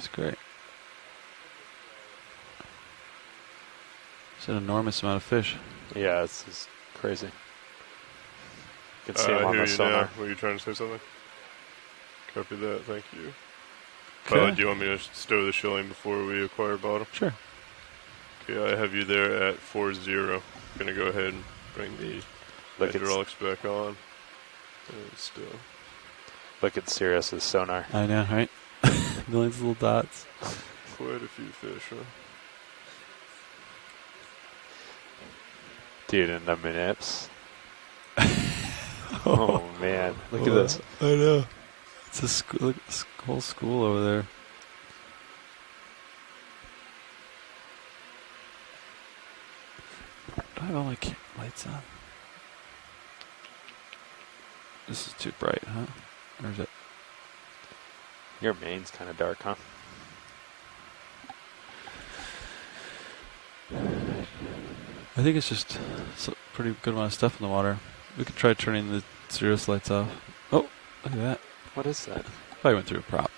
Seeps great. It's an enormous amount of fish. Yeah, it's just crazy. You can see I them on hear the you sonar. now. Were you trying to say something? Copy that. Thank you. Okay. Do you want me to stow the shilling before we acquire bottom? Sure. Okay, I have you there at 4-0. Gonna go ahead and bring the hydraulics back on. And still. Look at Sirius's sonar. I know, right? Millions of little dots. Quite a few fish, huh? Dude, in the manips. Oh, man. Look at this. I know. It's a school, look at this whole school over there. Do I have all my lights on? This is too bright, huh? Or is it? Your main's kind of dark, huh? I think it's just a pretty good amount of stuff in the water. We could try turning the Sirius lights off. Oh, look at that. What is that? Probably went through a prop.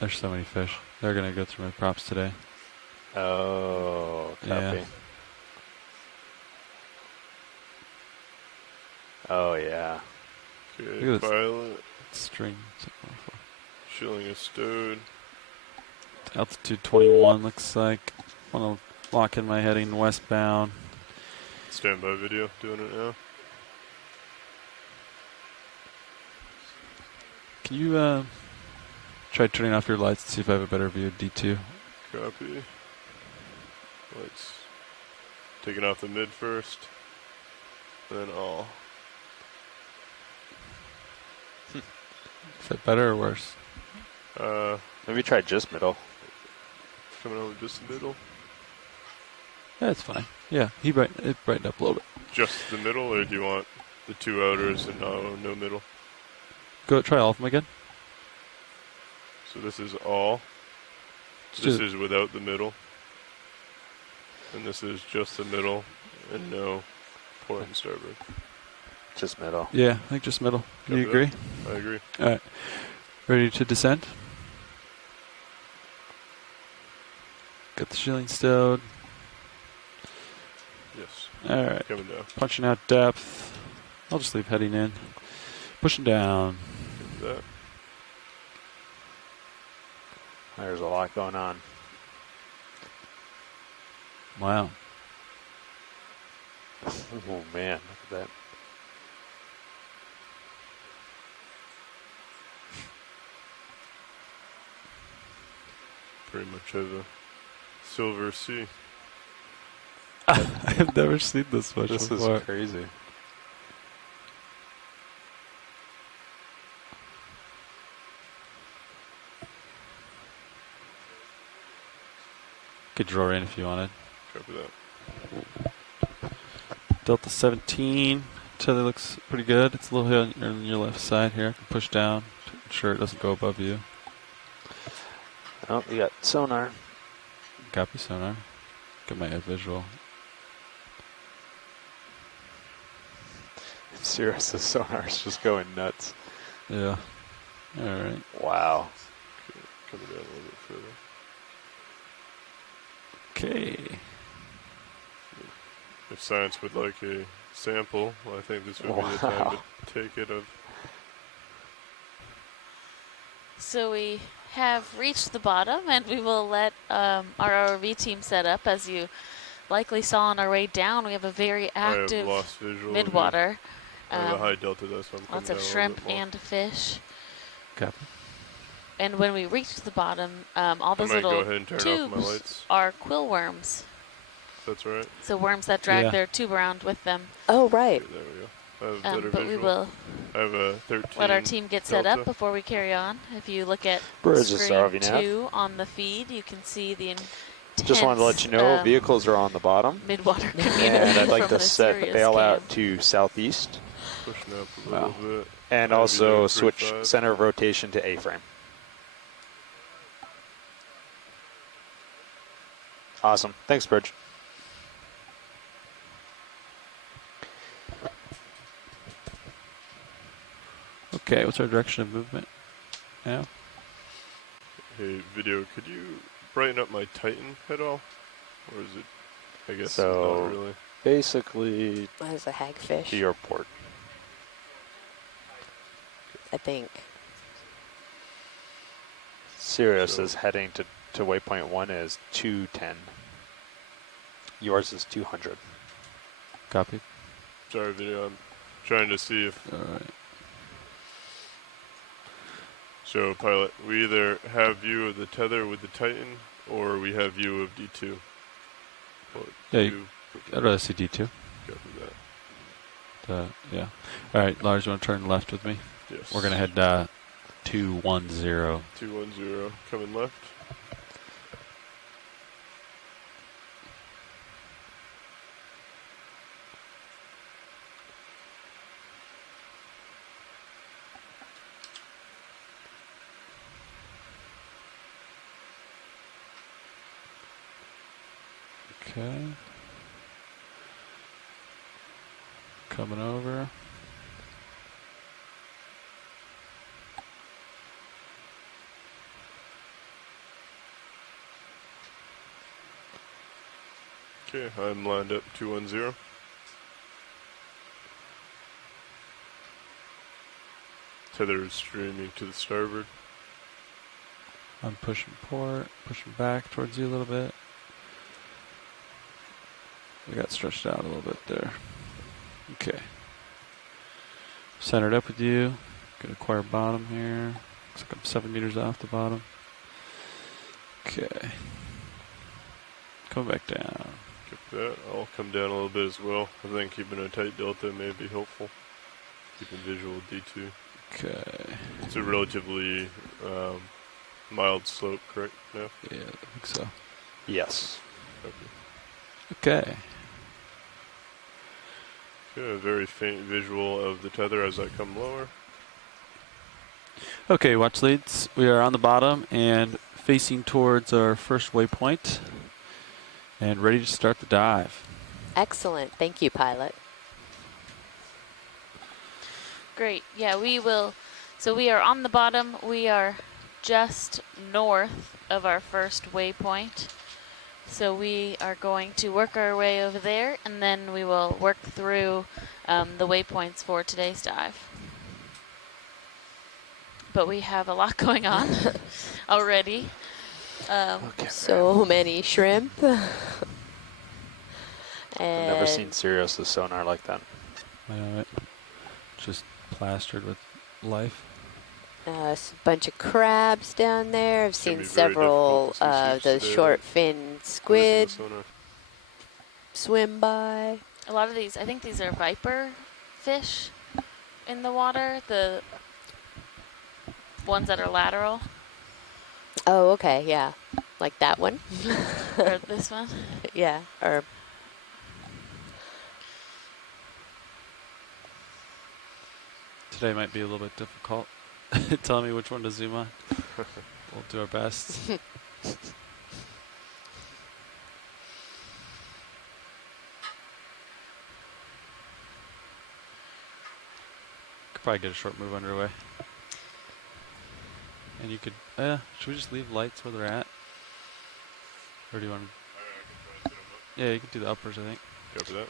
There's so many fish. They're going to go through my props today. Oh, copy. Yeah. Oh, yeah. Okay, Look at this pilot. string. Shilling is stowed. Altitude 21 looks like. Want to lock in my heading westbound. Standby video, doing it now. Can you try turning off your lights and see if I have a better view of D2? Copy. Lights. Taking off the mid first. Then all. Is that better or worse? Maybe try just middle. Coming over just the middle. Yeah, it's fine. Yeah, it brightened up a little bit. Just the middle, or do you want the two outers and no middle? Go try all of them again. So this is all. This is without the middle. And this is just the middle and no port and starboard. Just middle. Yeah, I think just middle. Do you agree? I agree. All right. Ready to descend? Got the shilling stowed. Yes. All right. Coming down. Punching out depth. I'll just leave heading in. Pushing down. Get that. There's a lot going on. Wow. Oh, man. Look at that. Pretty much have a silver sea. I have never seen this much This before. is crazy. Could draw in if you wanted. Copy that. Delta 17. Tether looks pretty good. It's a little hit on your left side here. I can push down to ensure it doesn't go above you. Oh, you got sonar. Copy sonar. Get my visual. Sirius's sonar is just going nuts. Yeah. All right. Wow. Okay, coming down a little bit further. Okay. If science would like a sample, well, I think this would be the time to take it of. So we have reached the bottom, and we will let our ROV team set up. As you likely saw on our way down, we have a very active I have lost visual midwater. I have a high delta, though, so I'm coming Lots of down a little shrimp bit more. and fish. Copy. And when we reached the bottom, all those I might go little ahead and turn off my tubes lights. are quill worms. If that's all right. So worms that drag Yeah. their tube around with them. Oh, right. Okay, there we go. I have better But we visual. will I have a 13 let our team get set up delta. before we carry on. If you look at Bridge is screen RV nav. 2 on the feed, you can see the Just wanted to let you know, vehicles are on the bottom. midwater community. And I'd like from to the set the Sirius bailout cam. to southeast. Pushing up a little bit. And I'll be also there at switch 35. center of rotation to A-frame. Awesome. Thanks, Bridge. Okay, what's our direction of movement now? Hey, video, could you brighten up my Titan at all? Or is it, I guess, So- not really? Basically, There's a hagfish, to your port. I think. Sirius So- is heading to waypoint 1 is 210. Yours is 200. Copy. Sorry, video, I'm trying to see if... All right. So, pilot, we either have view of the tether with the Titan, or we have view of D2. What Yeah, do you- you prefer? I'd rather see D2. Copy that. Yeah. All right, Lars, you want to turn left with me? Yes. We're going to head 210. 210, coming left. Okay. Coming over. Okay, I'm lined up 210. Tether is streaming to the starboard. I'm pushing port, pushing back towards you a little bit. I got stretched out a little bit there. Okay. Centered up with you. Gonna acquire bottom here. Looks like I'm 7 meters off the bottom. Okay. Come back down. Get that. I'll come down a little bit as well. I think keeping a tight delta may be helpful. Keeping visual D2. Okay. It's a relatively mild slope, correct? No? Yeah, I think so. Yes. Okay. Okay. Okay, a very faint visual of the tether as I come lower. Okay, watch leads. We are on the bottom and facing towards our first waypoint and ready to start the dive. Excellent. Thank you, pilot. Great. Yeah, we will. So we are on the bottom. We are just north of our first waypoint. So we are going to work our way over there, and then we will work through the waypoints for today's dive. But we have a lot going on already. Okay. So many shrimp. I've never seen And Sirius's sonar like that. I know it. Just plastered with life. a bunch of crabs down there. I've It's gonna seen be very several difficult to see of seeps the today, short though. fin Listen squid to sonar. swim by. A lot of these, I think these are viper fish in the water, the ones that are lateral, Oh, okay, yeah. Like that one. or this one. Yeah, or Today might be a little bit difficult. Telling me which one to zoom on. We'll do our best. Could probably get a short move underway. And you could, should we just leave lights where they're at? Or do you want to? Yeah, you could do the uppers, I think. Copy that.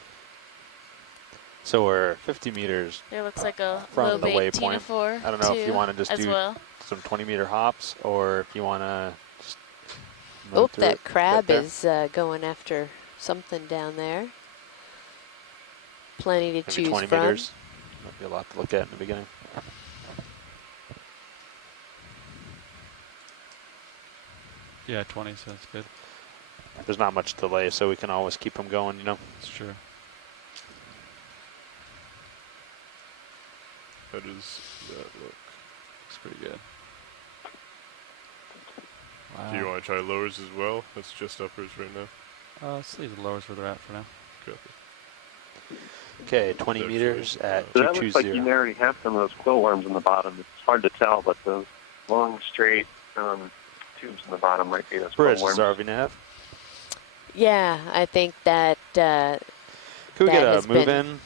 So we're 50 meters. There looks like a From low the bait waypoint. Tina4 I don't know if you too, want to just as do well. some 20-meter hops, or if you want to just move oh, through that it, crab get there. is going after something down there. Plenty to Maybe choose 20 from. meters. Might be a lot to look at in the beginning. Yeah, 20 sounds good. There's not much delay, so we can always keep them going, you know. That's true. How does that look? Looks pretty good. Wow. Do you want to try lowers as well? That's just uppers right now. Let's leave the lowers where they're at for now. Copy. Okay, 20 Actually, meters at so That looks like you 220. may already have some of those quill worms in the bottom. It's hard to tell, but those long, straight tubes in the bottom might be those quill Bridge worms. is RVNav. Yeah, I think that Could we That get has a move been in?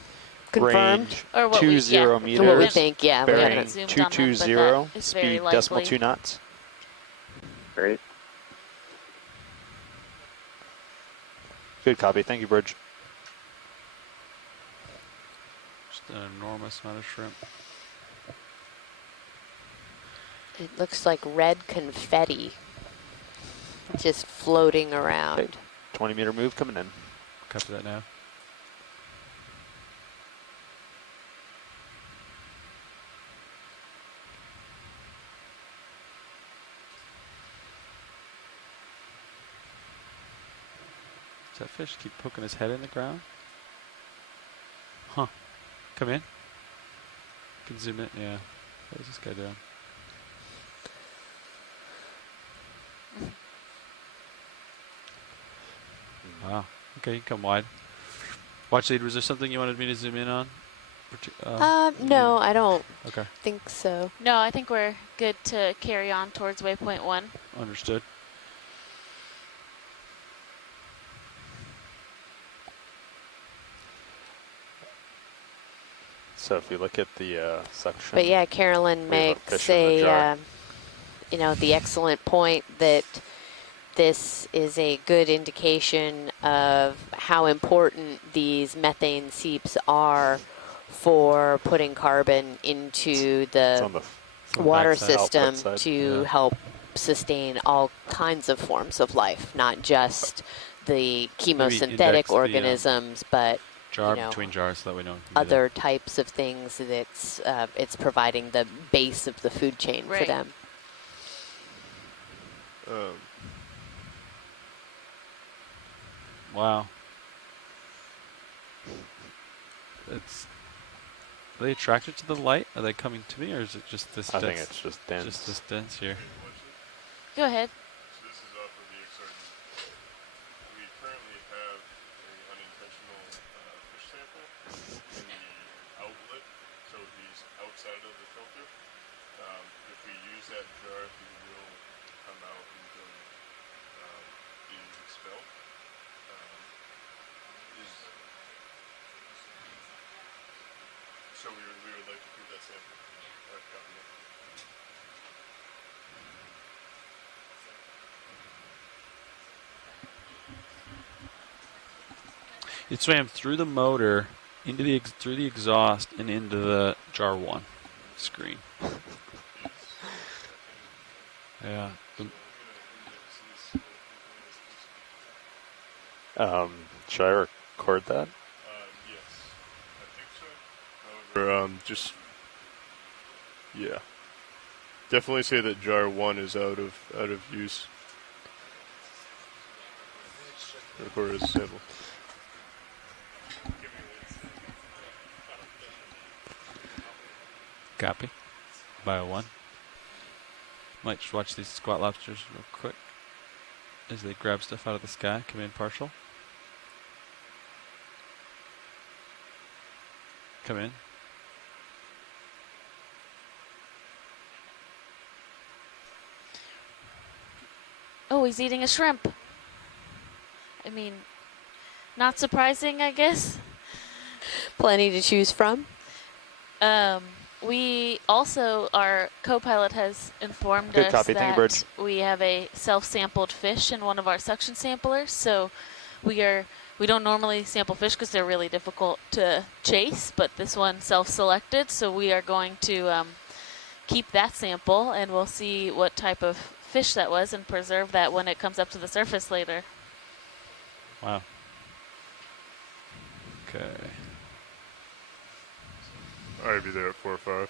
confirmed. Range Or what 20 we, yeah, What we meters. think, yeah. We haven't Bearing haven't, zoomed on them, but that 220. is very Speed decimal likely. 2 knots. Great. Good copy. Thank you, Bridge. Just an enormous amount of shrimp. It looks like red confetti just floating around. Okay. 20-meter move coming in. Copy that now. Does that fish keep poking his head in the ground? Huh. Come in. Can zoom in. Yeah. What is this guy doing? Wow. Okay, you can come wide. Watch lead. Was there something you wanted me to zoom in on? No, I don't Okay. think so. No, I think we're good to carry on towards waypoint 1. Understood. So if you look at the section, But yeah, Carolyn we have a makes fish in the jar. you know, the excellent point that this is a good indication of how important these methane seeps are for putting carbon into It's the on the water backside, output system side. to Yeah. help sustain all kinds of forms of life, not just the chemosynthetic index the, organisms, but Jar you know, between jars so that we know. other types of things that it's providing the base of the food chain for Right. them. Wow. It's. Are they attracted to the light? Are they coming to me, or is it just this? I think it's just dense. Just this dense here. Go ahead. So this is off of EX1903L2. We currently have an unintentional fish sample in the outlet, so he's outside of the filter. If we use that jar, he will come out and be expelled. So we would like to keep that sample. Copy that. It swam through the motor, into the through the exhaust, and into the jar 1 screen. Yeah. Should I record that? Yes, I think so. However, just yeah, definitely say that jar 1 is out of use. Record as a sample. Copy. Bio 1. Might just watch these squat lobsters real quick as they grab stuff out of the sky. Come in partial. Come in. Oh, he's eating a shrimp. I mean, not surprising, I guess. Plenty to choose from. We also, our co-pilot has informed Good us copy. Thank you, that Bridge. we have a self-sampled fish in one of our suction samplers. So we don't normally sample fish because they're really difficult to chase, but this one self-selected. So we are going to keep that sample, and we'll see what type of fish that was and preserve that when it comes up to the surface later. Wow. Okay. I'd be there at 4 or 5.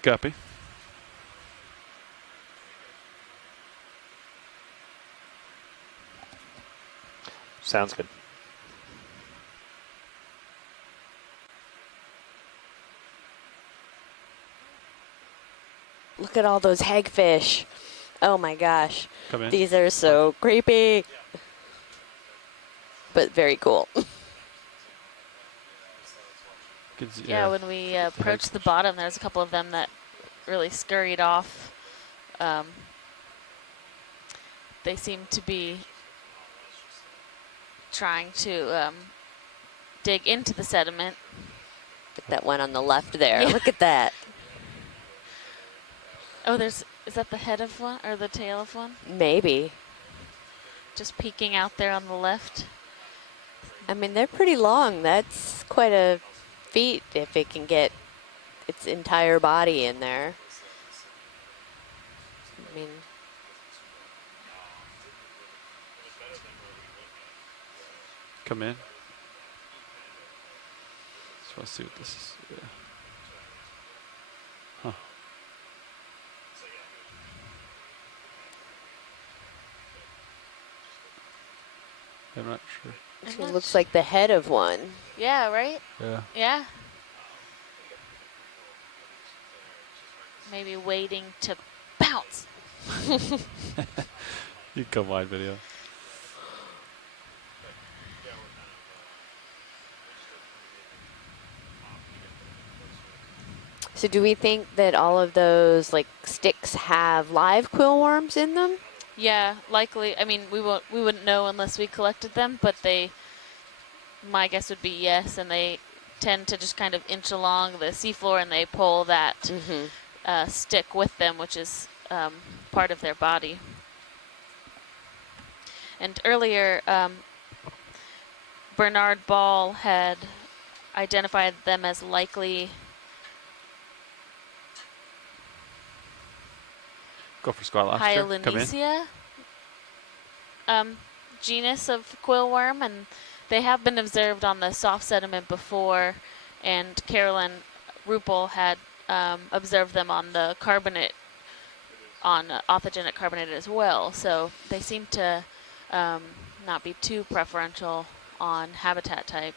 Copy. Sounds good. Look at all those hagfish. Oh my gosh. Come in. These are so creepy. But very cool. Yeah, when we approached the bottom, there's a couple of them that really scurried off. They seem to be trying to dig into the sediment. Look at that one on the left there. Yeah. Look at that. Oh, is that the head of one or the tail of one? Maybe. Just peeking out there on the left. I mean, they're pretty long. That's quite a feat if it can get its entire body in there. I mean, Come in. Just want to see what this is. Yeah. Huh. I'm not sure. it looks like the head of one. Yeah, right? Yeah. Yeah. Maybe waiting to bounce. You can come wide video. So do we think that all of those like sticks have live quill worms in them? Yeah, likely. I mean, we wouldn't know unless we collected them, but my guess would be yes, and they tend to just kind of inch along the seafloor and they pull that stick with them, which is part of their body. And earlier, Bernard Ball had identified them as likely. Go for squat lobster. Come in. Hyalinicia genus of quill worm, and they have been observed on the soft sediment before, and Carolyn Ruppel had observed them on the carbonate, on authogenic carbonate as well, so they seem to not be too preferential on habitat type.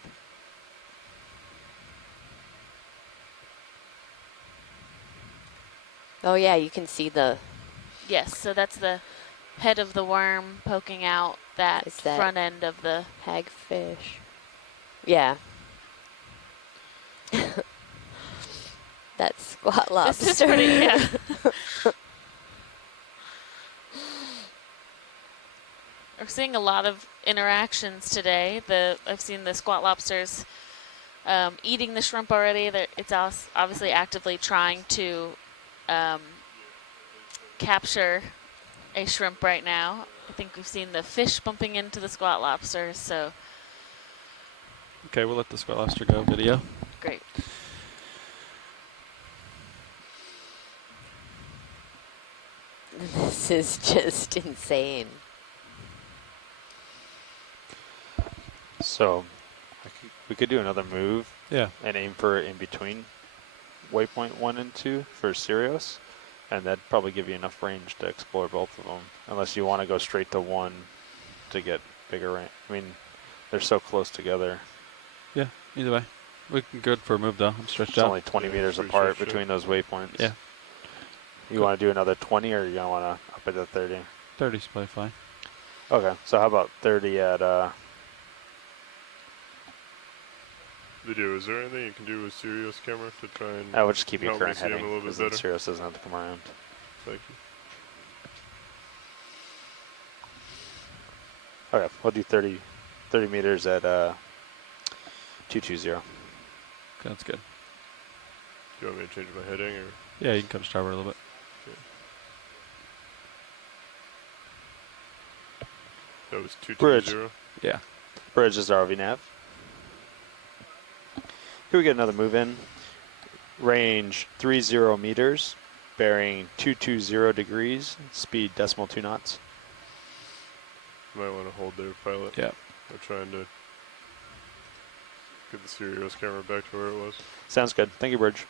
Oh yeah, you can see the Yes, so that's the head of the worm poking out that Is that front end of the hagfish. Yeah. That's squat lobster. This is pretty, yeah. We're seeing a lot of interactions today. I've seen the squat lobsters eating the shrimp already. It's obviously actively trying to capture a shrimp right now. I think we've seen the fish bumping into the squat lobsters, so. Okay, we'll let the squat lobster go video. Great. This is just insane. So we could do another move Yeah. and aim for in between waypoint 1 and 2 for Sirius, and that'd probably give you enough range to explore both of them, unless you want to go straight to 1 to get bigger range. I mean, they're so close together. Yeah, either way. We can go for a move though. I'm stretched It's out. only 20 meters pretty apart sure. between those waypoints. Yeah. You want to do another 20, or you gonna want to up it to 30? 30's probably fine. Okay, so how about 30 at Video, is there anything you can do with Sirius camera to try and I would just keep your help me current see him heading, a little bit because then better? Sirius doesn't have to come around. Thank you. Okay, we'll do 30 meters at 220. Okay, that's good. Do you want me to change my heading or? Yeah, you can come starboard a little bit. That was 220. Bridge. Yeah. Bridge is RV nav. Here we get another move in. Range 30 meters, bearing 220 degrees, speed decimal 2 knots. You might want to hold there, pilot. Yeah. I'm trying to get the Sirius camera back to where it was. Sounds good. Thank you, Bridge.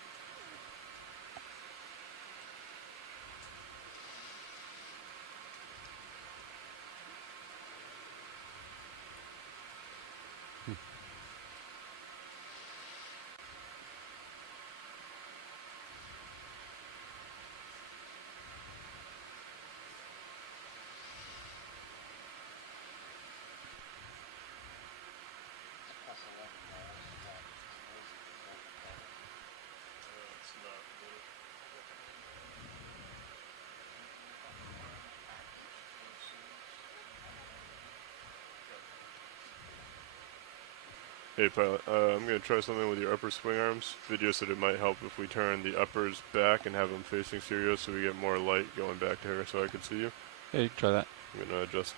Hey pilot, I'm gonna try something with your upper swing arms. Video said it might help if we turn the uppers back and have them facing Sirius so we get more light going back to her so I can see you. Yeah, you can try that. I'm gonna adjust.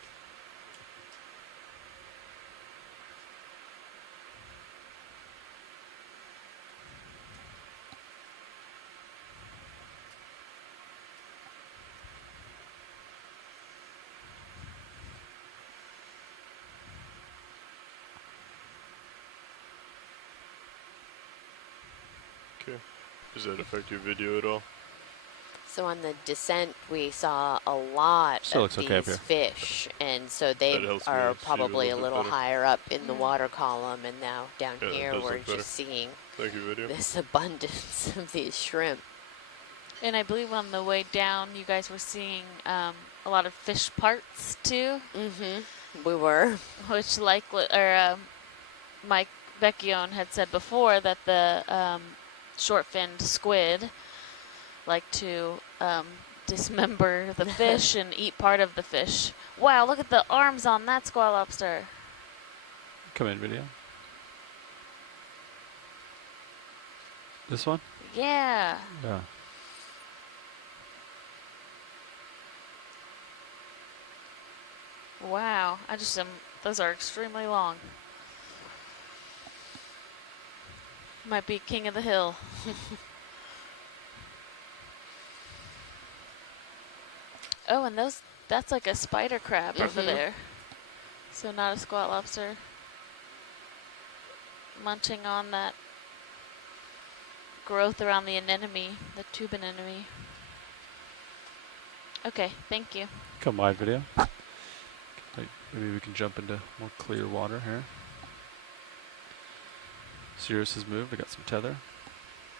Okay. Does that affect your video at all? So on the descent, we saw a lot Still of looks okay up these here. fish, and so they That helps me are see a probably a little bit little better. higher up in the water column, and now down Yeah, that here does we're look better. just seeing Thank you, video. this abundance of these shrimp. And I believe on the way down, you guys were seeing a lot of fish parts too, Mm-hmm. We were. which Mike Vecchione had said before that the short-finned squid like to dismember the fish and eat part of the fish. Wow, look at the arms on that squall lobster. Come in, video. This one? Yeah. Yeah. Wow, I just those are extremely long. Might be king of the hill. Oh, and that's like a spider crab over there. So not a squat lobster. Munching on that growth around the anemone, the tube anemone. Okay, thank you. Come wide, video. Wait, maybe we can jump into more clear water here. Sirius has moved. I got some tether.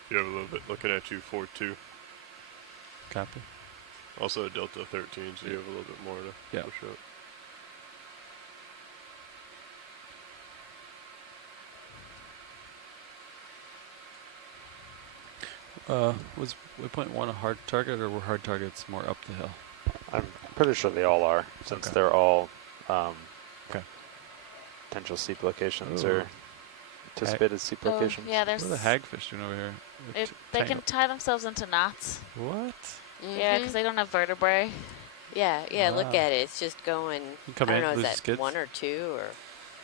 You have a little bit looking at you, 4-2. Copy. Also a Delta 13, so you have a little bit more to push up. Was waypoint 1 a hard target, or were hard targets more up the hill? I'm pretty sure they all are, since Okay. they're all Okay. potential seep locations Ooh. or anticipated seep Oh, locations. yeah, What there's. are the hagfish doing over here? They can tie themselves into knots. What? Yeah, because they don't have vertebrae. Yeah, look Wow. at it. It's just going, You come I in, don't know, is lose that skids? 1 or 2 or?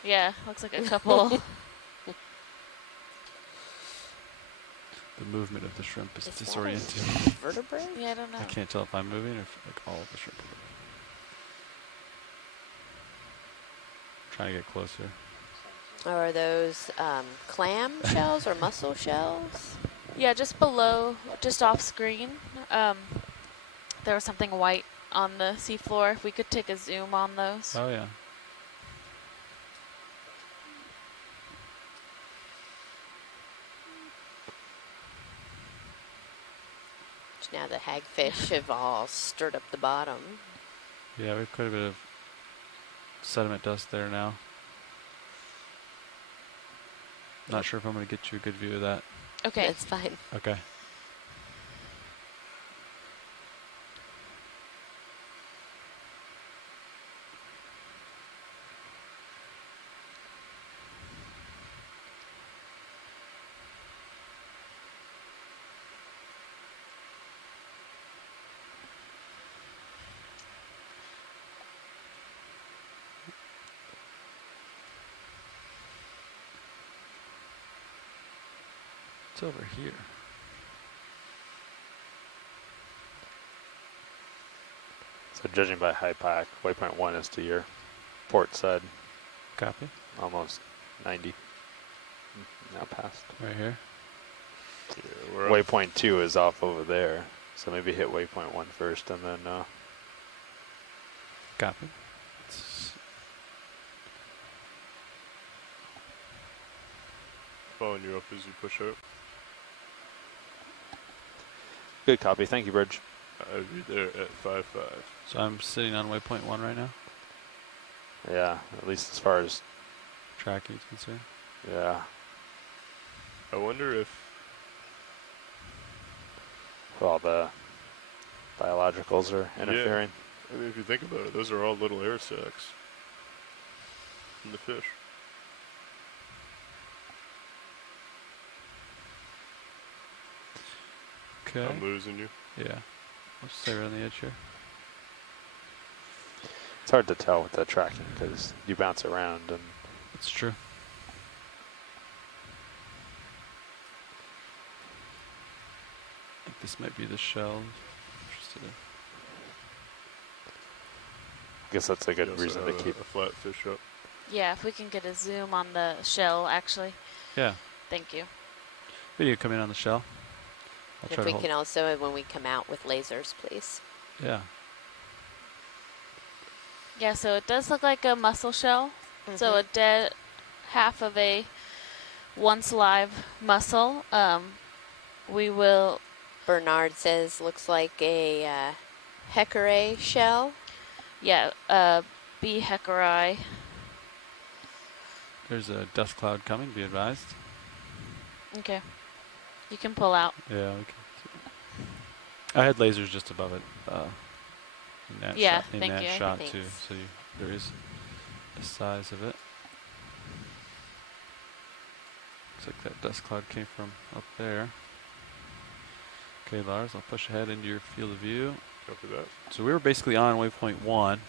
Yeah, looks like a couple. The movement of the shrimp is Is that a disorienting. vertebrae? Yeah, I don't know. I can't tell if I'm moving or if like all of the shrimp are moving. Trying to get closer. Or are those clam shells or mussel shells? Yeah, just below, just off screen, there was something white on the seafloor. If we could take a zoom on those. Oh yeah. Now the hagfish have all stirred up the bottom. Yeah, we have quite a bit of sediment dust there now. Not sure if I'm going to get you a good view of that. Okay. That's fine. Okay. It's over here. So judging by high pack, waypoint 1 is to your port side, Copy. almost 90. Now past. Right here. Yeah, we're up. Waypoint 2 is off over there, so maybe hit waypoint 1 first and then Copy. Following you up as you push out. good copy. Thank you, Bridge. I'd be there at 5-5. So I'm sitting on waypoint 1 right now. Yeah, at least as far as, Tracking is concerned. yeah. I wonder if All the biologicals are interfering. I mean, if you think about it, those are all little air sacs in the fish. Okay. I'm losing you. Yeah. Let's stay right on the edge here. It's hard to tell with the tracking because you bounce around and That's true. I think this might be the shell. Interested in. I guess that's a good You also reason to have keep. a flat fish up. Yeah, if we can get a zoom on the shell, actually. Yeah. Thank you. Video come in on the shell. I'll And try if to we hold. can also, when we come out with lasers, please. Yeah. Yeah, so it does look like a mussel shell. So a dead half of a once live mussel. We will, Bernard says looks like a Hecare shell. yeah, B. heckeri. There's a dust cloud coming. Be advised. Okay. You can pull out. Yeah. We can. I had lasers just above it. In that Yeah, shot, in thank that you. shot too. Thanks. So there is the size of it. Looks like that dust cloud came from up there. Okay, Lars, I'll push ahead into your field of view. Copy that. So we were basically on waypoint 1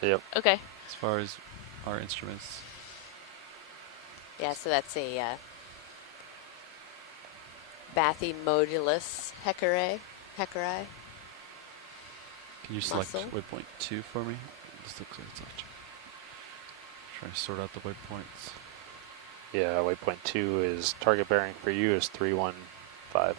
Yep. Okay. as far as our instruments. Yeah, so that's a Bathymodulus Hecare. Can you select Mussel. waypoint 2 for me? This looks like it's off. Trying to sort out the waypoints. Yeah, waypoint 2 is target bearing for you is 315.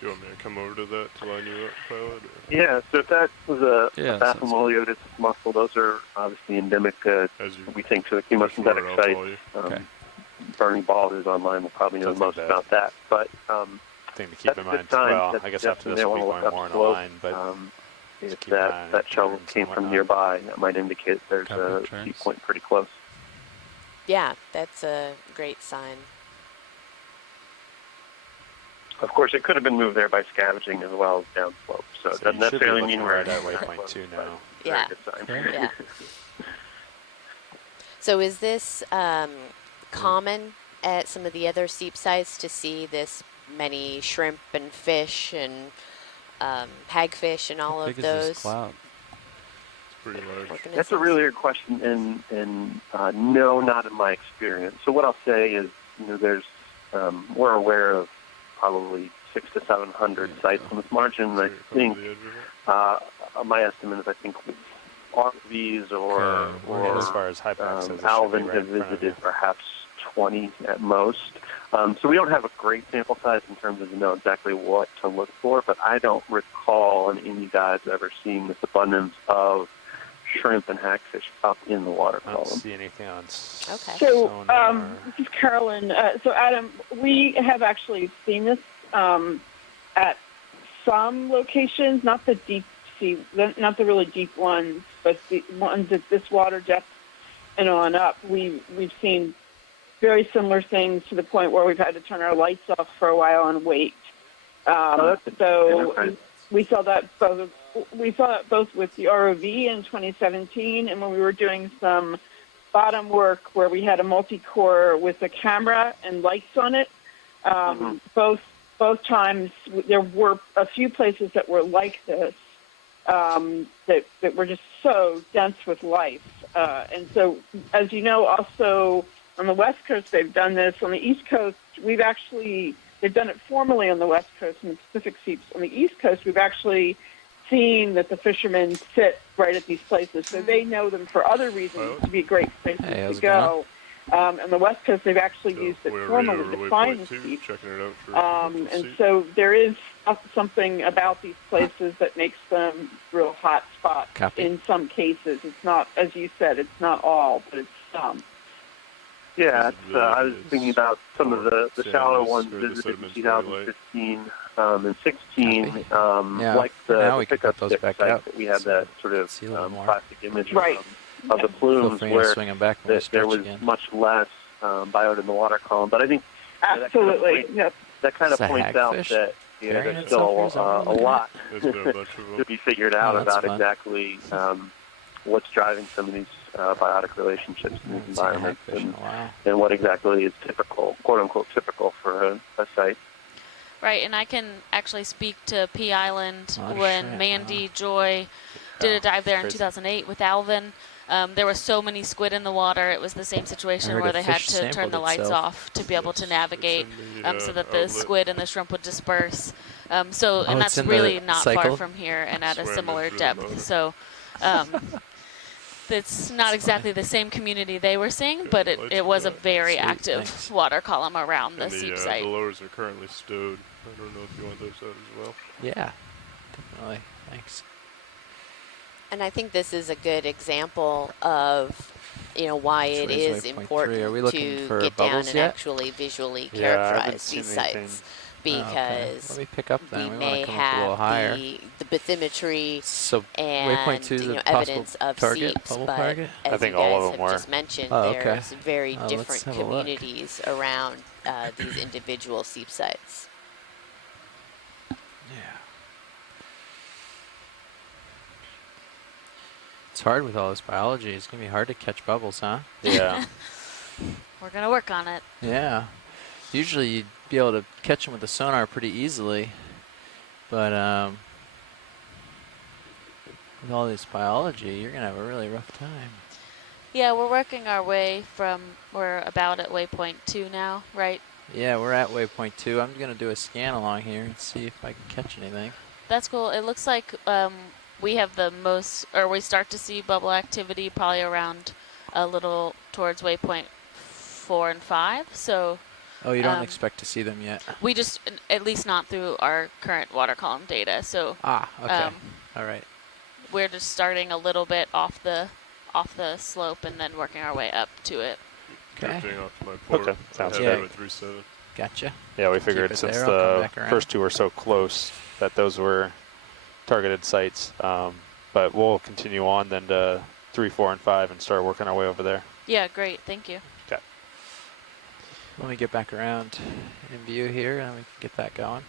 Do you want me to come over to that to line you up, pilot? Or? Yeah, so if that was a Yeah, sounds good. Bathymodulus mussel, those are obviously endemic, As you we think, to the push forward, chemosynthetic I'll site. call you. Okay. Bernie Ball, who's online, will probably know the most Something about that. But Thing to keep that's in a good mind. sign. Well, That's I guess suggesting after this they we'll be want to going look more in a upslope. line, but If keep an eye on that shell turns and came from whatnot. nearby, that might indicate there's Copy, a turns. seep point pretty close. Yeah, that's a great sign. Of course, it could have been moved there by scavenging as well as downslope, so it So doesn't you should be necessarily looking mean we're right at anywhere waypoint close, 2 but now. it's a very Yeah. good sign. Okay. Yeah. So is this common at some of the other seep sites to see this many shrimp and fish and hagfish and all How of big is this those? cloud? It's pretty large. organisms? That's a really good question, and no, not in my experience. So what I'll say is, there's we're aware of probably 600 to 700 sites on this margin. I So you're think coming to the edge of it? my estimate is I think RVs or Okay, or as far as high back says, it should be Alvin right have in front of you. visited perhaps 20 at most. So we don't have a great sample size in terms of know exactly what to look for, but I don't recall in any dives ever seeing this abundance of shrimp and hagfish up in the water I don't column. see anything on Okay. So, sonar. this is Carolyn. So, Adam, we have actually seen this at some locations, not the deep sea, not the really deep ones, but the ones at this water depth and on up. We've seen very similar things to the point where we've had to turn our lights off for a while and wait. That's So okay. we saw that both with the ROV in 2017 and when we were doing some bottom work where we had a multi-core with a camera and lights on it. Both times there were a few places that were like this that were just so dense with life. And so, as you know, also on the West Coast they've done this. On the East Coast, they've done it formally on the West Coast and the Pacific seeps. On the East Coast, we've actually seen that the fishermen sit right at these places, so they know them for other reasons to be great places Hey, how's to it going? go. On the West Coast, they've actually So used it we're formally right over to find the waypoint 2, seep. checking it out for And potential seep. so there is something about these places that makes them real hot spots. Copy. In some cases, it's not, as you said, it's not all, but it's some. Yeah, I was Visibility thinking is about some of the poor. shallow Sand is ones where the visited in sediment's very light. 2015 and 16, Yeah, like for now the we can pickup put those stick back site out, that we had so that sort of see a little more. plastic image Right. of the Feel plumes free to where swing them back when we there stretch was again. much less biota in the water column. But I think Absolutely. Yep. that kind of Is that points out hagfish that carrying there's itself, or still is that what a we're looking lot There's been a bunch of to them. be figured out Oh, that's about fun. exactly what's driving some of these biotic relationships in I these haven't seen a environments hagfish in a while. and what exactly is typical, quote unquote typical for a site. Right, and I can actually speak to P Island A lot of when shrimp, Mandy Joy did Yeah, a dive there in crazy. 2008 with Alvin. There were so many squid in the water. It was the same situation heard where a they had fish to turn sampled the lights itself. off to be able to Yes, navigate it's in the, so that the outlet. squid and the shrimp would disperse. And Oh, it's that's in really the not far cycle? from here and at a Swam similar into the depth. motor. So it's not That's exactly the same community they were seeing, but lights it are was a back. very Sweet, active thanks. water column around the And seep the site. lures are currently stowed. I don't know if you want those out as well. Yeah, definitely. Thanks. And I think this is a good example of, why Which it way is is waypoint 3? important Are we looking to for get down bubbles and yet? actually visually Yeah, I haven't characterize seen these anything. sites, Oh, okay. Let because me pick up then. we We want may to come up a little have higher. the bathymetry So and waypoint 2 is a evidence possible of target, seeps, bubble but target? as I think you all guys of them have were. just mentioned, Oh, okay. there's very Let's different have a look. communities around these individual seep sites. Yeah. It's hard with all this biology. It's going to be hard to catch bubbles, huh? Yeah. We're going to work on it. Yeah. Usually you'd be able to catch them with the sonar pretty easily. But with all this biology, you're going to have a really rough time. Yeah, we're working our way we're about at waypoint 2 now, right? Yeah, we're at waypoint 2. I'm going to do a scan along here and see if I can catch anything. That's cool. It looks like we have the most, or we start to see bubble activity probably around a little towards waypoint 4 and 5. So Oh, you don't expect to see them yet? we just, at least not through our current water column data. So Ah, okay. All right. we're just starting a little bit off the slope and then working our way up to it. Okay. Drifting off to my port. Okay, sounds I have good. you at 3-7. Gotcha. Yeah, we Keep figured it since there, I'll come the back around. first two were so close that those were targeted sites. But we'll continue on then to 3, 4, and 5 and start working our way over there. Yeah, great. Thank you. Okay. Let me get back around in view here and we can get that going.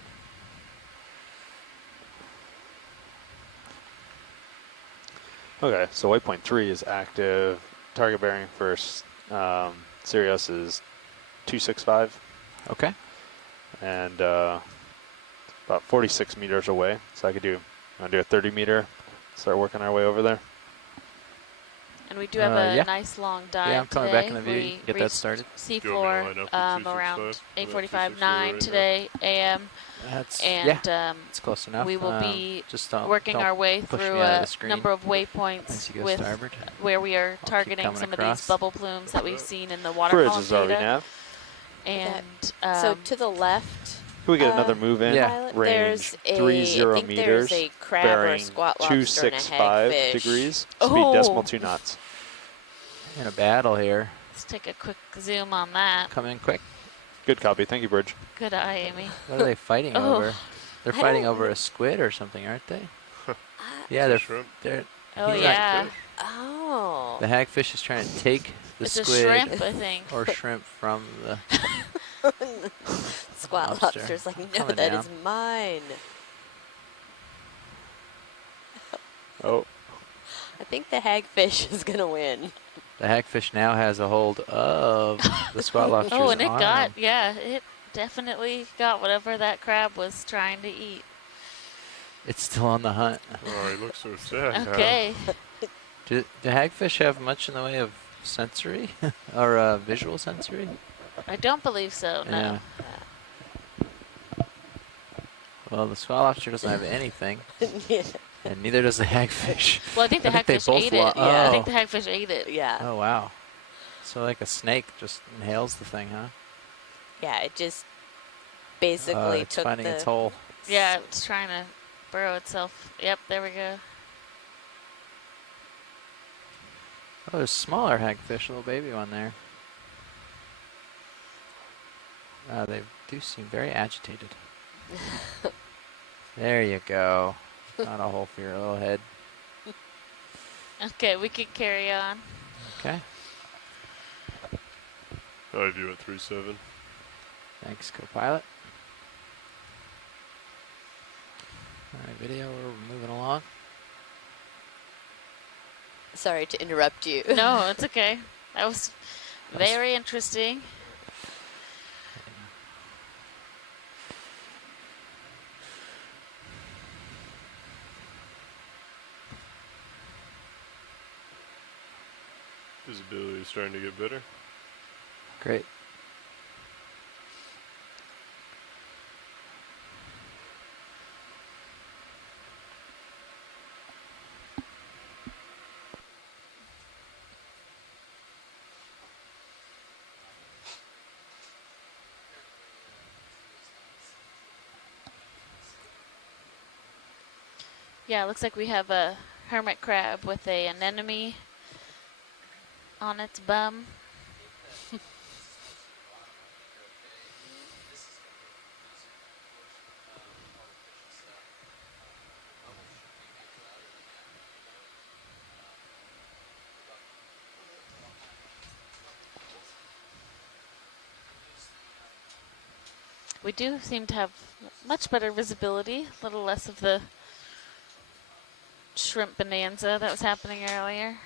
Okay, so waypoint 3 is active. Target bearing for Sirius is 265 Okay. and about 46 meters away. So I could do a 30 meter, start working our way over there. And we do have a yeah. nice long dive Yeah, I'm coming today. back in the view. You We can get that reached started. sea Do you want me floor to line up with around 265? 8:45, 265 9 right today a.m. That's And it's close enough. we will be just don't, working don't our way push through me out of the a screen number of once waypoints you go with starboard. where we are keep targeting coming some of across. these bubble plumes that we've seen in the water Bridge column is already data. nav. And So to the left, Can we get another move in? Yeah. Pilot, Range there's 30 I think meters. there's a crab or a Bearing squat lobster and a 265 hagfish. degrees. Oh. Speed decimal 2 knots. In a battle here. let's take a quick zoom on that. Come in quick. Good copy. Thank you, Bridge. Good eye, Amy. What are they fighting Oh. over? They're I fighting don't over kn- a squid or something, aren't they? Uh, Yeah, Shrimp. they're Oh, He's yeah. Oh. the hagfish is trying to take the It's a squid shrimp, I think. or shrimp from the Squat lobster. lobster's like, no, Coming that down. is mine. Oh, I think the hagfish is going to win. The hagfish now has a hold of the squat lobster's Oh, and it arm. got, yeah, it definitely got whatever that crab was trying to eat. It's still on the hunt. Oh, he looks so sad. Okay. Do hagfish have much in the way of sensory or visual sensory? I don't believe so, no. Yeah. Well, the squat lobster doesn't have anything, Yeah. and neither does the hagfish. Well, I think the I think they hagfish both ate lo- it. Yeah, I Oh. think the hagfish ate it. Yeah. Oh wow! So like a snake just inhales the thing, huh? Yeah, it just basically It's took finding the... its hole. Yeah, it's trying to burrow itself. Yep, there we go. Oh, there's a smaller hagfish, little baby one there. They do seem very agitated. There you go. Not a hole for your little head. Okay, we can carry on. Okay. I have you at 3-7. Thanks, co-pilot. All right, video, we're moving along. Sorry to interrupt you. No, it's okay. That was very interesting. Visibility is starting to get better. Great. Yeah, it looks like we have a hermit crab with a anemone on its bum. We do seem to have much better visibility, a little less of the shrimp bonanza that was happening earlier.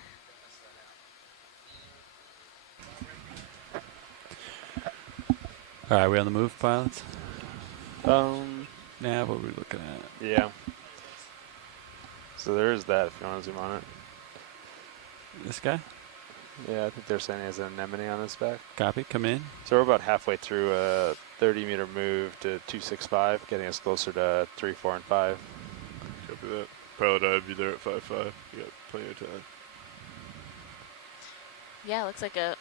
All right, we on the move, pilots? Um, Nah, what are we looking at? yeah. So there is that if you want to zoom on it. This guy? Yeah, I think they're saying he has an anemone on his back. Copy, come in. So we're about halfway through a 30-meter move to 265, getting us closer to 3, 4, and 5. Copy that. Pilot I'd be there at 5-5. You got plenty of time. Yeah, it looks like a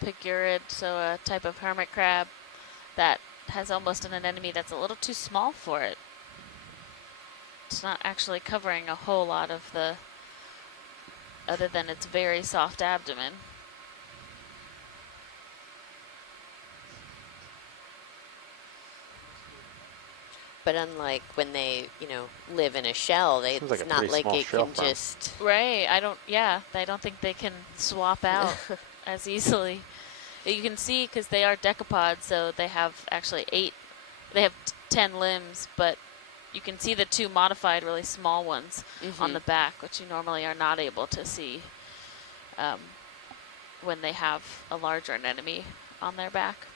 pigurid, so a type of hermit crab that has almost an anemone that's a little too small for it. It's not actually covering a whole lot of the, other than its very soft abdomen. But unlike when they, you know, live in a shell, Seems it's like a not pretty like small it shell can for 'em. just. Right, I don't think they can swap out as easily. You can see because they are decapods, so they have actually 10 limbs, but you can see the 2 modified really small ones on the back, which you normally are not able to see when they have a larger anemone on their back.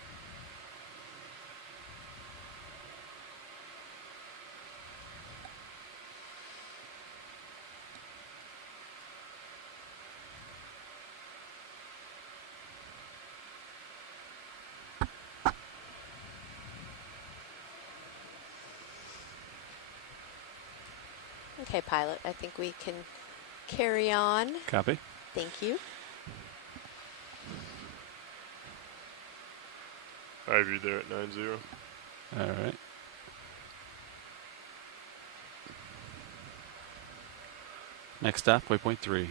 Okay, pilot, I think we can carry on. Copy. Thank you. I'd be there at 9-0. All right. Next stop, waypoint 3.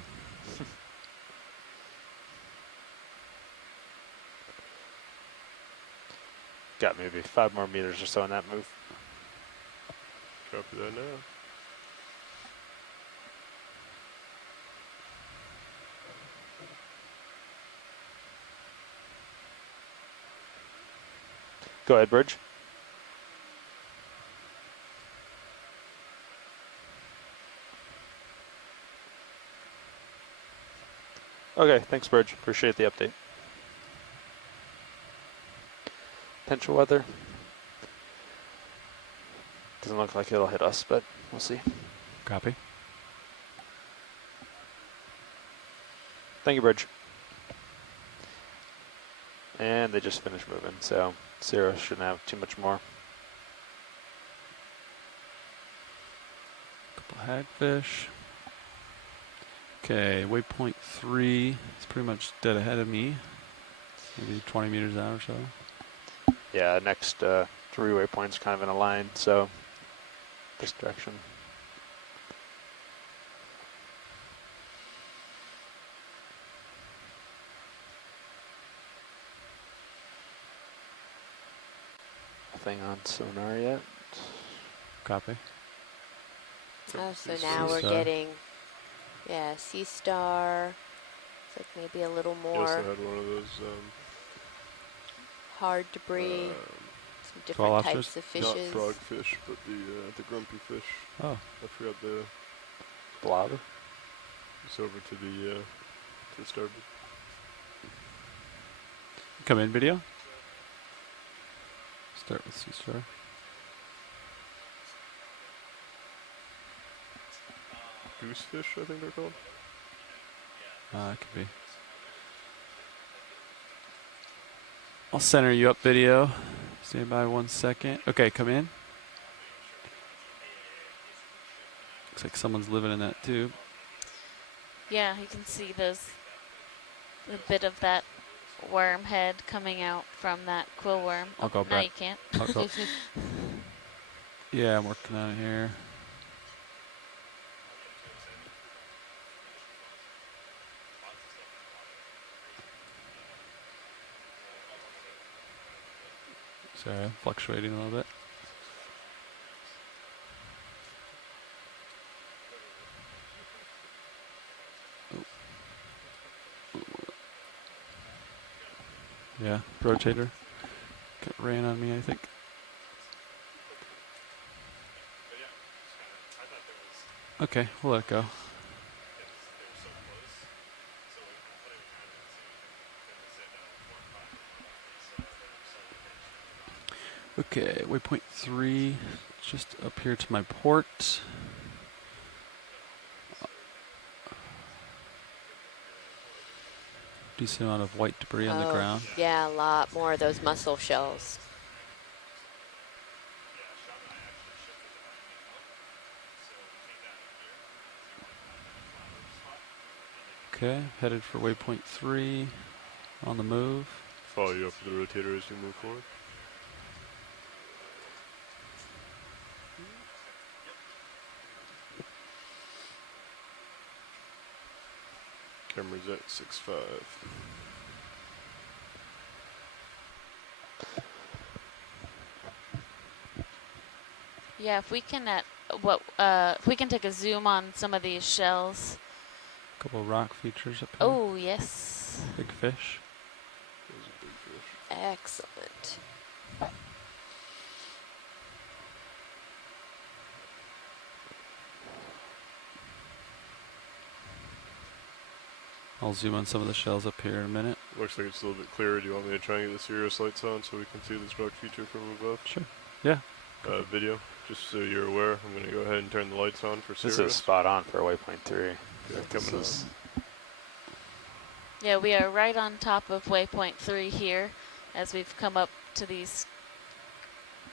Got maybe 5 more meters or so in that move. Copy that now. Go ahead, Bridge. Okay, thanks, Bridge. Appreciate the update. Potential weather. Doesn't look like it'll hit us, but we'll see. Copy. Thank you, Bridge. And they just finished moving, so 0 shouldn't have too much more. Couple hagfish. Okay, waypoint 3 is pretty much dead ahead of me. Maybe 20 meters out or so. Yeah, next 3 waypoints kind of in a line, so this direction. Nothing on sonar yet. Copy. Oh, so Sea now we're star. getting, yeah, sea star. It's like maybe a little He also more had one of those hard debris, some Fall different lobsters? types of not fishes. frogfish, but the grumpy fish. Oh, I forgot the. Blob. It's over to the starboard. come in video. Start with sea star. Goosefish, I think they're called. It could be. I'll center you up, video. Stand by 1 second. Okay, come in. Looks like someone's living in that tube. Yeah, you can see those, a bit of that worm head coming out from that quill worm. I'll go Now back. you can't. I'll go. Yeah, I'm working on it here. Sorry, I'm fluctuating a little bit. Yeah, rotator. Got rain on me, I think. Okay, we'll let it go. Okay, waypoint 3, just up here to my port. Decent amount of white debris on the ground. Yeah, a lot more of those mussel shells. Okay, headed for waypoint 3, on the move. Follow you up with the rotator as you move forward. Camera's at 6.5. Yeah, if we can if we can take a zoom on some of these shells. Couple of rock features up here. Oh yes. Big fish. There's a big fish. Excellent. I'll zoom on some of the shells up here in a minute. Looks like it's a little bit clearer. Do you want me to try and get the Sirius lights on so we can see this rock feature from above? Sure. Yeah. Video, just so you're aware, I'm going to go ahead and turn the lights on for Sirius. This is spot on for waypoint 3. Yeah, This coming is Yeah, we are right on top of waypoint 3 here, as we've come up to these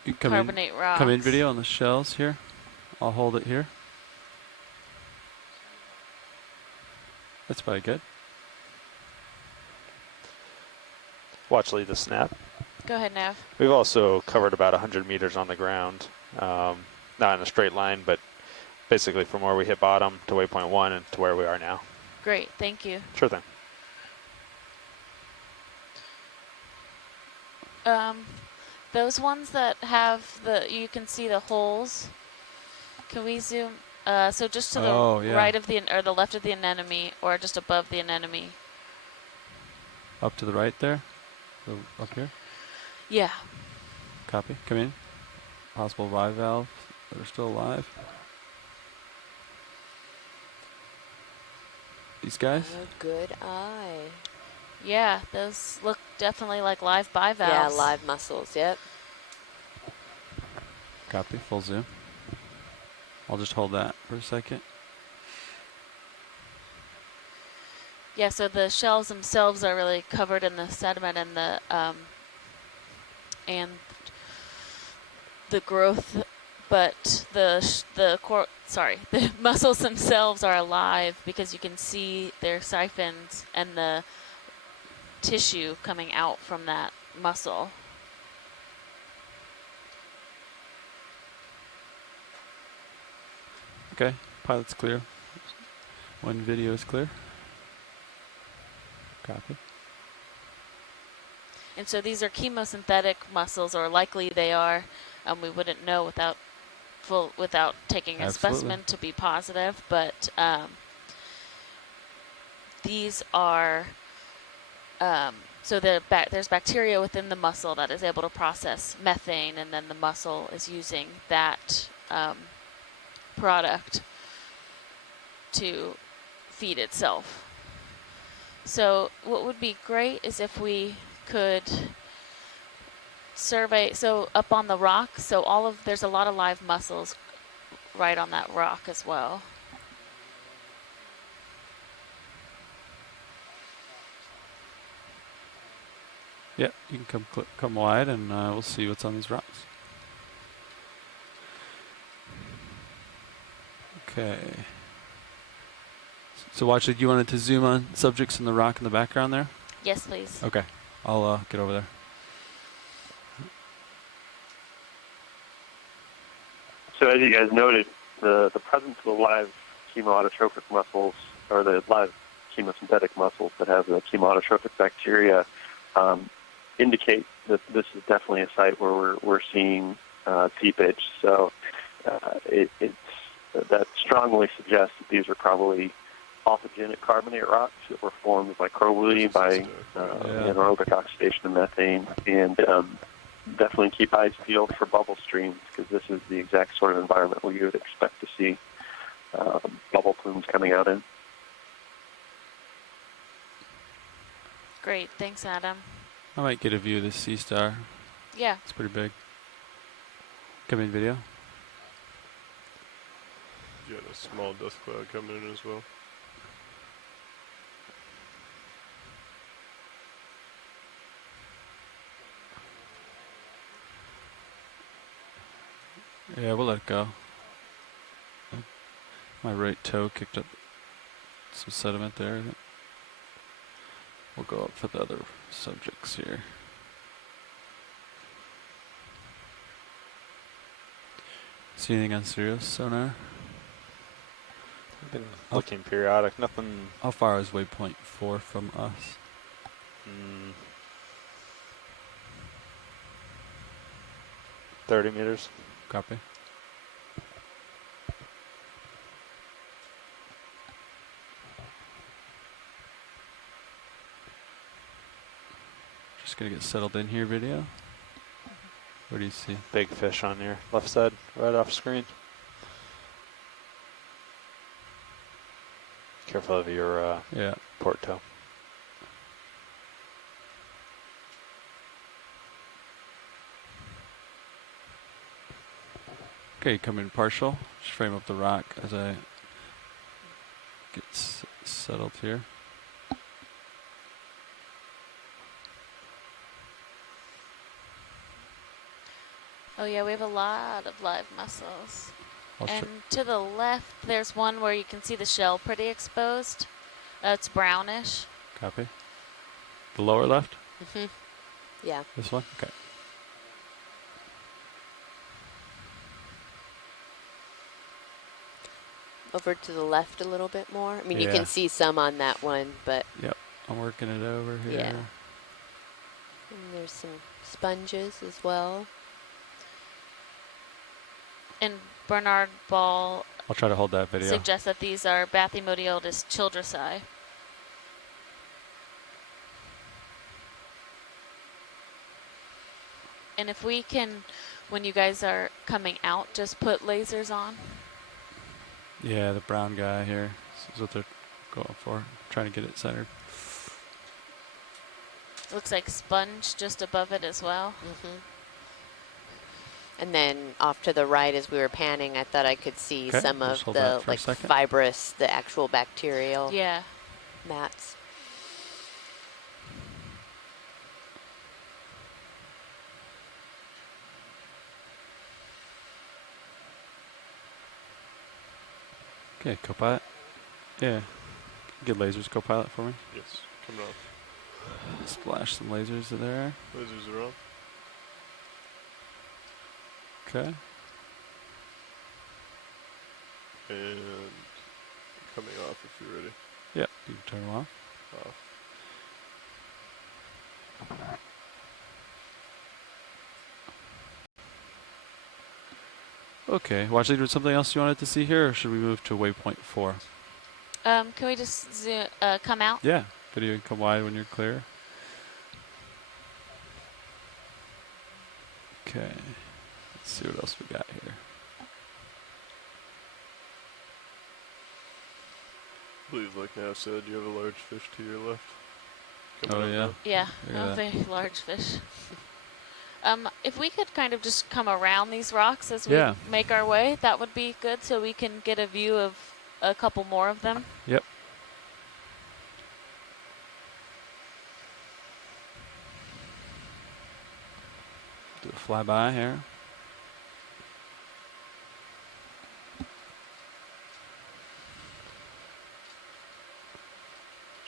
You come carbonate rocks. Come in, video on the shells here. I'll hold it here. That's probably good. watch lead the snap. Go ahead, Nav. We've also covered about 100 meters on the ground, not in a straight line, but basically from where we hit bottom to waypoint 1 and to where we are now. Great, thank you. Sure thing. Those ones that have you can see the holes. Can we zoom? So just to the right of or the left of the anemone, or just above the anemone. Up to the right there? Up here? Yeah. Copy. Come in. Possible bivalves that are still alive. These guys? Oh, good eye. Yeah, those look definitely like live bivalves. Yeah, live mussels, yep. Copy. Full zoom. I'll just hold that for a second. Yeah, so the shells themselves are really covered in the sediment and the growth, but the mussels themselves are alive because you can see their siphons and the tissue coming out from that mussel. Okay, pilot's clear. When video is clear. Copy. And so these are chemosynthetic mussels, or likely they are. We wouldn't know without taking a specimen to be positive, but these are so there's bacteria within the mussel that is able to process methane, and then the mussel is using that product to feed itself. So what would be great is if we could survey, so up on the rock, so there's a lot of live mussels right on that rock as well. Yeah, you can come wide, and we'll see what's on these rocks. Okay. So watch it. You wanted to zoom on subjects in the rock in the background there? Yes, please. Okay. I'll get over there. So as you guys noted, the presence of the live chemoautotrophic mussels, or the live chemosynthetic mussels that have the chemoautotrophic bacteria, indicate that this is definitely a site where we're seeing seepage. So that strongly suggests that these are probably autogenic carbonate rocks that were formed microbially by anaerobic oxidation of methane, and definitely keep eyes peeled for bubble streams, because this is the exact sort of environment where you would expect to see bubble plumes coming out in. Great, thanks, Adam. I might get a view of this sea star. Yeah. It's pretty big. Come in video. You got a small dust cloud coming in as well. Yeah, we'll let it go. My right toe kicked up some sediment there. We'll go up for the other subjects here. See anything on Sirius sonar? I've been looking periodic. Nothing. How far is waypoint 4 from us? 30 meters. Copy. Just gonna get settled in here, video. What do you see? Big fish on your left side, right off screen. Careful of your Yeah. port toe. Okay, come in partial. Just frame up the rock as I get settled here. Oh yeah, we have a lot of live mussels. I'll And to the left, there's one where you can see the shell pretty exposed. It's brownish. Copy. The lower left? Mm-hmm. Yeah. This one? Okay. Over to the left a little bit more. I mean, you Yeah. can see some on that one, but Yep. I'm working it over here. Yeah. and there's some sponges as well. And Bernard Ball I'll try to hold that video. suggests that these are Bathymodiotis childresi. And if we can, when you guys are coming out, just put lasers on. Yeah, the brown guy here. This is what they're going for. Trying to get it centered. Looks like sponge just above it as well. Mm-hmm. And then off to the right, as we were panning, I thought I could see Okay, some we'll of just hold the that for a like second. fibrous, the actual bacterial Yeah. mats. Okay, Copilot. Yeah. Get lasers, Copilot, for me. Yes, coming off. Splash some lasers in there. Lasers are on. Okay. And coming off if you're ready. Yep, you can turn them off. Off. Okay, watch leader, something else you wanted to see here, or should we move to waypoint 4? Can we just come out? Yeah, video can come wide when you're clear. Okay, let's see what else we got here. Please, like Nav said, you have a large fish to your left. Oh, Coming up yeah. now. Yeah, Look at a that. very large fish. If we could kind of just come around these rocks as we Yeah. make our way, that would be good, so we can get a view of a couple more of them. Yep. fly by here.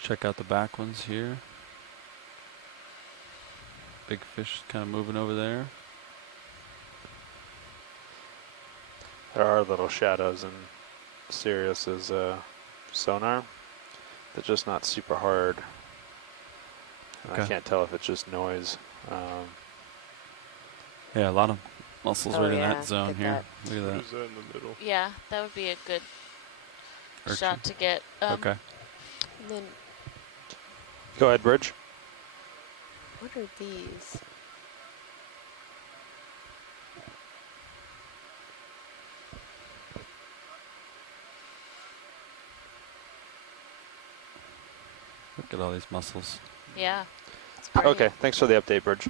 Check out the back ones here. Big fish kind of moving over there. There are little shadows in Sirius's sonar. They're just not super hard. And I Okay. can't tell if it's just noise. Yeah, a lot of mussels Oh, right in yeah, that zone look at here. Look What at is that in the middle? Yeah, that would be a good that. shot to get. Okay. And then Go ahead, Bridge. what are these? Look at all these mussels. Yeah. It's great. Okay, thanks for the update, Bridge.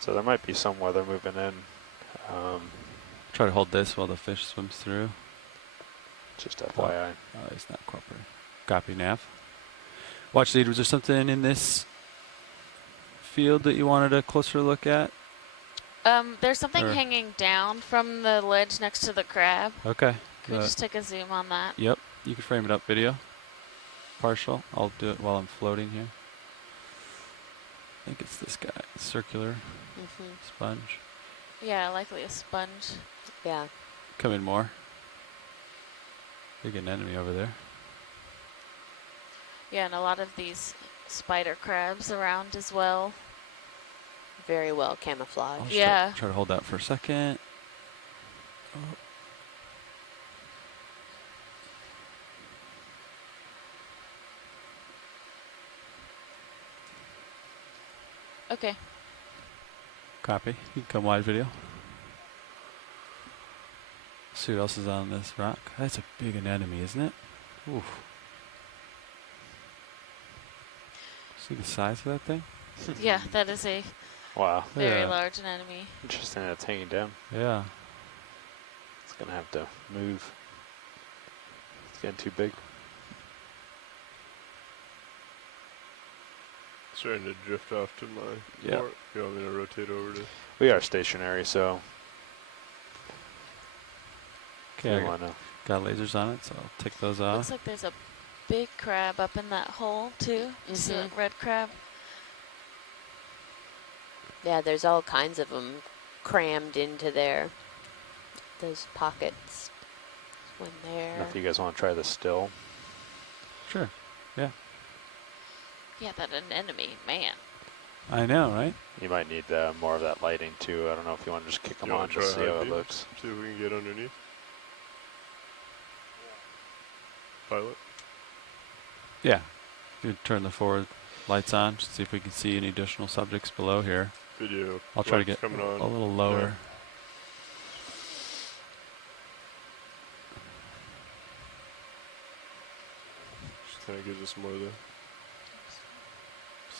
So there might be some weather moving in. Try to hold this while the fish swims through. Just FYI. Oh, he's not cooperating. Copy, Nav. Watch lead, was there something in this field that you wanted a closer look at? There's something Or- hanging down from the ledge next to the crab. Okay. Could we just take a zoom on that? Yep, you can frame it up video. Partial. I'll do it while I'm floating here. I think it's this guy, circular sponge. Yeah, likely a sponge. Yeah. Come in more. Big anemone over there. Yeah, and a lot of these spider crabs around as well. Very well I'll camouflaged. just Yeah. Try to hold that for a second. Oh. Okay. Copy. You can come wide video. See what else is on this rock. That's a big anemone, isn't it? Oof. See the size of that thing? Yeah, that is a Wow. very Yeah. large anemone. Interesting that it's hanging down. Yeah. It's going to have to move. It's getting too big. Starting to drift off to my Yeah. port. You want me to rotate over to? We are stationary, so Okay, we I want to. got lasers on it, so I'll take those off. Looks like there's a big crab up in that hole too. Just a red crab. Yeah, there's all kinds of them crammed into there. Those pockets. One there. If you guys want to try the still. Sure. Yeah. Yeah, that anemone, man. I know, right? You might need more of that lighting too. I don't know if you want to just kick them You on want to to try see high how it beams? looks. See if we can get underneath. Pilot. Yeah. You turn the forward lights on, just see if we can see any additional subjects below here. Video. I'll try to lights get coming on. a little lower. Yeah. Just kind of gives us more of the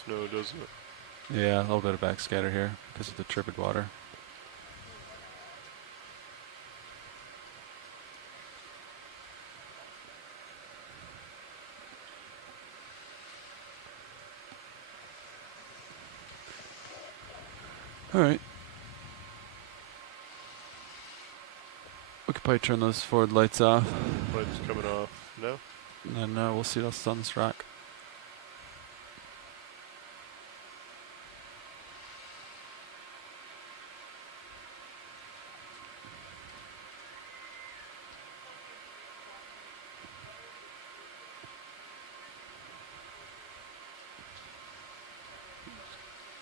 snow, doesn't it? Yeah, a little bit of backscatter here because of the turbid water. All right. We could probably turn those forward lights off, Lights coming off now. and then we'll see what else is on this rock.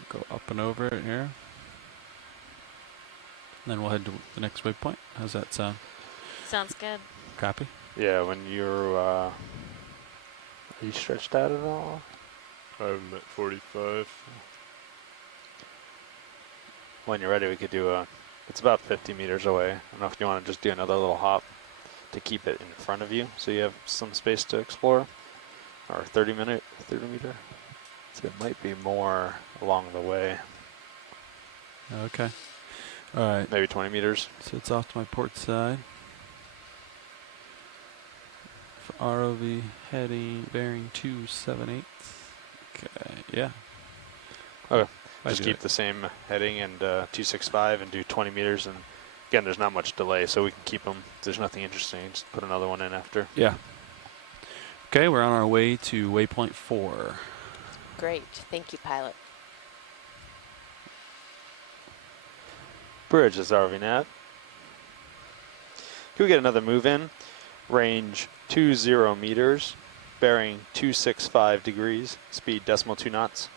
Go up and over it here. Then we'll head to the next waypoint. How's that sound? Sounds good. Copy? Yeah, when you're. Are you stretched out at all? I'm at 45. When you're ready, we could do a. It's about 50 meters away. I don't know if you want to just do another little hop to keep it in front of you, so you have some space to explore, or 30 meter. So it might be more along the way, Okay. All right. maybe 20 meters. So it's off to my port side. For ROV heading bearing 278. Okay, yeah. Just keep the same heading and 265 and do 20 meters. And again, there's not much delay, so we can keep them. If there's nothing interesting, just put another one in after. Yeah. Okay, we're on our way to waypoint 4. Great. Thank you, pilot. Bridge is RVing at. Can we get another move in? Range 20 meters, bearing 265 degrees, speed decimal 2 knots.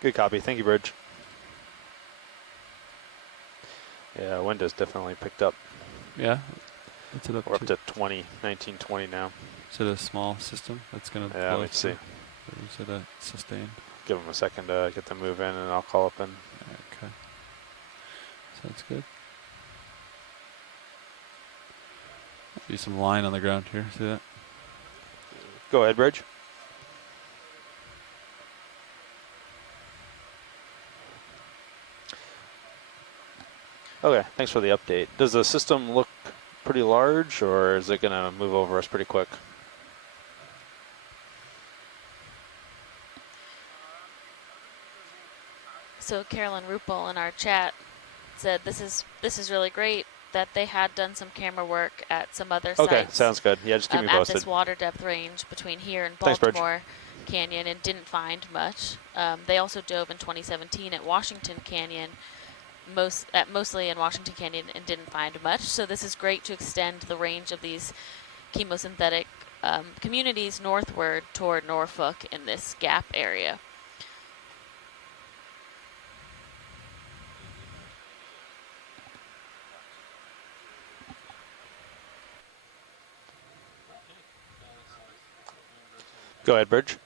Good copy. Thank you, Bridge. Yeah, wind has definitely picked up. Yeah. What's it up We're to? up to 20, 19, 20 now. Is it a small system that's going to Yeah, let's see. Or is it a sustained? Give them a second to get the move in, and I'll call up in. Okay. Sounds good. Be some line on the ground here. See that? Go ahead, Bridge. Okay, thanks for the update. Does the system look pretty large, or is it going to move over us pretty quick? So Carolyn Rupel in our chat said this is really great that they had done some camera work at some other Okay, sites. sounds good. Yeah, just keep me at posted. this water depth range between here and Thanks, Bridge. Baltimore Canyon and didn't find much. They also dove in 2017 at Washington Canyon, mostly in Washington Canyon, and didn't find much. So this is great to extend the range of these chemosynthetic communities northward toward Norfolk in this gap area. Go ahead, Bridge.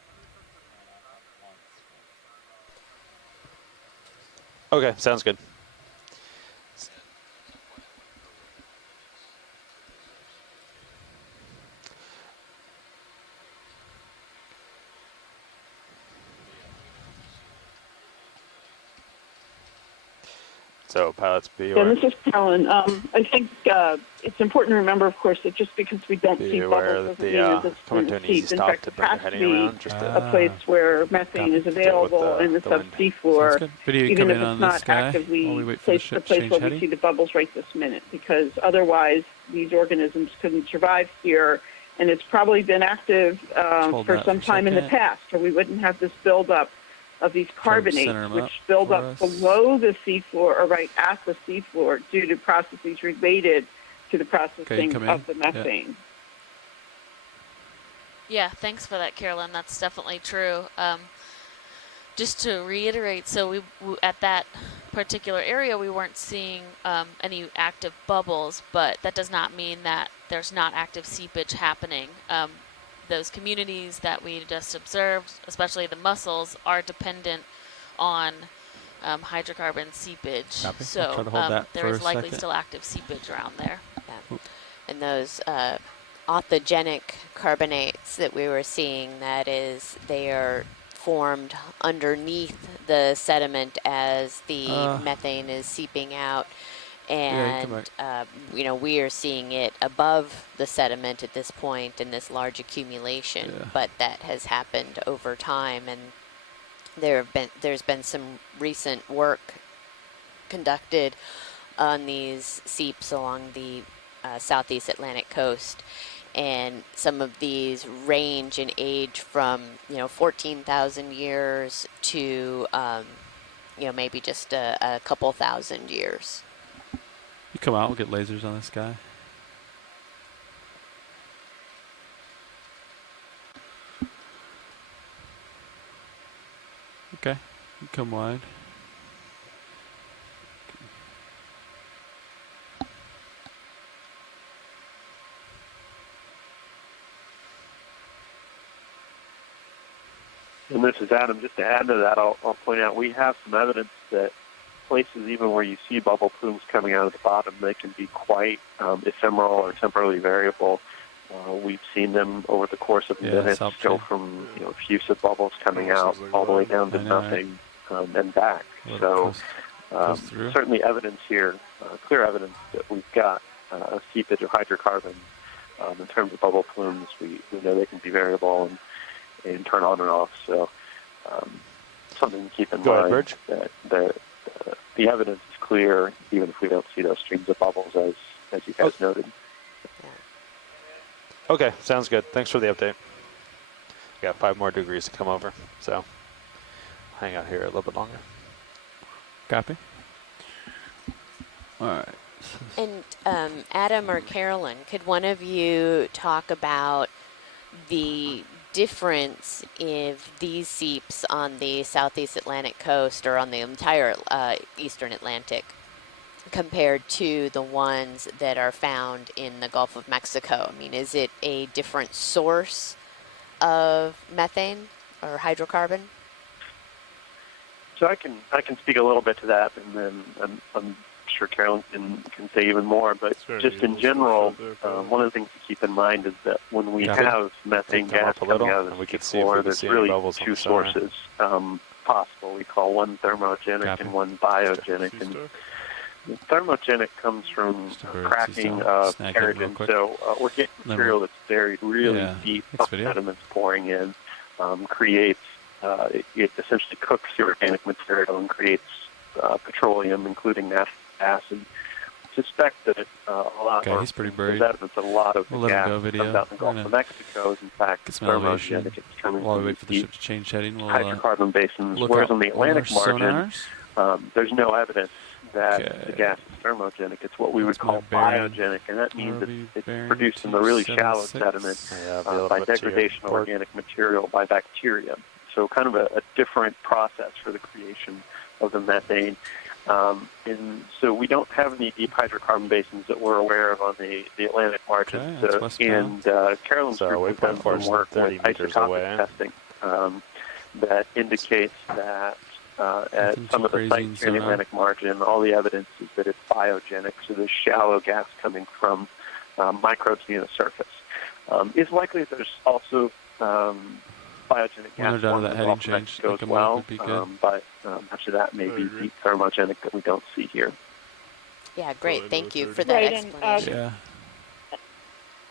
Okay, sounds good. So pilots be Yeah, this is Carolyn. I think it's important to remember, of course, that just because we don't see aware bubbles that doesn't mean that the this coming is to an seep. easy In stop fact, to it bring your has to heading be around. Just a place where methane is available in the the wind. subsea Sounds floor, good. Video even coming if on it's this not guy while we actively wait for the placed the place change where we heading. see the bubbles right this minute, because otherwise these organisms couldn't survive here. And it's probably been active Hold for that some for a time in the second. past, or we wouldn't have this buildup of these carbonates, center 'em up which build for up us. below the seafloor or right at the seafloor due to processes related to the processing come of in. the methane. Yeah, thanks for that, Carolyn. That's definitely true. Just to reiterate, so we at that particular area, we weren't seeing any active bubbles, but that does not mean that there's not active seepage happening. Those communities that we just observed, especially the mussels, are dependent on hydrocarbon seepage. Copy. I'll So try to hold that there for is a likely second. still active seepage around there. Yeah. And those authogenic carbonates that we were seeing, that is, they are formed underneath the sediment as the methane is seeping out. And, you know, we are seeing it above the sediment at this point in this large accumulation, but that has happened over time. And there's been some recent work conducted on these seeps along the southeast Atlantic coast. And some of these range in age from, 14,000 years to, maybe just a couple thousand years. You come out, we'll get lasers on this guy. Okay, you come wide. And this is Adam. Just to add to that, I'll point out we have some evidence that places even where you see bubble plumes coming out of the bottom, they can be quite ephemeral or temporally variable. We've seen them over the course of minutes go from effusive bubbles coming out all the way down to nothing and back. So certainly evidence here, clear evidence that we've got a seepage of hydrocarbons In terms of bubble plumes, we know they can be variable and turn on and off. So something to keep in Go ahead, mind Bridge. that the evidence is clear, even if we don't see those streams of bubbles as you guys noted. Okay, sounds good. Thanks for the update. We got 5 more degrees to come over, so hang out here a little bit longer. Copy. All right. And Adam or Carolyn, could one of you talk about the difference if these seeps on the southeast Atlantic coast or on the entire eastern Atlantic compared to the ones that are found in the Gulf of Mexico? I mean, is it a different source of methane or hydrocarbon? So I can speak a little bit to that, and then I'm sure Carolyn can say even more. But just in general, one of the things to keep in mind is that when we have methane gas coming out of the seafloor, there's really two sources possible. We call one thermogenic and one biogenic. And the thermogenic comes from cracking of keratin, so organic material that's buried really deep, sediments pouring in, creates, it essentially cooks the organic material and creates petroleum, including natural gas. And suspect that a lot he's pretty buried. A lot of the gas go video. comes out in the Gulf of Mexico is in fact thermogenic. It's coming while we from wait for the ship to change heading, we'll hydrocarbon basins, look whereas out on the Atlantic on our margin, there's no evidence that the gas is thermogenic. It's what we would call biogenic, and that means it's produced in the really shallow sediment by degradation of organic material by bacteria. So kind of a different process for the creation of the methane. And so we don't have any deep hydrocarbon basins that we're aware of on the Atlantic margin. And Carolyn's group has done some work with isotopic testing that indicates that at some of the sites here in the Atlantic margin, all the evidence is that it's biogenic, so there's shallow gas coming from microbes near the surface. It's likely that there's also biogenic gas forms in the Gulf of Mexico as well, but much of that may be deep thermogenic that we don't see here. Yeah, great. Thank you for that explanation. Yeah.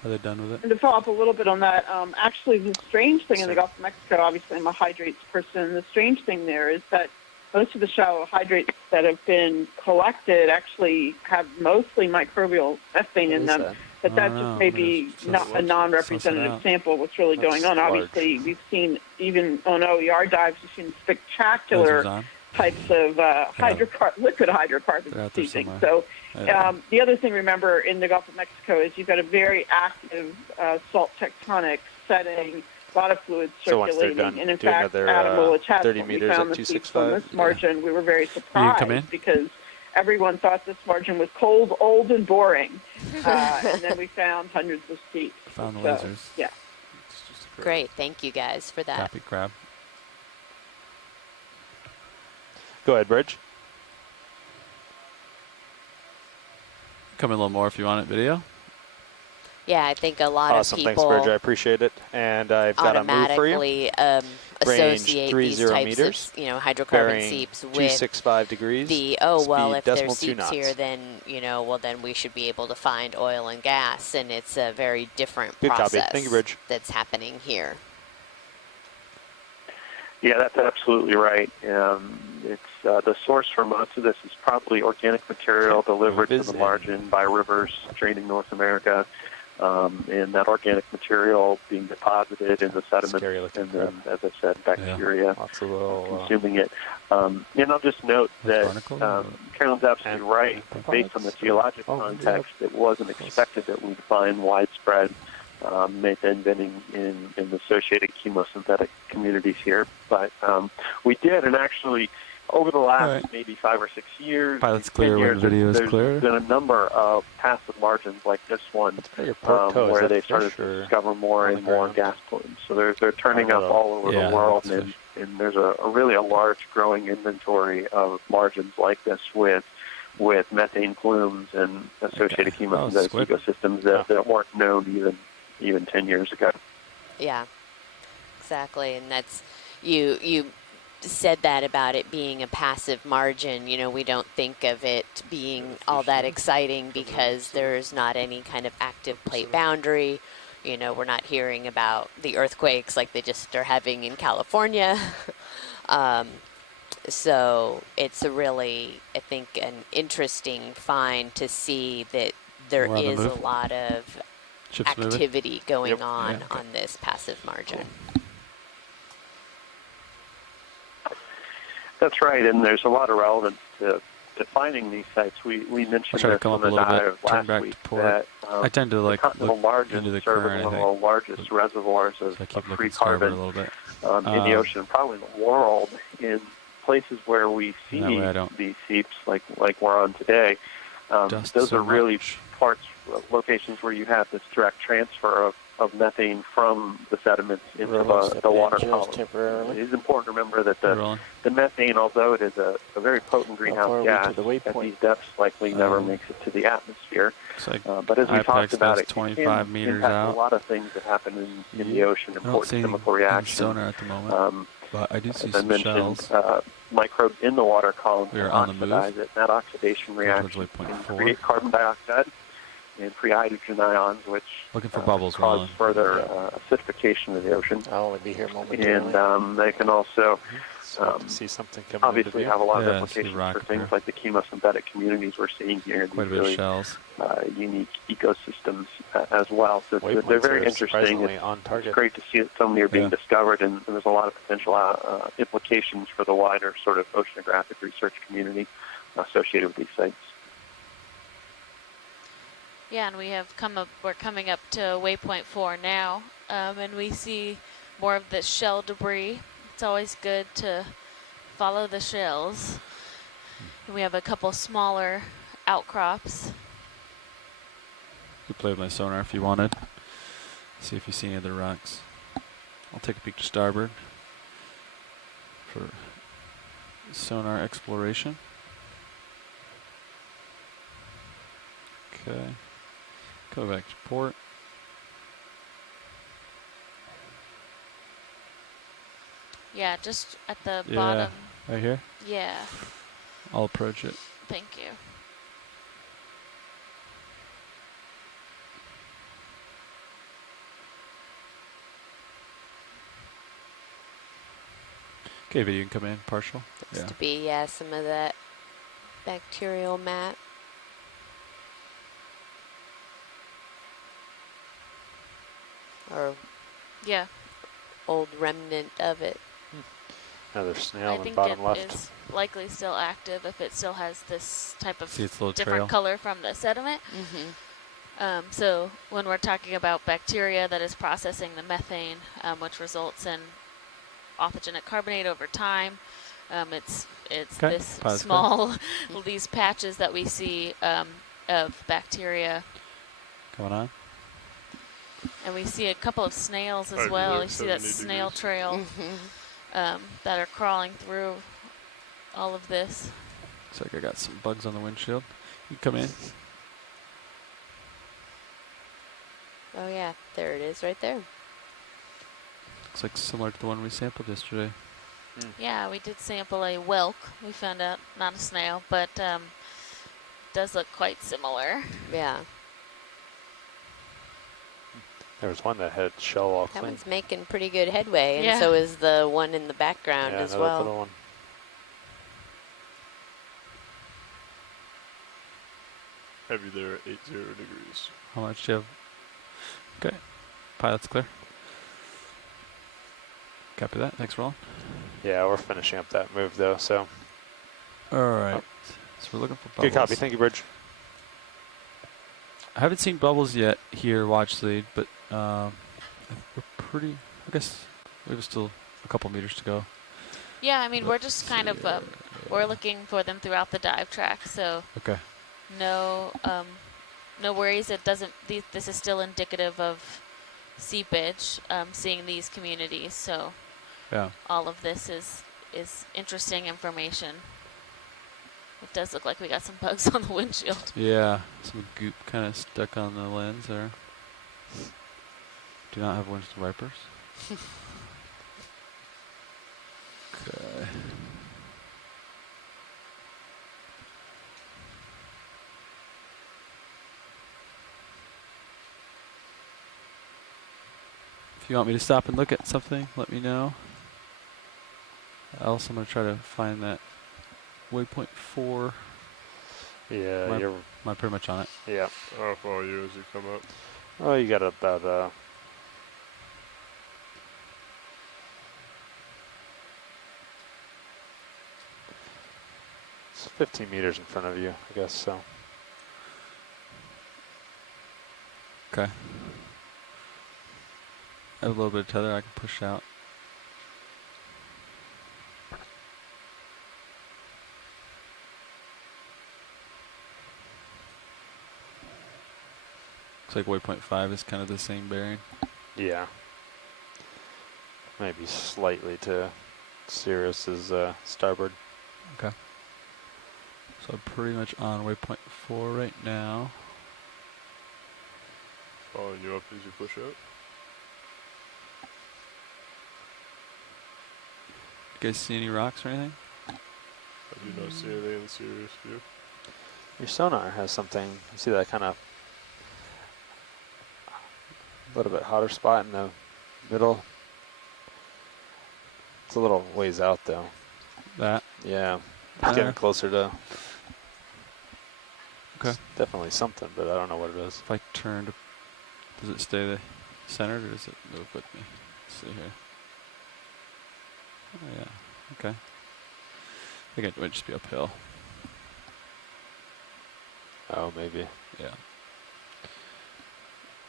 Are they done with it? And to follow up a little bit on that, actually the strange thing in the Gulf of Mexico, obviously I'm a hydrates person, the strange thing there is that most of the shallow hydrates that have been collected actually have mostly microbial methane in them. But that's just maybe not a non-representative sample of what's really going on. Obviously, we've seen, even on OER dives, we've seen spectacular types of liquid hydrocarbons seeping. So the other thing, remember, in the Gulf of Mexico is you've got a very active salt tectonic setting, a lot of fluids circulating. And in fact, Adam will attest, when we found the seeps on this margin, we were very surprised because everyone thought this margin was cold, old, and boring. And then we found hundreds of seeps. Found the lasers. Yeah. Great. Thank you guys for that. Copy, crab. Go ahead, Bridge. Come in a little more if you want it, video. Yeah, I think a lot of people thanks, Bridge. I appreciate it. And I've got a move for you. Automatically associate these types of, hydrocarbon seeps with 265 degrees. If there's seeps here, then then we should be able to find oil and gas, and it's a very different process. Thank you, Bridge. That's happening here. Yeah, that's absolutely right. It's the source for most of this is probably organic material delivered to the margin by rivers draining North America. And that organic material being deposited in the sediment, and then, as I said, bacteria consuming it. And I'll just note that Carolyn's absolutely right. Based on the geologic context, it wasn't expected that we'd find widespread methane venting in the associated chemosynthetic communities here. But we did, and actually, over the last maybe 5 or 6 years, Pilot's clear when the video is clear. There's been a number of passive margins like this one where they started to discover more and more gas plumes. So they're turning up all over the world, and there's a really large growing inventory of margins like this with methane plumes and associated chemosynthetic ecosystems that weren't known even 10 years ago. Yeah, exactly, and that's you said that about it being a passive margin. You know, we don't think of it being all that exciting because there's not any kind of active plate boundary. You know, we're not hearing about the earthquakes like they just are having in California. So it's a really, I think, an interesting find to see that there We're on the is a move. lot of Ship's moving. activity going Yep. on Yeah, okay. on this passive margin. That's right, and there's a lot of relevance to finding these sites. We mentioned I'll try to this come on up a the little bit, dive turn last back week to port. that I tend to the like continental look margin into the serve current, as I one of think. the largest reservoirs So of I keep free looking starboard a carbon little bit. in the ocean, probably in the world, in places where we see That way I don't these seeps like we're on today. dust Those so are really much. locations where you have this direct transfer of methane from the sediments into the water column. Temporarily. It is important to remember that You're rolling. the methane, although it is a very potent far are greenhouse we gas, to the at waypoint? these depths likely never Um, makes it to the atmosphere. It's like But as we talked IPEX about, does it 25 can meters impact out. a lot of things that happen in the ocean, I don't important see chemical any reactions. sonar at the moment, Um, but I do see as I some mentioned, shells. microbes in the water column We can are on the move. oxidize it. That oxidation Going towards reaction waypoint can 4. create carbon dioxide and free hydrogen ions, which Looking for bubbles cause rolling. further acidification of the ocean. I'll only be here momentarily. And they can also So to see something coming obviously into have a lot Yeah, I of see implications rock for things there. like the chemosynthetic communities we're seeing here in Quite a these bit of really shells. unique ecosystems as well. So they're waypoints very are interesting. surprisingly on It's target. great to see that so many are being Yeah. discovered, and there's a lot of potential implications for the wider sort of oceanographic research community associated with these sites. Yeah, and we have we're coming up to waypoint 4 now, and we see more of the shell debris. It's always good to follow the shells. And we have a couple smaller outcrops. You could play with my sonar if you wanted. See if you see any other rocks. I'll take a peek to starboard for sonar exploration. Okay. Go back to port. Yeah, just at the Yeah. bottom. Right here. Yeah, I'll approach it. thank you. Okay, but you can come in partial. Looks Yeah. to be, yeah, some of that bacterial mat. Or Yeah, old remnant of it. Another snail I in the think bottom it left. is likely still active if it still has this type of See its little different trail. color from the sediment. So when we're talking about bacteria that is processing the methane, which results in authigenic carbonate over time, it's Okay, this pause there. small, these patches that we see of bacteria, Going on. and we see a couple of snails as Alright, well. there, You see that 70 snail degrees. trail that are crawling through all of this. Looks like I got some bugs on the windshield. You come in. Oh yeah, there it is right there. Looks like similar to the one we sampled yesterday. Yeah, we did sample a whelk. We found out not a snail, but does look quite similar. Yeah, There was one that had shell all that clean. one's making pretty good headway, and Yeah. so is the one in the background Yeah, as another well. little one. Heavy there at 80 degrees. How much do you have? Okay. Pilot's clear. Copy that. Thanks, Roland. Yeah, we're finishing up that move though, so All right. So we're looking for bubbles. good copy. Thank you, Bridge. I haven't seen bubbles yet here, watch lead, but we're pretty. I guess we have still a couple meters to go. Yeah, I mean, we're just kind of, Let's we're looking for them throughout the dive track, so Okay. no no worries. It doesn't, this is still indicative of seepage, seeing these communities, so Yeah. all of this is interesting information. It does look like we got some bugs on the windshield. Yeah. Some goop kind of stuck on the lens there. Do not have windshield wipers. Okay. If you want me to stop and look at something, let me know. Else, I'm going to try to find that waypoint 4. Yeah, Am you're. I pretty much on it? Yeah. I'll follow you as you come up. Oh, you got about it's 15 meters in front of you, I guess. So. Okay. I have a little bit of tether I can push out. Looks like waypoint 5 is kind of the same bearing. Yeah. Maybe slightly to Sirius's starboard. Okay. So I'm pretty much on waypoint 4 right now. Following you up as you push out. You guys see any rocks or anything? I do not see anything in the serious view. Your sonar has something. You see that kind of a little bit hotter spot in the middle. It's a little ways out though. That? Yeah, it's getting closer to. Okay. It's definitely something, but I don't know what it is. If I turn to, does it stay centered or does it move with me? Let's see here. Oh yeah, okay. I think it might just be uphill. Oh, maybe. Yeah.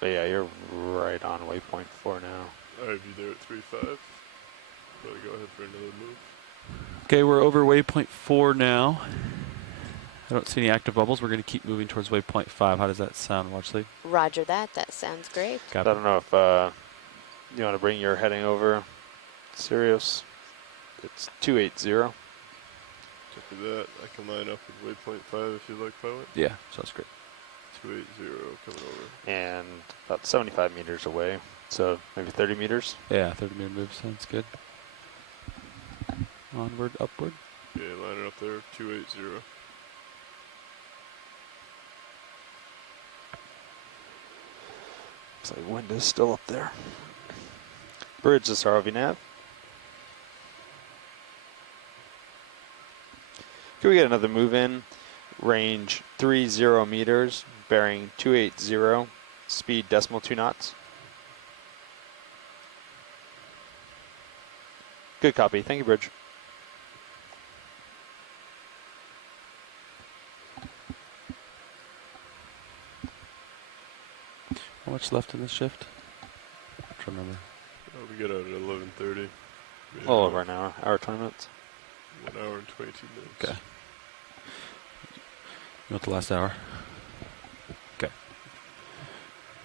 But yeah, you're right on waypoint 4 now. I have you there at 3.5. So go ahead for another move. Okay, we're over waypoint 4 now. I don't see any active bubbles. We're going to keep moving towards waypoint 5. How does that sound, Watchley? Roger that. That sounds great. I Copy. don't know if you want to bring your heading over Sirius. It's 280. After that, I can line up with waypoint 5 if you like, pilot. Yeah, sounds great. 280 coming over. And about 75 meters away. So maybe 30 meters. Yeah, 30-meter move sounds good. Onward, upward. Yeah, line it up there, 280. Looks like wind is still up there. Bridge is ROV nav. Can we get another move in? Range 30 meters, bearing 280, speed decimal 2 knots. Good copy. Thank you, Bridge. How much left in this shift? I'm trying to remember. We get out at 11:30. A little over an hour 20 minutes. 1 hour and 22 minutes. Okay. You want the last hour? Okay.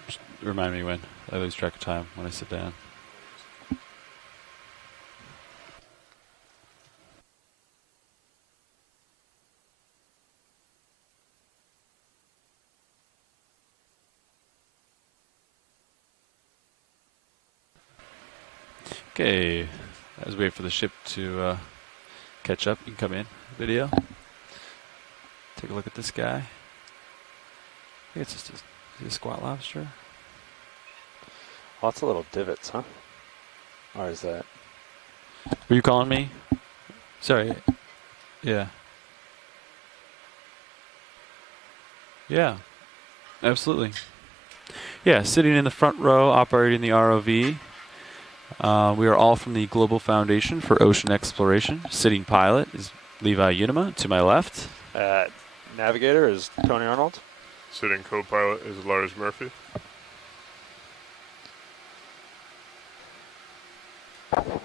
Just remind me when. I lose track of time when I sit down. Okay, as we wait for the ship to catch up, you can come in. Video. Take a look at this guy. I think it's just a squat lobster. Lots of little divots, huh? Or is that? Were you calling me? Sorry. Yeah. Yeah. Absolutely. Yeah, sitting in the front row, operating the ROV. We are all from the Global Foundation for Ocean Exploration. Sitting pilot is Levi Unima to my left. Navigator is Tony Arnold. Sitting co-pilot is Lars Murphy.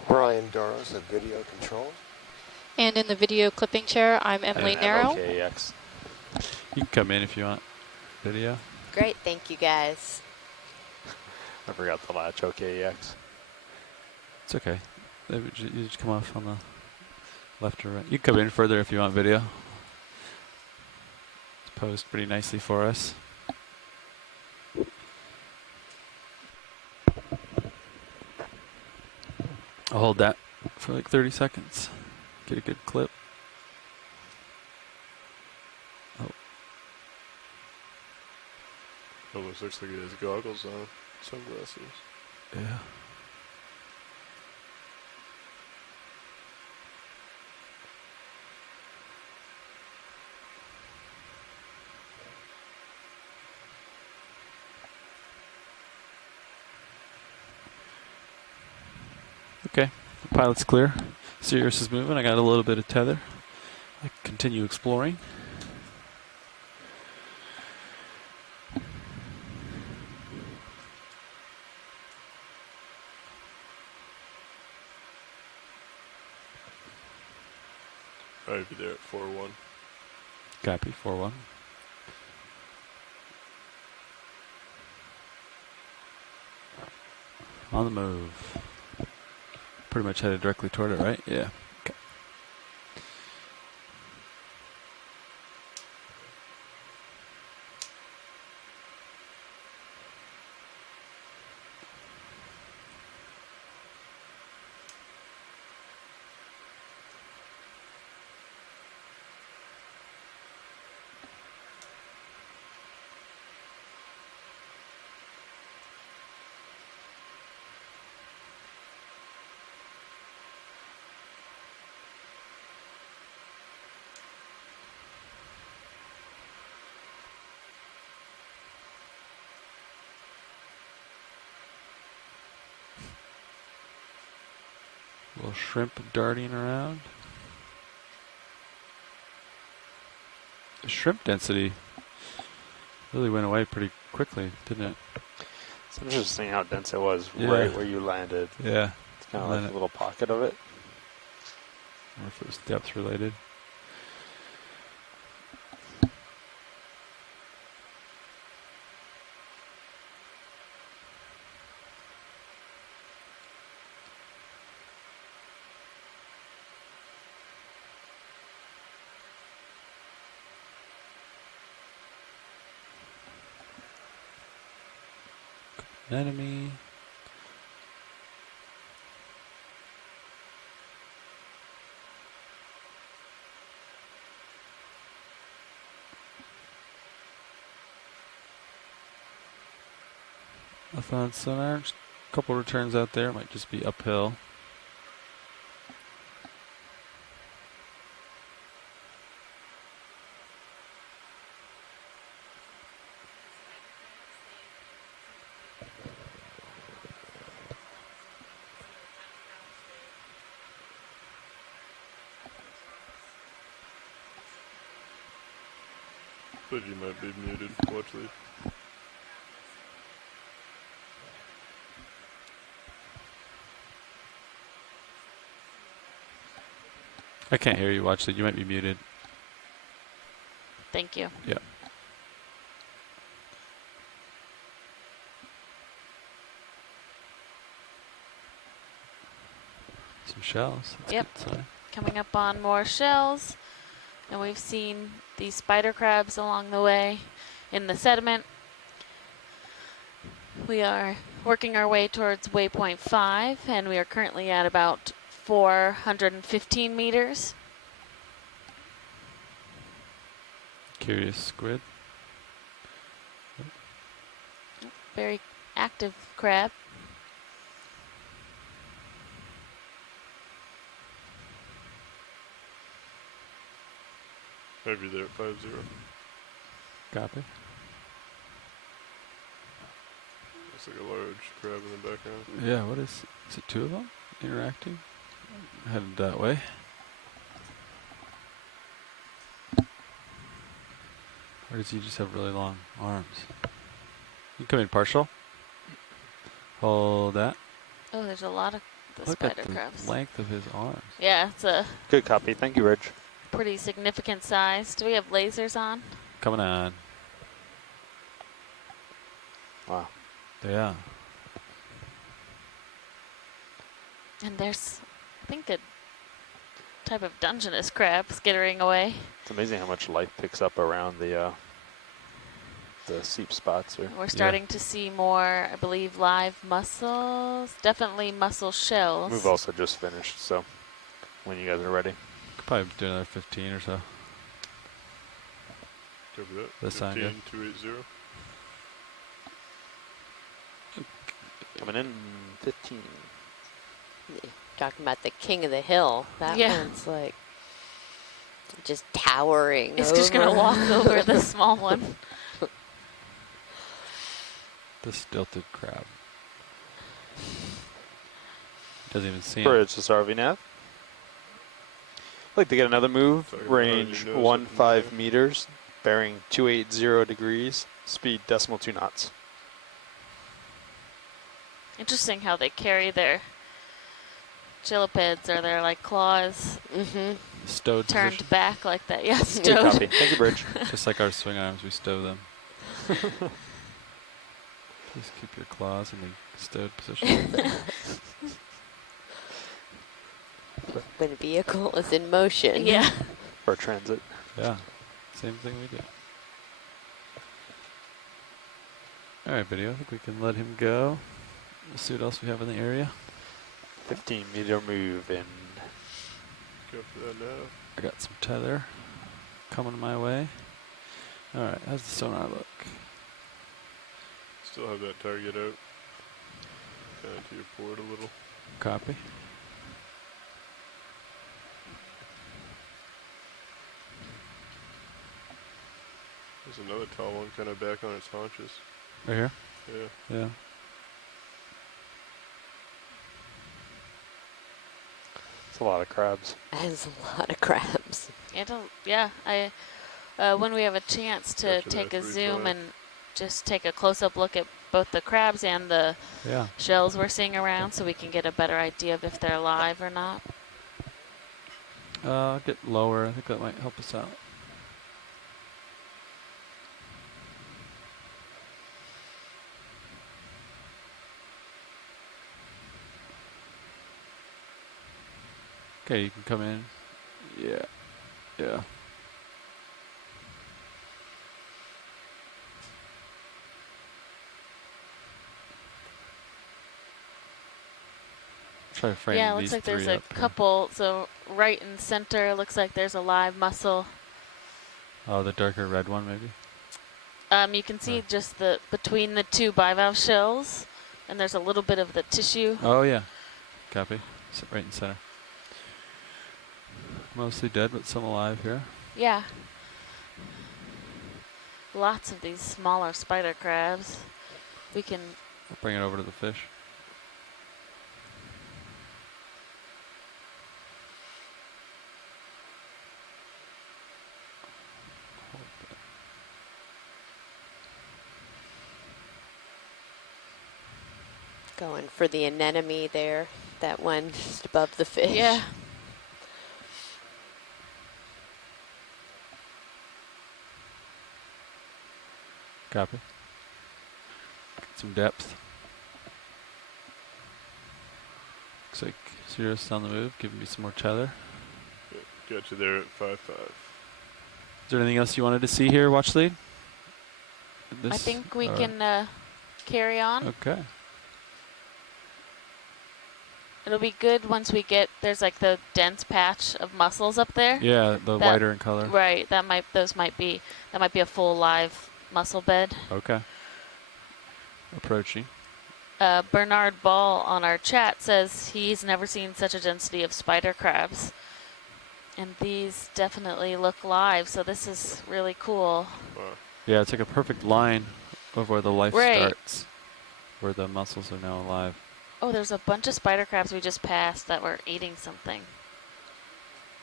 Brian Doros at video control. And in the video clipping chair, I'm Emily And Narrow. OKEX. You can come in if you want. Video. Great. Thank you, guys. I forgot the latch. OKEX. It's okay. You just come off on the left or right. You can come in further if you want video. It's posed pretty nicely for us. I'll hold that for like 30 seconds. Get a good clip. Almost looks like he has goggles on, sunglasses. Yeah. Okay, the pilot's clear. Sirius is moving. I got a little bit of tether. I continue exploring. I'll be there at 4-1. Copy, 4-1. On the move. Pretty much headed directly toward it, right? Yeah. Okay. Little shrimp darting around. The shrimp density really went away pretty quickly, didn't it? It's interesting how dense it was Yeah. right where you landed. Yeah. It's kind of like a little pocket of it. Or if it was depth related. Enemy. I found sonar. Just a couple returns out there. Might just be uphill. But you might be muted. Watch lead. I can't hear you. Watch that. You might be muted. Thank you. Yeah. Some shells. That's Yep. good sign. Coming up on more shells, and we've seen these spider crabs along the way in the sediment. We are working our way towards waypoint 5, and we are currently at about 415 meters. Curious squid. Very active crab. I'll be there at 5-0. Copy. Looks like a large crab in the background. Yeah, what is it? Two of them interacting? Headed that way. Or does he just have really long arms? You come in partial. Hold that. Oh, there's a lot of the Look spider at the crabs. length of his arms. Yeah, it's a Good copy. Thank you, Reg. pretty significant size. Do we have lasers on? Coming on. Wow. Yeah. And there's, I think, a type of Dungeness crab skittering away. It's amazing how much life picks up around the the seep spots. Or We're starting to see more, I believe, live mussels. Definitely mussel shells. we've also just finished, so when you guys are ready. Could probably do another 15 or so. Copy that. That sound good? 15280. Coming in 15. Talking about the king of the hill. That Yeah. one's like just towering. It's just gonna over. walk over the small one. The stilted crab. Doesn't even see him. Bridge to RV nav. I'd like to get another move. Sorry, behind Range your nose up in the 15 air. meters. Bearing 280 degrees. Speed decimal 2 knots. Interesting how they carry their Cephalopod's or their like claws Mm-hmm. Stowed turned position. back like that. Yeah, Good stowed. copy. Thank you, Bridge. Just like our swing arms, we stow them. Please keep your claws in the stowed position. When a vehicle is in motion. Yeah. For transit. Yeah, same thing we do. All right, video. I think we can let him go. We'll see what else we have in the area. 15 meter move in. Go for that now. I got some tether coming my way. All right, how's the sonar look? Still have that target out. Kind of to your port a little. Copy. There's another tall one kind of back on its haunches. Right here? Yeah. Yeah. It's a lot of crabs. That is a lot of crabs. Yeah. I when we have a chance to Gotcha take there, a zoom 312. and just take a close-up look at both the crabs and the Yeah. shells we're seeing around, so we can get a better idea of if they're alive or not. I'll get lower. I think that might help us out. Okay, you can come in. Yeah. Yeah. Try to frame Yeah, it these looks like three there's a up here. couple. So right in center, looks like there's a live mussel. Oh, the darker red one, maybe? You can see Right. just the between the two bivalve shells, and there's a little bit of the tissue. Oh, yeah. Copy. Right in center. Mostly dead, but some alive here. Yeah. Lots of these smaller spider crabs. We can, I'll bring it over to the fish. Going for the anemone there. That one just above the fish. yeah. Copy. Get some depth. Looks like Sirius on the move, giving me some more tether. Got you there at 5.5. Is there anything else you wanted to see here, watch lead? I think we can carry on. Okay. It'll be good once we get, there's like the dense patch of mussels up there. Yeah, the That- whiter in color. Right, that might be a full live mussel bed. Okay. Approaching. Bernard Ball on our chat says he's never seen such a density of spider crabs. And these definitely look live, so this is really cool. Wow. Yeah, it's like a perfect line of where the life Right. starts, where the mussels are now alive. Oh, there's a bunch of spider crabs we just passed that were eating something.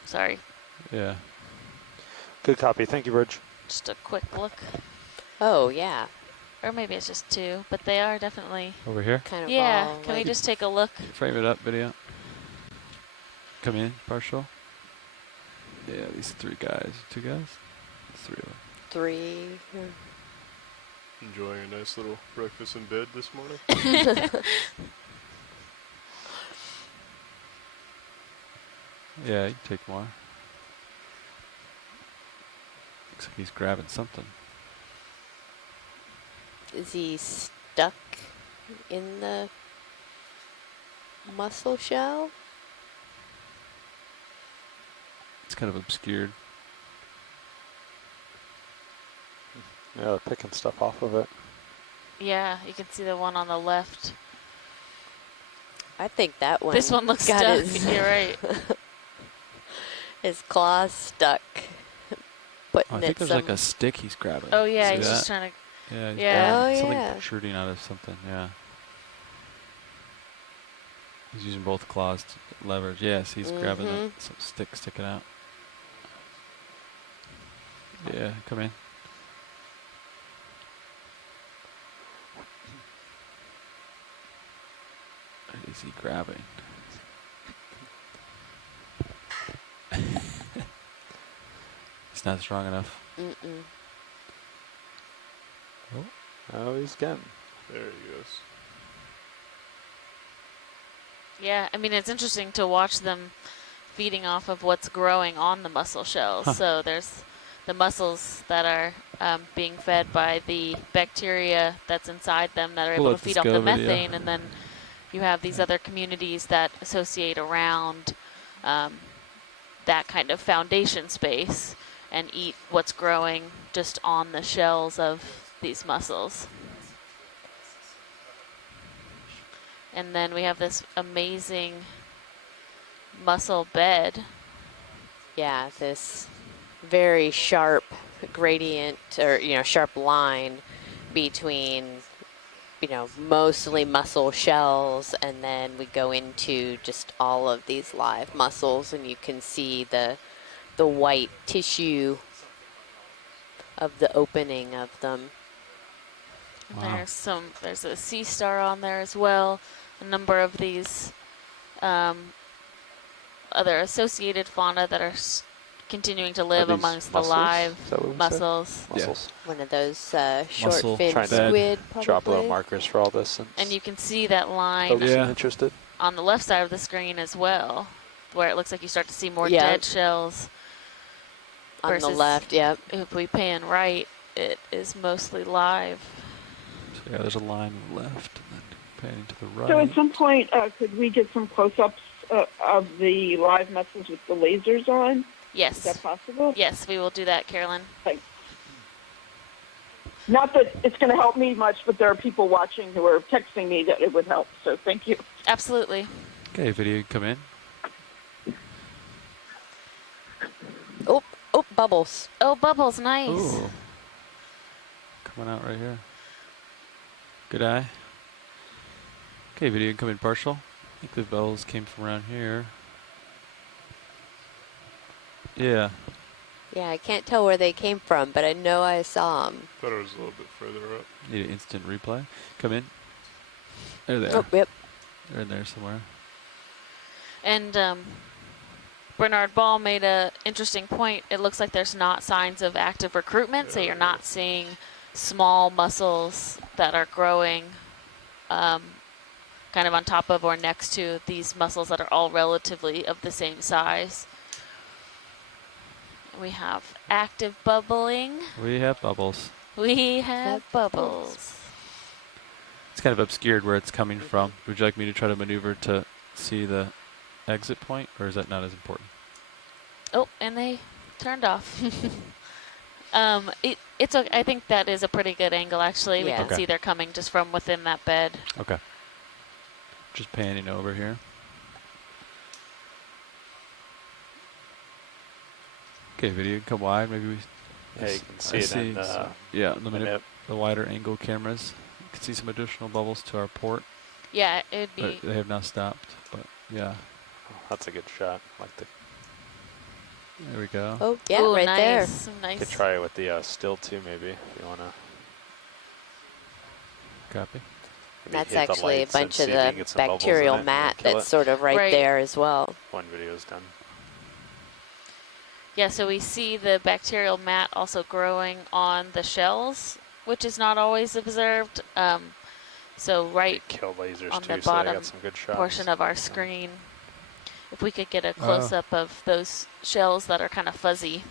Sorry, Yeah. Good copy. Thank you, Bridge. just a quick look. Oh, yeah. Or maybe it's just two, but they are definitely. Over here. Kind of Yeah, all can we like- just take a look? Frame it up, video. Come in, partial. Yeah, these three guys. Two guys? Three of them. three? Enjoying a nice little breakfast in bed this morning. Yeah, you can take more. Looks like he's grabbing something. Is he stuck in the mussel shell? It's kind of obscured. Yeah, they're picking stuff off of it. Yeah, you can see the one on the left. I think that one. This one looks got stuck. his, You're right. his claws stuck. Putting Oh, I think it there's some. like a stick he's grabbing. Oh yeah, See he's that? just trying to. Yeah, he's Yeah. grabbing Oh, something yeah. protruding out of something. Yeah. He's using both claws to leverage. Yes, he's grabbing some stick sticking out. Yeah, come in. What is he grabbing? He's not strong enough. Mm-mm. Oh, he's getting. There he goes. Yeah, I mean it's interesting to watch them feeding off of what's growing on the mussel shells. Huh. So there's the mussels that are being fed by the bacteria that's inside them that are able to Let feed this off go, the video. methane, and then you have these other communities that associate around that kind of foundation space and eat what's growing just on the shells of these mussels. And then we have this amazing mussel bed. Yeah, this very sharp gradient, or sharp line between mostly mussel shells, and then we go into just all of these live mussels, and you can see the white tissue of the opening of them. And Wow. there's a sea star on there as well. A number of these other associated fauna that are continuing to live these amongst mussels? the live Is that what we said? mussels. Mussels. One of those Mussel short fin Trying to squid, Drop little probably. markers for all this. And you can see that line folks Yeah. interested. on the left side of the screen as well, where it looks like you start to see more Yeah. dead shells. On the versus left, yep. If we pan right, it is mostly live. So yeah, there's a line on the left and then panning to the right. So at some point, could we get some close-ups of the live mussels with the lasers on? Is Yes. that possible? Yes, we will do that, Carolyn. Not that it's going to help me much, but there are people watching who are texting me that it would help. So thank you. Absolutely. Okay, video, come in. Oh, bubbles. Oh, bubbles, nice. Ooh. Coming out right here. Good eye. Okay, video, come in partial. I think the bubbles came from around here. Yeah. Yeah, I can't tell where they came from, but I know I saw them. Thought it was a little bit further up. Need an instant replay. Come in. There they are. Oh, yep. They're in there somewhere. And Bernard Ball made a interesting point. It looks like there's not signs of active recruitment, so you're not seeing small mussels that are growing kind of on top of or next to these mussels that are all relatively of the same size. We have active bubbling. We have bubbles. We have bubbles. It's kind of obscured where it's coming from. Would you like me to try to maneuver to see the exit point, or is that not as important? Oh, and they turned off. It's okay. I think that is a pretty good angle, actually. We Yeah. can Okay. see they're coming just from within that bed. Okay. Just panning over here. Okay, video, come wide. Maybe we. Yeah, you can see I it in some- yeah, the the wider angle cameras. You can see some additional bubbles to our port, Yeah, it'd but be. they have now stopped. But yeah, That's a good shot. Like the there we go. Oh, yeah, Ooh, right there. nice, Nice. could try it with the still too, maybe if you wanna. Copy. maybe That's hit the actually a lights and bunch see of if you can the get some bubbles in bacterial it and mat kill that's it. sort of right Right. there as well. One video's done. Yeah, so we see the bacterial mat also growing on the shells, which is not always observed. So right Kill lasers on too, the so they bottom got some good shots. portion of our screen, if we could get a close-up of those shells that are kind of fuzzy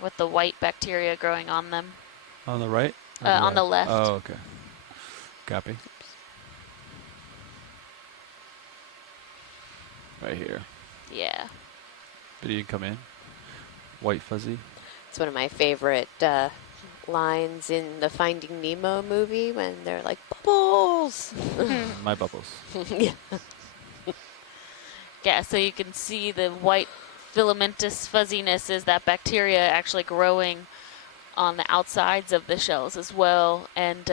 with the white bacteria growing on them. On the right. on the left. Oh, okay. Copy. Right here. Yeah. But you can come in. White fuzzy. It's one of my favorite lines in the Finding Nemo movie when they're like, bubbles! My bubbles. Yeah. Yeah, so you can see the white filamentous fuzziness is that bacteria actually growing on the outsides of the shells as well. And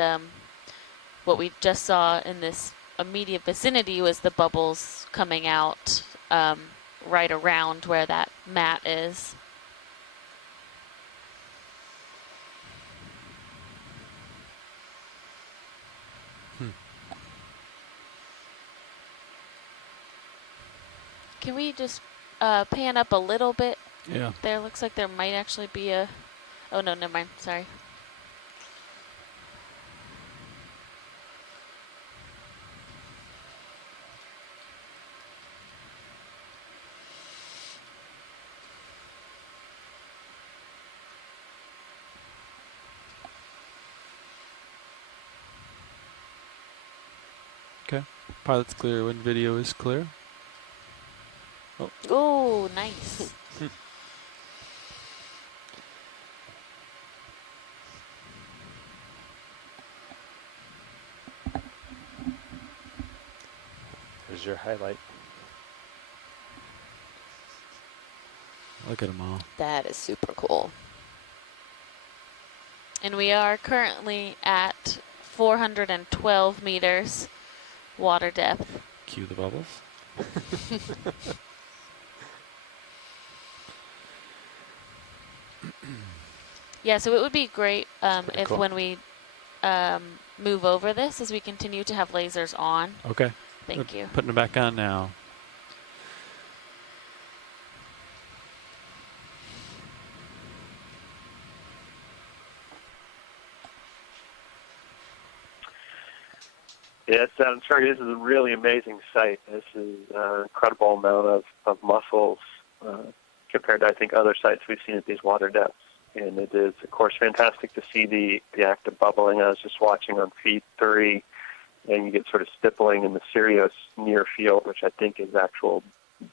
what we just saw in this immediate vicinity was the bubbles coming out right around where that mat is. Can we just pan up a little bit? Yeah. There looks like there might actually be a... Oh, no, never mind. Sorry. Okay. Pilot's clear when video is clear. Oh, nice. There's your highlight. Look at them all. That is super cool. And we are currently at 412 meters water depth. Cue the bubbles. Yeah, so it would be great if cool. when we move over this, as we continue to have lasers on. Okay. Thank you. Putting them back on now. Yes, I'm sorry. This is a really amazing site. This is an incredible amount of mussels compared to, I think, other sites we've seen at these water depths. And it is, of course, fantastic to see the act of bubbling. I was just watching on feed 3, and you get sort of stippling in the Sirius near field, which I think is actual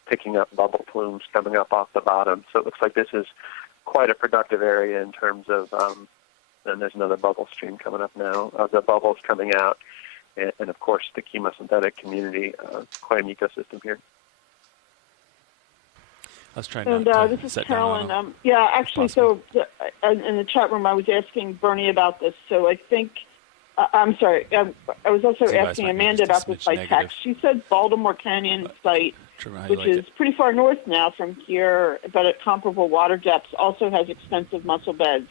picking up bubble plumes coming up off the bottom. So it looks like this is quite a productive area in terms of, and there's another bubble stream coming up now, of the bubbles coming out. And of course, the chemosynthetic community, quite an ecosystem here. I was trying And not to this is set down on Carolyn. them. Yeah, actually, so in the chat room, I was asking Bernie about this. So I think, I'm sorry, I was also So you guys asking might be Amanda just a about this smidge by negative. text. She said Baltimore Canyon site, Trim how you which like is it. pretty far north now from here, but at comparable water depths, also has extensive mussel beds.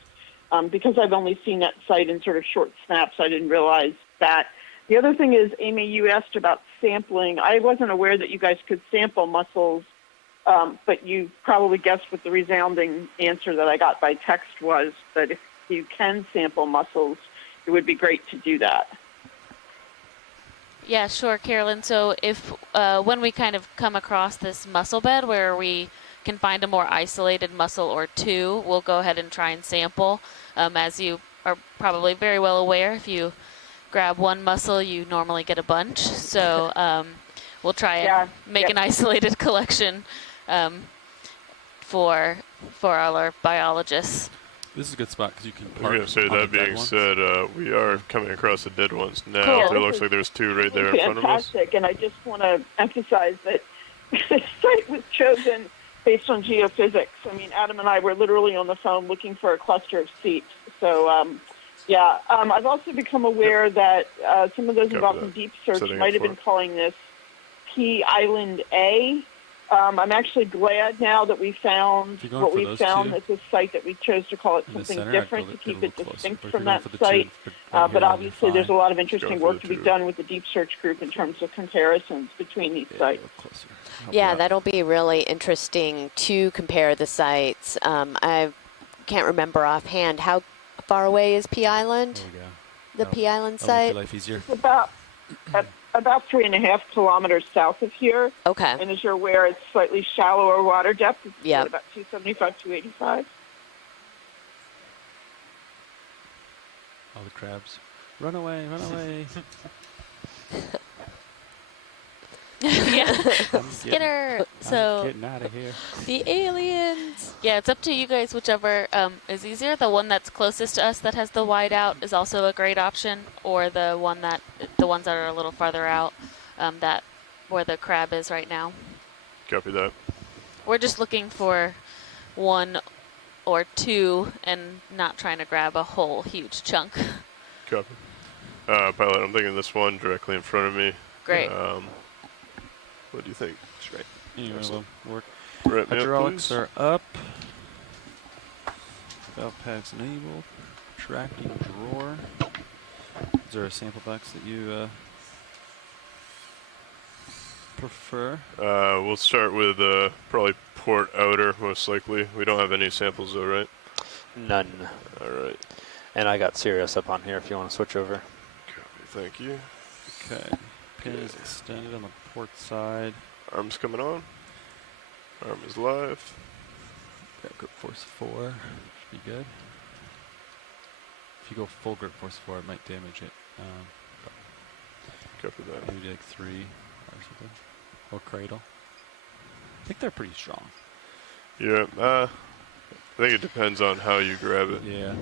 Because I've only seen that site in sort of short snaps, I didn't realize that. The other thing is, Amy, you asked about sampling. I wasn't aware that you guys could sample mussels, but you probably guessed what the resounding answer that I got by text was, that if you can sample mussels, it would be great to do that. Yeah, sure, Carolyn. So if when we kind of come across this mussel bed where we can find a more isolated mussel or two, we'll go ahead and try and sample. As you are probably very well aware, if you grab one mussel, you normally get a bunch. So we'll try and make an isolated collection for all our biologists. This is a good spot because you can I was park going to say, on the that dead being ones. said, we are coming across the dead ones now. Cool. There looks like there's 2 right there in front of us. Fantastic, and I just want to emphasize that this site was chosen based on geophysics. I mean, Adam and I were literally on the phone looking for a cluster of seeps. So, I've also become aware that some of those Copy involved that. in deep search Setting might up have for been it. calling this P Island A. I'm actually glad now that we found If you're going what for we those found two at this site, that we chose to call it in the something center, different I'd to go keep a it little closer. distinct But if from you're going that for the site. two, right But here, obviously, there's a fine. lot of Go interesting for work the to be two. done with the deep search group in terms of comparisons between these Yeah, sites. a little closer. Help you Yeah, out. that'll be really interesting to compare the sites. I can't remember offhand how far away is P Island, There we go. the P Island That'll make site. your life easier. It's about 3.5 kilometers south of here. Okay. And as you're aware, it's slightly shallower water depth. It's Yep. about 275, 285. Oh, the crabs. Run away, run away. Yeah. I'm getting, Skitter. I'm So getting out of here. The aliens. yeah, it's up to you guys, whichever is easier. The one that's closest to us that has the wide out is also a great option, or the ones that are a little farther out, that where the crab is right now. Copy that. We're just looking for one or two and not trying to grab a whole huge chunk. Copy. Pilot, I'm thinking this one directly in front of me. Great. What do you think? Straight. Anyway, Excellent. we'll work. Wrap me up, Hydraulics please. are up. Valve pads enabled. Tracking drawer. Is there a sample box that you prefer? We'll start with probably port outer, most likely. We don't have any samples though, right? None. All right. And I got Sirius up on here if you want to switch over. Copy. Thank you. Okay. Pin is extended on the port side. Arm's coming on. Arm is live. Got grip force 4. Should be good. If you go full grip force 4, it might damage it. Copy that. Maybe like 3 or something. Or cradle. I think they're pretty strong. Yeah. I think it depends on how you grab it. Yeah.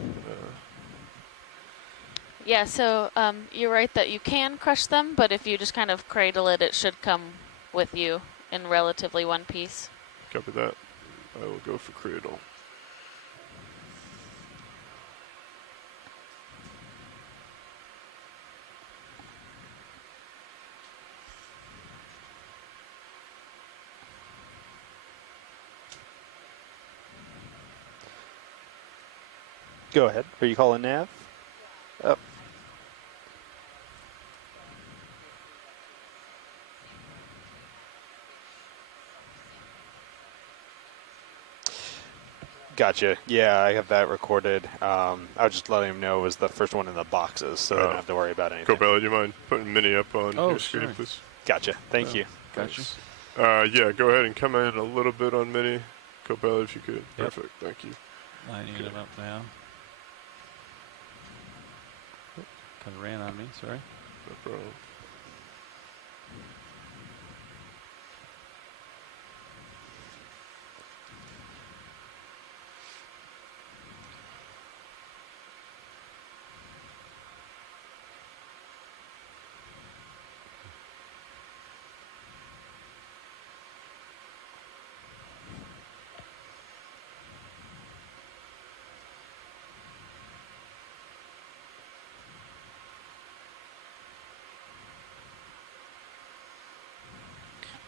Yeah, so you're right that you can crush them, but if you just kind of cradle it, it should come with you in relatively one piece. Copy that. I will go for cradle. Go ahead. Are you calling nav? Oh. Gotcha. Yeah, I have that recorded. I was just letting him know it was the first one in the boxes, so they don't have to worry about anything. Copilot, do you mind putting Mini up on Oh, your screen, sure. please? Gotcha. Thank you. Gotcha. Yeah, go ahead and come in a little bit on Mini. Copilot, if you could. Yep. Perfect. Thank you. Lining Okay. them up now. Kind of ran on me, sorry. No problem.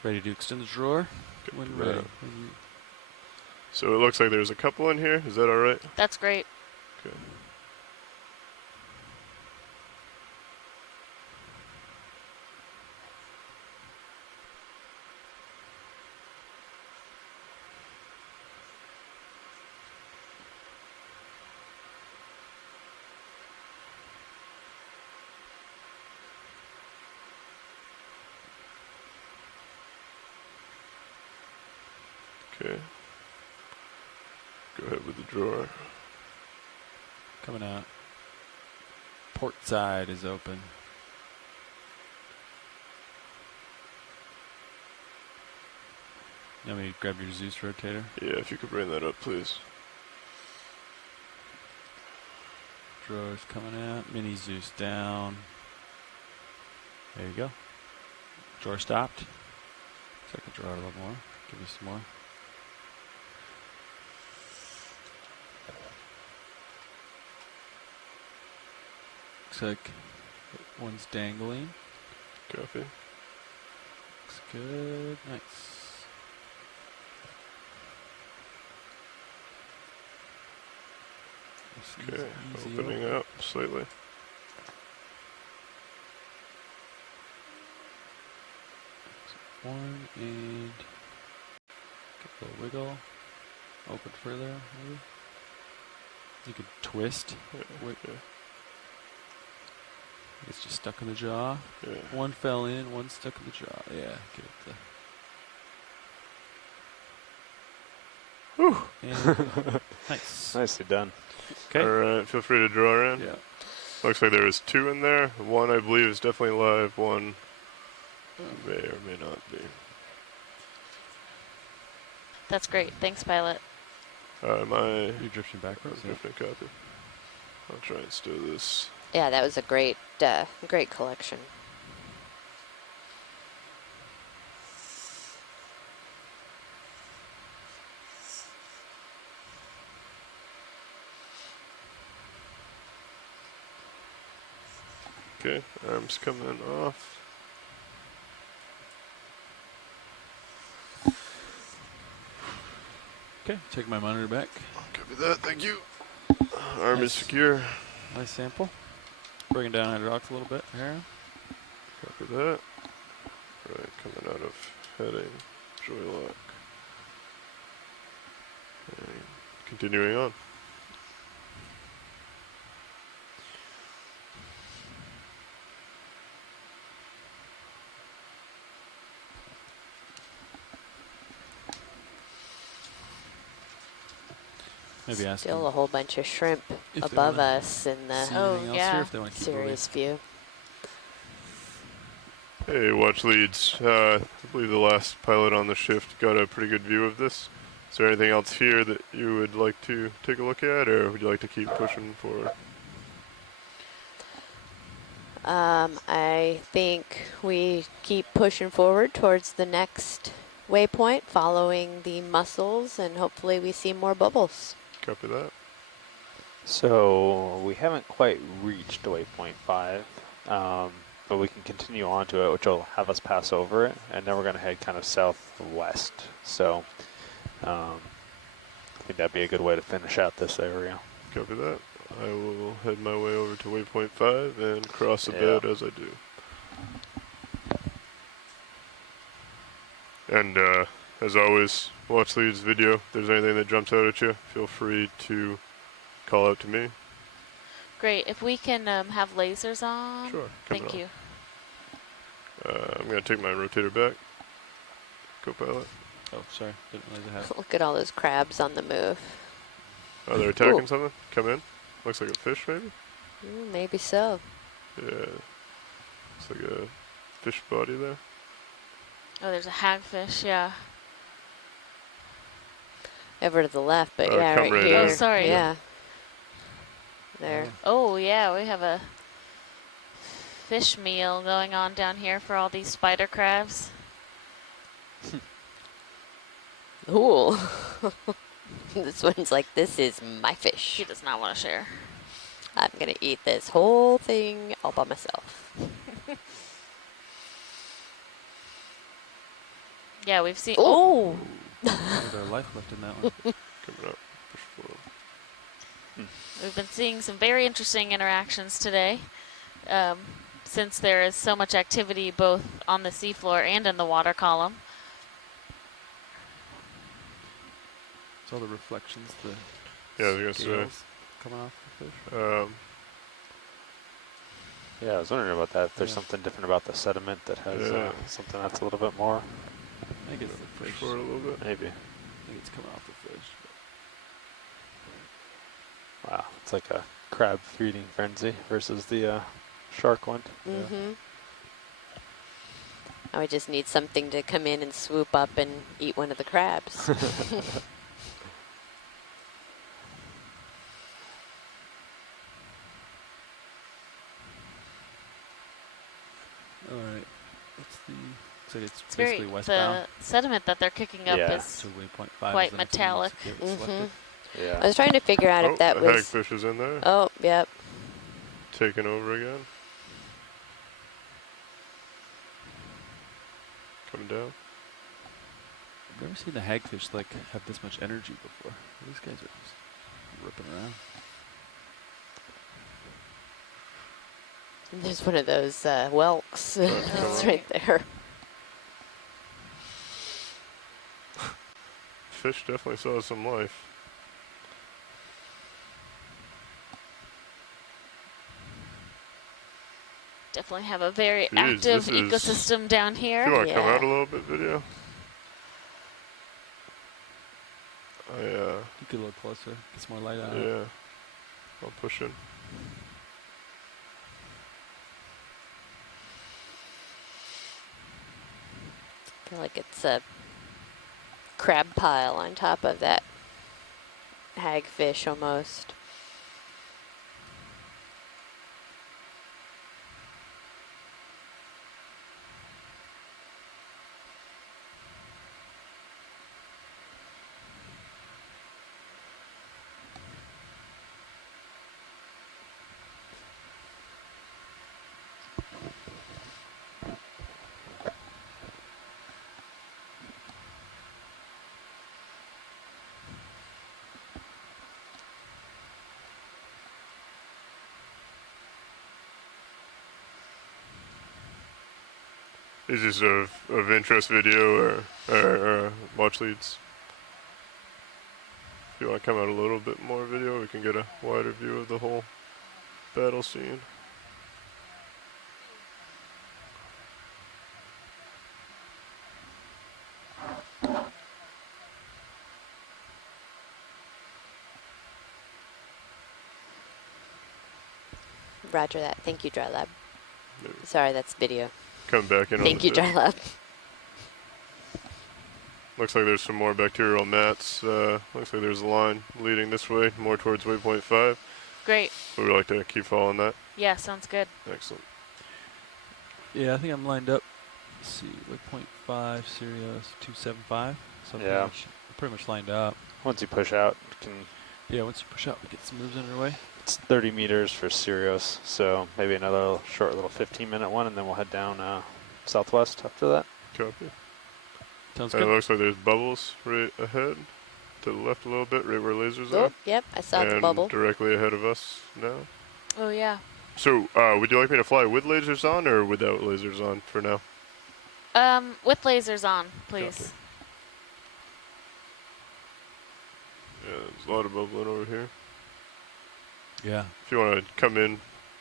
Ready to extend the drawer? Good When to ready. know. So it looks like there's a couple in here. Is that all right? That's great. Okay. Okay. Go ahead with the drawer. Coming out. Port side is open. You want me to grab your Zeus rotator? Yeah, if you could bring that up, please. Drawer's coming out. Mini Zeus down. There you go. Drawer stopped. So I can draw it a little more. Give you some more. Looks like one's dangling. Copy. Looks good. Nice. This is Okay, easy opening open. up slightly. One and get a little wiggle. Open further, maybe. You could twist. Wait. Okay. It's just stuck in the jaw. Yeah. One fell in, one stuck in the jaw. Yeah, get it Whew. and nice. Nicely done. Okay. All right, feel free to draw around. Yeah. Looks like there is 2 in there. One I believe is definitely live. One may or may not be. That's great. Thanks, pilot. Am I? You're drifting backwards. Yeah. Drifting copy. I'll try and stow this. Yeah, that was a great, great collection. Okay, arms coming off. Okay, take my monitor back. Copy that, thank you. Arm is Nice. secure. Nice sample. Bring it down hydraulics a little bit here. Copy that. Right, coming out of heading, joy lock. And continuing on. Maybe ask Still them a whole bunch of shrimp if they above wanna us in the see Oh, anything else yeah. here if they want to keep moving. serious view. Hey, watch leads. I believe the last pilot on the shift got a pretty good view of this. Is there anything else here that you would like to take a look at, or would you like to keep pushing forward? I think we keep pushing forward towards the next waypoint, following the mussels, and hopefully we see more bubbles. Copy that. So we haven't quite reached waypoint 5, but we can continue on to it, which will have us pass over it, and then we're going to head kind of southwest. So I think that'd be a good way to finish out this area. Copy that. I will head my way over to waypoint 5 and cross the Yeah. bed as I do. And as always, watch leads video. If there's anything that jumps out at you, feel free to call out to me. Great. If we can have lasers on. Sure, coming Thank on. you. I'm going to take my rotator back. Co-pilot. Oh, sorry. Didn't realize I had. Look at all those crabs on the move. Oh, they're attacking Ooh. something? Come in. Looks like a fish, maybe? Maybe so. Yeah. Looks like a fish body there. Oh, there's a hagfish. Yeah. Over to the left, but Oh, yeah, come right right here. in. Oh, sorry. Yeah. There. Oh, yeah. We have a fish meal going on down here for all these spider crabs. Ooh. This one's like, this is my He fish. does not want to share. I'm going to eat this whole thing all by myself. Yeah, we've seen. Oh! There's our life left in that one. Coming up. Fish forward. We've been seeing some very interesting interactions today. Since there is so much activity both on the seafloor and in the water column. It's all the reflections, the Yeah, I was going to say. scales coming off the fish. Yeah, I was wondering about that. If there's Yeah. something different about the sediment that has Yeah. something that's a little bit more, I think it's the Fish fish. forward a little bit. maybe. I think it's coming off the fish. Wow, it's like a crab feeding frenzy versus the shark one. Mm-hmm. I would just need something to come in and swoop up and eat one of the crabs. All right. What's the? Looks like it's It's basically very westbound. the sediment that they're kicking up Yeah. is So waypoint 5 quite is anything metallic. you selected? Yeah. I was trying to figure out Oh, if that the was... hagfish is in there. Oh, yep. Taking over again. Coming down. I've never seen a hagfish like have this much energy before. These guys are just ripping around. And there's one of those whelks. It's right there. Fish definitely saw some life. definitely have a very Jeez, active this is- ecosystem down If here. you want to come Yeah. out a little bit, video. You get a little closer. Get some more light on it. Yeah. I'll push in. I feel like it's a crab pile on top of that hagfish almost. Is this of interest video or watch leads? If you want to come out a little bit more video, we can get a wider view of the whole battle scene. Roger that. Thank you, Dry Lab. There. Sorry, that's video. Come back in. Thank you, Dry Lab. Looks like there's some more bacterial mats. Looks like there's a line leading this way, more towards waypoint 5. Great. Would we like to keep following that? Yeah, sounds good. Excellent. Yeah, I think I'm lined up. Let's see, waypoint 5, Sirius 275. So I'm Yeah. pretty much lined up. Once you push out, you can. Yeah, once you push out, we get some moves underway. It's 30 meters for Sirius, so maybe another short little 15-minute one, and then we'll head down southwest after that. Copy. Sounds And it good. looks like there's bubbles right ahead, to the left a little bit, right where lasers Oh, are. yep, I saw the And bubble. directly ahead of us now. Oh yeah. So, would you like me to fly with lasers on or without lasers on for now? With lasers on, please. Copy. Yeah, there's a lot of bubbling over here. Yeah. If you want to come in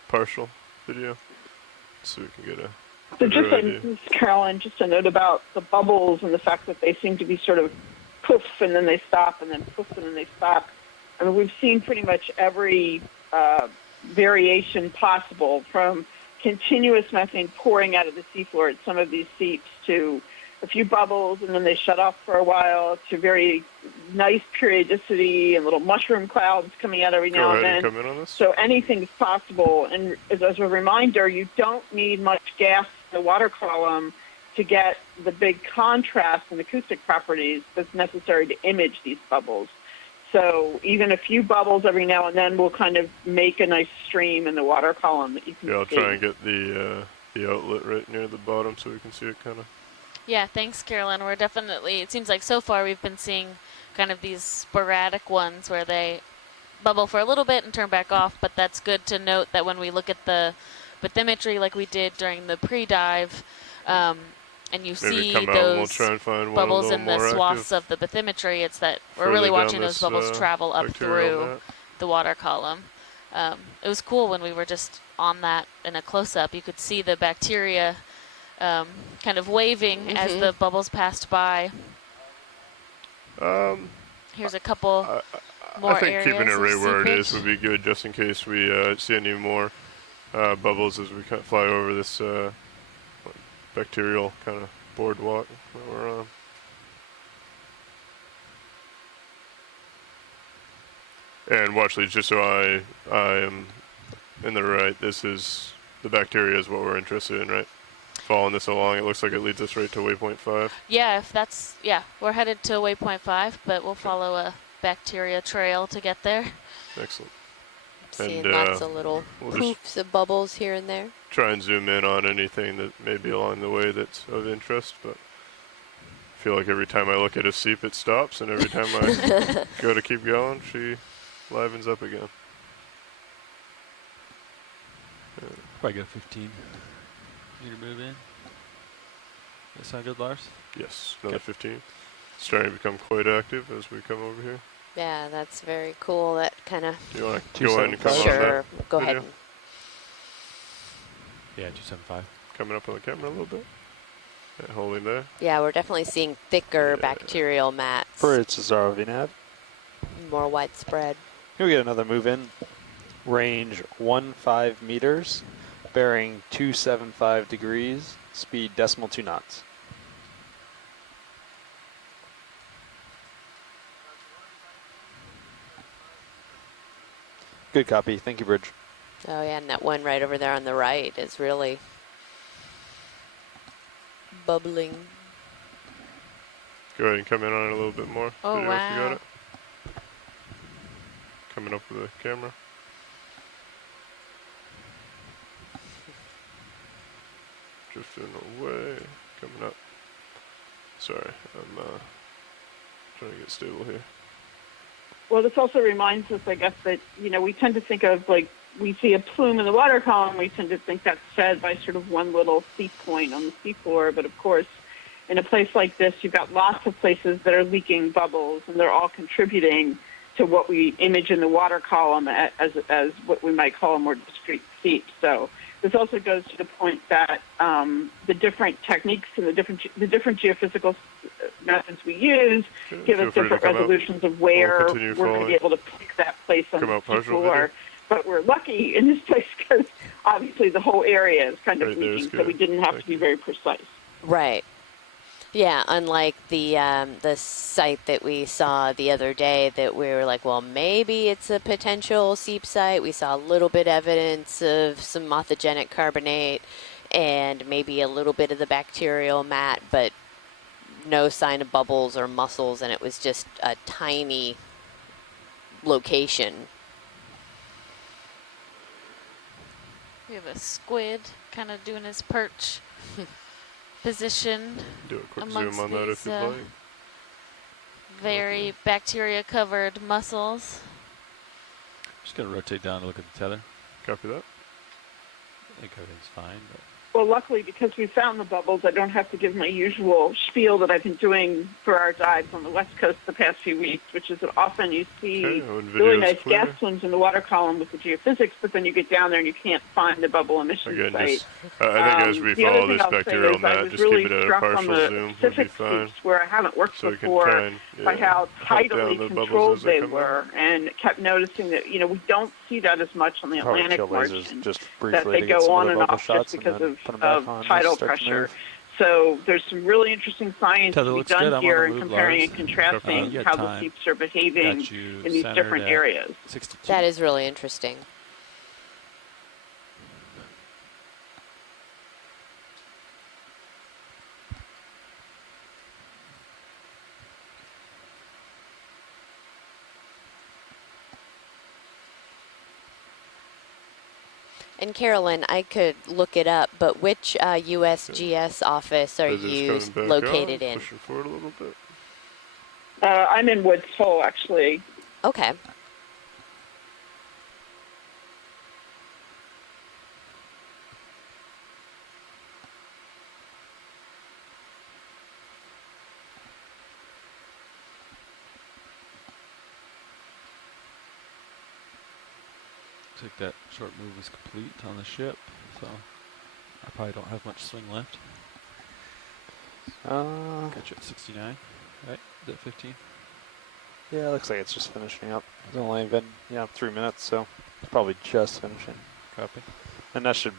partial video, so we can get a So better just idea. this is Carolyn, just a note about the bubbles and the fact that they seem to be sort of poof and then they stop and then poof and then they stop. I mean, we've seen pretty much every variation possible, from continuous methane pouring out of the seafloor at some of these seeps to a few bubbles and then they shut off for a while, to very nice periodicity and little mushroom clouds coming out every Go now ahead and and then. come in on this. So anything's possible. And as a reminder, you don't need much gas in the water column to get the big contrast and acoustic properties that's necessary to image these bubbles. So even a few bubbles every now and then will kind of make a nice stream in the water column that you can Yeah, I'll see. try and get the outlet right near the bottom so we can see it kind of. Yeah, thanks, Carolyn. We're definitely, it seems like so far we've been seeing kind of these sporadic ones where they bubble for a little bit and turn back off, but that's good to note that when we look at the bathymetry like we did during the pre-dive, and you Maybe see come out and we'll those try and find one bubbles a little in the more swaths active. of the bathymetry, it's that we're Further really down watching those this, bubbles travel up bacterial through mat. the water column. It was cool when we were just on that in a close-up. You could see the bacteria kind of waving as the bubbles passed by. Here's a couple more I think areas keeping it of right where it is seepage. would be good, just in case we see any more bubbles as we fly over this bacterial kind of boardwalk that we're on. And watch leads, just so I am in the right. This is the bacteria is what we're interested in, right? Following this along, it looks like it leads us right to waypoint 5. Yeah, if that's, yeah, we're headed to waypoint 5, but we'll follow a bacteria trail to get there. Excellent. Seeing And, lots of little we'll just poofs of bubbles here and there. try and zoom in on anything that may be along the way that's of interest, but I feel like every time I look at a seep it stops, and every time I go to keep going she livens up again. Probably get a 15 meter move in. That sound good, Lars? Yes, another Okay. 15. It's starting to become quite active as we come over here. Yeah, that's very cool. That kind of, Do you want to go ahead and come on sure, that go ahead. video? Yeah, 275. Coming up on the camera a little bit. Yeah, holding there. Yeah, we're definitely seeing thicker Yeah. bacterial mats, For its Cesaro VNAV. more widespread. Here we get another move in. Range 15 meters, bearing 275 degrees, speed decimal 2 knots. Good copy. Thank you, Bridge. Oh yeah, and that one right over there on the right is really bubbling. Go ahead and come in on it a little bit more. Oh, Video if you got wow. it. Coming up with the camera. Drifting away. Coming up. Sorry, I'm trying to get stable here. Well, this also reminds us, I guess, that, you know, we tend to think of, like, we see a plume in the water column, we tend to think that's fed by sort of one little seep point on the seafloor, but of course, in a place like this, you've got lots of places that are leaking bubbles, and they're all contributing to what we image in the water column as what we might call a more discrete seep. So this also goes to the point that the different techniques and the different geophysical methods we use give us different resolutions of where we're going to be able to pick that place on the seafloor. But we're lucky in this place because obviously the whole area is kind of leaking, so we didn't have to be very precise. Right. Yeah, unlike the site that we saw the other day that we were like, well, maybe it's a potential seep site. We saw a little bit evidence of some mothogenic carbonate and maybe a little bit of the bacterial mat, but no sign of bubbles or mussels, and it was just a tiny location. We have a squid kind of doing his perch position. Do a quick amongst zoom on that if these, you'd like. Very bacteria-covered mussels. Just gonna rotate down to look at the tether. Copy that. I think everything's fine, but Well, luckily, because we found the bubbles, I don't have to give my usual spiel that I've been doing for our dives on the West Coast the past few weeks, which is that often you see really nice gas plumes in the water column with the geophysics, but then you get down there and you can't find the bubble emission Again, site. just, I think as we follow this bacterial mat, just keep it at a partial zoom would be fine. Where I haven't worked So we can before try and, by how hunt down tidally the bubbles controlled as they they come were, up. and kept noticing that, you know, we don't see that as much on the Probably Atlantic kill margin. lasers just That briefly they to get go some on of the and bubble off just shots and because then of put them back on as tidal they start to pressure. move. So there's some really interesting science tether to be looks good. done I'm here on in the move, comparing Lars. and contrasting You got how the time. seeps are behaving Got you in these centered different at areas. 62. That is really interesting. And Carolyn, I could look it up, but which USGS office are you located in? Pushing forward a little bit. I'm in Woods Hole, actually. Okay. Looks like that short move is complete on the ship, so I probably don't have much swing left. Got you at 69, right? Is that 15? Yeah, it looks like it's just finishing up. It's only been 3 minutes, so it's probably just finishing. Copy. And that should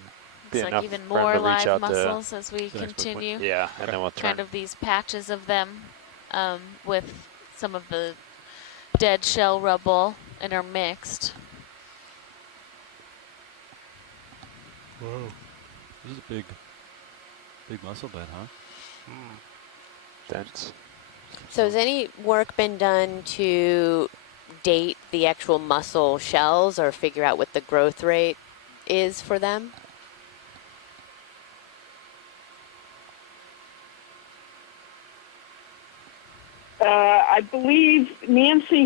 be Looks enough like even for him more to reach live out mussels as we the next continue. to. Yeah, and then we'll turn. Kind of these patches of them with some of the dead shell rubble intermixed. Whoa. This is a big mussel bed, huh? Dense. So has any work been done to date the actual mussel shells or figure out what the growth rate is for them? I believe Nancy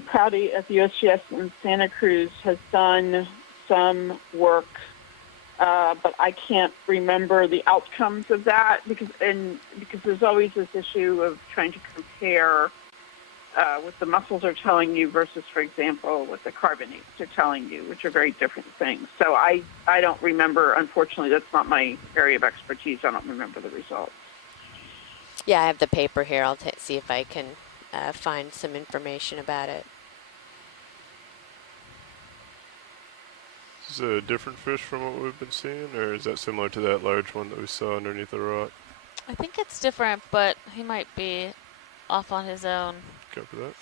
Prouty at the USGS in Santa Cruz has done some work, but I can't remember the outcomes of that because there's always this issue of trying to compare what the mussels are telling you versus, for example, what the carbonates are telling you, which are very different things. So I don't remember. Unfortunately, that's not my area of expertise. I don't remember the results. Yeah, I have the paper here. I'll see if I can find some information about it. Is it a different fish from what we've been seeing, or is that similar to that large one that we saw underneath the rock? I think it's different, but he might be off on his own. Copy that.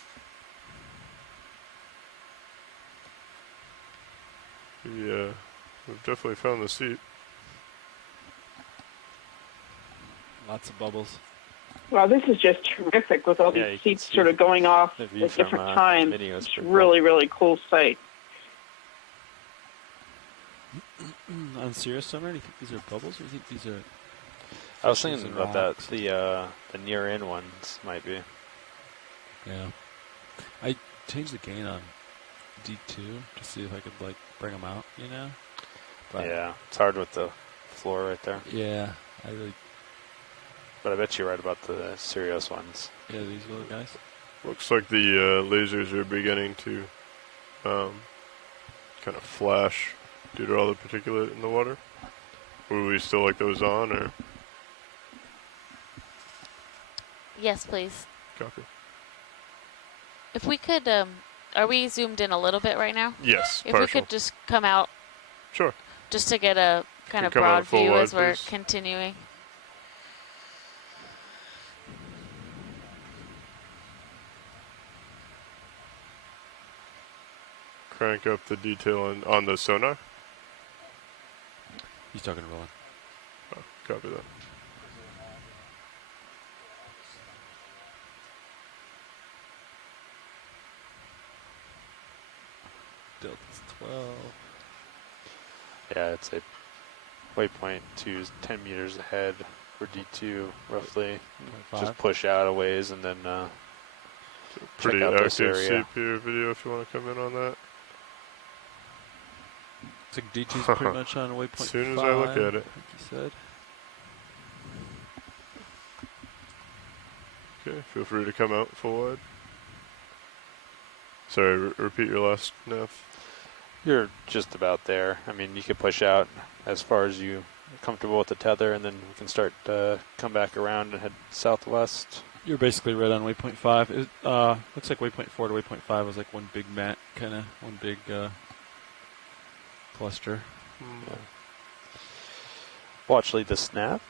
We've definitely found the seep. Lots of bubbles. Wow, this is just terrific with all Yeah, you these can seeps see sort of going off the at view from, different the times. video is It's pretty really, really cool sight. On serious sonar, do you think these are bubbles or do you think these are I was fishes thinking and about that. rocks? The near in ones might be. Yeah. I changed the gain on D2 to see if I could like bring them out, you know? But Yeah, it's hard with the floor right there. yeah, I really, But I bet you're right about the serious ones. yeah, these little guys. Looks like the lasers are beginning to kind of flash due to all the particulate in the water. Would we still like those on, or Yes, please. copy? If we could, are we zoomed in a little bit right now? Yes, If partial. we could just come out Sure. just to get a kind of come out broad full view wide, as we're please. continuing. Crank up the detail on the sonar. He's talking to Roland. Oh, copy that. Delta's 12. Yeah, it's a waypoint 2 is 10 meters ahead for D2, roughly. 25. Just push out a ways and then Pretty out this active area. seep here video if you want to come in on that. Looks like D2's pretty much on waypoint As soon as I look 5, at it. I think he said. Okay, feel free to come out full wide. Sorry, repeat your last nav. You're just about there. I mean, you could push out as far as you're comfortable with the tether, and then we can start come back around and head southwest. You're basically right on waypoint 5. It looks like waypoint 4 to waypoint 5 was like one big mat, kind of one big cluster. Yeah. Watch lead the snap.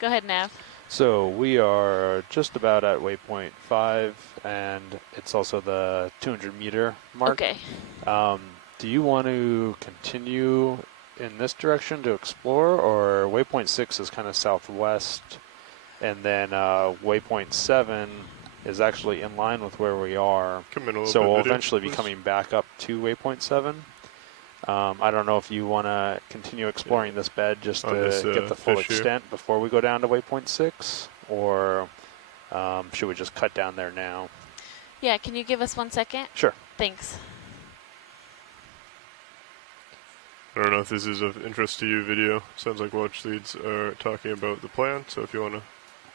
Go ahead, Nav. So we are just about at waypoint 5, and it's also the 200-meter mark. Okay. Do you want to continue in this direction to explore, or waypoint 6 is kind of southwest, and then waypoint 7 is actually in line with where we are. Come in a little So bit, we'll video, eventually be please. coming back up to waypoint 7. I don't know if you want to continue exploring this bed just On to this, get the full fish here. extent before we go down to waypoint 6, or should we just cut down there now? Yeah, can you give us 1 second? Sure. Thanks. I don't know if this is of interest to you, video. Sounds like watch leads are talking about the plan, so if you want to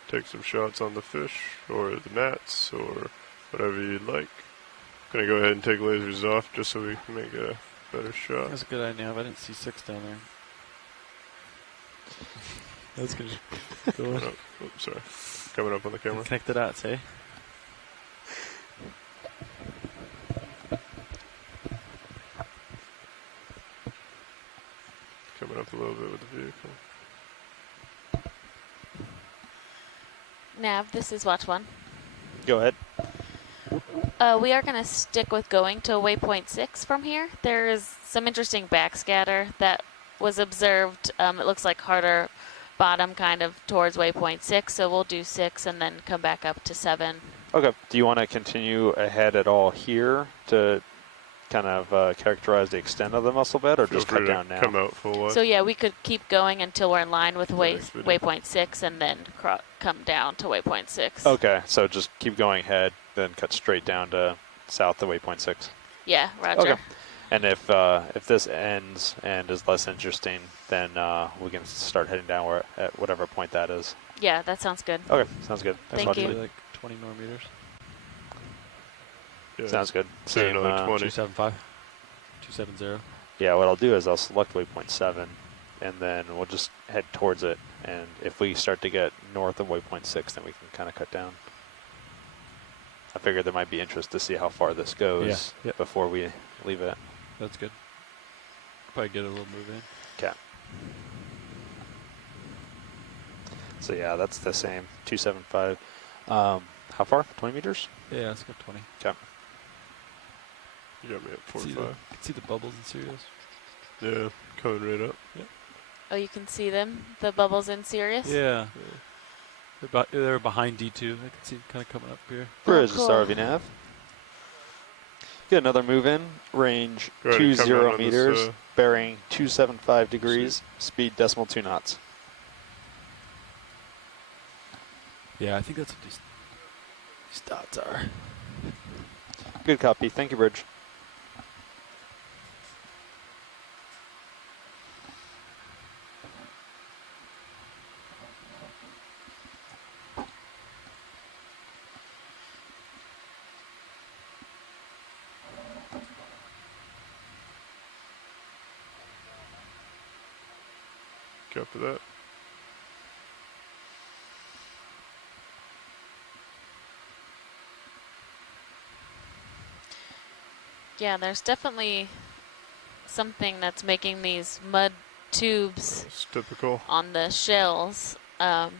take some shots on the fish or the mats or whatever you'd like. I'm going to go ahead and take lasers off just so we can make a better shot. That's a good idea. I didn't see 6 down there. That's good. Coming up. Oops, sorry. Coming up on the camera. Connect the dots, eh? Coming up a little bit with the vehicle. Nav, this is watch 1. Go ahead. We are going to stick with going to waypoint 6 from here. There is some interesting backscatter that was observed. It looks like harder bottom kind of towards waypoint 6, so we'll do 6 and then come back up to 7. Okay. Do you want to continue ahead at all here to kind of characterize the extent of the mussel bed, or Feel just free cut to down now? come out full wide. So yeah, we could keep going until we're in line with next video. waypoint 6 and then come down to waypoint 6. Okay, so just keep going ahead, then cut straight down to south to waypoint 6. Yeah, roger. Okay. And if this ends and is less interesting, then we can start heading down at whatever point that is. Yeah, that sounds good. Okay, sounds good. Thank Watch you. lead. Like 20 more meters. Yeah, Sounds good. say Same, another 20. 275. 270. yeah, what I'll do is I'll select waypoint 7, and then we'll just head towards it. And if we start to get north of waypoint 6, then we can kind of cut down. I figured there might be interest to see how far this goes Yeah. before we leave it. That's good. Probably get a little move in. Okay. So yeah, that's the same. 275. How far? 20 meters? Yeah, let's go 20. Okay. You got me at See 45. the bubbles in serious. Yeah, coming right up. Oh, you can see them, the bubbles in Sirius? Yeah. They're behind D2. I can see them kind of coming up here. Bridge cool. to RV nav. Get another move in. Range Go ahead and come 20 down on this, meters. Bearing 275 degrees. Speed decimal 2 knots. Yeah, I think that's what these dots are. Good copy. Thank you, Bridge. Copy that. Yeah, there's definitely something that's making these mud tubes It's typical. on the shells of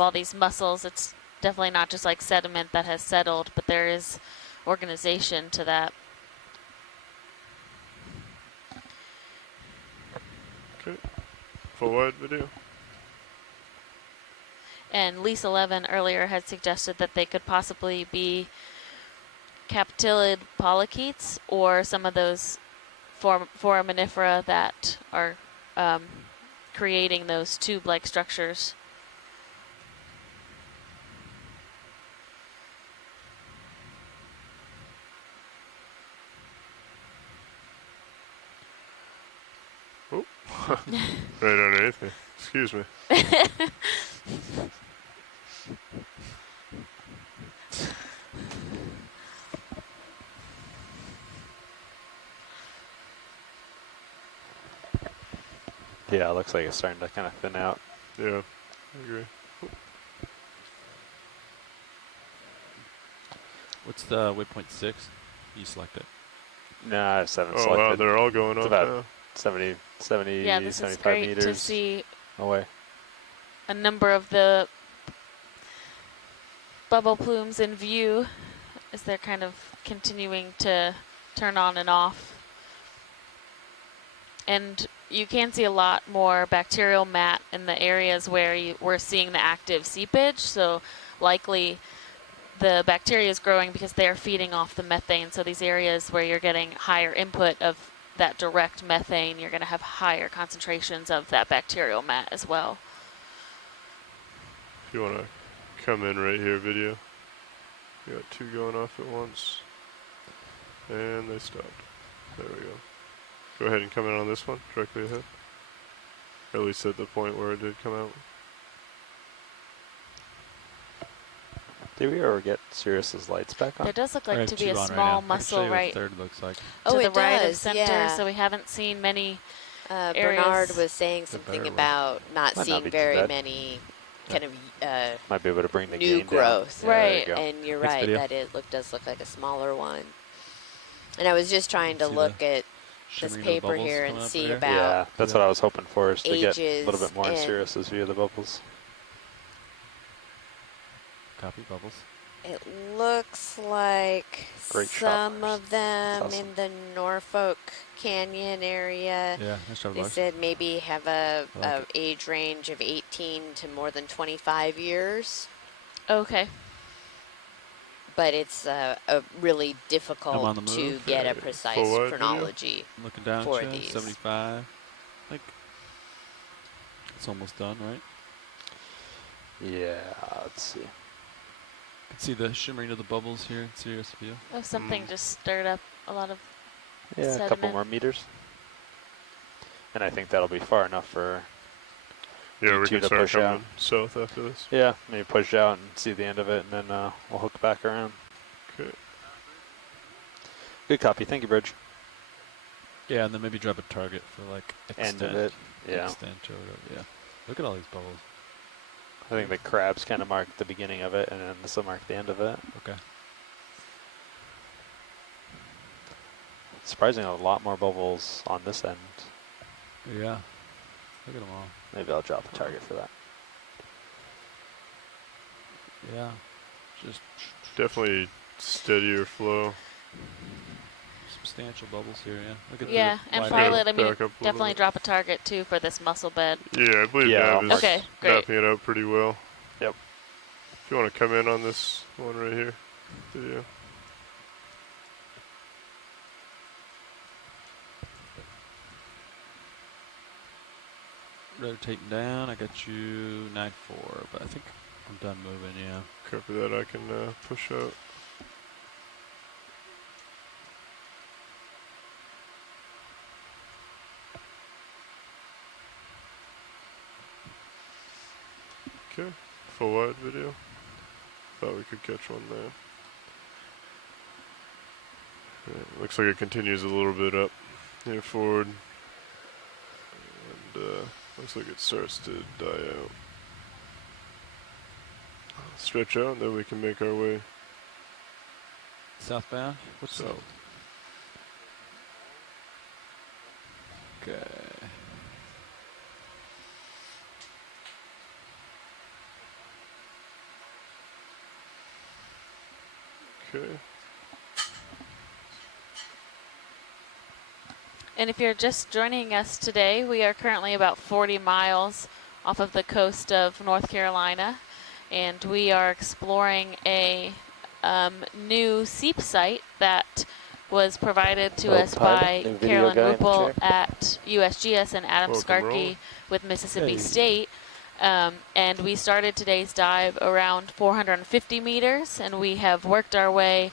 all these mussels. It's definitely not just like sediment that has settled, but there is organization to that. Okay. Full wide video. And Lisa 11 earlier had suggested that they could possibly be captillid polychaetes or some of those foraminifera that are creating those tube-like structures. Right underneath me. Excuse me. Yeah, it looks like it's starting to kind of thin out. Yeah, I agree. What's the waypoint 6? You select it. No, I have 7 Oh selected. wow, they're all going It's up about now. 70, Yeah, this is 75 great meters to see away. a number of the bubble plumes in view as they're kind of continuing to turn on and off. And you can see a lot more bacterial mat in the areas where we're seeing the active seepage, so likely the bacteria is growing because they're feeding off the methane. So these areas where you're getting higher input of that direct methane, you're going to have higher concentrations of that bacterial mat as well. If you want to come in right here, video. You got 2 going off at once. And they stopped. There we go. Go ahead and come in on this one, directly ahead. At least at the point where it did come out. Did we ever get Sirius's lights back on? There does look I like have to be 2 a on small right now. mussel I can show you right what a third looks like. to Oh, the it right of does, center, yeah. so we haven't seen many Bernard areas. was saying The something better one. about not Might not seeing be too very bad. many kind of Might be able to bring the new gain growth. down. Yeah, there you Right. go. and you're Thanks, right, video. that it does look like a smaller one. And I was just trying to See look at this Shimmering of the paper bubbles here coming and up see there. about Yeah, that's what I was hoping for, is to get a little ages bit more in and- Sirius's view of the bubbles. Copy bubbles. It looks like Great shot, some Lars. of them That's awesome. in the Norfolk Canyon area. Yeah, nice job, They Lars. said maybe have a I like it. age range of 18 to more than 25 years, Okay. but it's really on difficult the to move. get a Full precise wide video? chronology. I'm looking down for at you. these. 75. I think it's almost done, right? Yeah, let's see. You can see the shimmering of the bubbles here in Sirius view. Oh, something just stirred up a lot of Yeah, a couple sediment. more meters. And I think that'll be far enough for, Yeah, You we two can to start push coming out. south after this. yeah, maybe push out and see the end of it, and then we'll hook back around. Okay. Good copy. Thank you, Bridge. Yeah, and then maybe drop a target for like End extent. of it. Yeah. Extent or whatever. Yeah. Look at all these bubbles. I think the crabs kind of mark the beginning of it, and then this will mark the end of it. Okay. Surprisingly, a lot more bubbles on this end. Yeah. Look at them all. Maybe I'll drop a target for that. Yeah. Just Definitely steadier flow. substantial bubbles here, yeah. Look at Yeah, the and wide File pilot, I mean, back up a little definitely bit. drop a target too for this mussel bed. Yeah, I believe Yeah, I'll Nav is mark- Okay, great. mapping it out pretty well. Yep. If you want to come in on this one right here, video. rotating down. I got you 9-4, but I think I'm done moving, yeah. Copy that, I can push out. Okay, full wide video. Thought we could catch one there. Yeah, looks like it continues a little bit up here forward. And looks like it starts to die out. Stretch out and then we can make our way Southbound? What's south. Okay. Okay. And if you're just joining us today, we are currently about 40 miles off of the coast of North Carolina, and we are exploring a new seep site that was provided to us by new video Carolyn guy in the Ruppel chair. at USGS and Adam Welcome, Skarkey Roland. with Mississippi Hey. State. And we started today's dive around 450 meters, and we have worked our way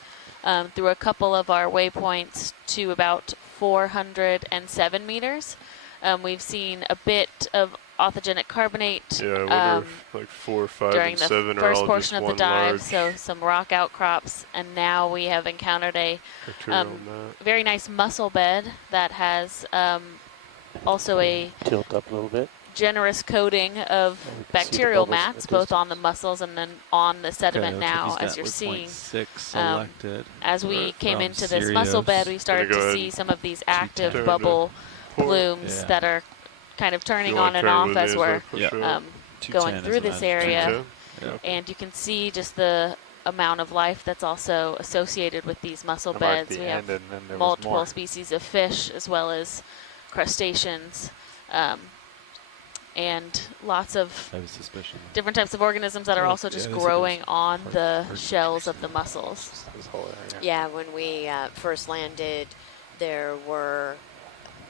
through a couple of our waypoints to about 407 meters. We've seen a bit of authogenic carbonate Yeah, I wonder if like 4, 5, during and the 7 are first all portion just of the one dive, large so some rock outcrops, and now we have encountered a bacterial mat. very nice mussel bed that has also a Tilt up a little bit. generous coating of And we can see the bacterial bubbles in the mats, both on the distance. mussels and then on the sediment Okay, looks like now, he's as got you're seeing. 0.6 um, selected. As we Alright. came From into this mussel bed, we started go to ahead see and some of these active turn bubble to port. plumes Yeah. that are kind of If turning you on wanna and turn off with me as I we're push Yeah. out. going 210 through is this an altitude. area. 210? Yeah. And you can see just the amount of life that's also associated with these mussel I marked beds. the We end have and then there was multiple more. species of fish as well as crustaceans, and lots of I have a suspicion. different types of organisms that are Oh, also yeah, just this is growing on hard- the hard to shells trace. of the mussels. This whole area. Yeah, when we first landed, there were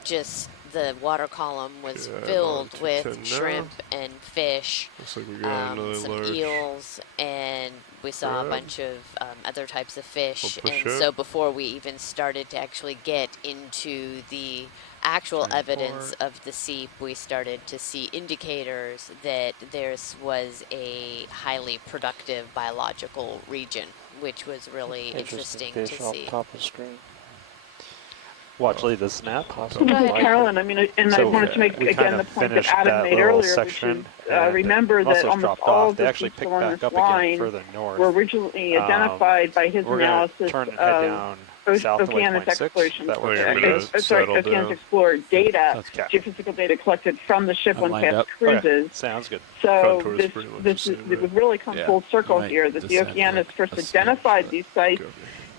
just the water column was Okay, I'm on filled with 210 now. shrimp and fish, Looks like we got another some large. eels, and we saw a crab. bunch of other types of fish. We'll push And it. so before we even started to actually get into the actual Turn evidence port. of the seep, we started to see indicators that there was a highly productive biological region, which was really interesting fish to off see. top of the screen. Watch Lee, the snap. Possibly. Go ahead, Like- Carolyn. I mean, and I So, wanted to make we again kind the of point that finished Adam that made little earlier, section, which is and remember that mussels almost dropped all off. of They the actually seeps picked along back this up again line further north. were originally identified by his We're gonna analysis turn and head of down south of Okeanos waypoint 6. exploration. That Like works a for you minute. guys? Sorry, Settle Okeanos down. Explorer data, That's Okay. geophysical data collected from the ship I'm on lined past up. cruises. Sounds good. So Contours this, pretty much this the is, same, it right? would really come Yeah, full circle might here that the descend Okeanos like first a smidge, identified but these sites, Copy.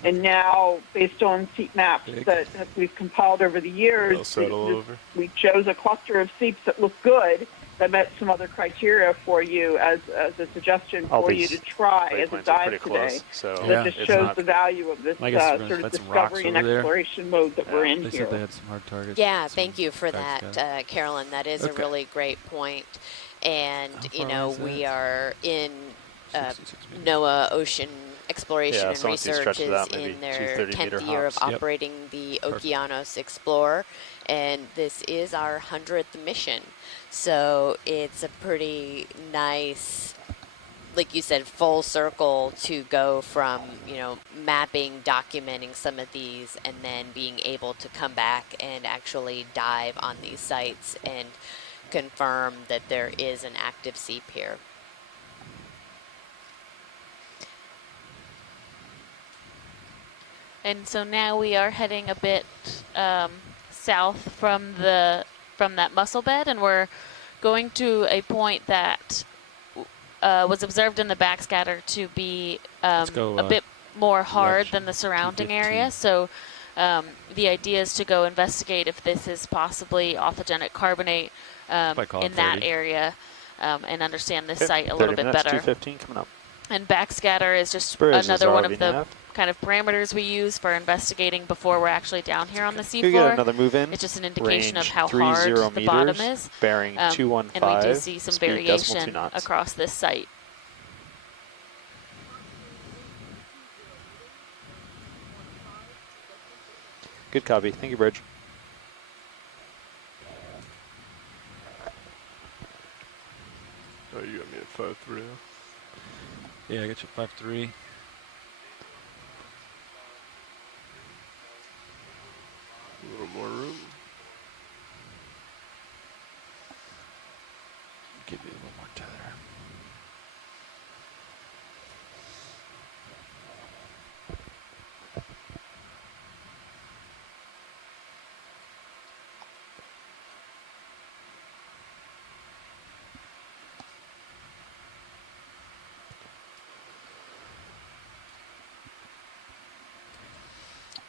and now based on seep maps Big. that we've compiled over the I'll years, settle over. we chose a cluster of seeps that look good that met some other criteria for you as a suggestion All for you these to try as a Waypoints are pretty dive today. close, so Yeah. That just it's shows not. the value of this I guess we're gonna sort of find some rocks discovery and over there. exploration mode that we're Yeah. in They here. said they had some hard targets. Yeah, some thank you for bags that, scattered. Carolyn. That is a Okay. really great point. And, How you far know, is we that? are in 66 meters. NOAA Ocean Exploration Yeah, and so once you Research stretch it is out, maybe in their 230-meter 10th year of hops. Yep. operating the Perfect. Okeanos Explorer, and this is our 100th mission. So it's a pretty nice, like you said, full circle to go from, you know, mapping, documenting some of these, and then being able to come back and actually dive on these sites and confirm that there is an active seep here. And so now we are heading a bit south from that mussel bed, and we're going to a point that was observed in the backscatter to be Let's go, a bit more hard wedge than the surrounding 215. area. So The idea is to go investigate if this is possibly authigenic carbonate Probably call it in that 30. area and understand this Okay, site a 30 little bit minutes, better. 2:15 coming up. And backscatter is just Bridge is another one of RV the nav. kind of parameters we use for investigating before we're actually down here on the You get seafloor. another move in. It's just an indication of Range how 30 hard the meters, bottom is. bearing And we 215. do see some speed decimal 2 variation knots. across this site. Good copy. Thank you, Bridge. Oh, you got me at 5-3 now. Yeah, I got you 5-3. A little more room. Give me a little more tether.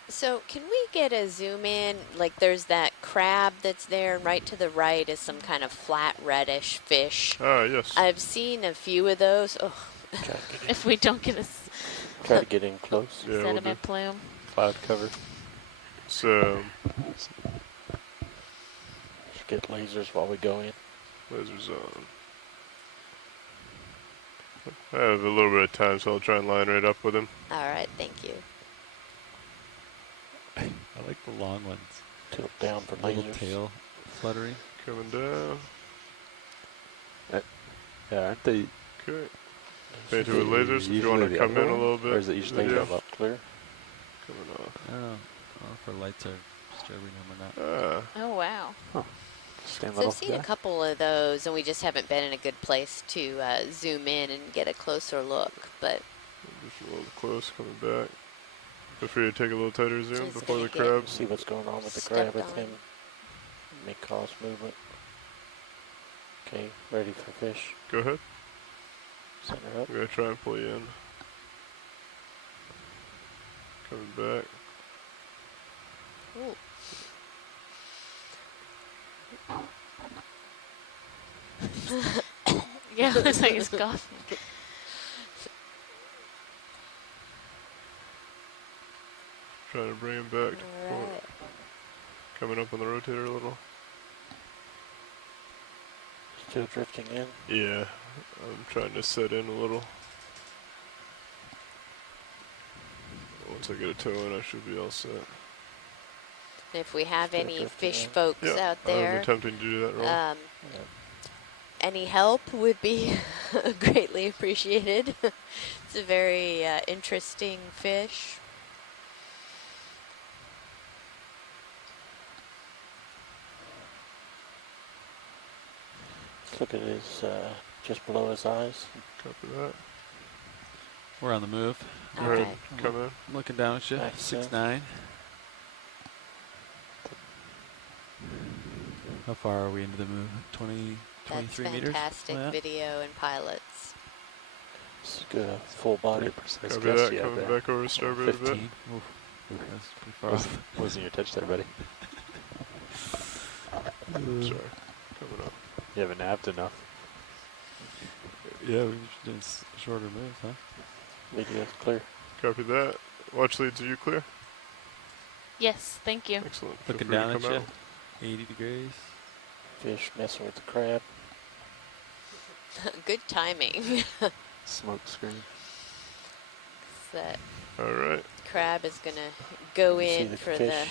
So can we get a zoom in? Like there's that crab that's there, and right to the right is some kind of flat reddish fish. Ah, yes. I've seen a few of those. Oh, If we don't get a Try to get in close. Yeah, we'll do. sediment plume. Cloud cover. So, Just get lasers while we go in. lasers on. I have a little bit of time, so I'll try and line right up with him. all right, thank you. I like the long ones. Tilt down for Little lasers. tail fluttery. Coming down. Yeah, aren't they Okay. Painted with lasers if you usually want to the come in upper a one? little bit. Or is it usually Video. the up clear? Coming off. I don't know. I don't know if our lights are disturbing them or not. Ah, Oh, wow. Stand So little I've seen a couple of those, and we just haven't been in a good place to zoom in and get a closer look. But just a little close, coming back. Feel free to take a little tighter zoom Just before the gonna get- crabs. See what's going on with the Stepped crab with on. him. May cause movement. Okay, ready for fish. Go ahead. Center up. I'm going to try and pull you in. Coming back. ooh, Yeah, it looks like it's coughing. Trying to bring him back. all right. Coming up on the rotator a little. Still drifting in. Yeah, I'm trying to set in a little. Once I get a toe in, I should be all set. If we have Still any drifting fish in. folks Yeah, out I'm there, attempting to do that roll. any help would be greatly appreciated. It's a very interesting fish. Look at his, just below his eyes. Copy that. We're on the move. Go All ahead, right. come in. I'm looking down at you. Back 6'9". How far are we into the move? 20, That's 23 meters? fantastic Like that? video and pilots. It's good, full body. Precise Copy guess that, you have coming there. back over starboard a bit. 15. Oof. That's pretty far off. Wasn't your touch there, buddy. Sorry, coming up. You haven't nabbed enough. Yeah, we should do shorter moves, huh? Video's clear. Copy that. Watch leads, are you clear? Yes, thank you. Excellent. Feel Looking free to down at come you. out. 80 degrees. Fish messing with the crab. Good timing. Smoke screen. That All right. crab is gonna go You see in the for fish?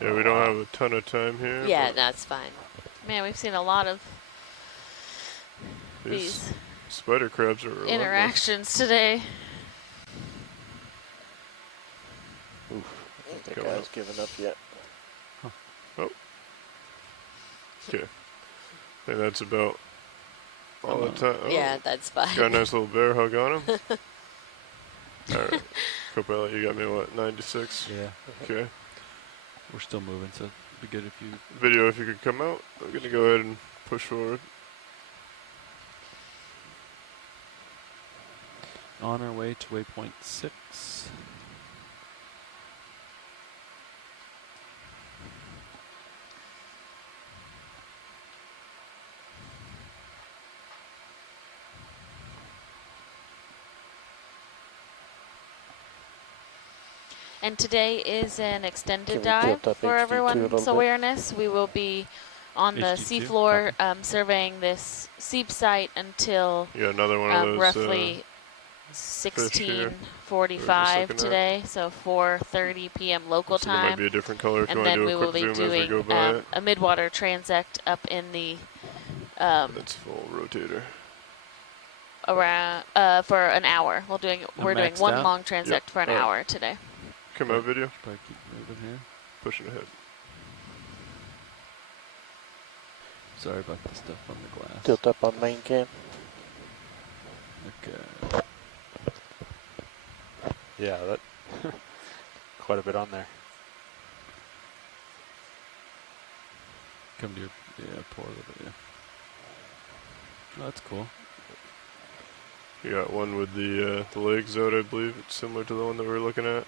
Yeah, we don't have a ton of time here. the. Yeah, but that's fine. Man, we've seen a lot of these these spider crabs are relentless. interactions today. Oof. I don't think Coming guy's up. given up yet. Okay. I think that's about all the time. Oh, Yeah, that's fine. got a nice little bear hug on him. All right. Co-pilot, you got me, what, 96? Yeah. Okay. We're still moving, so it'd be good if you... Video, if you could come out. I'm going to go ahead and push forward. On our way to waypoint 6. And today is an extended Can we tilt dive up for HD2 a everyone's little bit? awareness. We will be on the HD2? seafloor surveying this seep site until You got another one of those roughly fish here. 16:45 looking at. today, so 4:30 p.m. local So there might be time. a different color if you And want to then do we a will quick be zoom as we go doing by it. a midwater transect up in the That's full rotator. around for an hour. We're doing maxed one out? long transect Yep. for an Alright. hour today. Come out video. Probably keep moving here. Pushing ahead. Sorry about the stuff on the glass. Tilt up on main cam. Okay. Yeah, that quite a bit on there. Come to your, yeah, pour a little bit, yeah. Oh, that's cool. You got one with the legs out, I believe. It's similar to the one that we were looking at.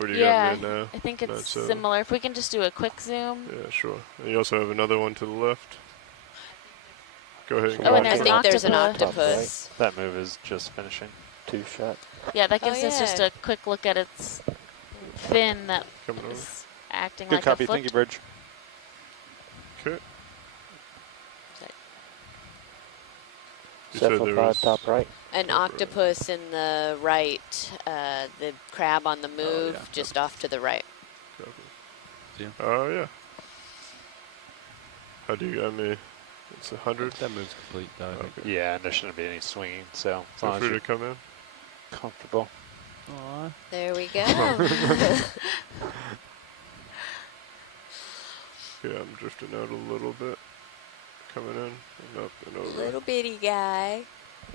Or do you Yeah, got them in now? I think it's Not so. similar. If we can just do a quick zoom. Yeah, sure. And you also have another one to the left. Go ahead. Oh, and I there's an think there's an octopus. octopus. That move is just finishing. 2 shot. Yeah, that Oh, gives us just yeah. a quick look at its fin that Coming over. is acting Good like copy. a foot. Thank you, Bridge. Okay. You said there Cephalopod was top right. An Top right. octopus in the right, the crab on the move, yeah. just off to the right. Copy. See him? Oh, yeah. How do you got me? It's 100. That move's complete, though, I think. Okay. Yeah, and there shouldn't be any swinging, so as Feel long as free to you're come in. comfortable. Aw. There we go. Yeah, I'm drifting out a little bit. Coming in and up and over. Little bitty guy.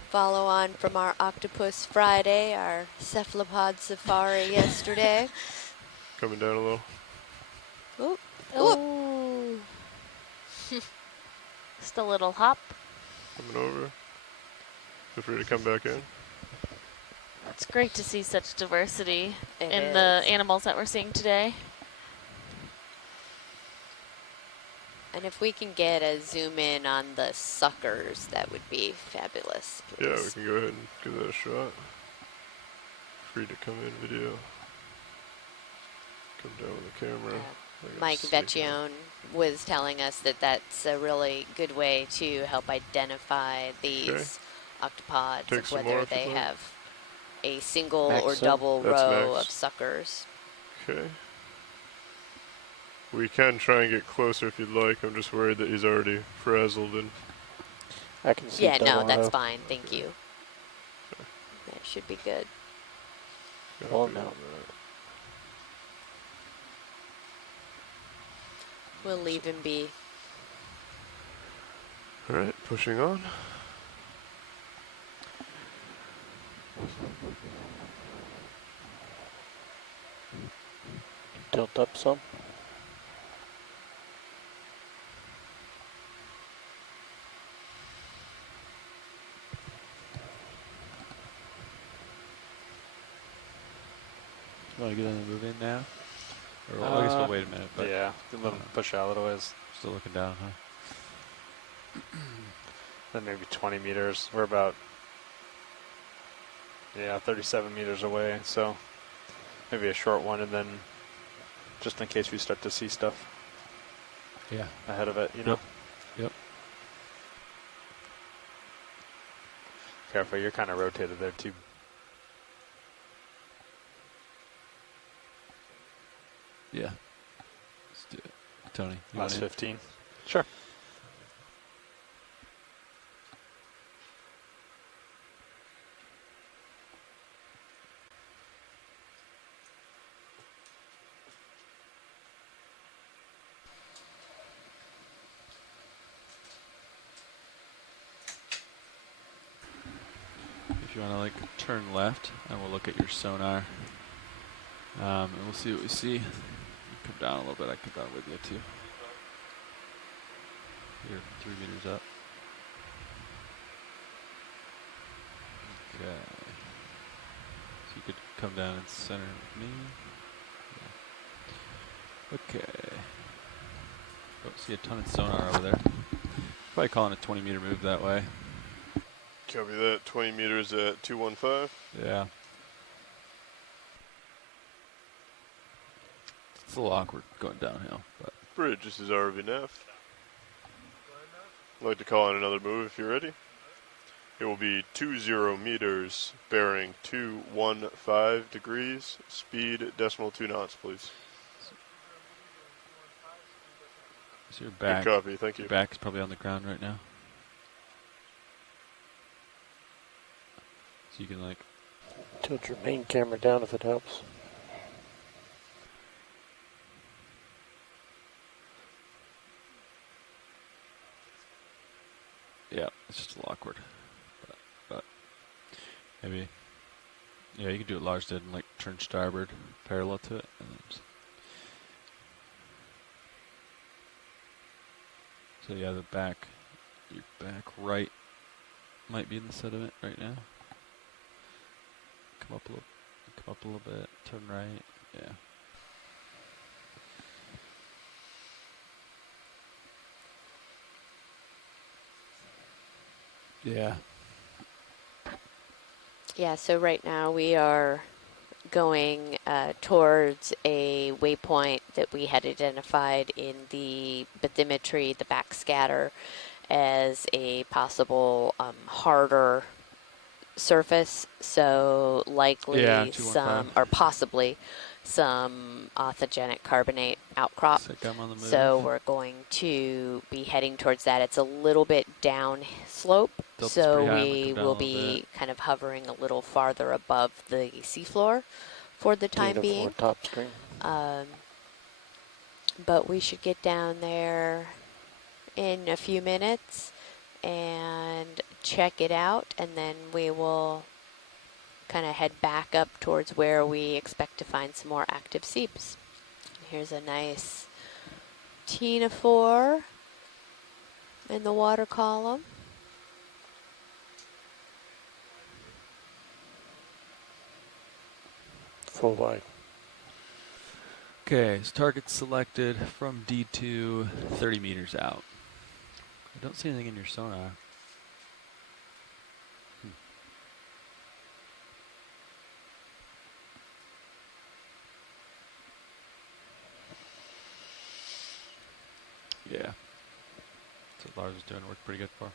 Follow on from our Octopus Friday, our Cephalopod Safari yesterday. Coming down a little. Oop. Oh. Just a little hop. Coming over. Feel free to come back in. It's great to see such diversity It in the is. animals that we're seeing today. And if we can get a zoom in on the suckers, that would be fabulous, please. Yeah, we can go ahead and give that a shot. Free to come in video. Come down with the camera. I gotta Mike see here. Vecchione was telling us that that's a really good way to help identify these octopods, Take of some more whether if you'd they like. have a single Max or zoom. double That's row max. of suckers. Okay. We can try and get closer if you'd like. I'm just worried that he's already frazzled and I can see Yeah, no, double that's row. fine. Thank Okay. you. That should be good. Well, copy no. on that. We'll leave him be. All right, pushing on. Tilt up some. You want to get on the move in now? Or, well, I guess we'll wait a minute, but Yeah, let them push out a little ways. still looking down, huh? Then maybe 20 meters. We're about, yeah, 37 meters away. So maybe a short one, and then just in case we start to see stuff Yeah. ahead of it, you know? Yep. Careful, you're kind of rotated there too. Yeah. Let's do it. Tony, you Last want in? 15. Sure. If you want to like turn left, and we'll look at your sonar, and we'll see what we see. You come down a little bit. I come down with you too. You're 3 meters up. Okay. So you could come down and center with me. Yeah. Okay. Oh, see a ton of sonar over there. Probably calling a 20-meter move that way. Copy that. 20 meters at 215. Yeah. It's a little awkward going downhill, but Bridge, this is RVNF. I'd like to call on another move if you're ready. It will be 20 meters, bearing 215 degrees, speed decimal 2 knots, please. so your Good back, copy, thank you. your back is probably on the ground right now. So you can like, Tilt your main camera down if it helps. yeah, it's just a little awkward. But maybe, yeah, you can do it large did and like turn starboard parallel to it. And then just so yeah, the back, your back right might be in the sediment right now. Come up a little bit, turn right, yeah. Yeah. Yeah, so right now we are going towards a waypoint that we had identified in the bathymetry, the backscatter, as a possible harder surface. So likely Yeah, 215. some, or possibly some authogenic carbonate outcrop. Looks like I'm on the move. So we're going to be heading towards that. It's a little bit down slope, Delta's so pretty high. I'm gonna we come down a will little be bit. kind of hovering a little farther above the seafloor for the time Data being. for top screen. But we should get down there in a few minutes and check it out, and then we will kind of head back up towards where we expect to find some more active seeps. Here's a nice ctenophore in the water column. Full wide. Okay, so target selected from D2, 30 meters out. I don't see anything in your sonar. Yeah. That's what Lars was doing. Worked pretty good for.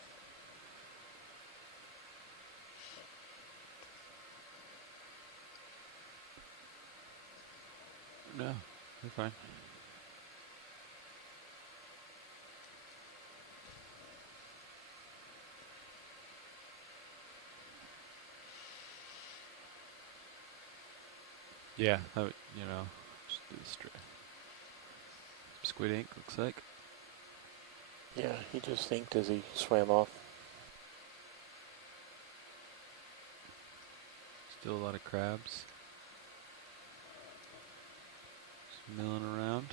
No, you're fine. Yeah, that would, you know, just do this straight. Squid ink looks like. Yeah, he just inked as he swam off. Still a lot of crabs. Just milling around.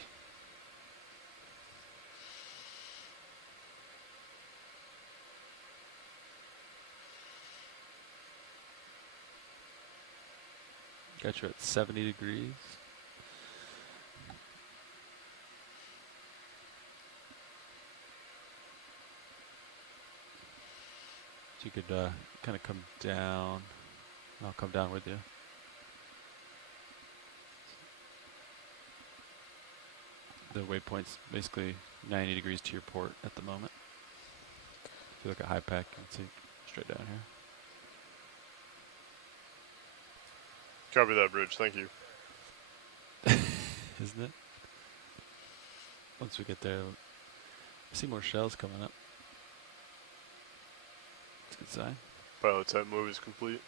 Got you at 70 degrees. So you could kind of come down. I'll come down with you. The waypoint's basically 90 degrees to your port at the moment. If you look at high pack, you can see straight down here. Copy that, Bridge, thank you. Isn't it? Once we get there, I see more shells coming up. That's a good sign. Pilot set move is complete.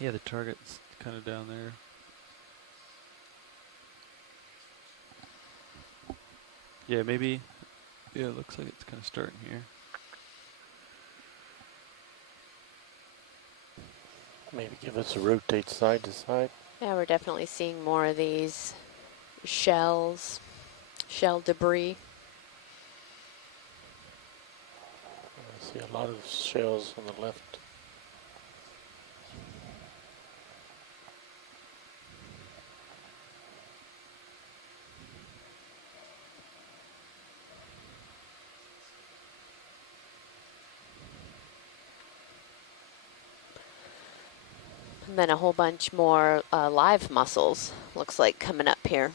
Yeah, the target's kind of down there. Yeah, maybe. Yeah, it looks like it's kind of starting here. Maybe give us a rotate side to side. Yeah, we're definitely seeing more of these shells, shell debris. I see a lot of shells on the left. And then a whole bunch more live mussels, looks like, coming up here.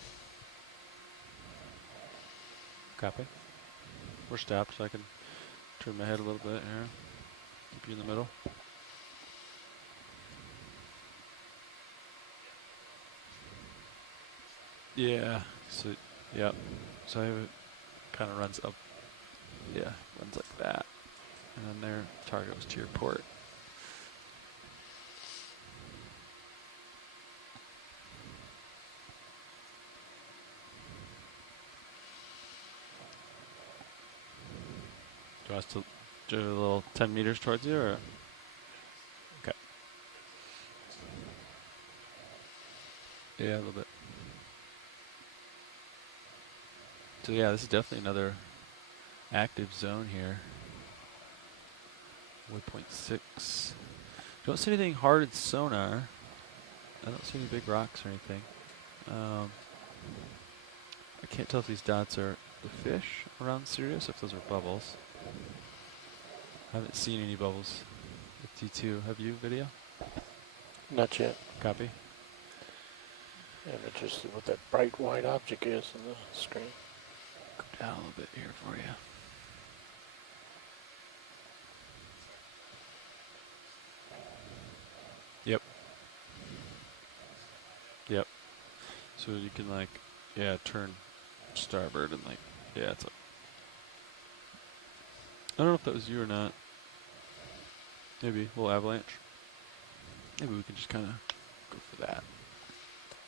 Copy. We're stopped, so I can turn my head a little bit here. Keep you in the middle. Yeah. So, yep. So I have it kind of runs up. Yeah, runs like that. And then their target was to your port. Do you want us to do a little 10 meters towards you, or? Okay. Yeah, a little bit. So yeah, this is definitely another active zone here. Waypoint 6. Don't see anything hard in sonar. I don't see any big rocks or anything. I can't tell if these dots are the fish around Sirius, if those are bubbles. I haven't seen any bubbles with D2. Have you, video? Not yet. Copy. I'm interested in what that bright white object is on the screen. Go down a little bit here for you. Yep. Yep. So you can like, yeah, turn starboard and like, yeah, it's a. I don't know if that was you or not. Maybe a little avalanche. Maybe we can just kind of go for that.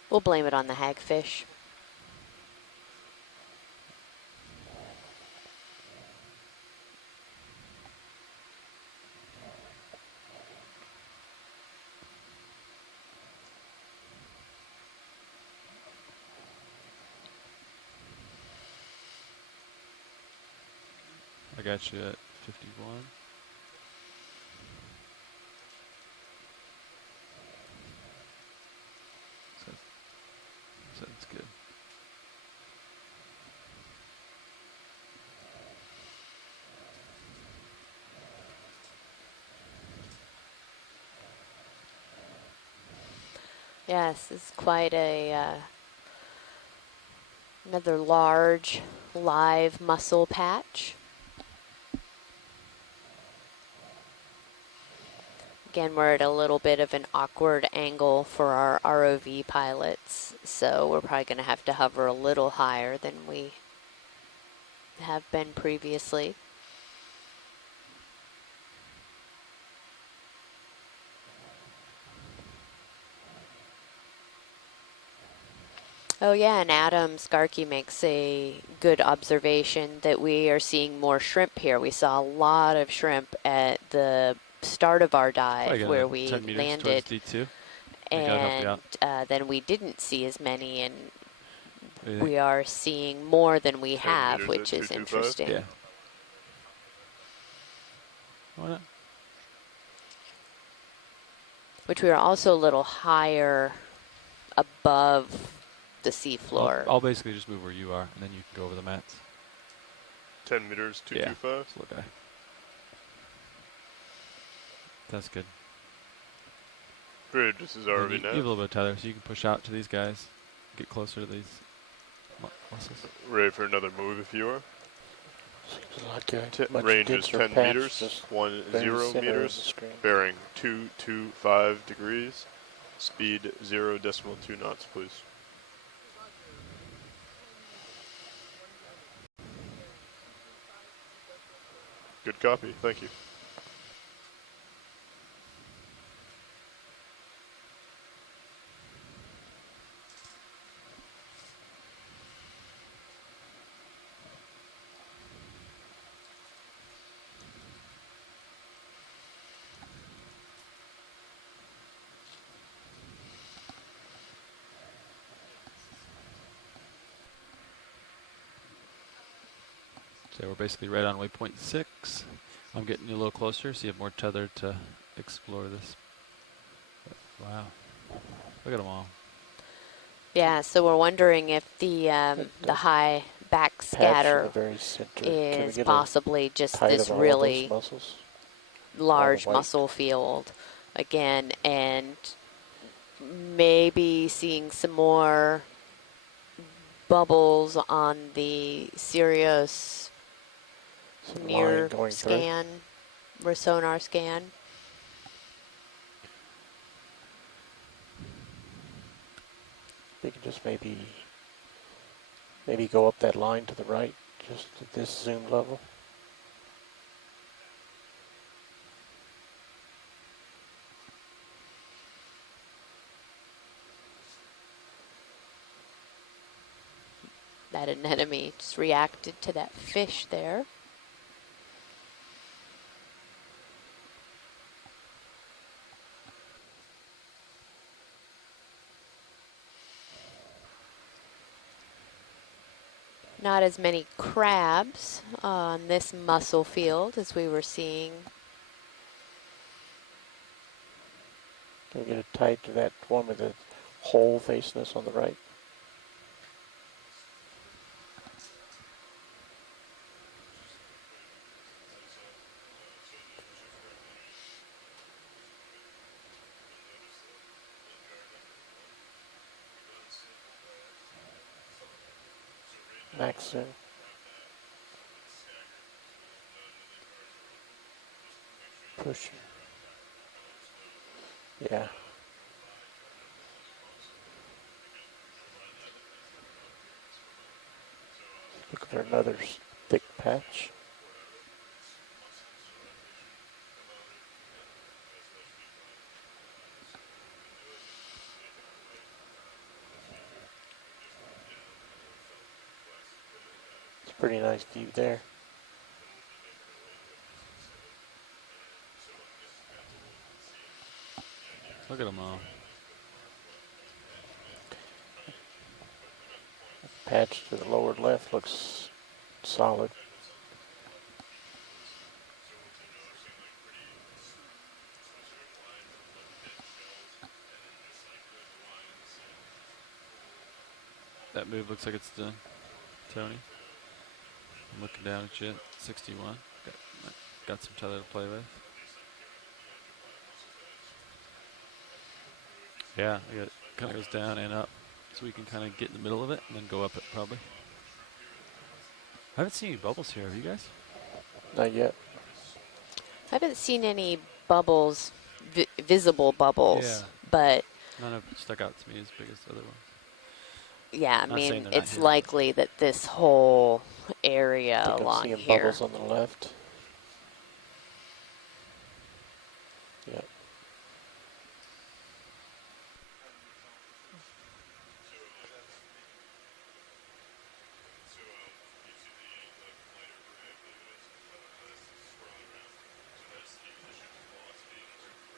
We'll blame it on the hagfish. I got you at 51. Sounds good. Yes, this is quite a another large live mussel patch. Again, we're at a little bit of an awkward angle for our ROV pilots, so we're probably going to have to hover a little higher than we have been previously. Oh yeah, and Adam Skarkey makes a good observation that we are seeing more shrimp here. We saw a lot of shrimp at the start of our dive where we 10 meters landed, towards D2. Think I'd help you and then we didn't see as many, and What do you think? we are seeing more than we 10 have, meters which at is 225? interesting. Yeah. Why not? Which we are also a little higher above the seafloor. I'll basically just move where you are, and then you can go over the mats. 10 meters, Yeah. 225. Slow guy. That's good. Bridge, this is And you, RV you have a nav. little bit of tether, so you can push out to these guys, get closer to these mussels. Ready for another move if you are. Seems like a much Range is denser 10 patch, meters, just 10 very center of the meters, screen. bearing 225 degrees, speed 0.2 knots, please. Good copy, thank you. So we're basically right on waypoint 6. I'm getting you a little closer, so you have more tether to explore this. Wow. Look at them all. Yeah, so we're wondering if the high Patch in backscatter the very center. Can we is get possibly a just height this of all really those mussels? large white. mussel field again, and maybe seeing some more bubbles on the Sirius Some near line going through. scan, or sonar scan. We can just maybe go up that line to the right, just at this zoom level. That anemone just reacted to that fish there. Not as many crabs on this mussel field as we were seeing. Can we get it tied to that one with the hole facing us on the right? Max zoom. Push. Yeah. Looking for another thick patch. It's a pretty nice view there. Look at them all. Patch to the lower left looks solid. That move looks like it's done. Tony. I'm looking down at you at 61. Got some tether to play with. Yeah, it kind of goes down and up. So we can kind of get in the middle of it and then go up it probably. I haven't seen any bubbles here, have you guys? Not yet. I haven't seen any bubbles, visible bubbles, Yeah. but None have stuck out to me as big as the other ones. yeah, I Not saying mean, they're not it's here. likely that this whole area I think I'm along seeing here. bubbles on the left. Yep.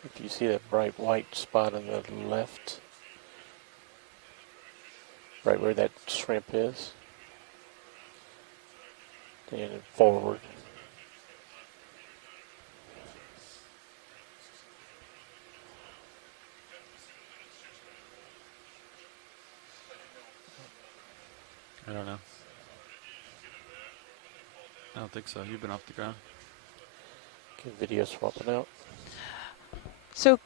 If you see that bright white spot on the left, right where that shrimp is, and forward. I don't know. I don't think so. You've been off the ground. Okay, video swapping out. So,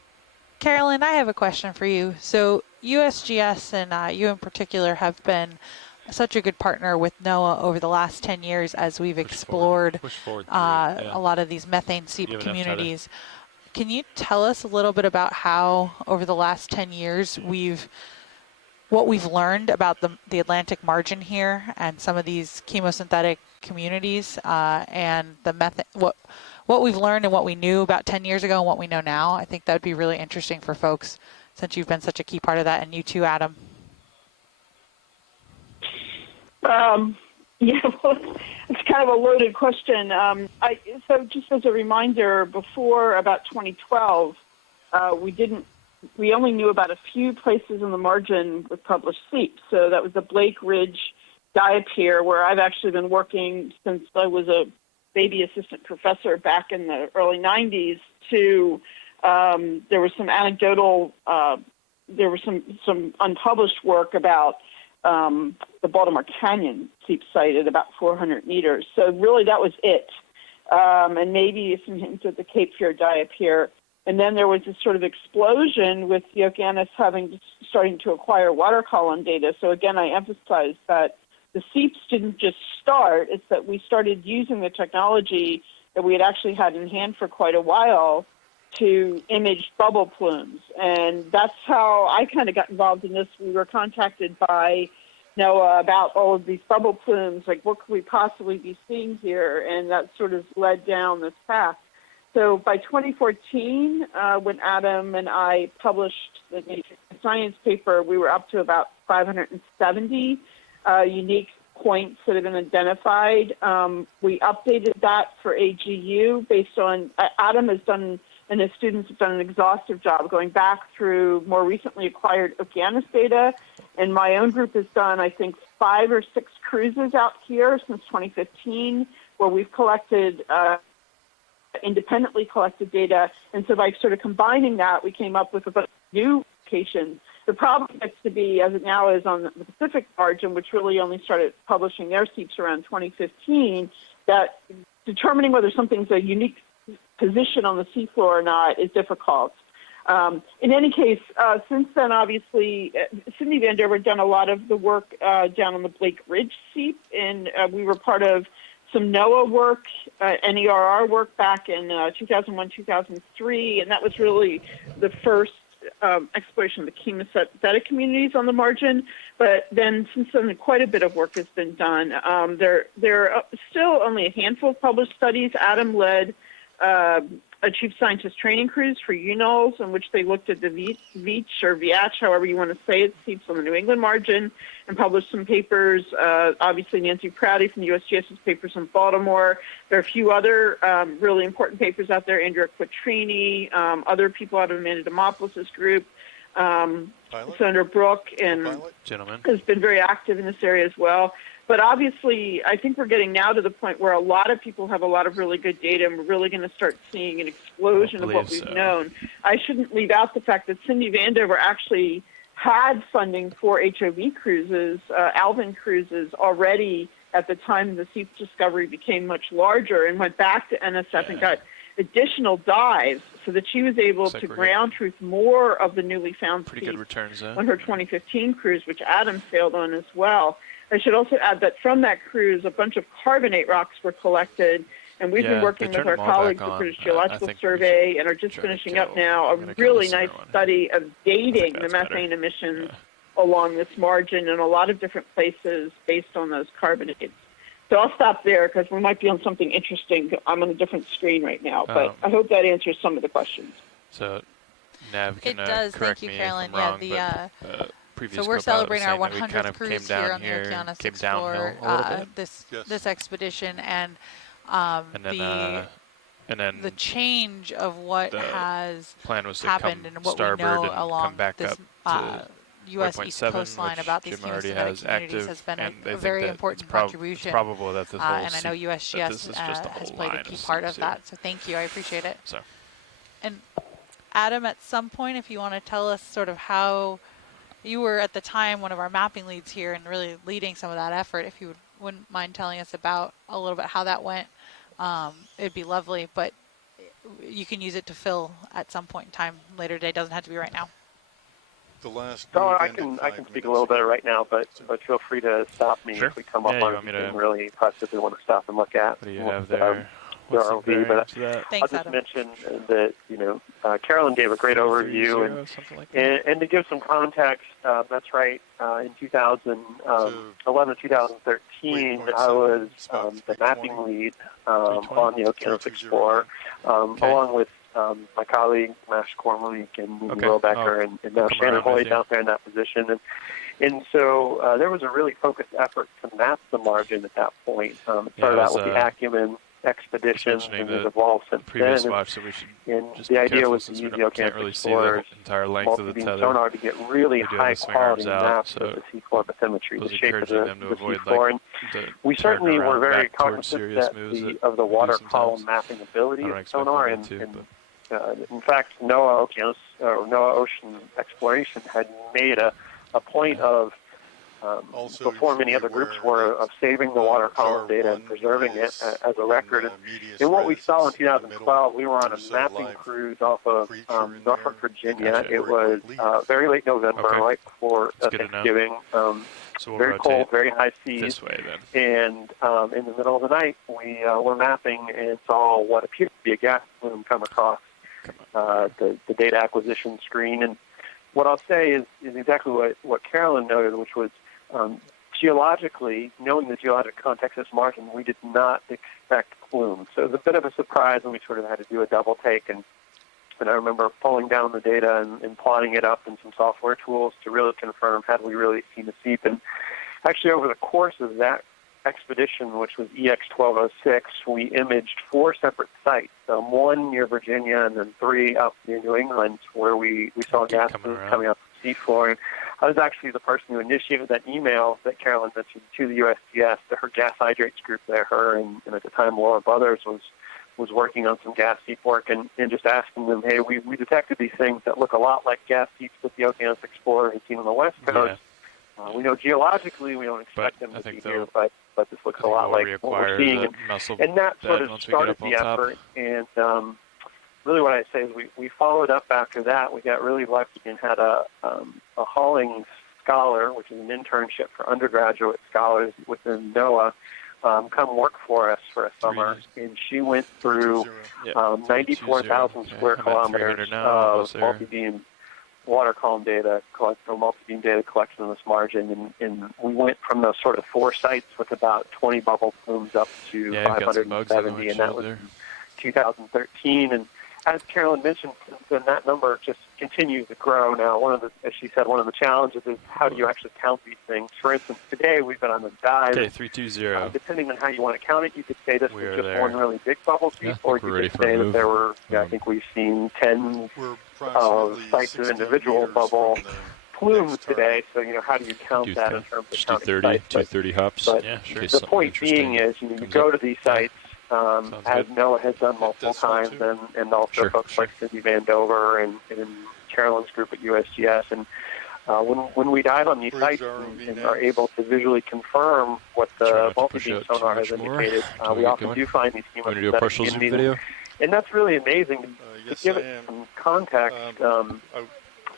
Carolyn, I have a question for you. So, USGS and you in particular have been such a good partner with NOAA over the last 10 years as we've explored Push forward through it, yeah. a lot of these methane seep You have enough tether? communities. Can you tell us a little bit about how, over the last 10 years, what we've learned about the Atlantic margin here and some of these chemosynthetic communities and the method, what we've learned and what we knew about 10 years ago and what we know now? I think that would be really interesting for folks since you've been such a key part of that, and you too, Adam. Yeah, well, it's kind of a loaded question. So just as a reminder, before about 2012, we only knew about a few places in the margin with published seeps. So that was the Blake Ridge diapier, where I've actually been working since I was a baby assistant professor back in the early 90s. To there was some anecdotal, there was some unpublished work about the Baltimore Canyon seep site at about 400 meters. So really that was it. And maybe some hints at the Cape Fear diapier. And then there was this sort of explosion with the Okeanos starting to acquire water column data. So again, I emphasize that the seeps didn't just start, it's that we started using the technology that we had actually had in hand for quite a while to image bubble plumes. And that's how I kind of got involved in this. We were contacted by NOAA about all of these bubble plumes, like what could we possibly be seeing here? And that sort of led down this path. So by 2014, when Adam and I published the Nature Science paper, we were up to about 570 unique points that have been identified. We updated that for AGU based on, Adam has done, and his students have done an exhaustive job going back through more recently acquired Okeanos data. And my own group has done, I think, 5 or 6 cruises out here since 2015, where we've collected independently collected data, and so by sort of combining that, we came up with a bunch of new locations. The problem gets to be, as it now is on the Pacific margin, which really only started publishing their seeps around 2015, that determining whether something's a unique position on the seafloor or not is difficult. In any case, since then, obviously, Cindy Vandover had done a lot of the work down on the Blake Ridge seep, and we were part of some NOAA work, NERR work back in 2001, 2003, and that was really the first exploration of the chemosynthetic communities on the margin. But then since then, quite a bit of work has been done. There are still only a handful of published studies. Adam led a chief scientist training cruise for UNOLS, in which they looked at the Veach or Viach, however you want to say it, seeps on the New England margin, and published some papers. Obviously, Nancy Prouty from USGS's papers in Baltimore. There are a few other really important papers out there, Andrea Quattrini, other people out of Amanda Demopoulos' group, Senator Brooke, and has been very active in this area as well. But obviously, I think we're getting now to the point where a lot of people have a lot of really good data, and we're really going to start seeing an explosion of what we've known. I shouldn't leave out the fact that Cindy Vandover actually had funding for HOV cruises, Alvin cruises, already at the time the seep discovery became much larger, and went back to NSF and got additional dives so that she was able to ground truth more of the newly found seeps on her 2015 cruise, which Adam sailed on as well. I should also add that from that cruise, a bunch of carbonate rocks were collected, and we've been working with our colleagues at the British Geological Survey and are just finishing up now a really nice study of dating the methane emissions along this margin in a lot of different places based on those carbonates. So I'll stop there because we might be on something interesting. I'm on a different screen right now, but I hope that answers some of the questions. So, Nav can it does. Correct Thank you, me Carolyn. if I'm yeah, wrong, so we're celebrating our 100th kind of cruise came here on the down Okeanos came Explorer downhill a little bit. this expedition, and then the change of what has plan was to happened come and what we starboard know and along come back this up to U.S. East Coastline about these Jim already chemosynthetic has communities active, has been and a they very think that important it's contribution. It's probable that this whole and I know USGS has played a key part of that, so thank you. I appreciate it. So. And Adam, at some point, if you want to tell us sort of how you were at the time one of our mapping leads here and really leading some of that effort, if you wouldn't mind telling us about a little bit how that went, it'd be lovely. But you can use it to fill at some point in time later today. Doesn't have to be right now. I can speak a little bit right now, but feel free to stop me if we come up on anything really impressive we want to stop and look at. What do you have there? But Thanks, I'll just mention that Carolyn gave a great overview, and to give some context, that's right. In 2011 to 2013, I was the mapping lead on the Okeanos Explorer, along with my colleague Mash Cormalik and Will Becker and now Shannon Hoy down there in that position, and so there was a really focused effort to map the margin at that point. It started out with the Acumen expeditions, and has evolved since then. And the idea was to use the Okeanos Explorer's multi-beam sonar to get really high-quality maps of the seafloor bathymetry, the shape of the seafloor. And we certainly were very cognizant of the water column mapping ability of sonar. And in fact, NOAA Ocean Exploration had made a point of Also, before many other groups were, of saving the water column data and preserving it as a record. And what we saw in 2012, we were on a mapping cruise off of Norfolk, Virginia. Gotcha. It was very late November, Okay. right before That's good to know. Thanksgiving. So we'll Very rotate cold, very high seas. this way then. And in the middle of the night, we were mapping and saw what appeared to be a gas plume come across the data acquisition screen. And what I'll say is exactly what Carolyn noted, which was geologically, knowing the geologic context of this margin, we did not expect plumes. So it was a bit of a surprise, and we sort of had to do a double take. And I remember pulling down the data and plotting it up in some software tools to really confirm, had we really seen a seep? And actually, over the course of that expedition, which was EX1903L2, we imaged 4 separate sites, one near Virginia and then 3 up near New England, where we saw gas plumes coming up the seafloor. And I was actually the person who initiated that email that Carolyn mentioned to the USGS, to her gas hydrates group there. Her and at the time Laura Brothers was working on some gas seep work, and just asking them, hey, we detected these things that look a lot like gas seeps that the Okeanos Explorer has seen on the West Coast. We know geologically we don't expect them to be here, but this looks a lot like what we're seeing. And that sort of started the effort. And really what I say is we followed up after that. We got really lucky and had a hauling scholar, which is an internship for undergraduate scholars within NOAA, come work for us for a summer. And she went through 94,000 square kilometers of multi-beam water column data, multi-beam data collection on this margin, and we went from those sort of 4 sites with about 20 bubble plumes up to 570, and that was in 2013. And as Carolyn mentioned, then that number just continues to grow. Now, as she said, one of the challenges is how do you actually count these things? For instance, today we've been on the dive. Okay, 320. Depending on how you want to count it, you could say this was just there. one really big bubble seep, or you could say that there were, I think we've seen 10 sites of individual bubble plumes today. So, how do you count that in terms of counting 230 hops. But Yeah, sure. the point being is, you go to these sites, as Noah has done multiple times, and also folks like Cindy Van Dover and Carolyn's group at USGS. And when we dive on these sites and are able to visually confirm what the multi-beam sonar has indicated, we often do find these chemostatic communities. And that's really amazing. To give it some context,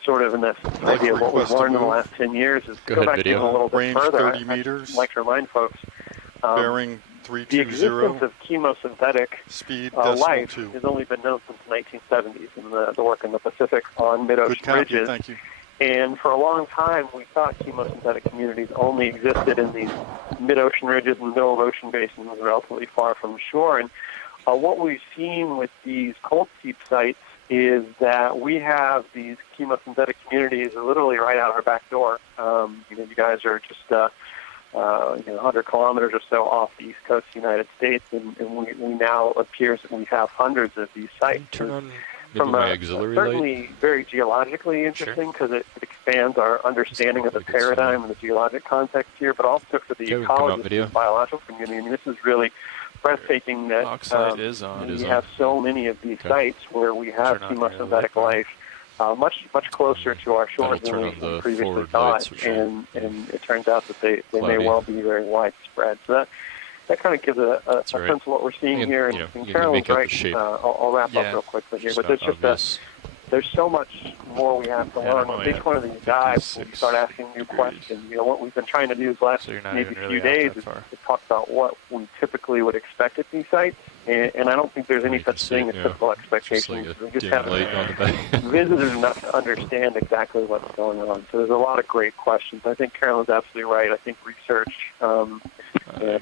sort of in this idea of what we've learned in the last 10 years, is to go back even a little bit further. I'd like to remind folks, bearing the existence of chemosynthetic life has only been known since the 1970s, and the work in the Pacific on mid-ocean ridges. And for a long time, we thought chemosynthetic communities only existed in these mid-ocean ridges in the middle of ocean basins relatively far from shore. And what we've seen with these cold seep sites is that we have these chemosynthetic communities literally right out our back door. You guys are just 100 kilometers or so off the east coast of the United States, and we now appears that we have hundreds of these sites. From certainly very geologically interesting, because it expands our understanding of the paradigm and the geologic context here, but also for the ecology and biological community. I mean, this is really breathtaking that we have so many of these sites where we have chemosynthetic life much closer to our shores than we previously thought, and it turns out that they may well be very widespread. So that kind of gives a sense of what we're seeing here. And Carolyn's right. I'll wrap up real quickly here, but there's so much more we have to learn. On each one of these dives, we start asking new questions. What we've been trying to do these last maybe few days is to talk about what we typically would expect at these sites. And I don't think there's any such thing as typical expectations. We just haven't visited enough to understand exactly what's going on. So there's a lot of great questions. I think Carolyn's absolutely right. I think research,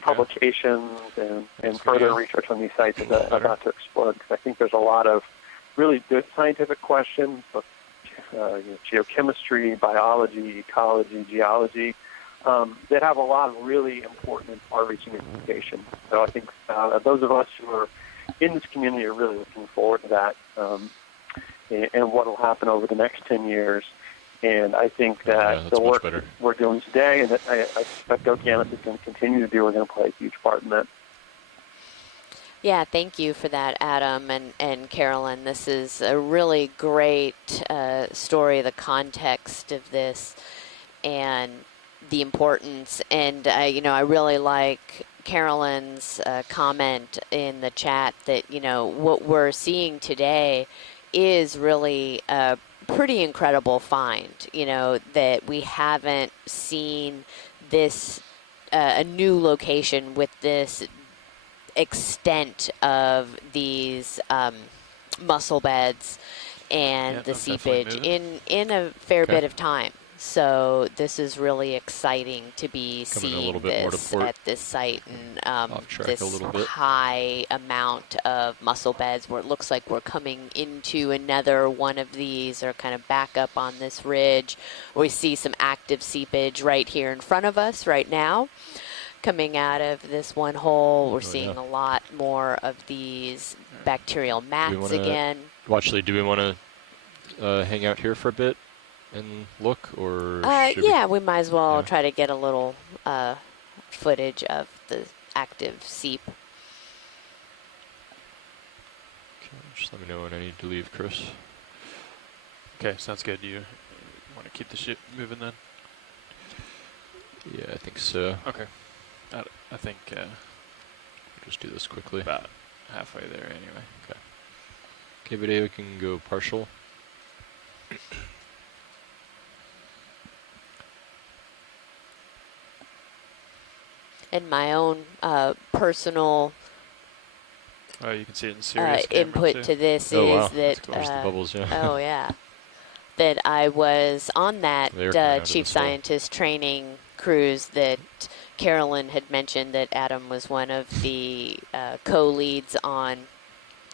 publications, and further research on these sites is about to explode. Because I think there's a lot of really good scientific questions, both geochemistry, biology, ecology, geology, that have a lot of really important and far-reaching implications. So I think those of us who are in this community are really looking forward to that and what will happen over the next 10 years. And I think that the work we're doing today, and that I expect Okeanos is going to continue to do, are going to play a huge part in that. Yeah, thank you for that, Adam and Carolyn. This is a really great story, the context of this. And the importance. And, you know, I really like Carolyn's comment in the chat that, you know, what we're seeing today is really a pretty incredible find, you know, that we haven't seen this, a new location with this extent of these mussel beds and Yeah, the that's definitely seepage in a fair Okay. bit of time. So this is really exciting to be Coming a seeing little bit more to this port. at this site, and Off track this a little bit. high amount of mussel beds where it looks like we're coming into another one of these, or kind of back up on this ridge. We see some active seepage right here in front of us right now. Coming out of this one hole, we're seeing yeah. a lot more of these bacterial mats wanna- again. Well, actually, do we want to hang out here for a bit and look, or should Yeah, we might as well Yeah. try to get a little footage of the active seep. Okay, just let me know when I need to leave, Chris. Okay, sounds good. You want to keep the ship moving then? Yeah, I think so. Okay. I think Just do this quickly. about halfway there anyway. Okay, video, we can go partial. And my own personal Oh, you can see it in serious camera input too. to this Oh, is wow. that There's the bubbles, yeah. oh yeah, that I was on that They're coming out of chief this hole. scientist training cruise that Carolyn had mentioned that Adam was one of the co-leads on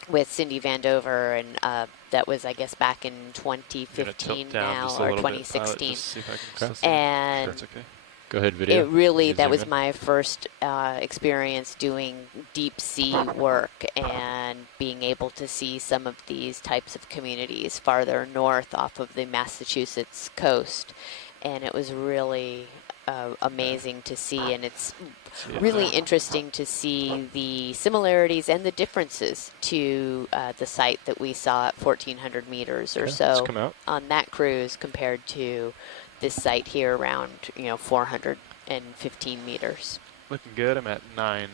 with Cindy Vandover, and that was, I guess, back in I'm gonna 2015 tilt down now, just a or little bit, Pilot, 2016. just see if I can Okay. still see it. And That's okay. Go ahead, video. it really, You that zoom was in. my first experience doing deep sea work and being able to see some of these types of communities farther north off of the Massachusetts coast. And it was really amazing to see, and it's See it really there. interesting to see the similarities and the differences to the site that we saw at 1,400 meters or Okay, let's so come out. on that cruise compared to this site here around, 415 meters. Looking good. I'm at 9-0.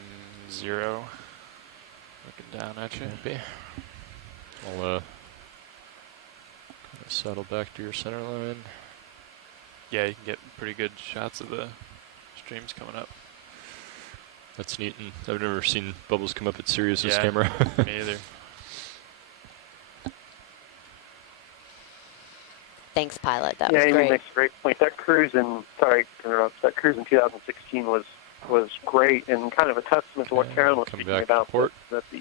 Looking down at you. Happy. I'll kind of settle back to your center line. Yeah, you can get pretty good shots of the streams coming up. That's neat, and I've never seen bubbles come up at Sirius's Yeah. camera. Me either. Thanks, Pilot. That yeah, was Amy great. makes a great point. That cruise in that cruise in 2016 was great, and kind of a testament to what Okay, Karen was come speaking back to about. port. That the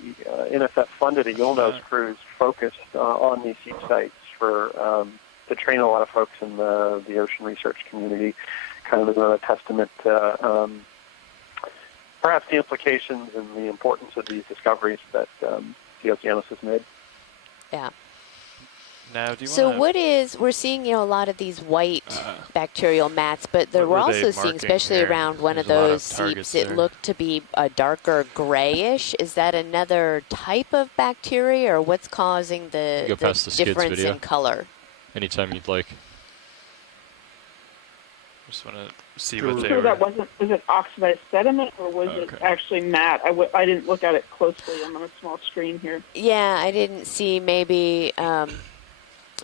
NSF funded a Yulnos cruise focused on these seep sites for to train a lot of folks in the ocean research community. Kind of another testament to perhaps the implications and the importance of these discoveries that the Okeanos has made. Yeah. Now, do you So want what is, we're seeing, a lot of these white bacterial mats, but what we're were they also seeing, marking especially here? around one There's of a lot of those targets seeps, it there. looked to be a darker grayish. Is that another type of bacteria, or what's causing the, Go past the skids difference video. in color? Anytime you'd like. just want to see I'm what they sure were? that wasn't, was it oxidized sediment or was it Okay. actually mat? I didn't look at it closely. I'm on a small screen here. Yeah, I didn't see, maybe,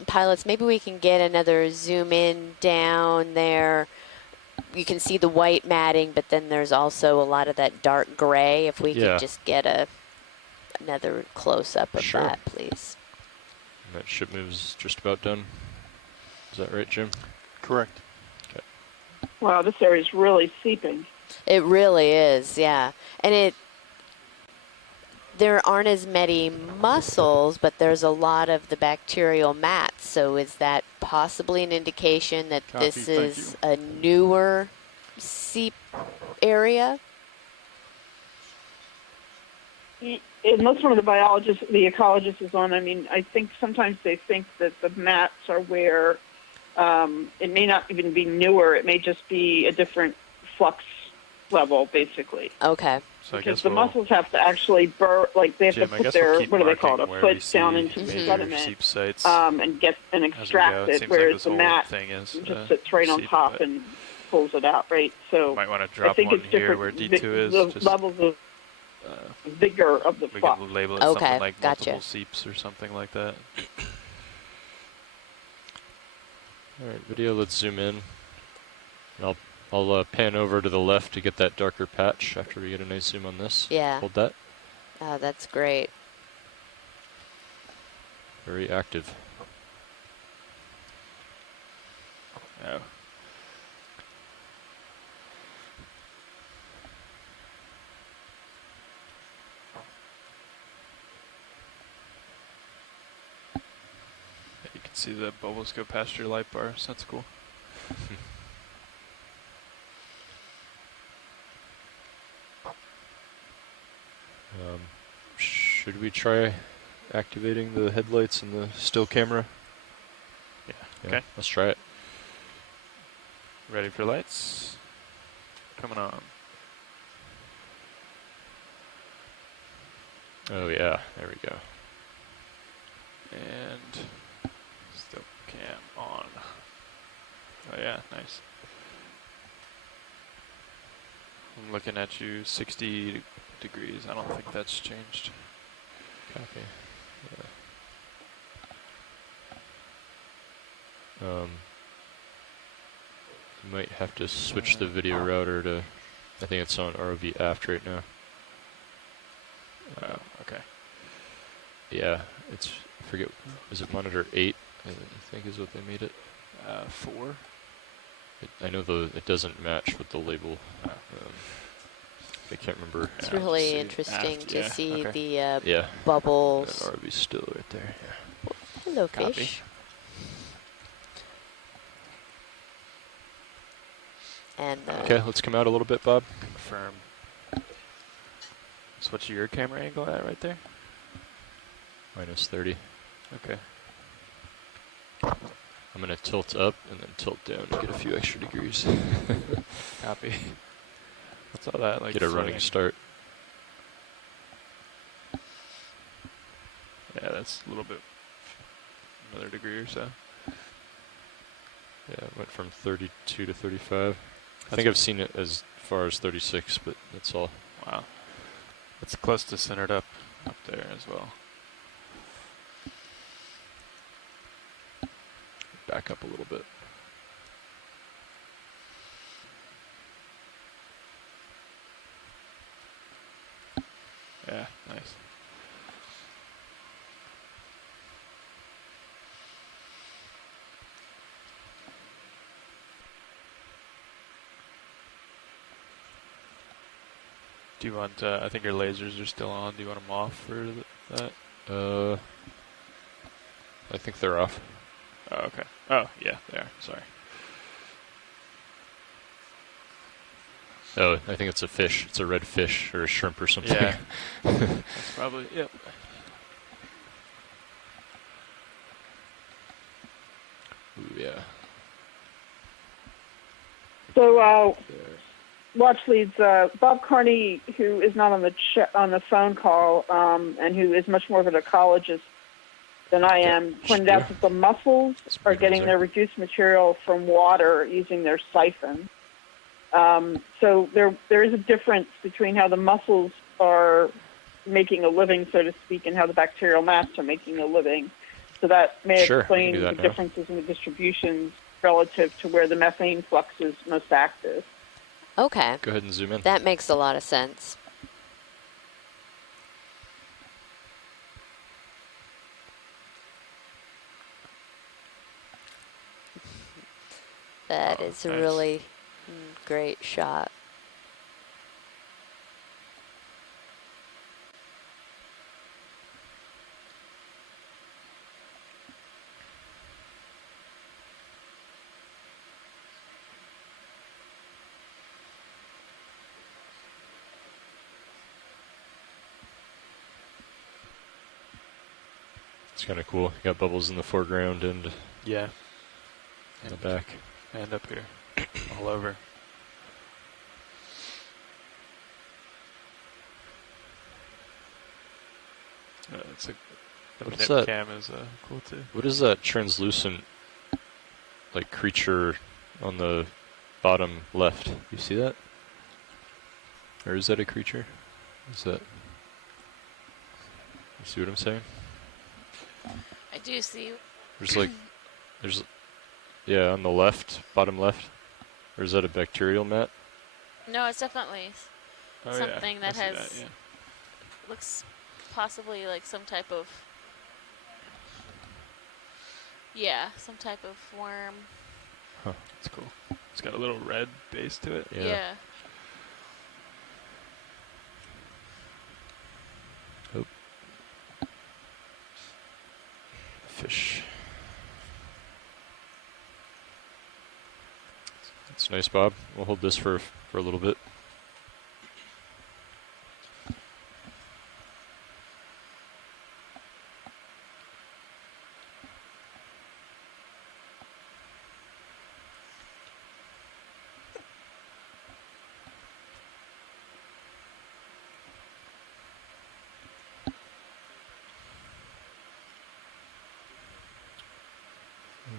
pilots, maybe we can get another zoom in down there. You can see the white matting, but then there's also a lot of that dark gray. If we Yeah. could just get another close-up of Sure. that, please. That ship move's just about done. Is that right, Jim? Correct. Wow, this area is really seeping. It really is, yeah. And there aren't as many mussels, but there's a lot of the bacterial mats. So is that possibly an indication that Copy, this thank is a newer seep area? Unless one of the biologists, the ecologist is on, I mean, I think sometimes they think that the mats are where it may not even be newer. It may just be a different flux level, basically. Okay. So I Because guess the we'll, mussels have to actually they have Jim, to I put guess their, we'll keep what do they call it, a marking where we foot down see into the major sediment seep sites and as we extract go. it, Seems like whereas this the whole mat thing is just sits right on seep, top but and pulls it out, right? So Might want to I drop think one it's here different. where D2 is. The Just, levels of vigor of the we flux. can label it Okay, something like gotcha. multiple seeps or something like that. Alright, video, let's zoom in. I'll pan over to the left to get that darker patch after we get a nice zoom on this. Yeah. Hold that. Oh, that's great. Very active. Oh. Yeah, you can see the bubbles go past your light bar, so that's cool. Should we try activating the headlights and the still camera? Yeah. Yeah, Okay. let's try it. Ready for lights? Coming on. Oh yeah, there we go. And still cam on. Oh yeah, nice. I'm looking at you 60 degrees. I don't think that's changed. Copy. You might have to switch the video router to, I think it's on ROV aft right now. Oh, okay. Yeah, it's, I forget, is it monitor 8? I think is what they made it. 4. I know it doesn't match with the label. I can't remember. It's Yeah, really just see interesting aft, to yeah, see okay. the Yeah. That bubbles. ROV's still right there. Yeah. Hello, Copy. fish. And the Okay, let's come out a little bit, Bob. Confirm. So what's your camera angle at right there? Minus 30. Okay. I'm going to tilt up and then tilt down to get a few extra degrees. Copy. What's all that like? Get a running floating? start. Yeah, that's a little bit. Another degree or so. Yeah, it went from 32 to 35. I think I've seen it as far as 36, but that's all. Wow. It's close to centered up there as well. Back up a little bit. Yeah, nice. Do you want, I think your lasers are still on. Do you want them off for that? I think they're off. Oh, okay. Oh, yeah, they are. Sorry. Oh, I think it's a fish. It's a red fish or a shrimp or something. Yeah. That's probably, yep. Ooh, yeah. So There. watch leads Bob Carney, who is not on the on the phone call, and who is much more of an ecologist than I am, pointed out that the mussels are getting their reduced material from water using their siphon. So there is a difference between how the mussels are making a living, so to speak, and how the bacterial mats are making a living. So that may Sure, explain we can do the that now. differences in the distributions relative to where the methane flux is most active. okay, Go ahead and zoom in. that makes a lot of sense. That Oh, is a nice. really great shot. It's kind of cool. You got bubbles in the foreground and Yeah. in the back. And up here. All over. It's a the What is nip that? cam is cool too. What is that translucent, like, creature on the bottom left. You see that? Or is that a creature? Is that? You see what I'm saying? I do see. There's like, yeah, on the left, bottom left. Or is that a bacterial mat? No, it's definitely Oh, something yeah, that I see has yeah. looks possibly like some type of some type of worm. Huh. That's cool. It's got a little red base to it. Yeah. Oh. Fish. That's nice, Bob. We'll hold this for a little bit.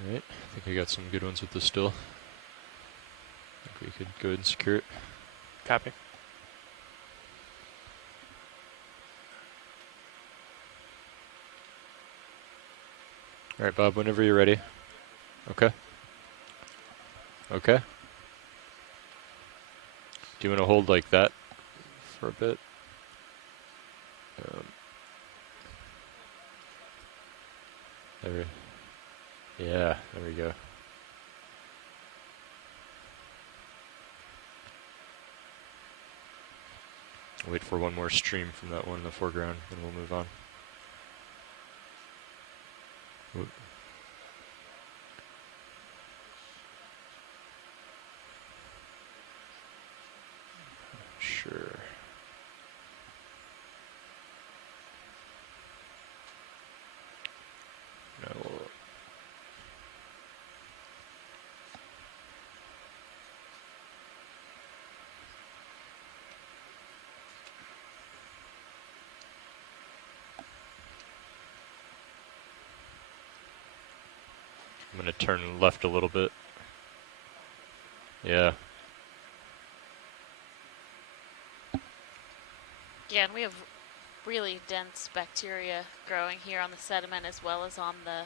Alright, I think I got some good ones with this still. I think we could go ahead and secure it. Copy. Alright, Bob, whenever you're ready. Okay. Okay. Do you want to hold like that for a bit? There. Yeah, there we go. Wait for one more stream from that one in the foreground, then we'll move on. Whoop. Sure. No. I'm going to turn left a little bit. Yeah. Yeah, and we have really dense bacteria growing here on the sediment as well as on the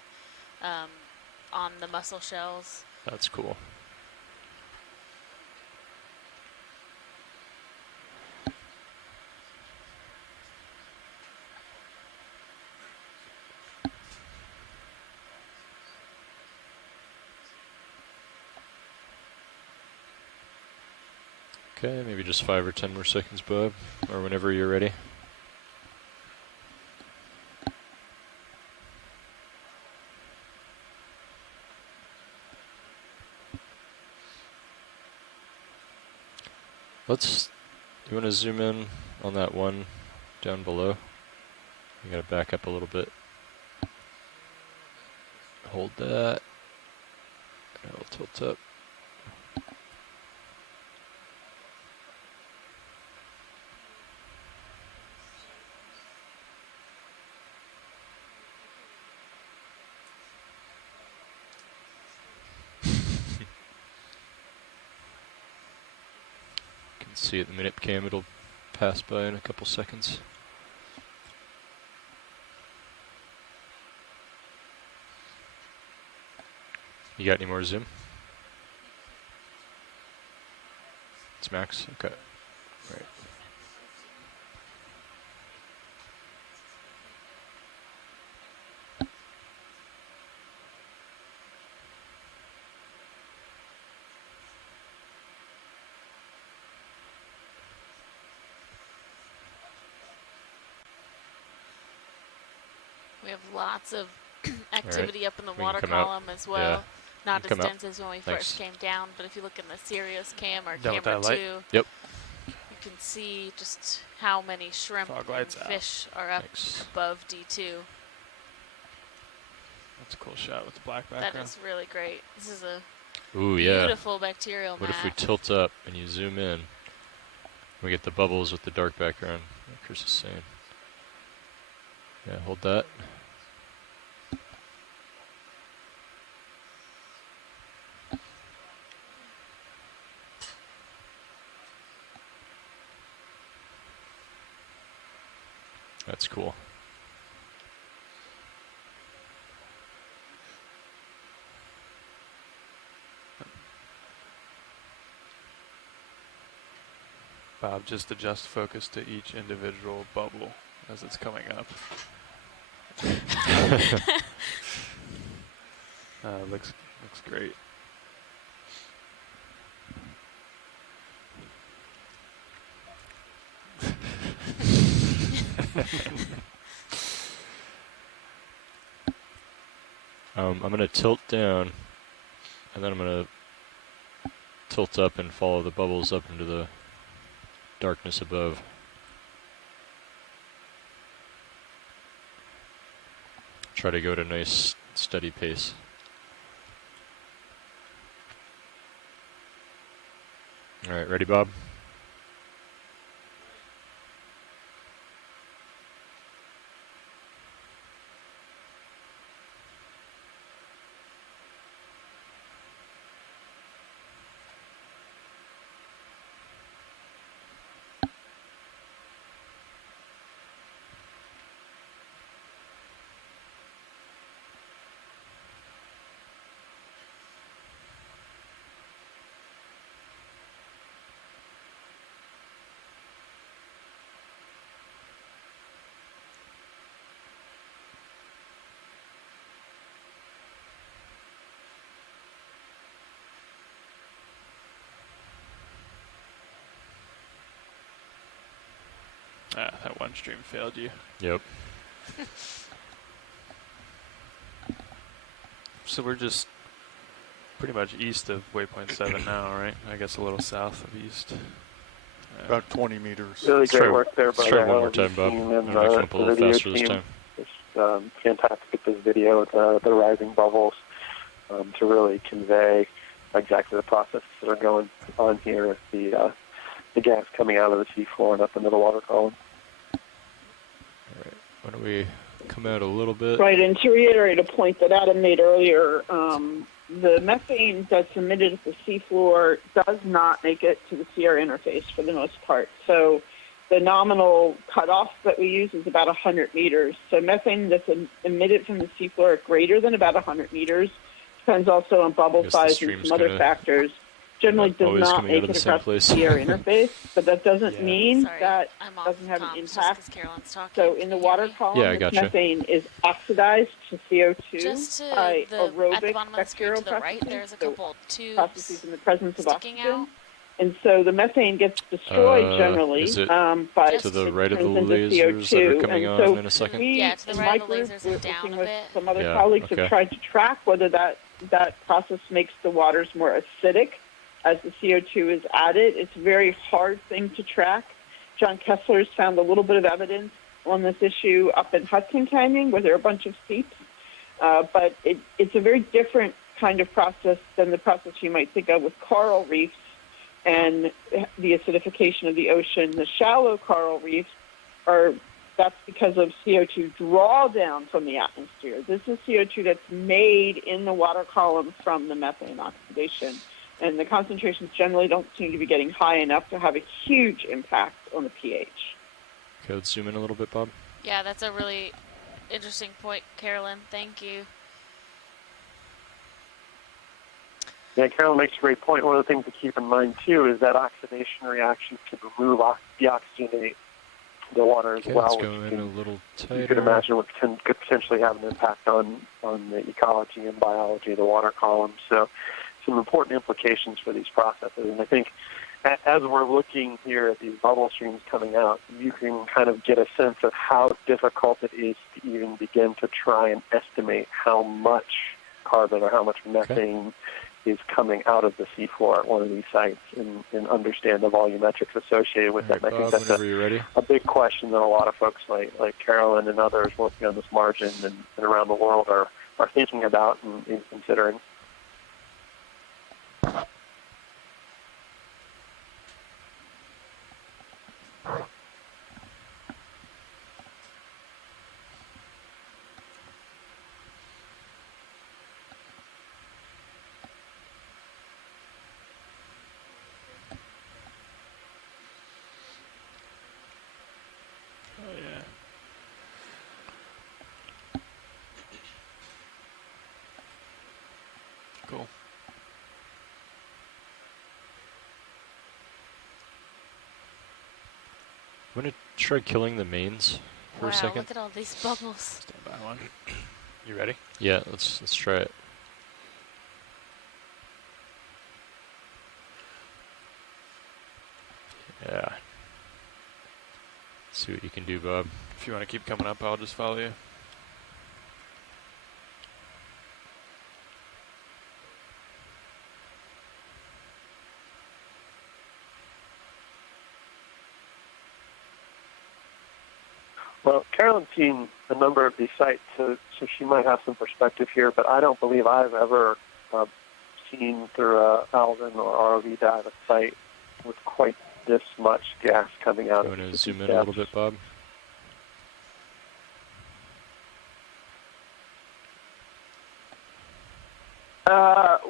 mussel shells. That's cool. Okay, maybe just 5 or 10 more seconds, Bob, or whenever you're ready. Do you want to zoom in on that one down below? You gotta back up a little bit. Hold that. And it'll tilt up. You can see it in the minute cam, it'll pass by in a couple seconds. You got any more zoom? It's max? Okay. Right. We have lots of activity up in the We can water come out. column as well. Yeah. Not as Come out. dense as when we Thanks. first came down, but if you look in the Sirius cam or Done with camera that light? 2, Yep. you can see just how many shrimp Fog and lights out. fish are up Thanks. above D2. That's a cool shot with the black That background. is really great. This is a Ooh, yeah. beautiful bacterial What mat. if we tilt up and you zoom in? We get the bubbles with the dark background, like Chris is saying. Yeah, hold that. That's cool. Bob, just adjust focus to each individual bubble as it's coming up. Looks great. I'm going to tilt down, and then I'm going to tilt up and follow the bubbles up into the darkness above. Try to go at a nice, steady pace. All right, ready, Bob? Ah, that one stream failed you. Yep. So we're just pretty much east of waypoint 7 now, right? I guess a little south of east. About 20 meters. Really Let's great try- work there by let's try the one more LV time, Bob. team I'm and gonna come up a the little video faster this team. time. It's fantastic at this video with the rising bubbles to really convey exactly the processes that are going on here with the gas coming out of the seafloor and up into the water column. All right. Why don't we come out a little bit? Right, and to reiterate a point that Adam made earlier, the methane that's emitted at the seafloor does not make it to the CR interface for the most part. So the nominal cutoff that we use is about 100 meters. So methane that's emitted from the seafloor at greater than about 100 meters, depends also on bubble size and some other factors, generally does always not coming out make of it the same across place. the CR interface, but that doesn't Yeah. mean Sorry, that I'm off doesn't have an comms just impact. 'cause Carolyn's talking. So Can in the you hear water me? column, Yeah, I this gotcha. methane is oxidized to CO2 Just to by the at the aerobic bottom of the screen bacterial to the right, processes, there's a so couple processes tubes in the presence of sticking oxygen. out. And so the methane gets destroyed generally, Is it but Just to the it right of the turns into lasers that are CO2. coming And on so in a second? we, Yeah, to the in right my of the group, lasers we're and down working a with bit. some other Yeah, colleagues okay. have tried to track whether that process makes the waters more acidic as the CO2 is added. It's a very hard thing to track. John Kessler's found a little bit of evidence on this issue up in Hudson Canyon where there are a bunch of seeps. But it's a very different kind of process than the process you might think of with coral reefs and the acidification of the ocean. The shallow coral reefs that's because of CO2 drawdown from the atmosphere. This is CO2 that's made in the water column from the methane oxidation. And the concentrations generally don't seem to be getting high enough to have a huge impact on the pH. Okay, let's zoom in a little bit, Bob. Yeah, that's a really interesting point, Carolyn. Thank you. Yeah, Carolyn makes a great point. One of the things to keep in mind, too, is that oxidation reaction can remove deoxygenate the water as Okay, well, let's which go in a little tighter. you could imagine could potentially have an impact on the ecology and biology of the water column. So some important implications for these processes. And I think as we're looking here at these bubble streams coming out, you can kind of get a sense of how difficult it is to even begin to try and estimate how much carbon or how much methane is coming out of the seafloor at one of these sites and understand the volumetrics associated with that. And I think Bob, that's whenever you're ready. a big question that a lot of folks like Carolyn and others working on this margin and around the world are thinking about and considering. Oh yeah. I'm gonna try killing the mains for Wow, a second. look at all these bubbles. Stand by one. You ready? Yeah, let's try it. Yeah. See what you can do, Bob. If you want to keep coming up, I'll just follow you. Well, Carolyn's seen a number of these sites, so she might have some perspective here, but I don't believe I've ever seen through a Alvin or ROV dive a site with quite this much gas coming out You of it. want to zoom in a little bit, Bob?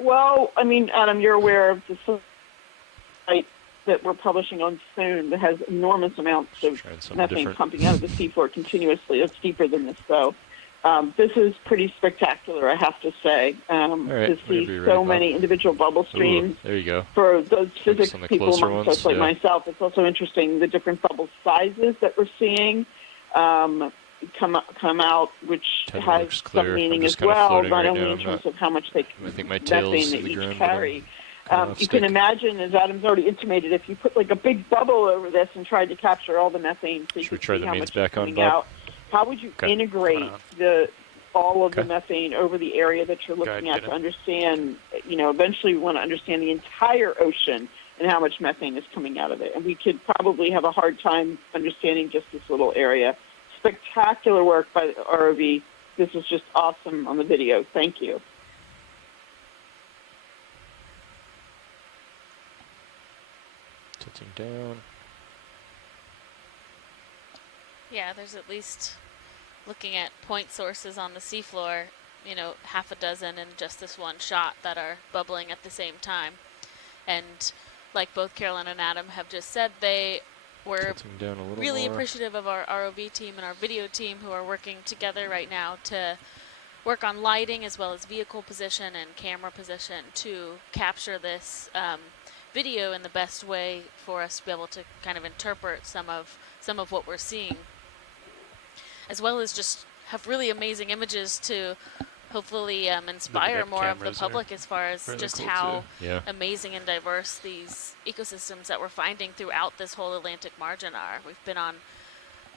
Well, I mean, Adam, you're aware of the site that we're publishing on soon that has enormous amounts of Trying something methane different. pumping out of the seafloor continuously. It's deeper than this, though. This is pretty spectacular, I have to say, right, to whenever see you're so ready, many Bob. individual bubble streams. Ooh, there you go. For those physics on the people closer amongst ones, us like yeah. myself, it's also interesting the different bubble sizes that we're seeing come out, which Totally has looks clear. some meaning I'm just as kinda well, floating not right only now. in I'm terms not- of how much they I think my tail's methane in they the each ground, but I'm carry. coming off You can stick. imagine, as Adam's already intimated, if you put like a big bubble over this and tried to capture all the methane, so you Should we could try see the how mains much is back on, coming Bob? out, how would you Okay. integrate Coming all of the Okay. methane over the area that you're Go looking ahead, at get to it. understand? Eventually we want to understand the entire ocean and how much methane is coming out of it. And we could probably have a hard time understanding just this little area. Spectacular work by the ROV. This is just awesome on the video. Thank you. Tilting down. Yeah, there's at least, looking at point sources on the seafloor, half a dozen in just this one shot that are bubbling at the same time. And like both Carolyn and Adam have just said, they were Tilting down a little really more. appreciative of our ROV team and our video team who are working together right now to work on lighting as well as vehicle position and camera position to capture this video in the best way for us to be able to kind of interpret some of what we're seeing, as well as just have really amazing images to hopefully inspire vignette more of the cameras are public as far as really just cool how Yeah. amazing and diverse these ecosystems that we're finding throughout this whole Atlantic margin are. We've been on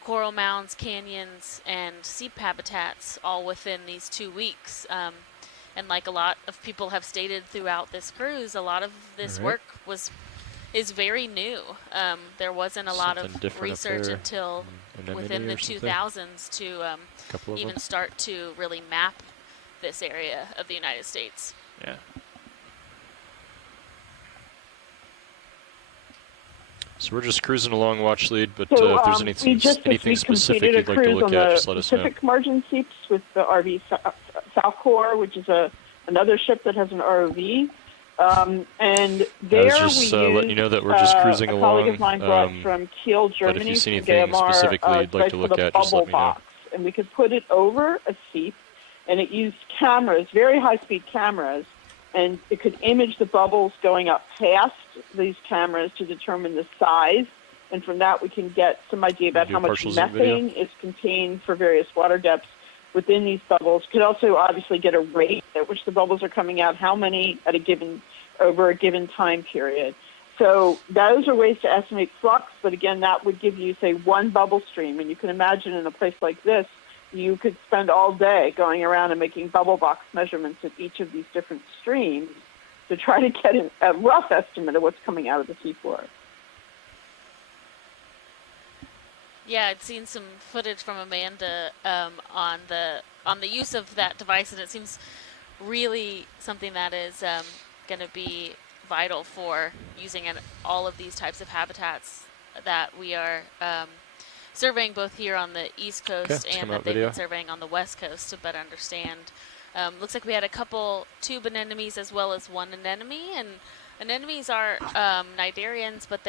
coral mounds, canyons, and seep habitats all within these 2 weeks. And like a lot of people have stated throughout this cruise, a lot of this All right. work is very new. There wasn't a lot Something of different up research there. until Anemone within the or something? 2000s to Couple of even them. start to really map this area of the United States. Yeah. So we're just cruising along watch lead, but So if there's we anything just this anything week specific completed a you'd like to cruise look on at, the just let us know. Pacific margin seeps with the RV Southcore, which is another ship that has an ROV. And there I was just we letting you know that we're just cruising a colleague along. of mine brought from Kiel, Germany. But if you see from anything DMR, specifically you'd like device to look called a at, just bubble let me know. box. And we could put it over a seep, and it used cameras, very high-speed cameras, and it could image the bubbles going up past these cameras to determine the size. And from that, we can get some idea about Do how a much partial zoom video? methane is contained for various water depths within these bubbles. Could also obviously get a rate at which the bubbles are coming out, how many at over a given time period. So those are ways to estimate flux, but again, that would give you, say, one bubble stream. And you can imagine in a place like this, you could spend all day going around and making bubble box measurements at each of these different streams to try to get a rough estimate of what's coming out of the seafloor. Yeah, I'd seen some footage from Amanda on the use of that device, and it seems really something that is going to be vital for using in all of these types of habitats that we are surveying both here on the East Coast let's and come that out they've video. been surveying on the West Coast to better understand. Looks like we had a couple tube anemones as well as one anemone, and anemones are cnidarians, but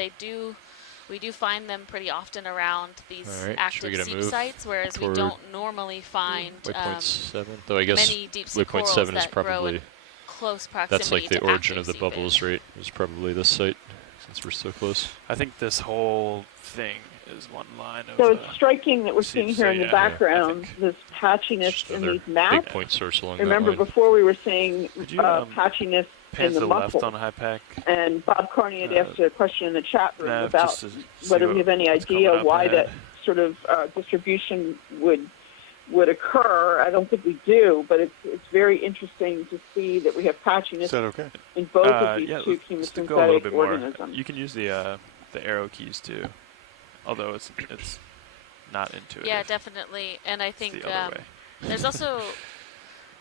we do find them pretty often around these All right, should we active get a seep move sites, whereas we toward don't normally find Waypoint 7, though I guess many deep sea waypoint corals 7 is that grow probably in close proximity that's like the to origin active of the seepage. bubbles, right? Is probably this site since we're so close. I think this whole thing is one line of. So it's striking that we're seeps. seeing here So in the yeah, background I think this patchiness Just in another these big mats. point source along Remember, that line. before we were seeing Could you patchiness pan in to the the left mussels. on high pack? And Bob Carney had asked a question in the chat room Nav, about just to see whether we have any what's coming idea up why ahead. that sort of distribution would occur. I don't think we do, but it's very interesting to see that we have patchiness Is that okay? in both of these Yeah, two let's go a little chemosynthetic bit more. organisms. You can use the arrow keys too, although it's not intuitive. Yeah, definitely. And I It's think the other way. there's also,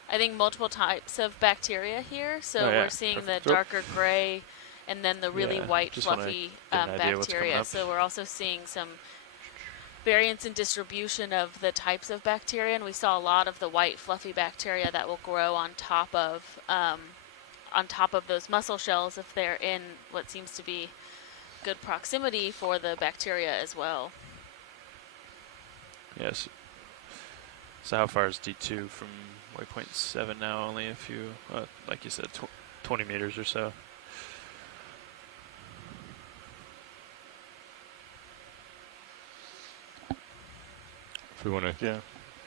I think, multiple types of bacteria here. So Oh, yeah. we're seeing the Perfect. darker gray and then the really Yeah, white, just wanna fluffy get an idea what's coming bacteria. up. So we're also seeing some variance in distribution of the types of bacteria. And we saw a lot of the white, fluffy bacteria that will grow on top of those mussel shells if they're in what seems to be good proximity for the bacteria as well. Yes. So how far is D2 from waypoint 7 now? Only a few, like you said, 20 meters or so. If we want to, Yeah.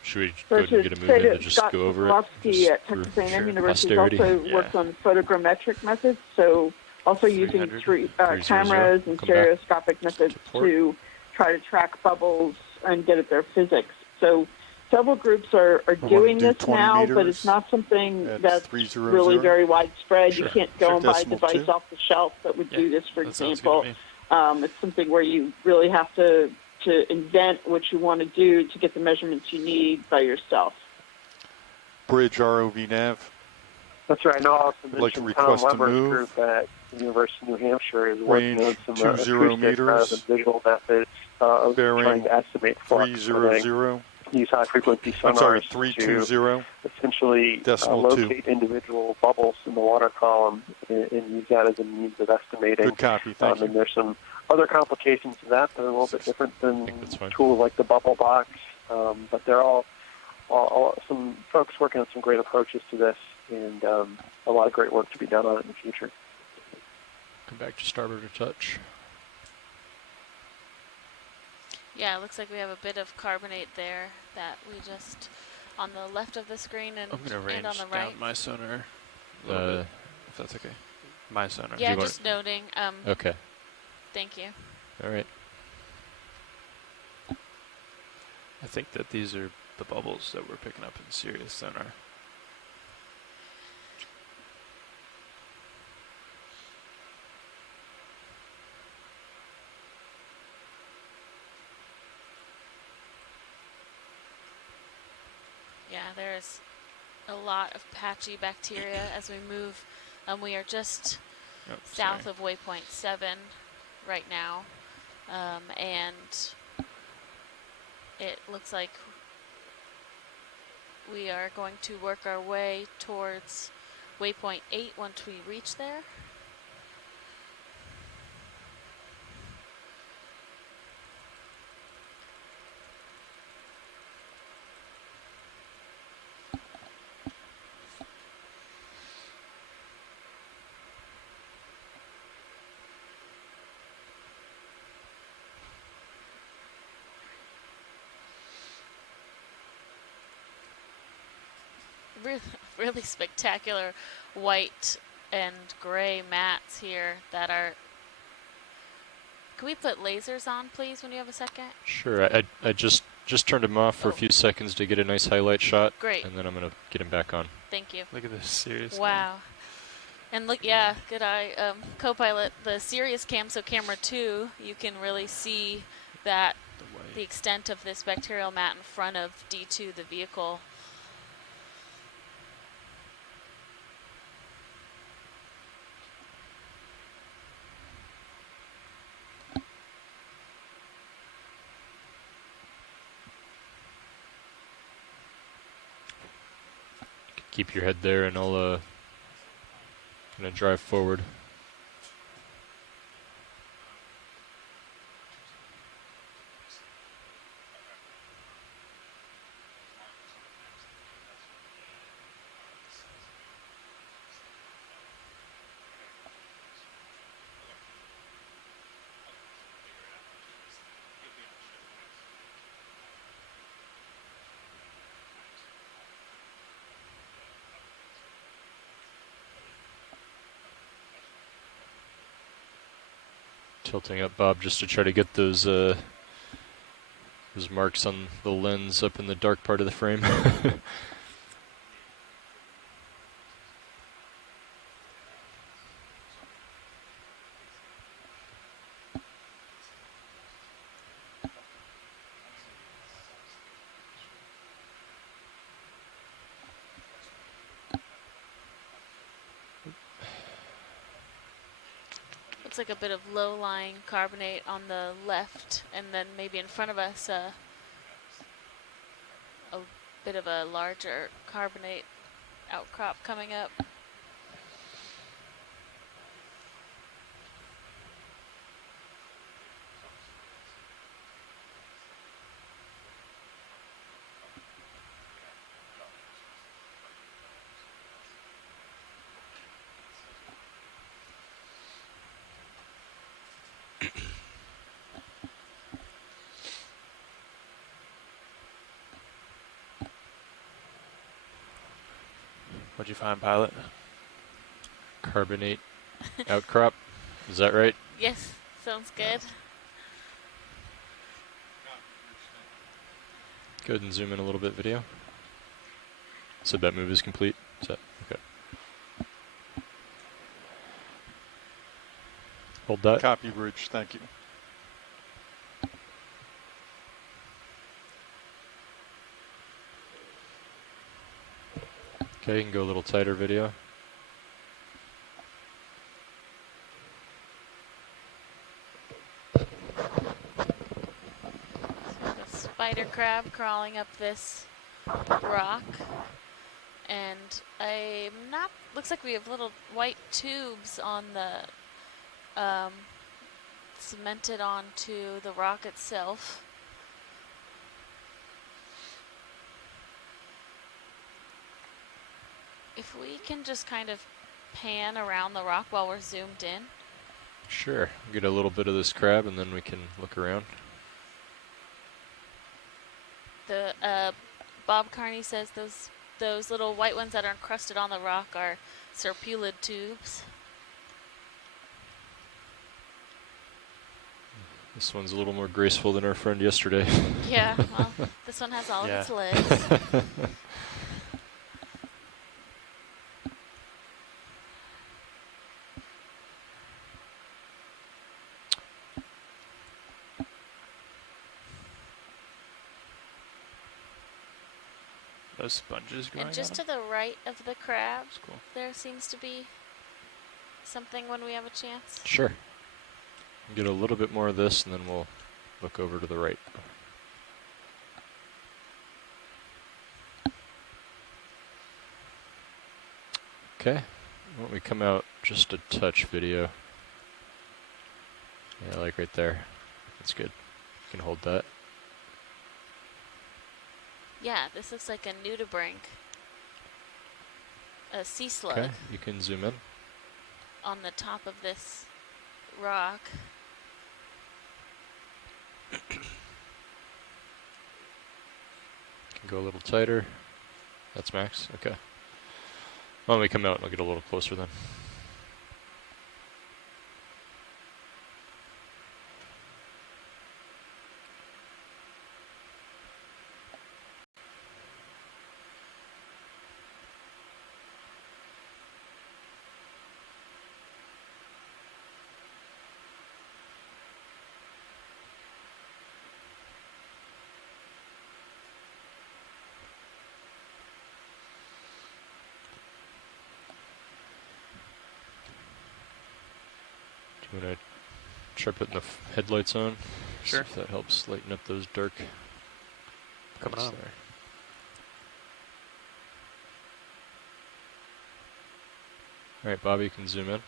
should we go So ahead and get a move in to just Scott go over it? Cephalopod at for Texas A&M sure. University Posterity. also Yeah. works on photogrammetric methods, so also using 300. cameras and Come back. stereoscopic methods Report. to try to track bubbles and get at their physics. So several groups are wanna doing do this 20 now, but meters it's not something at that's 300. really very widespread. Sure. You can't go and buy a Decimal device 2. off the shelf that would Yeah, do this, for that sounds good to example. me. It's something where you really have to invent what you want to do to get the measurements you need by yourself. Bridge ROV nav. That's right. And I'll also I'd like to mention Tom request a Weber's move. group at the University of New Hampshire is working on Range some 20 acoustic meters. and visual methods of Bearing trying to estimate flux. where they 300. use high-frequency I'm sorry, sonars 320. to essentially Decimal 2. locate individual bubbles in the water column and use that as a means of estimating. Good copy. Thank And you. there's some other complications to that that are a little bit different than that's fine. tools like the bubble box, but they're all some folks working on some great approaches to this, and a lot of great work to be done on it in the future. Come back to starboard or touch. Yeah, it looks like we have a bit of carbonate there that we just on the left of the screen and, I'm going to range and on the down right. my sonar a little bit, if that's okay. My sonar. Yeah, you want just noting. Okay. Thank you. All right. I think that these are the bubbles that we're picking up in Sirius sonar. Yeah, there's a lot of patchy bacteria as we move. We are just Oh, south sorry. of waypoint 7 right now. And it looks like we are going to work our way towards waypoint 8 once we reach there. Really spectacular white and gray mats here that are. Can we put lasers on, please, when you have a second? Sure. I just turned them off for a Oh. few seconds to get a nice highlight shot. Great. And then I'm gonna get them back on. Thank you. Look at this Sirius. Wow. And look, yeah, good eye. Co-pilot, the Sirius cam, so camera 2, you can really see that The white. the extent of this bacterial mat in front of D2, the vehicle. Keep your head there, and I'll gonna drive forward. Tilting up Bob just to try to get those marks on the lens up in the dark part of the frame. Looks like a bit of low-lying carbonate on the left, and then maybe in front of us a bit of a larger carbonate outcrop coming up. What'd you find, pilot? Carbonate outcrop. Is that right? Yes, sounds good. Go ahead and zoom in a little bit, video. So that move is complete. Is that okay? Hold that. Copy, Bridge. Thank you. Okay, you can go a little tighter, video. The spider crab crawling up this rock, and looks like we have little white tubes on the cemented onto the rock itself. If we can just kind of pan around the rock while we're zoomed in. Sure. Get a little bit of this crab and then we can look around. The Bob Carney says those little white ones that are encrusted on the rock are serpulid tubes. This one's a little more graceful than our friend yesterday. Yeah, well, this one has all of its legs. Those sponges growing And just on to the right of the crab, cool. there seems to be something when we have a chance. Sure. Get a little bit more of this and then we'll look over to the right. Okay. Why don't we come out just a touch, video? Yeah, like right there. That's good. You can hold that. Yeah, this looks like a nudibranch. A sea slug. Okay, you can zoom in. On the top of this rock. Can go a little tighter. That's max. Okay. Why don't we come out and I'll get a little closer then. Do you want to try putting the headlights on? Sure. See if that helps lighten up those dark Coming points on. there. All right, Bobby, you can zoom in.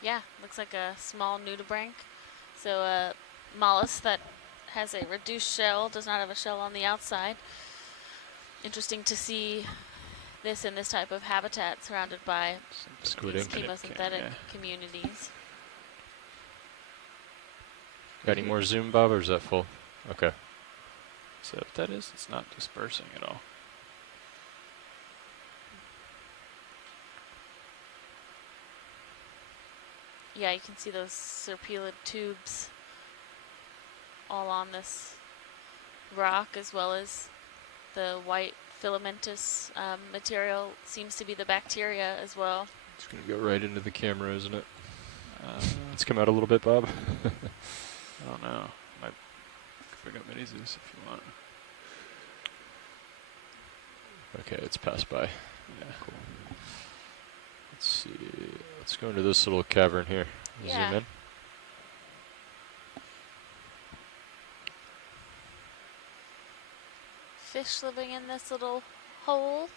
Yeah, looks like a small nudibranch. So a mollusk that has a reduced shell, does not have a shell on the outside. Interesting to see this in this type of habitat surrounded by Squid these ink. chemosynthetic Yeah. communities. Got any more zoom, Bob, or is that full? Okay. So if that is, it's not dispersing at all. Yeah, you can see those serpulid tubes all on this rock, as well as the white filamentous material seems to be the bacteria as well. It's going to go right into the camera, isn't it? Let's come out a little bit, Bob. I don't know. Might pick up minis if you want. Okay, it's passed by. Yeah. Cool. Let's see. Let's go into this little cavern here. Yeah. Zoom in. Fish living in this little hole.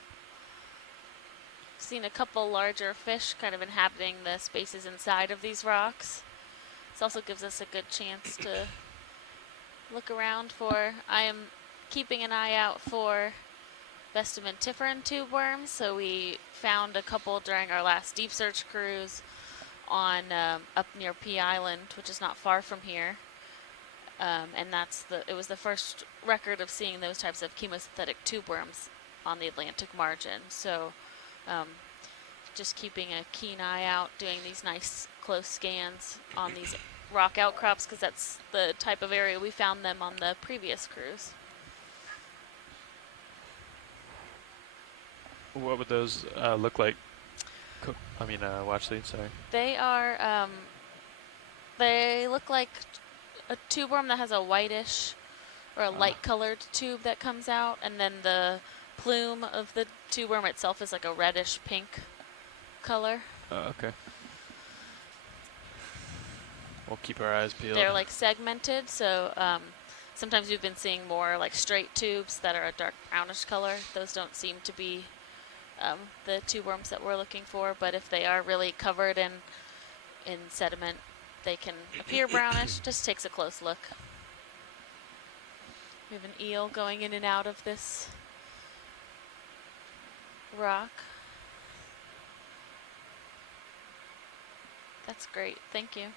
Seen a couple larger fish kind of inhabiting the spaces inside of these rocks. This also gives us a good chance to look around for. I am keeping an eye out for vestimentiferan tube worms, so we found a couple during our last deep search cruise on up near Pea Island, which is not far from here. And it was the first record of seeing those types of chemosynthetic tube worms on the Atlantic margin. So just keeping a keen eye out, doing these nice close scans on these rock outcrops, because that's the type of area we found them on the previous cruise. What would those look like? Watch lead, sorry. They are, they look like a tube worm that has a whitish or a light colored tube that comes out, and then the plume of the tube worm itself is like a reddish pink color. Okay. We'll keep our eyes peeled. They're like segmented, so sometimes we've been seeing more like straight tubes that are a dark brownish color. Those don't seem to be the tube worms that we're looking for, but if they are really covered in sediment, they can appear brownish. Just takes a close look. We have an eel going in and out of this rock. That's great, thank you.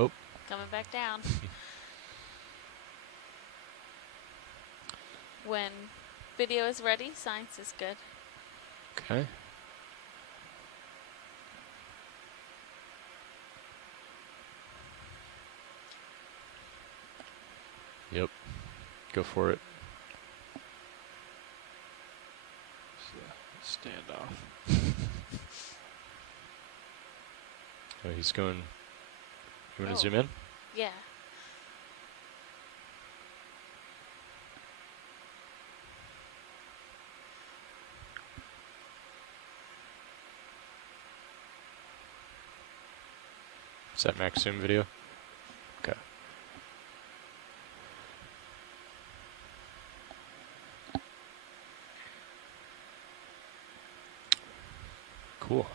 Oh. Coming back down. When video is ready, science is good. Okay. Yep. Go for it. Standoff. Oh, he's going. You want to Oh. zoom in? Yeah. Is that max zoom video? Okay. Cool.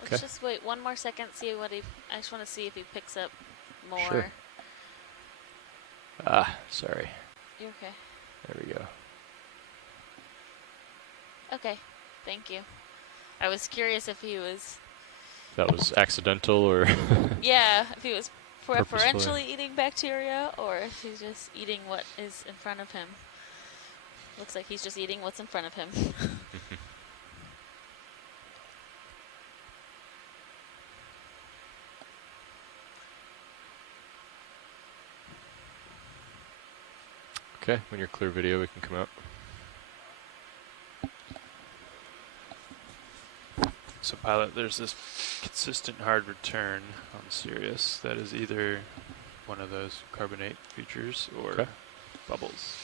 Let's Okay. just wait one more second, see what I just want to see if he picks up more. Sure. Ah, sorry. You're okay. There we go. Okay, thank you. I was curious if he was, That was accidental or yeah, if he was Purposefully. preferentially eating bacteria or if he's just eating what is in front of him. Looks like he's just eating what's in front of him. Okay, when you're clear video, we can come out. So pilot, there's this consistent hard return on Sirius that is either one of those carbonate features or Okay. bubbles.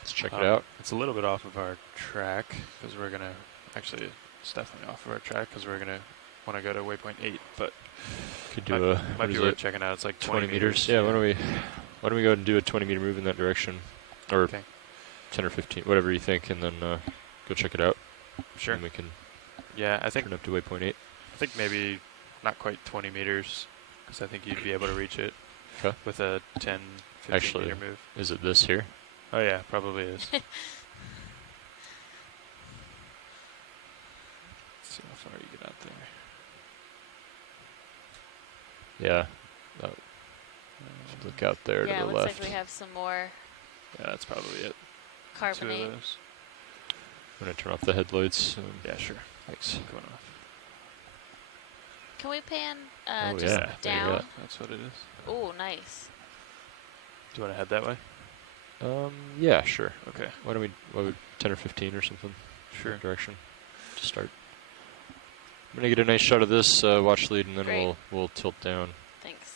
Let's check it out. It's a little bit off of our track because we're gonna, actually it's definitely off of our track because we're gonna want to go to waypoint 8, but Could do a might what be is worth it? checking out. It's like 20 meters. Yeah, why don't we go ahead and do a 20 meter move in that direction, or Okay. 10 or 15, whatever you think, and then go check it out. Sure. And we can Yeah, I think turn up to waypoint 8. maybe not quite 20 meters, because I think you'd be able to reach it Okay. with a 10, 15 Actually, meter move. is it this here? Oh yeah, probably is. Let's see how far you get out there. Yeah. If you look out there Yeah, to it the looks left. like we have some more Yeah, that's probably it. Two carbonate. of those. I'm going to turn off the headlights. Yeah, sure. Thanks. Going off. Can we pan Oh, just yeah, there you down? That's what it is. Oh, nice. Do you want to head that way? Yeah, sure. Okay. Why don't we, 10 or 15 or something? Sure. That direction to start. I'm going to get a nice shot of this watch lead, and then Great. we'll tilt down. Thanks.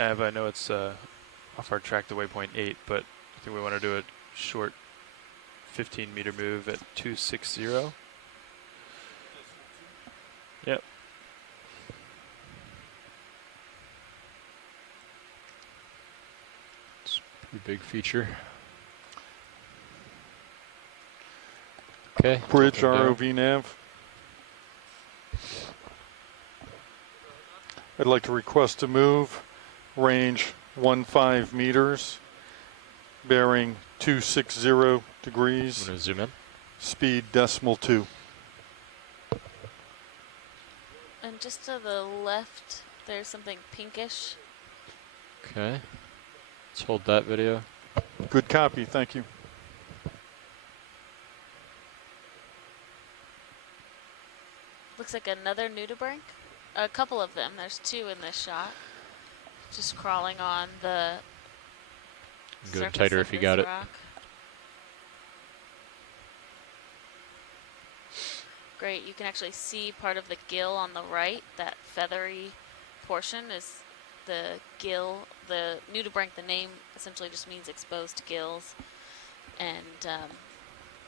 Av, I know it's off our track to waypoint 8, but I think we want to do a short 15 meter move at 260. Yep. It's a pretty big feature. Okay. Bridge tilting down. ROV nav. I'd like to request a move, range 15 meters, bearing 260 I'm degrees, going to zoom in. speed .2. And just to the left, there's something pinkish. Okay. Let's hold that video. Good copy, thank you. Looks like another nudibranch. A couple of them. There's two in this shot. Just crawling on the Go surface tighter of if you this got it. rock. Great, you can actually see part of the gill on the right. That feathery portion is the gill. The nudibranch, the name essentially just means exposed gills. And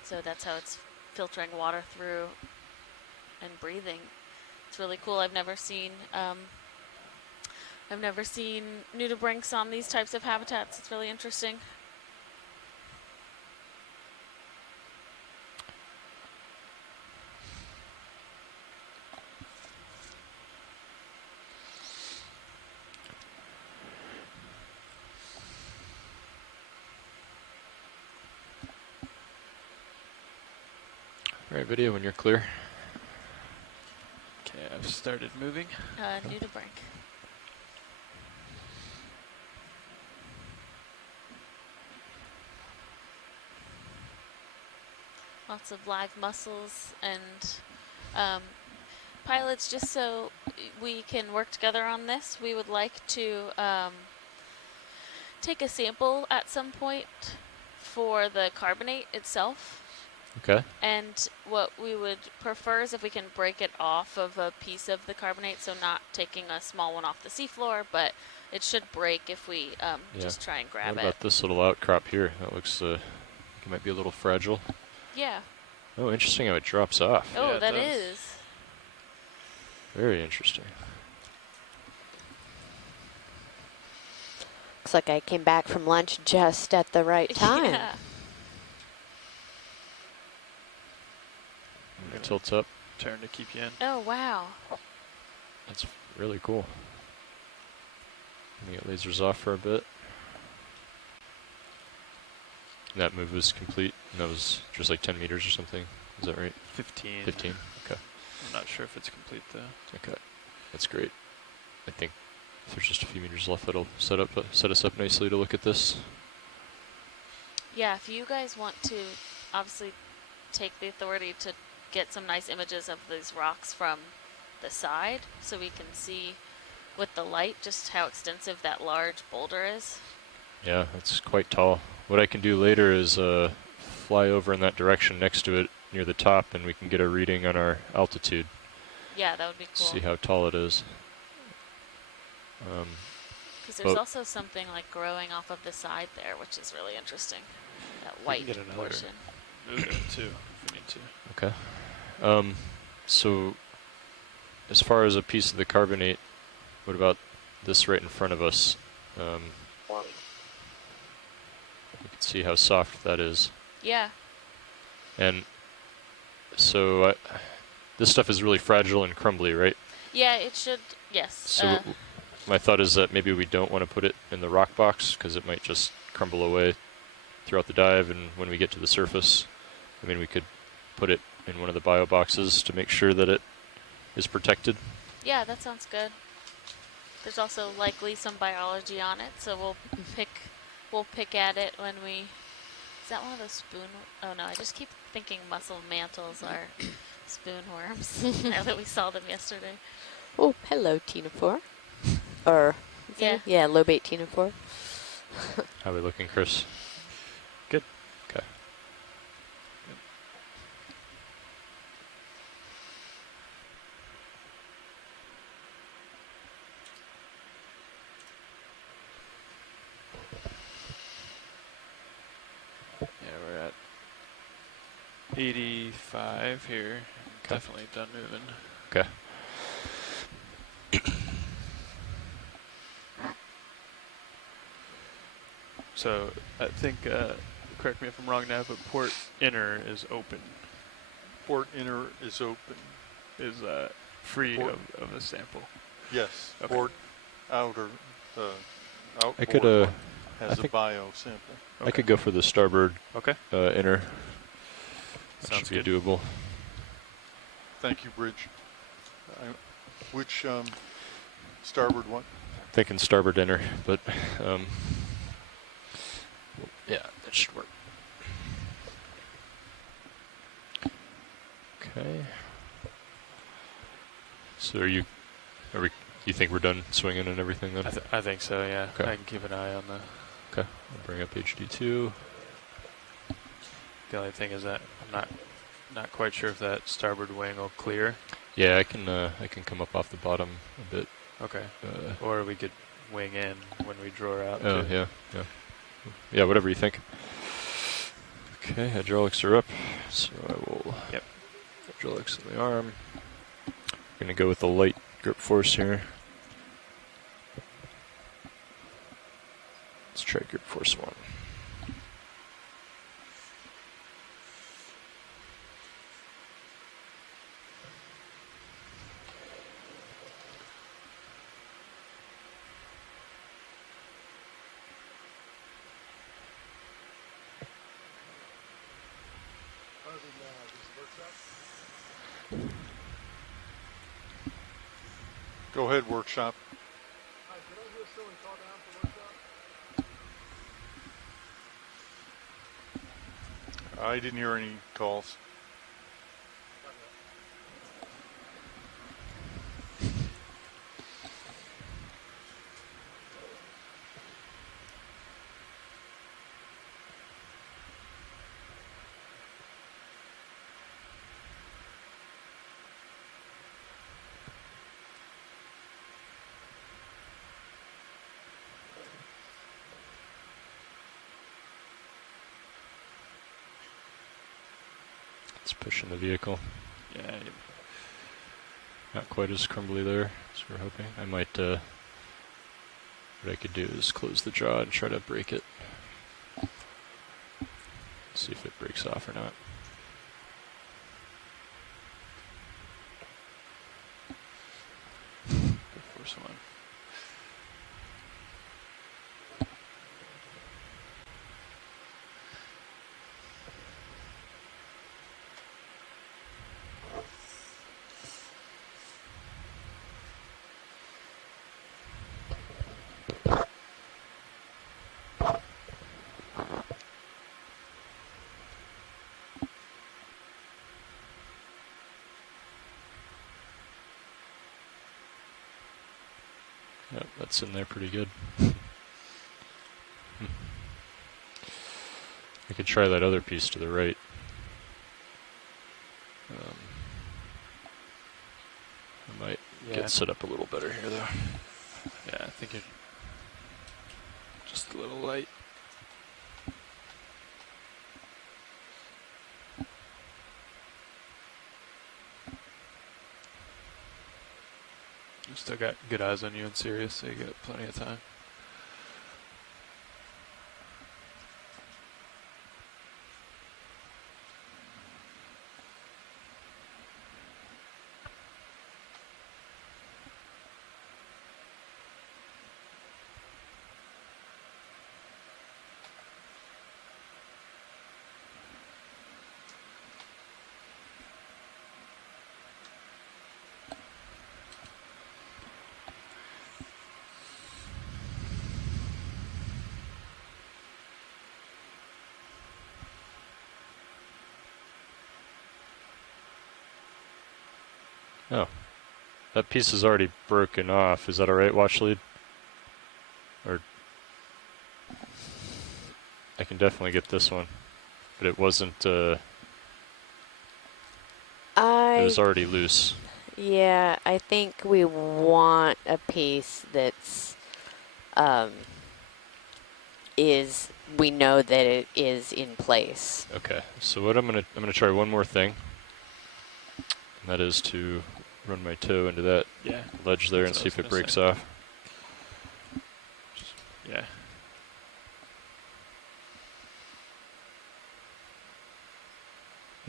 so that's how it's filtering water through and breathing. It's really cool. I've never seen nudibranchs on these types of habitats. It's really interesting. All right, video when you're clear. Okay, I've started moving. Nudibranch. Lots of live mussels and pilots, just so we can work together on this, we would like to take a sample at some point for the carbonate itself. Okay. And what we would prefer is if we can break it off of a piece of the carbonate, so not taking a small one off the seafloor, but it should break if we just try and grab What it. about this little outcrop here? That looks like it might be a little fragile. Yeah. Oh, interesting how it drops off. Oh, Yeah, it that does. is. Very interesting. Looks like I came back from lunch just at the right time. Yeah. It tilts up. Turn to keep you in. Oh, wow. That's really cool. Let me get lasers off for a bit. That move was complete. And that was just like 10 meters or something. Is that right? 15. 15. Okay. I'm not sure if it's complete though. Okay. That's great. I think if there's just a few meters left, that'll set us up nicely to look at this. Yeah, if you guys want to obviously take the authority to get some nice images of these rocks from the side so we can see with the light just how extensive that large boulder is. Yeah, it's quite tall. What I can do later is fly over in that direction next to it near the top, and we can get a reading on our altitude. Yeah, that would be cool. See how tall it is. Because there's also something like growing off of the side there, which is really interesting. That white get another portion. Move it too, if we need to. Okay. So as far as a piece of the carbonate, what about this right in front of us? You can see how soft that is. Yeah. And so this stuff is really fragile and crumbly, right? Yeah, it should. Yes. So my thought is that maybe we don't want to put it in the rock box because it might just crumble away throughout the dive, and when we get to the surface, I mean, we could put it in one of the bio boxes to make sure that it is protected. Yeah, that sounds good. There's also likely some biology on it, so we'll pick at it when we. Is that one of those spoon? Oh no, I just keep thinking mussel mantles are spoon worms. Now that we saw them yesterday. Oh, hello, Tina 4. Or, is that Yeah. it? Yeah, low bait Tina 4. How are we looking, Chris? Good. Okay. Yeah, we're at 85 here. Okay. Definitely done moving. Okay. So I think, correct me if I'm wrong now, but port inner is open, Port inner is open. is free Port- of a sample. Yes. Okay. Port outer, outboard I could, one I has a think bio sample. I could go for the starboard Okay. inner. That Sounds should be good. doable. Thank you, Bridge. Which starboard one? Thinking starboard inner, but yeah, that should work. Okay. So you think we're done swinging and everything then? I think so, yeah. Okay. I can keep an eye on the. Okay, I'll bring up HD2. The only thing is that I'm not quite sure if that starboard wing will clear. Yeah, I can come up off the bottom a bit. Okay. Or we could wing in when we draw out. Oh, too. yeah, whatever you think. Okay, hydraulics are up, so I will. Yep. Hydraulics in the arm. I'm gonna go with the light grip force here. Let's try grip force 1. Go ahead, workshop. I didn't hear any calls. Let's push in the vehicle. Yeah. Not quite as crumbly there as we're hoping. I might, what I could do is close the jaw and try to break it. See if it breaks off or not. Grip force 1. Yep, that's in there pretty good. I could try that other piece to the right. I might get set up a little better here though. Yeah, I think you're just a little light. You still got good eyes on you and Sirius, so you got plenty of time. Oh, that piece is already broken off. Is that all right, watch lead? Or I can definitely get this one, but it wasn't. It was already loose. Yeah, I think we want a piece that's we know that it is in place. Okay, so what I'm gonna try one more thing, and that is to run my toe into that ledge there and see if it breaks off. Yeah.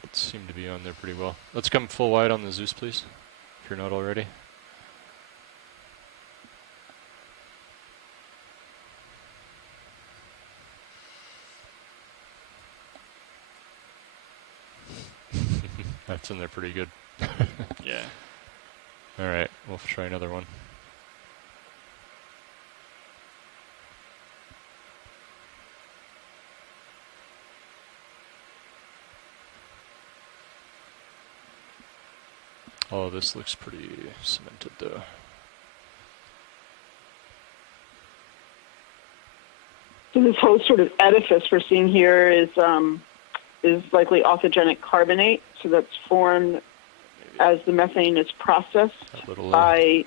It seemed to be on there pretty well. Let's come full wide on the Zeus, please, if you're not already. That's in there pretty good. Yeah. All right, we'll try another one. Oh, this looks pretty cemented though. So this whole sort of edifice we're seeing here is likely autogenic carbonate. So that's formed as the methane is processed by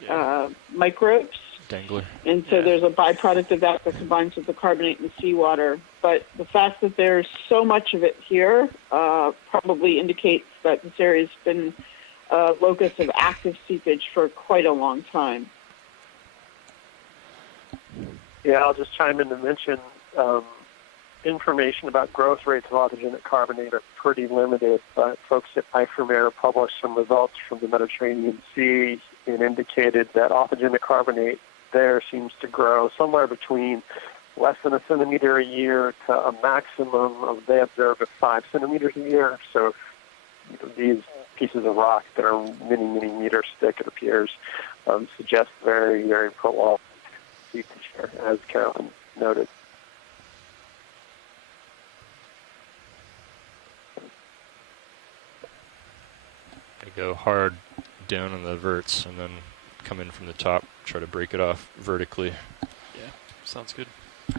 microbes. Dangler. And so there's a byproduct of that that combines with the carbonate in the seawater. But the fact that there's so much of it here probably indicates that this area has been a locus of active seepage for quite a long time. Yeah, I'll just chime in to mention information about growth rates of autogenic carbonate are pretty limited, but folks at Ifermer published some results from the Mediterranean Sea and indicated that autogenic carbonate there seems to grow somewhere between less than a centimeter a year to a maximum of, they observed, of 5 centimeters a year. So these pieces of rock that are many, many meters thick, it appears, suggest very, very prolonged seepage here, as Carolyn noted. I go hard down on the verts and then come in from the top, try to break it off vertically. Yeah, sounds good. And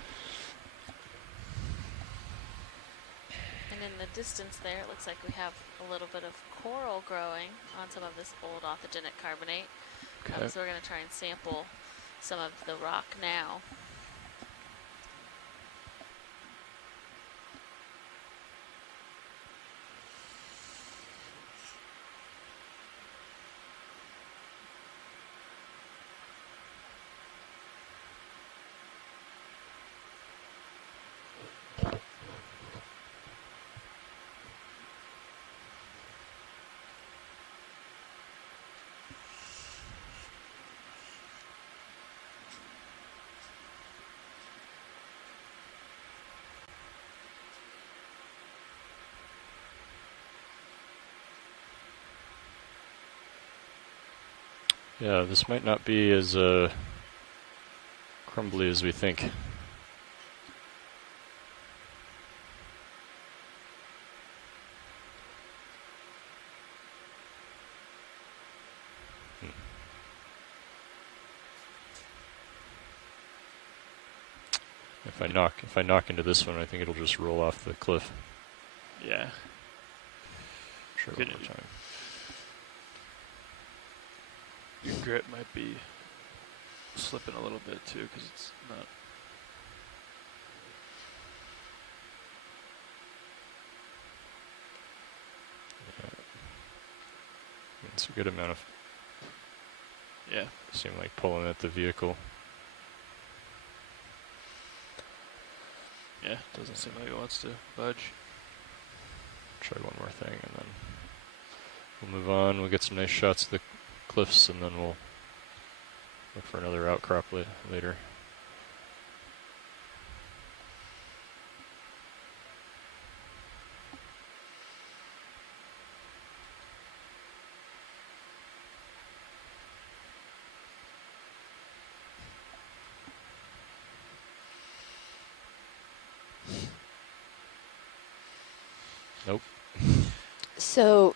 in the distance there, it looks like we have a little bit of coral growing on some of this old autogenic carbonate. Okay. So we're going to try and sample some of the rock now. Yeah, this might not be as crumbly as we think. If I knock into this one, I think it'll just roll off the cliff. Yeah. Try one more time. Your grit might be slipping a little bit too, because it's not. Yeah. It's a good amount of. Yeah. Seem like pulling at the vehicle. Yeah, doesn't seem like it wants to budge. Try one more thing and then we'll move on. We'll get some nice shots of the cliffs and then we'll look for another outcrop later. Nope. So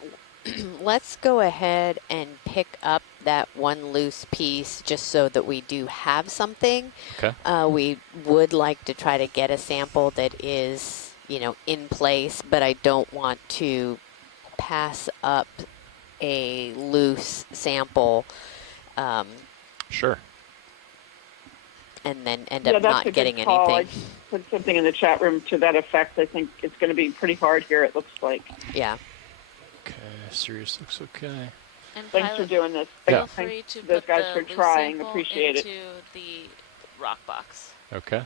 let's go ahead and pick up that one loose piece just so that we do have something. Okay. We would like to try to get a sample that is, you know, in place, but I don't want to pass up a loose sample Sure. and then end Yeah, up that's not a getting good call. I anything. put something in the chat room to that effect. I think it's going to be pretty hard here, it looks like. Yeah. Okay, Sirius looks okay. And Thanks for pilot, doing this. feel Thanks free to to those put guys the for loose trying. sample Appreciate it. into the rock box. Okay.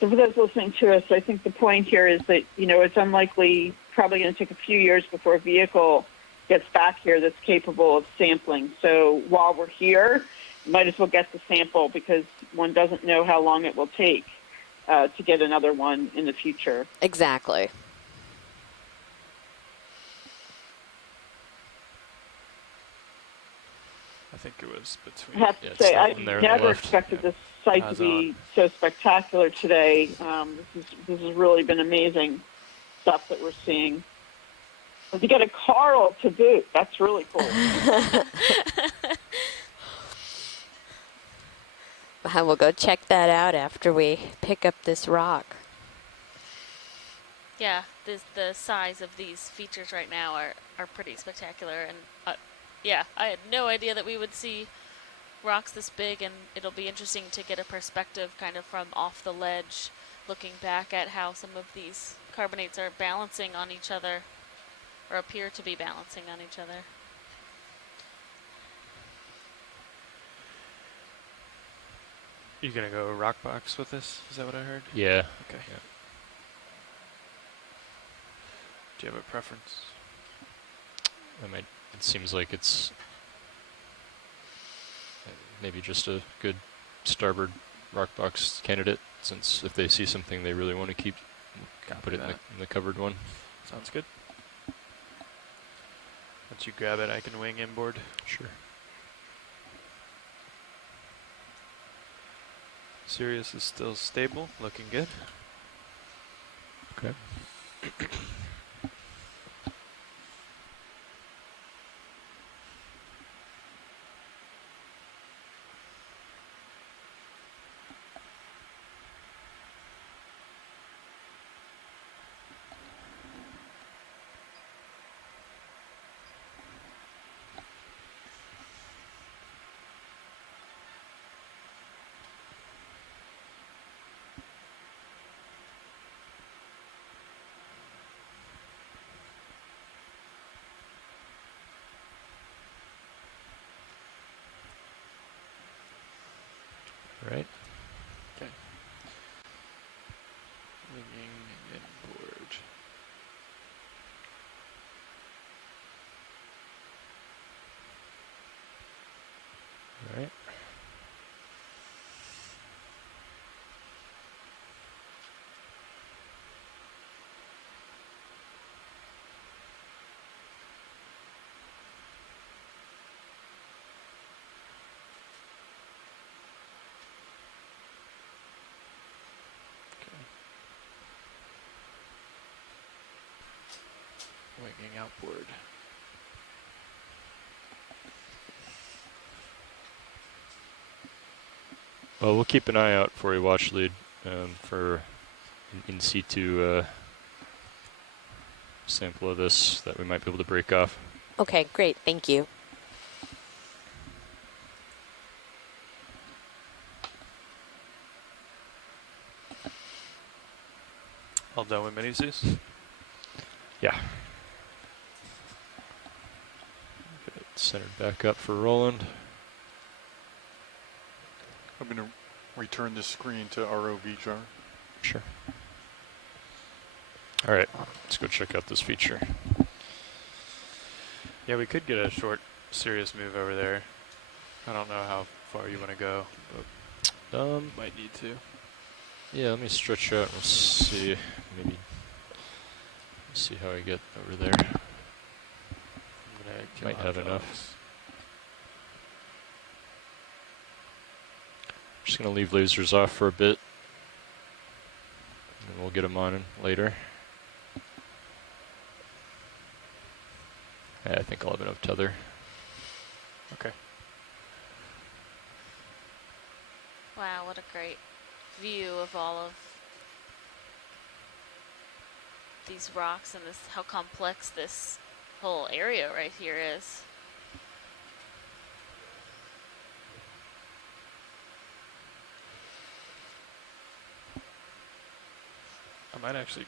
So for those listening to us, I think the point here is that, you know, it's unlikely, probably going to take a few years before a vehicle gets back here that's capable of sampling. So while we're here, might as well get the sample because one doesn't know how long it will take to get another one in the future. Exactly. I think it was I between. have Yeah, to it's say, that I one there on the never left. expected this site to Eyes be on. so spectacular today. This has really been amazing stuff that we're seeing. And to get a Carl to boot, that's really cool. We'll go check that out after we pick up this rock. Yeah, the size of these features right now are pretty spectacular. And yeah, I had no idea that we would see rocks this big, and it'll be interesting to get a perspective kind of from off the ledge, looking back at how some of these carbonates are balancing on each other, or appear to be balancing on each other. You gonna go rock box with this? Is that what I heard? Yeah. Okay. Yeah. Do you have a preference? It seems like it's maybe just a good starboard rock box candidate, since if they see something they really want to keep, put it in the covered one. Sounds good. Once you grab it, I can wing inboard. Sure. Sirius is still stable, looking good. Okay. Right. Okay. Winging inboard. Right. Winging outboard. Well, we'll keep an eye out for a watch lead for an in situ sample of this that we might be able to break off. Okay, great. Thank you. All done with mini Zeus? Yeah. Get it centered back up for Roland. I'm going to return this screen to ROV jar. Sure. All right, let's go check out this feature. Yeah, we could get a short, serious move over there. I don't know how far you want to go, but might need to. Yeah, let me stretch out and we'll see. Maybe See how I get over there. Might have enough. Just gonna leave lasers off for a bit, and we'll get them on later. Yeah, I think I'll have enough tether. Okay. Wow, what a great view of all of these rocks and this, how complex this whole area right here is. I might actually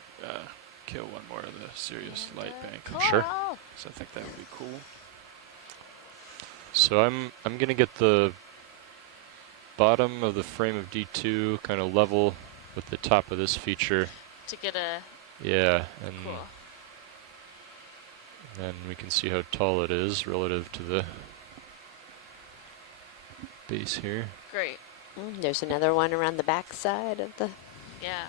kill one more of the serious And, light bank. Sure. coral. So I think that would be cool. So I'm gonna get the bottom of the frame of D2 kind of level with the top of this feature. To get a Yeah, and cool. then we can see how tall it is relative to the base here. Great. There's another one around the back side of the. Yeah.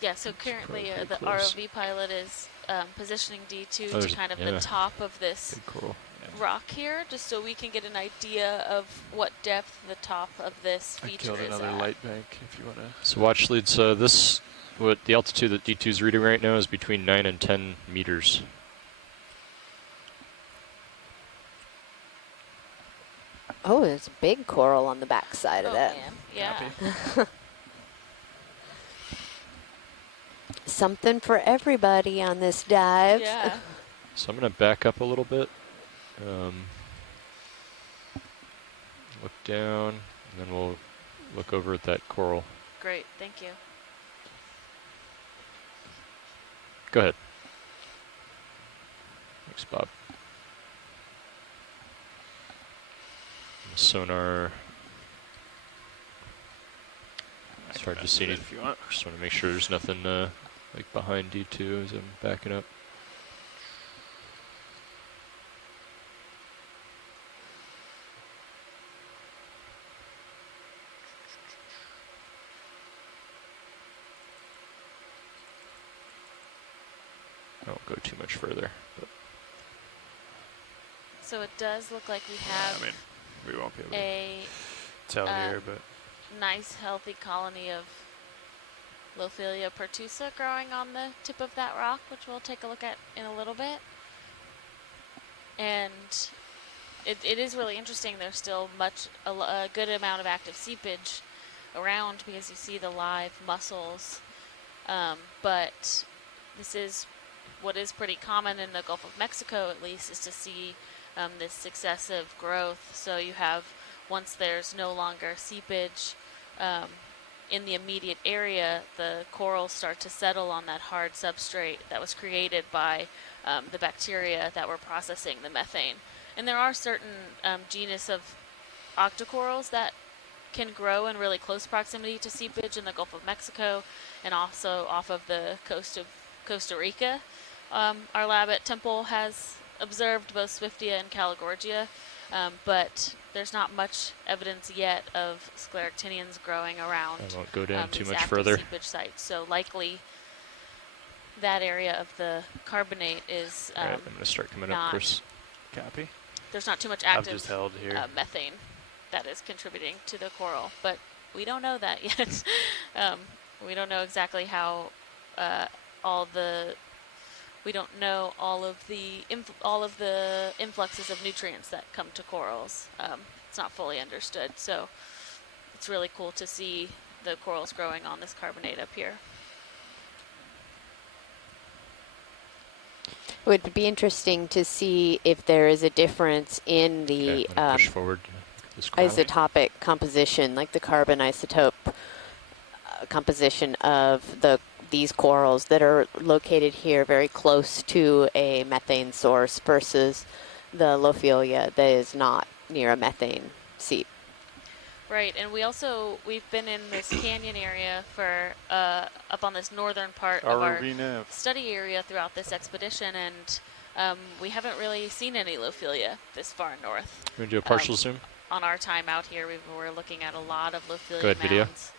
Yeah, so currently pretty the close. ROV pilot is positioning D2 Oh, to there's- kind of yeah. the top of this Big coral. rock here, just so we can get an idea of what depth the top of this I feature killed is another at. light bank if you want to. So watch leads, this, what the altitude that D2 is reading right now is between 9 and 10 meters. Oh, there's a big coral on the back side of Oh that. man, yeah. Happy. Something for everybody on this dive. Yeah. So I'm gonna back up a little bit. Look down, and then we'll look over at that coral. Great, thank you. Go ahead. Thanks, Bob. Sonar. It's hard to see. If you want. Just want to make sure there's nothing like behind D2 as I'm backing up. I won't go too much further. But So it does look like we have I mean, we won't be able to a tell here, but nice healthy colony of Lophilia pertusa growing on the tip of that rock, which we'll take a look at in a little bit. And it is really interesting. There's still a good amount of active seepage around because you see the live mussels. But this is what is pretty common in the Gulf of Mexico, at least, is to see this successive growth. So you have, once there's no longer seepage in the immediate area, the corals start to settle on that hard substrate that was created by the bacteria that were processing the methane. And there are certain genus of octocorals that can grow in really close proximity to seepage in the Gulf of Mexico and also off of the coast of Costa Rica. Our lab at Temple has observed both Swiftia and Caligorgia, but there's not much evidence yet of scleractinians growing around I won't go down too these much active further. seepage sites. So likely that area of the carbonate is All right, I'm going to start coming up, not- Chris. copy. there's not too much I've active just held here. methane that is contributing to the coral, but we don't know that yet. We don't know exactly how we don't know all of the influxes of nutrients that come to corals. It's not fully understood, so it's really cool to see the corals growing on this carbonate up here. It would be interesting to see if there is a difference in Okay, the I'm gonna push forward. This coral. isotopic composition, like the carbon isotope composition of these corals that are located here very close to a methane source versus the Lophilia that is not near a methane seep. Right, and we've been in this canyon area for up on this northern part of our ROV nav. study area throughout this expedition, and we haven't really seen any Lophilia this far north. You want to do a partial zoom? On our time out here, we were looking at a lot of Lophilia Go ahead, video. mounds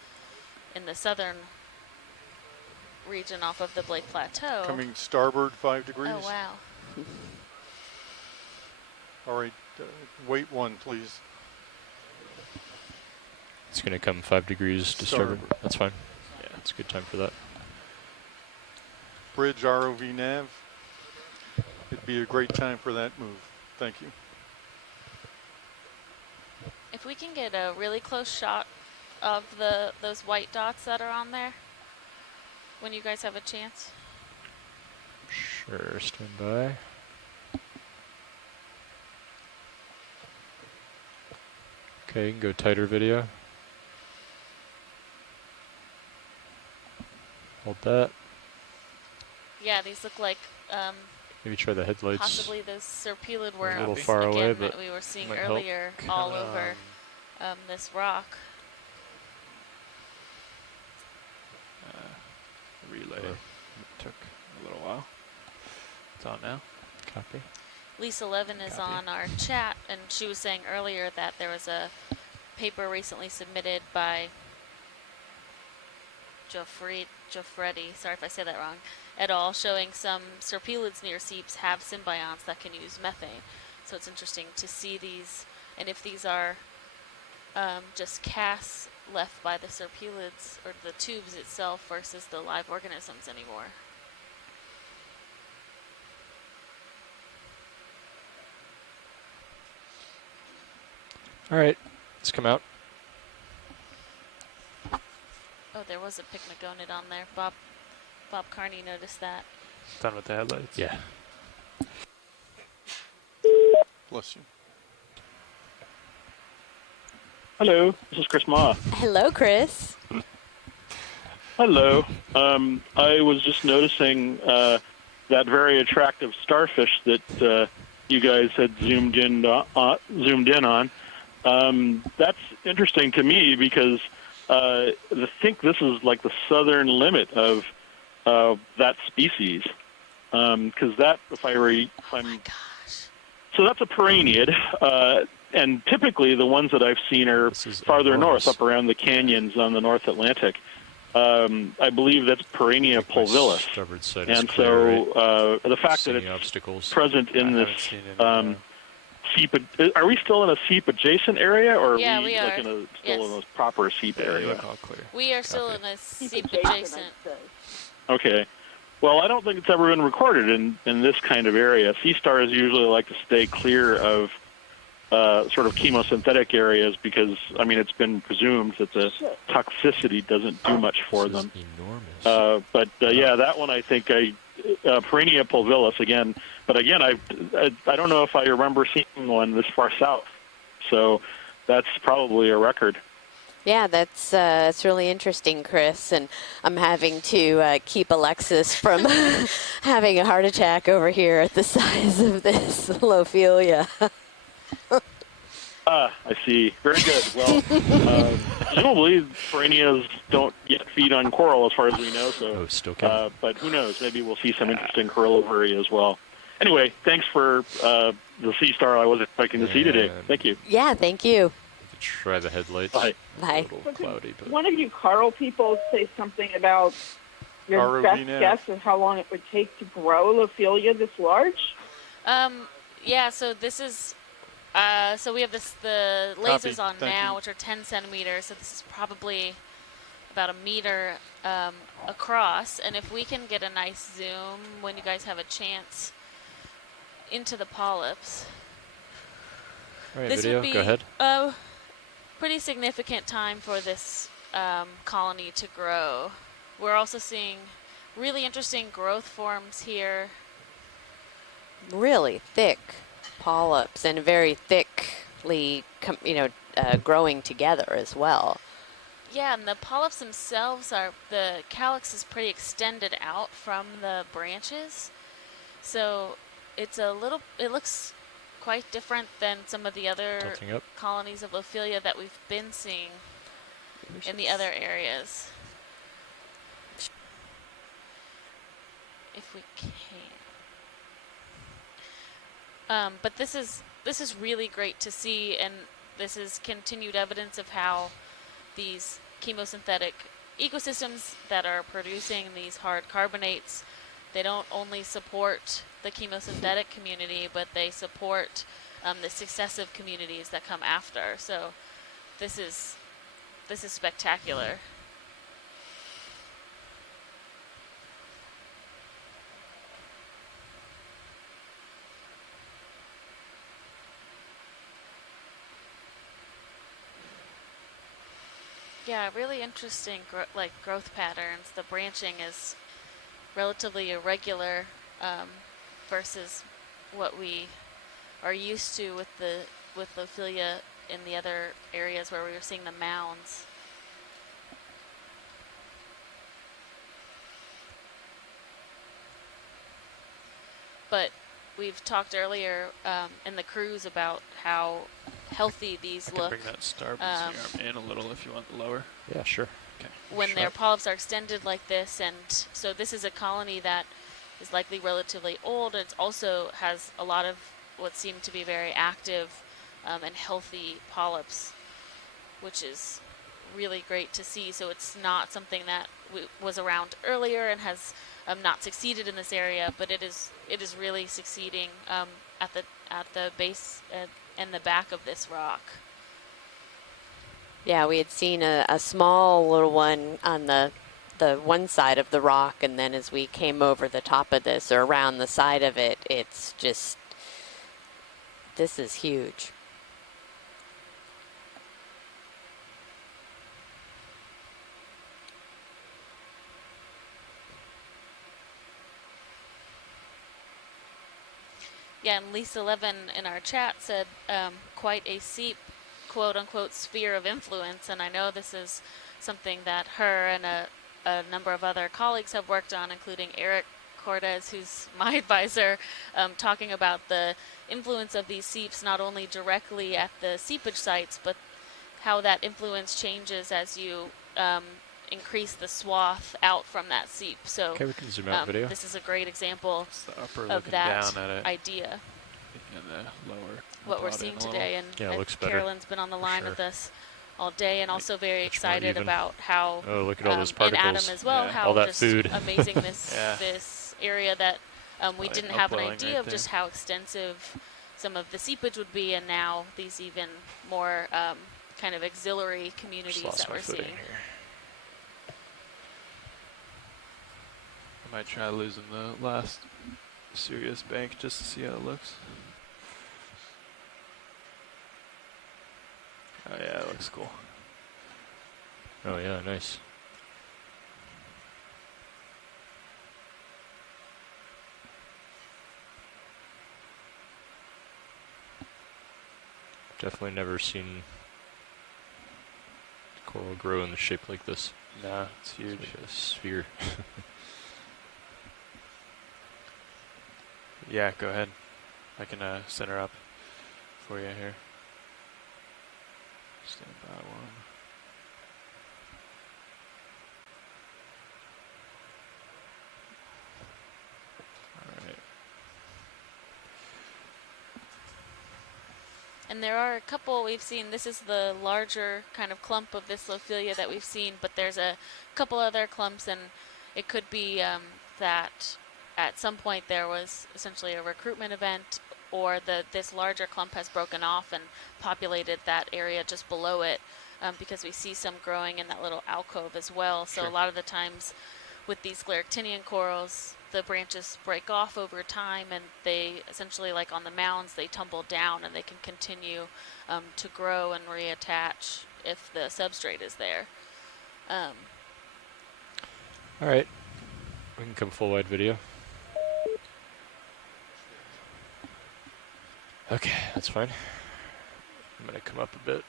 in the southern region off of the Blake Plateau. Coming starboard 5 degrees. Oh, wow. All right, wait one, please. It's going to come 5 degrees to starboard. Starboard. That's fine. Yeah, it's a good time for that. Bridge ROV nav. It'd be a great time for that move. Thank you. If we can get a really close shot of those white dots that are on there, when you guys have a chance. Sure, stand by. Okay, you can go tighter video. Hold that. Yeah, these look like Maybe try the headlights. possibly those serpulid A worms little far again away, that but we were seeing might help. earlier all over this rock. Relay. It took a little while. It's on now. Copy. Lisa Levin is Copy. on our chat, and she was saying earlier that there was a paper recently submitted by Joffredi, sorry if I say that wrong, et al., showing some serpulids near seeps have symbionts that can use methane. So it's interesting to see these, and if these are just casts left by the serpulids or the tubes itself versus the live organisms anymore. All right, let's come out. Oh, there was a picnogonid on there. Bob Carney noticed that. Done with the headlights. Yeah. Bless you. Hello, this is Chris Ma. Hello, Chris. Hello. I was just noticing that very attractive starfish that you guys had zoomed in on. That's interesting to me because I think this is like the southern limit of that species. Because that, if I'm Gosh. so that's a Pyreneid. And typically the ones that I've seen are This is farther enormous. north, up around the canyons on the North Atlantic. I believe that's Pyrenea My pulvilis. starboard side is And clear, so right? the fact See that any it's obstacles? present in I this haven't seen any more. seep, are we still in a seep adjacent area, or Yeah, are we we are. like in still Yes. in a proper seep Yeah, you area? look all clear. We are still Copy. in a seep Adjacent, I'd adjacent. say. Okay. Well, I don't think it's ever been recorded in this kind of area. Sea stars usually like to stay clear of sort of chemosynthetic areas because, I mean, it's been presumed that the toxicity doesn't do much for This is them. enormous. But yeah, that one I think Pyrenea pulvilis again. But again, I don't know if I remember seeing one this far south. So that's probably a record. Yeah, that's really interesting, Chris. And I'm having to keep Alexis from having a heart attack over here at the size of this Lophelia. I see. Very good. Well, presumably Pyreneas don't yet feed on coral as far as we know. So, Oh, still can. but who knows? Maybe we'll see some interesting corallifery as well. Anyway, thanks for the sea star I wasn't expecting to see today. And- Thank you. Yeah, thank you. Try the headlights. Bye. Bye. A little cloudy, but One of you coral people say something about your ROV best nav. guess of how long it would take to grow Lophelia this large? Yeah, so this is, so we have the lasers on Thank now, you. which are 10 centimeters, so this is probably about a meter across, and if we can get a nice zoom when you guys have a chance into the polyps, all right, this video, would be go ahead. a pretty significant time for this colony to grow. We're also seeing really interesting growth forms here. Really thick polyps and very thickly, growing together as well. Yeah, and the polyps themselves are, the calyx is pretty extended out from the branches. So it's it looks quite different than some of the other Tilting up. colonies of Lophelia that we've been seeing in the other areas. If we can. But this is really great to see, and this is continued evidence of how these chemosynthetic ecosystems that are producing these hard carbonates, they don't only support the chemosynthetic community, but they support the successive communities that come after. So this is spectacular. Yeah, really interesting growth patterns. The branching is relatively irregular versus what we are used to with Lophilia in the other areas where we were seeing the mounds. But we've talked earlier in the cruise about how healthy these I can look bring that starboard arm in a little if you want lower. Yeah, sure. Okay. when their polyps are extended like this. And so this is a colony that is likely relatively old. It also has a lot of what seem to be very active and healthy polyps, which is really great to see. So it's not something that was around earlier and has not succeeded in this area, but it is really succeeding at the base and the back of this rock. Yeah, we had seen a small little one on the one side of the rock, and then as we came over the top of this or around the side of it, it's just, this is huge. Yeah, and Lisa Levin in our chat said quite a Seep quote-unquote sphere of influence, and I know this is something that her and a number of other colleagues have worked on, including Eric Cortez, who's my advisor, talking about the influence of these seeps not only directly at the seepage sites, but how that influence changes as you increase the swath out from that seep. So Okay, we can zoom out video. this is a great example It's the upper of looking that down at it, idea. and the lower. What we're seeing today, and Yeah, it looks better, Carolyn's been on the line with us all day, and also very much more excited even. about how, Oh, look at all those and particles. Adam as well, Yeah. how All that just food. amazing this Yeah. this area that we Like didn't have an upwelling idea right of just there. how extensive some of the seepage would be, and now these even more kind of auxiliary communities Just lost that my we're footing seeing. here. I might try losing the last serious bank just to see how it looks. Oh yeah, it looks cool. Oh yeah, nice. Definitely never seen coral grow in the shape like this. Nah, it's huge. It's like a sphere. Yeah, go ahead. I can center up for you here. Stand by one. All right. And there are a couple we've seen. This is the larger kind of clump of this Lophilia that we've seen, but there's a couple other clumps, and it could be that at some point there was essentially a recruitment event, or this larger clump has broken off and populated that area just below it, because we see some growing in that little alcove as well. So Sure. a lot of the times with these scleractinian corals, the branches break off over time, and they essentially, like on the mounds, they tumble down, and they can continue to grow and reattach if the substrate is there. All right, we can come full wide video. Okay, that's fine. I'm gonna come up a bit.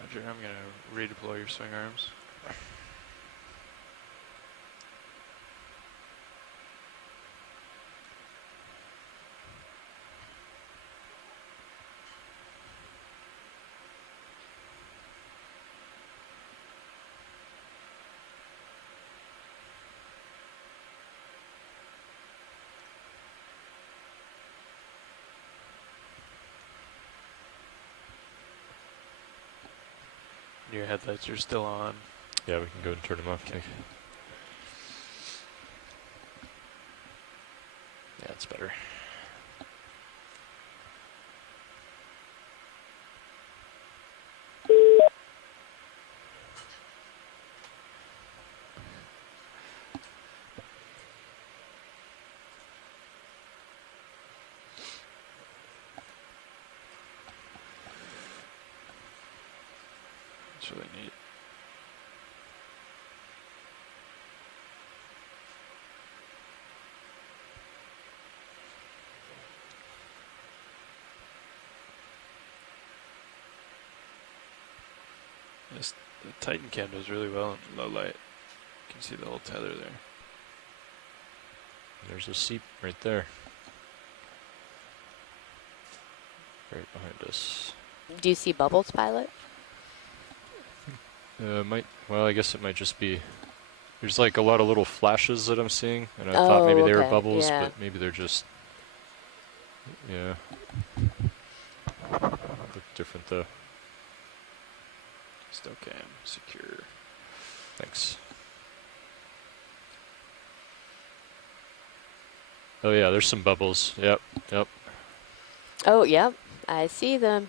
Roger, I'm gonna redeploy your swing arms. Your headlights are still on. Yeah, we can go and turn them off. Okay. Yeah, that's better. It's really neat. This, the Titan cam does really well in low light. You can see the whole tether there. There's a seep right there. Right behind us. Do you see bubbles, Pilot? Well, I guess it might just be, there's like a lot of little flashes that I'm seeing, and I thought maybe they were okay, bubbles, yeah. but maybe they're just, yeah. Look different though. Still cam, secure. Thanks. Oh yeah, there's some bubbles. Yep, yep. Oh, yep. I see them.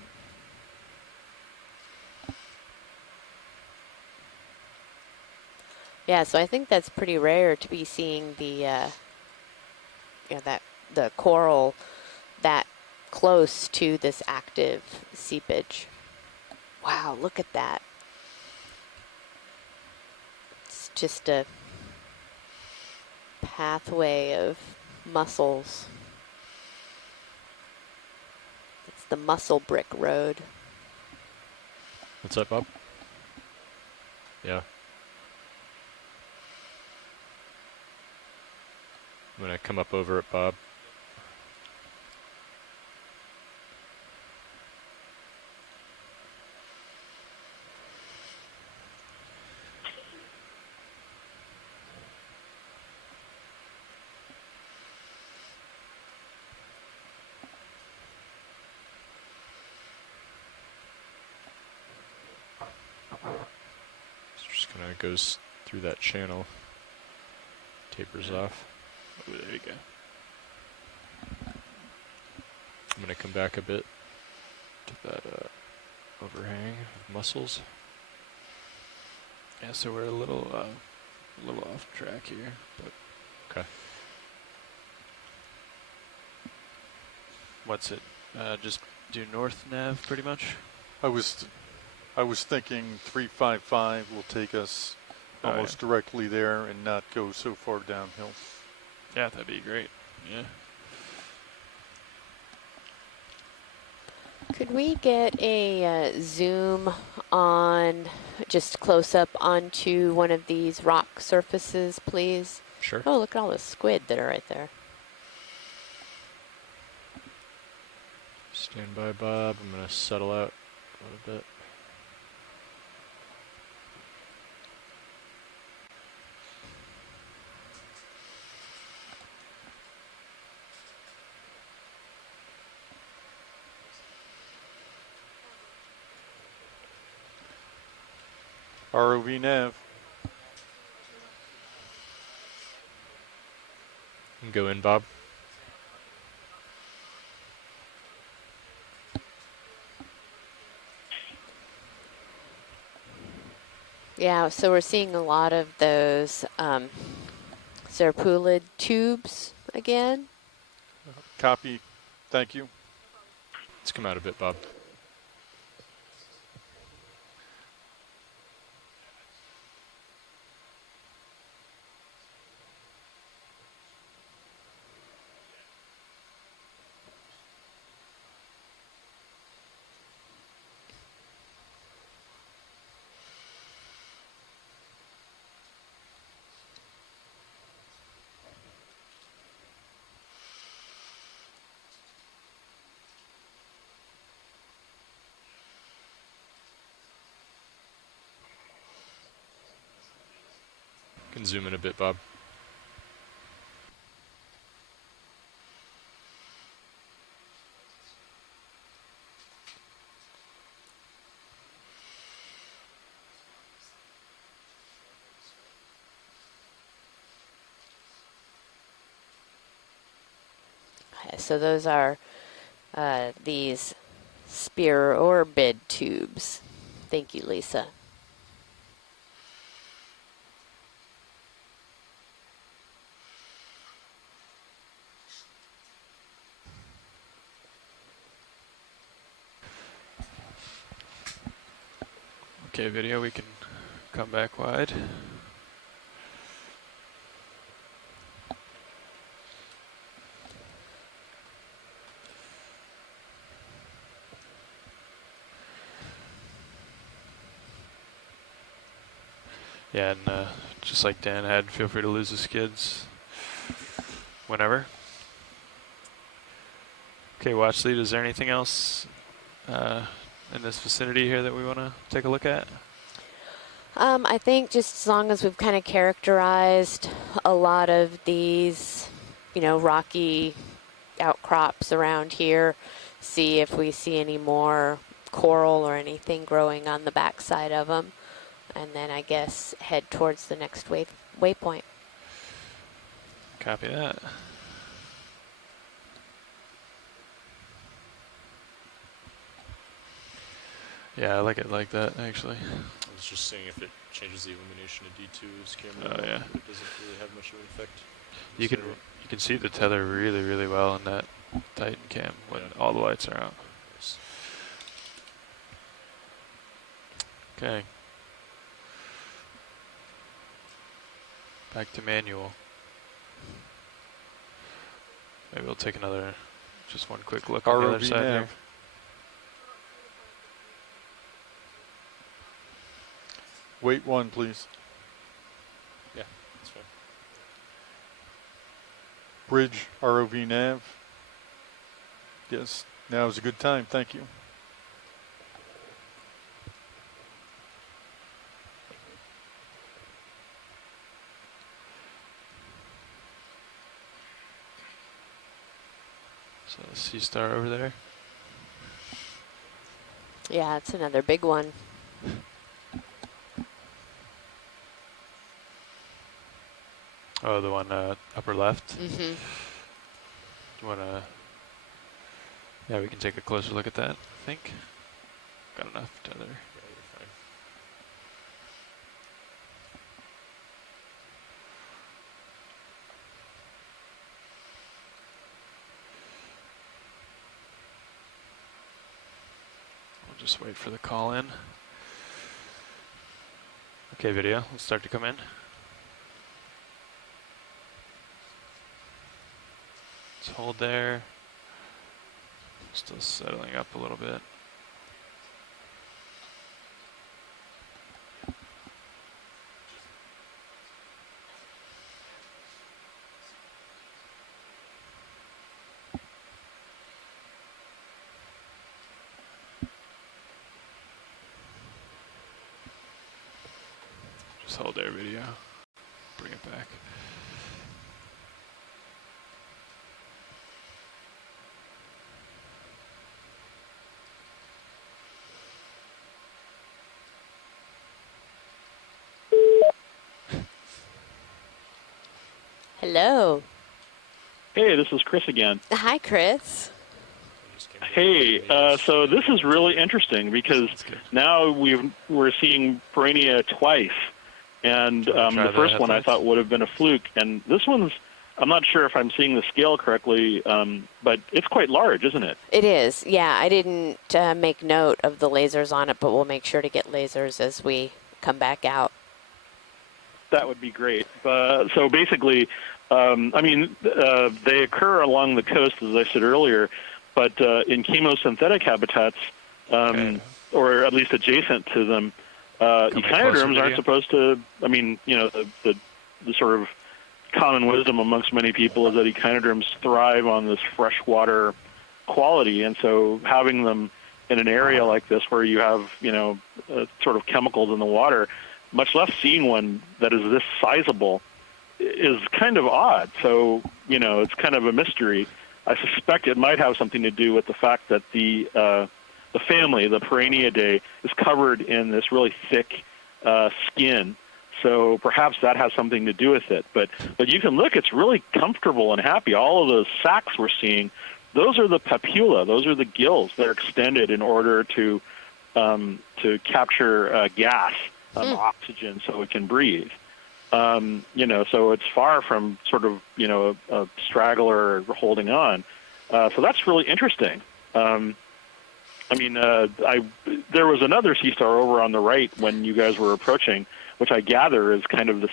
Yeah, so I think that's pretty rare to be seeing the, the coral that close to this active seepage. Wow, look at that. It's just a pathway of mussels. It's the mussel brick road. What's up, Bob? Yeah. I'm gonna come up over it, Bob. Just kind of goes through that channel, tapers off. Oh, there you go. I'm gonna come back a bit to that overhang of mussels. Yeah, so we're a little off track here, but okay. What's it? Just do north nav, pretty much. I was thinking 355 will take us almost yeah. directly there and not go so far downhill. Yeah, that'd be great. Yeah. Could we get a zoom on, just close up onto one of these rock surfaces, please? Sure. Oh, look at all the squid that are right there. Stand by, Bob. I'm gonna settle out a little bit. ROV nav. Go in, Bob. Yeah, so we're seeing a lot of those serpulid tubes again. Copy. Thank you. Let's come out a bit, Bob. Can zoom in a bit, Bob. So those are these spear or bid tubes. Thank you, Lisa. Okay, video, we can come back wide. Yeah, and just like Dan had, feel free to lose the skids whenever. Okay, watch lead, is there anything else in this vicinity here that we want to take a look at? I think just as long as we've kind of characterized a lot of these, you know, rocky outcrops around here, see if we see any more coral or anything growing on the backside of them, and then I guess head towards the next waypoint. Copy that. Yeah, I like it like that, actually. I was just seeing if it changes the illumination of D2's camera. Oh, yeah. It doesn't really have much of an effect. You can see the tether really, really well in that Titan cam when all the lights are out. Nice. Okay. Back to manual. Maybe we'll take just one quick look on the other ROV side nav. here. Wait one, please. Yeah, that's fine. Bridge, ROV nav. Yes, now is a good time. Thank you. So the sea star over there. Yeah, it's another big one. Oh, the one upper left. Mm-hmm. You wanna? Yeah, we can take a closer look at that. I think got enough tether. Yeah, you're fine. We'll just wait for the call in. Okay, video. Let's start to come in. Let's hold there. Still settling up a little bit. Just hold there, video. Bring it back. Hello. Hey, this is Chris again. Hi, Chris. Hey, so this is really interesting because now we're seeing Perennia twice, and the first one I thought would have been a fluke, and this one's, I'm not sure if I'm seeing the scale correctly, but it's quite large, isn't it? It is. Yeah, I didn't make note of the lasers on it, but we'll make sure to get lasers as we come back out. That would be great. So basically, they occur along the coast, as I said earlier, but in chemosynthetic habitats, or at least adjacent to them, echinoderms aren't supposed to, the sort of common wisdom amongst many people is that echinoderms thrive on this freshwater quality, and so having them in an area like this where you have, sort of chemicals in the water, much less seeing one that is this sizable, is kind of odd. So, it's kind of a mystery. I suspect it might have something to do with the fact that the family, the Perenniidae, is covered in this really thick skin. So perhaps that has something to do with it. But you can look; it's really comfortable and happy. All of those sacs we're seeing, those are the papilla. Those are the gills that are extended in order to capture gas, oxygen, so it can breathe. So it's far from sort of a straggler holding on. So that's really interesting. There was another sea star over on the right when you guys were approaching, which I gather is kind of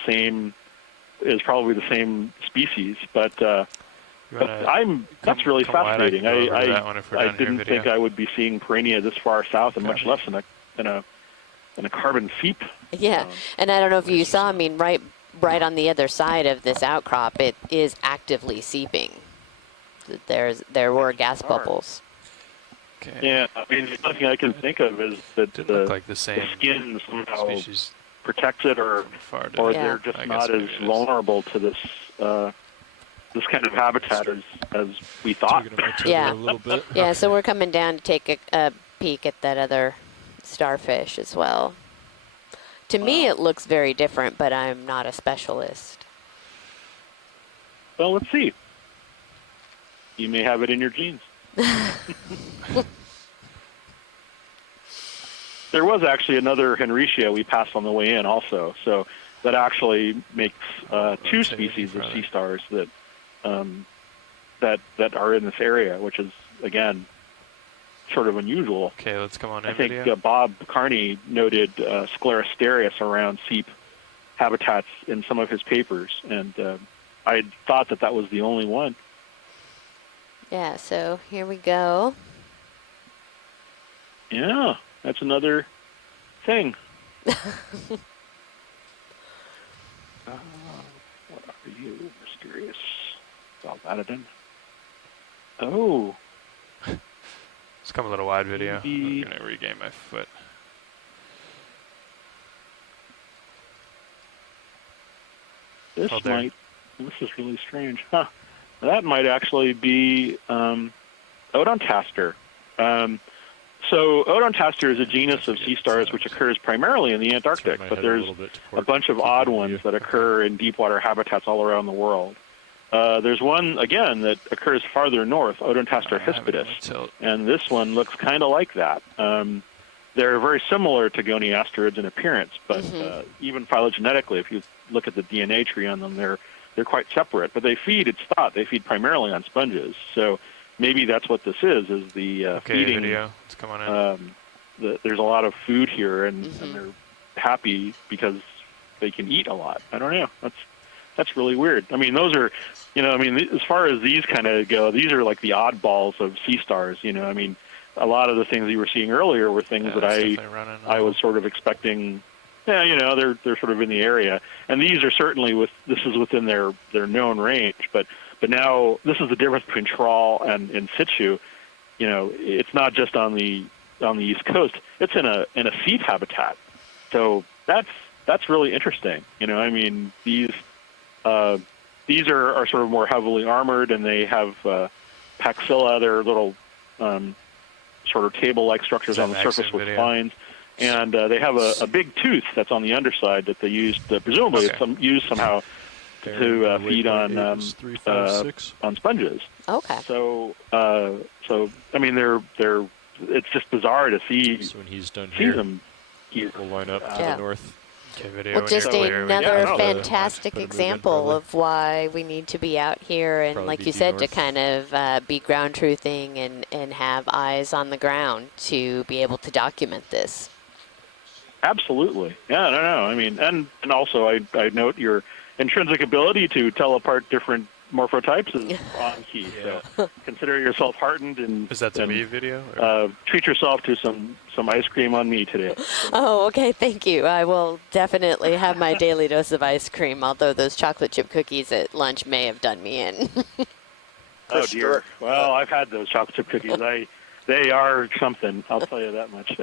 is probably the same species, but that's really fascinating. I didn't think I would be seeing Perennia this far south, and much less in a carbon seep. Yeah, and I don't know if you saw, right on the other side of this outcrop, it is actively seeping. There were gas bubbles. Okay. Yeah, the only thing I can think of is that the same skin somehow species protects it, or they're just not as vulnerable to this kind of habitat as we thought. Yeah. A little bit. Yeah, so we're coming down to take a peek at that other starfish as well. To me, it looks very different, but I'm not a specialist. Well, let's see. You may have it in your genes. There was actually another Henricia we passed on the way in also, so that actually makes two species of sea stars that are in this area, which is, again, sort of unusual. Okay, let's come on in. I think Bob Carney noted sclerosterius around seep habitats in some of his papers, and I thought that was the only one. Yeah, so here we go. Yeah, that's another thing. What are you, mysterious Valvatidan? Oh. It's come a little wide video. I'm going to regain my foot. This is really strange. Huh. That might actually be Odontaster. So Odontaster is a genus of sea stars which occurs primarily in the Antarctic, but there's a bunch of odd ones that occur in deep water habitats all around the world. There's one, again, that occurs farther north, Odontaster hispidus, and this one looks kind of like that. They're very similar to goniasterids in appearance, but even phylogenetically, if you look at the DNA tree on them, they're quite separate. But it's thought they feed primarily on sponges. So maybe that's what this is the feeding. Video. Let's come on in. There's a lot of food here, and they're happy because they can eat a lot. I don't know. That's really weird. Those are, as far as these kind of go, these are like the oddballs of sea stars. A lot of the things you were seeing earlier were things that I was sort of expecting. Yeah, they're sort of in the area, and these are certainly this is within their known range. But now this is the difference between trawl and in situ. It's not just on the East Coast. It's in a seep habitat. So that's really interesting. These are sort of more heavily armored, and they have paxilla. They're little sort of table-like structures on the surface with spines. And they have a big tooth that's on the underside that they used, presumably it's used somehow to feed on sponges. Okay. So they're it's just bizarre to see. So when he's done them. We'll line up to the north. Okay, video. Well, just another fantastic example of why we need to be out here and, like you said, to kind of be ground truthing and have eyes on the ground to be able to document this. Absolutely. Yeah, no. And also I note your intrinsic ability to tell apart different morphotypes is on key. So consider yourself heartened and is that the me video? Treat yourself to some ice cream on me today. Oh, okay. Thank you. I will definitely have my daily dose of ice cream, although those chocolate chip cookies at lunch may have done me in. Oh, dear. Well, I've had those chocolate chip cookies. They are something, I'll tell you that much.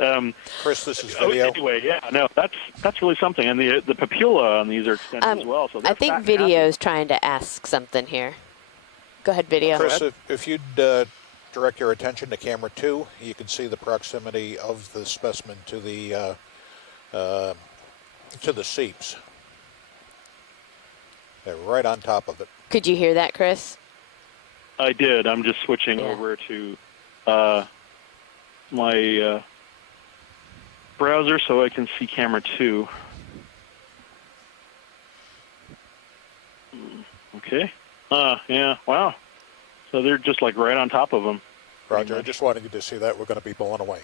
Chris, this is video. Anyway, yeah, no, that's really something. And the papilla on these are extended as well. So I think video's trying to ask something here. Go ahead, video. Chris, if you'd direct your attention to camera 2, you can see the proximity of the specimen to the seeps. They're right on top of it. Could you hear that, Chris? I did. I'm just switching Yeah. over to my browser so I can see camera 2. Okay. Yeah, wow. So they're just like right on top of them. Roger, I just wanted you to see that. We're going to be blown away.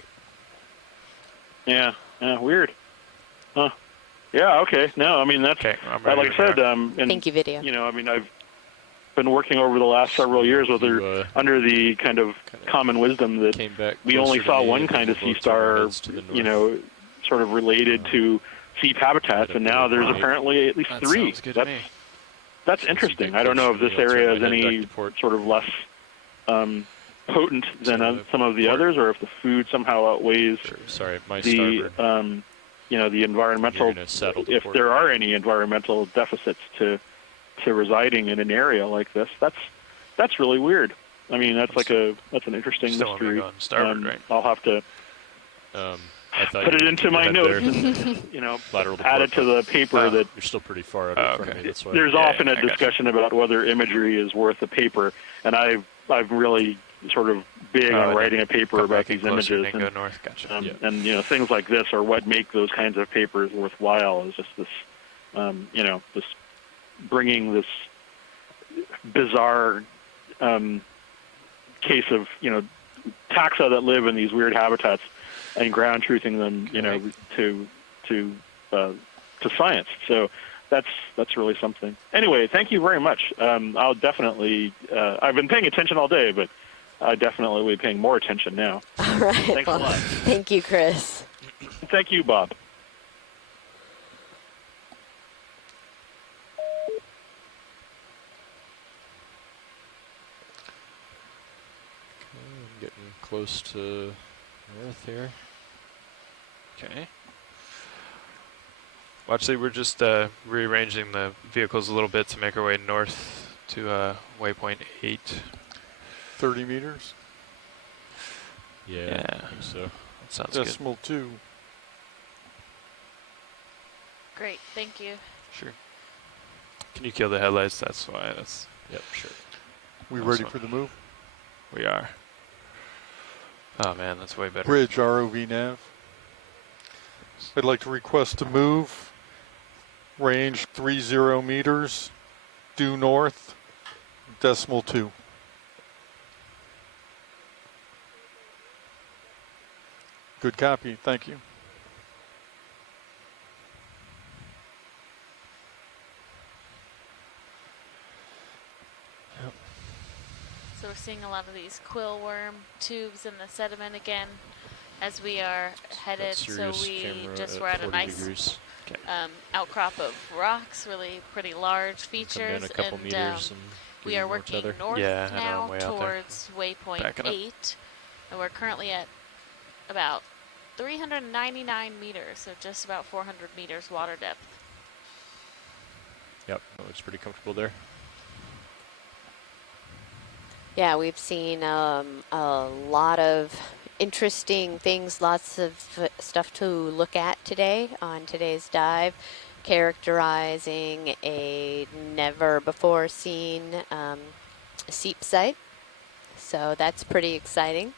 Yeah, weird. Huh. Yeah, okay. No, I mean, that's, Okay, I'm like ready I said, and, Thank you, video. you know, I mean, I've been working over the last several years with her under the kind of common wisdom that Came back we only closer to saw me one and kind of we'll sea both turn our star, heads to the you north. know, sort of related to seep habitats, and now there's apparently at least That 3. sounds good to me. That's Since you interesting. get I don't know if closer to this me, I'll turn area my is head back any to port. sort of less potent than So, some of the port. others, or if the food somehow outweighs Sure, sorry, my the starboard. you know, the environmental, You're gonna saddle the if port. there are any environmental deficits to residing in an area like this. That's really weird. I mean, that's an interesting Still want me to mystery. go on starboard, right? I'll have to I thought put you it were into gonna my head notes there. and, you know, Lateral to add it port, to the paper that you're still pretty far out in front of me. That's why. there's Yeah, often yeah, a I gotcha. discussion about whether imagery is worth a paper, and I've really sort of big on writing a paper Come about back in these closer images, and then go north. Gotcha. Yeah. and you know, things like this are what make those kinds of papers worthwhile. Is just this, you know, this bringing this bizarre case of, you know, taxa that live in these weird habitats and ground truthing them, you know, to science. So that's really something. Anyway, thank you very much. I'll definitely. I've been paying attention all day, but I definitely will be paying more attention now. All right. Thanks a lot. Thank you, Chris. Thank you, Bob. I'm getting close to north here. Okay. Well, actually, we're just rearranging the vehicles a little bit to make our way north to waypoint 8. 30 meters. Yeah, I think so. That sounds good. Decimal 2. Great, thank you. Sure. Can you kill the headlights? That's why. Yep, sure. We Awesome. ready for the move? We are. Oh man, that's way better. Bridge ROV nav. I'd like to request a move. Range 30 meters. Due north. Decimal 2. Good copy. Thank you. So we're seeing a lot of these quill worm tubes in the sediment again as we are headed. So Sirius we camera just at were at a 40 nice degrees. outcrop of rocks, really pretty large Come features. down a couple and meters and we give are you more working tether. north Yeah, I know, now I'm way out there. towards waypoint Backing up. 8. And we're currently at about 399 meters, so just about 400 meters water depth. Yep, that looks pretty comfortable there. Yeah, we've seen a lot of interesting things, lots of stuff to look at today on today's dive, characterizing a never before seen seep site. So that's pretty exciting.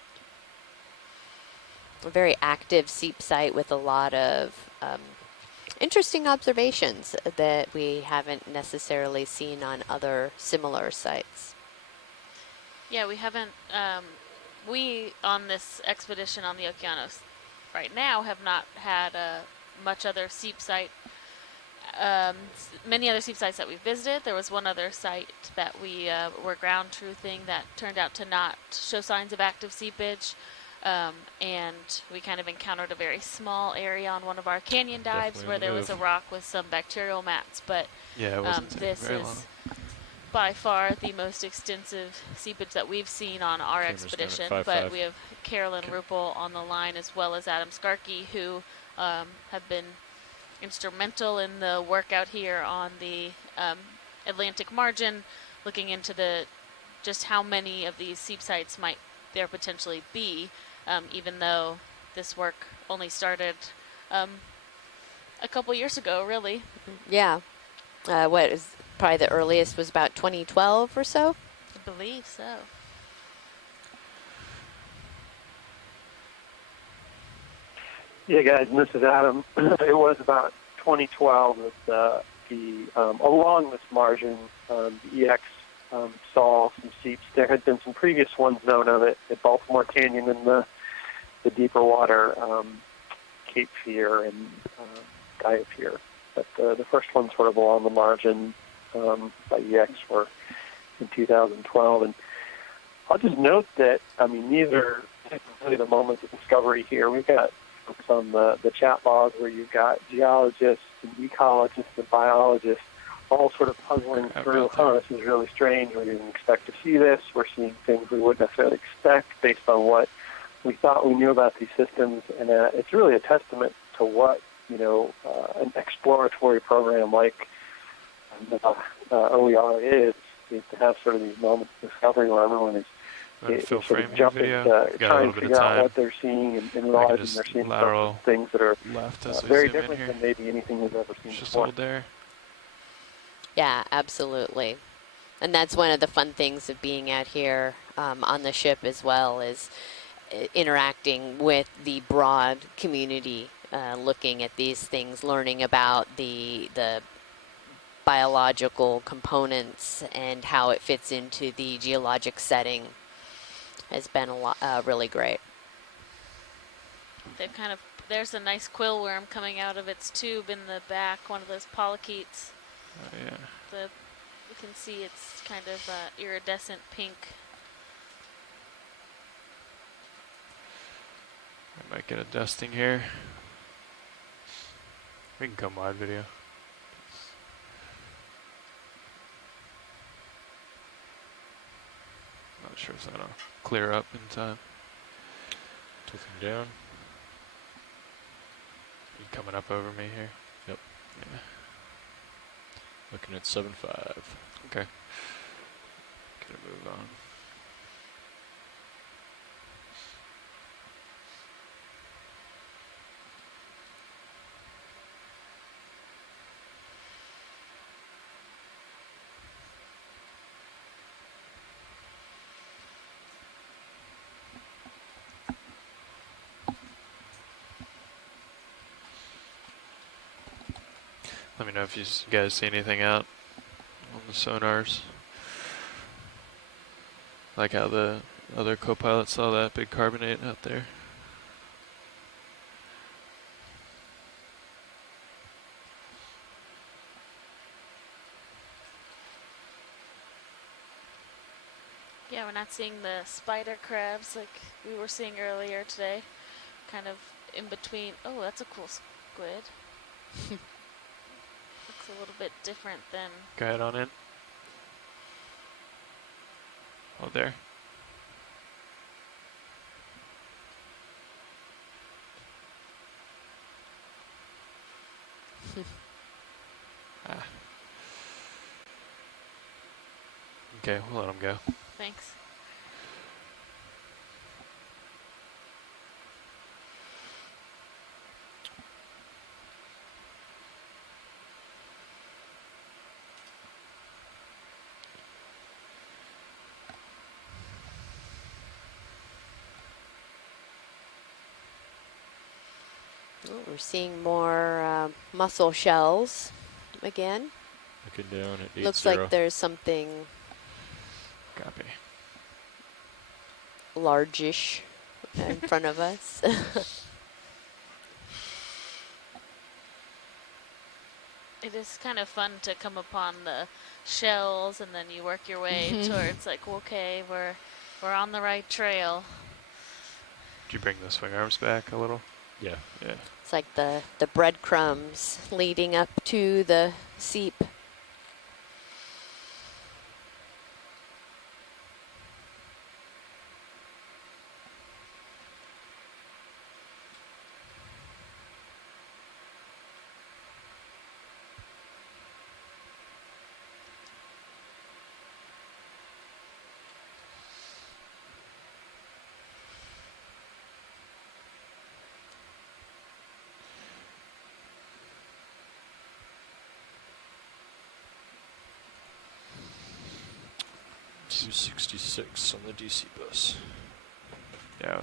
A very active seep site with a lot of interesting observations that we haven't necessarily seen on other similar sites. Yeah, we haven't, we on this expedition on the Okeanos right now have not had much other seep site, many other seep sites that we visited. There was one other site that we were ground truthing that turned out to not show signs of active seepage. And we kind of encountered a very small area on one of our canyon dives Definitely where on the there was a move. rock with some bacterial mats, but Yeah, it wasn't taking this very is long. by far the most extensive seepage that we've seen on our Camera's down at expedition. 5.5. But we have Carolyn Ruppel on the line as well as Adam Skarkey, who have been instrumental in the work out here on the Atlantic margin, looking into just how many of these seep sites might there potentially be, even though this work only started a couple years ago, really. Yeah. What is probably the earliest was about 2012 or so. I believe so. Yeah, guys, and this is Adam. It was about 2012 that along this margin, the EX saw some seeps. There had been some previous ones known of it at Baltimore Canyon in the deeper water, Cape Fear and Gaia Fear. But the first ones sort of along the margin by EX were in 2012. And I'll just note that, I mean, these are really the moments of discovery here. We've got folks on the chat log where you've got geologists and ecologists and biologists all sort of puzzling through, this is really strange. We didn't expect to see this. We're seeing things we wouldn't necessarily expect based on what we thought we knew about these systems. And it's really a testament to what, an exploratory program like OER is to have sort of these moments of discovery where everyone is sort of jumping, trying to figure out what they're seeing and realizing they're seeing some things that are very different than maybe anything we've ever seen before. Just there. Yeah, absolutely. And that's one of the fun things of being out here on the ship as well, is interacting with the broad community, looking at these things, learning about the biological components and how it fits into the geologic setting has been a lot, really great. They've there's a nice quill worm coming out of its tube in the back, one of those polychaetes. Oh, yeah. You can see it's kind of iridescent pink. I might get a dusting here. We can come wide video. Not sure if that'll clear up in time. Tilting down. You coming up over me here? Yep. Yeah. Looking at 7.5. Okay. Gonna move on. Let me know if you guys see anything out on the sonars. Like how the other co-pilot saw that big carbonate out there. Yeah, we're not seeing the spider crabs like we were seeing earlier today. Kind of in between. Oh, that's a cool squid. Looks a little bit different than... Go ahead on in. Oh, there. Ah. Okay, we'll let him go. Thanks. Oh, we're seeing more mussel shells again. Looking down at 8.0. Looks like there's something Copy. largish in front of us. It is kind of fun to come upon the shells and then you work your way towards like, okay, we're on the right trail. Did you bring the swing arms back a little? Yeah. Yeah. It's like the breadcrumbs leading up to the seep. 266 on the DC bus. Yeah.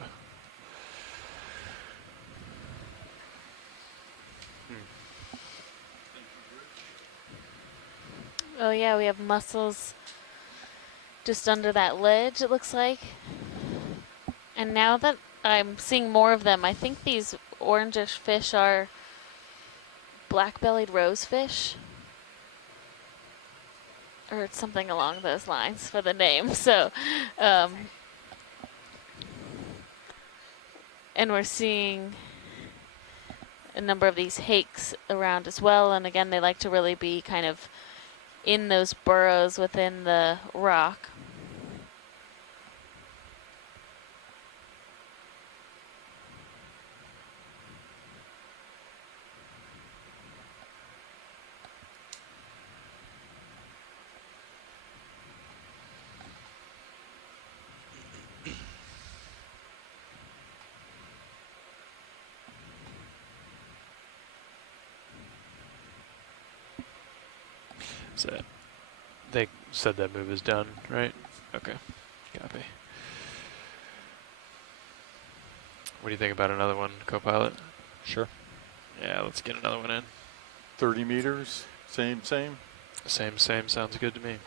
Oh yeah, we have mussels just under that ledge, it looks like. And now that I'm seeing more of them, I think these orangish fish are black-bellied rosefish. Or it's something along those lines for the name. So, and we're seeing a number of these hakes around as well. And again, they like to really be kind of in those burrows within the rock. So they said that move is done, right? Okay, copy. What do you think about another one, co-pilot? Sure. Yeah, let's get another one in. 30 meters, same. Same, sounds good to me.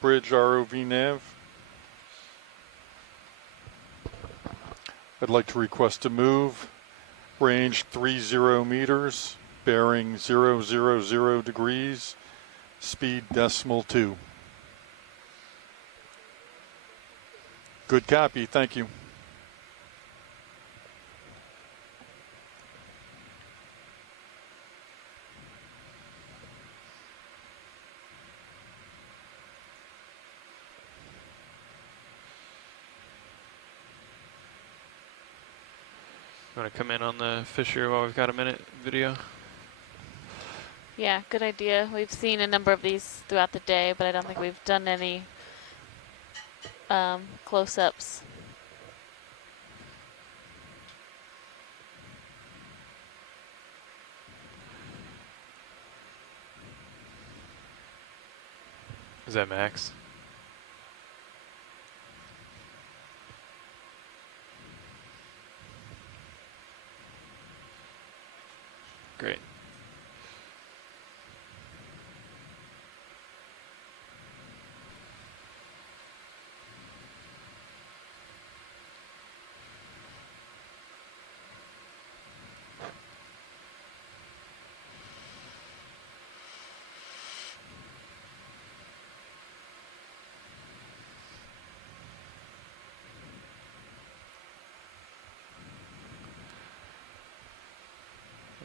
Bridge ROV nav. I'd like to request a move. Range 30 meters, bearing 000 degrees, speed .2. Good copy, thank you. You want to come in on the fisher while we've got a minute video? Yeah, good idea. We've seen a number of these throughout the day, but I don't think we've done any close-ups. Is that Max? Great.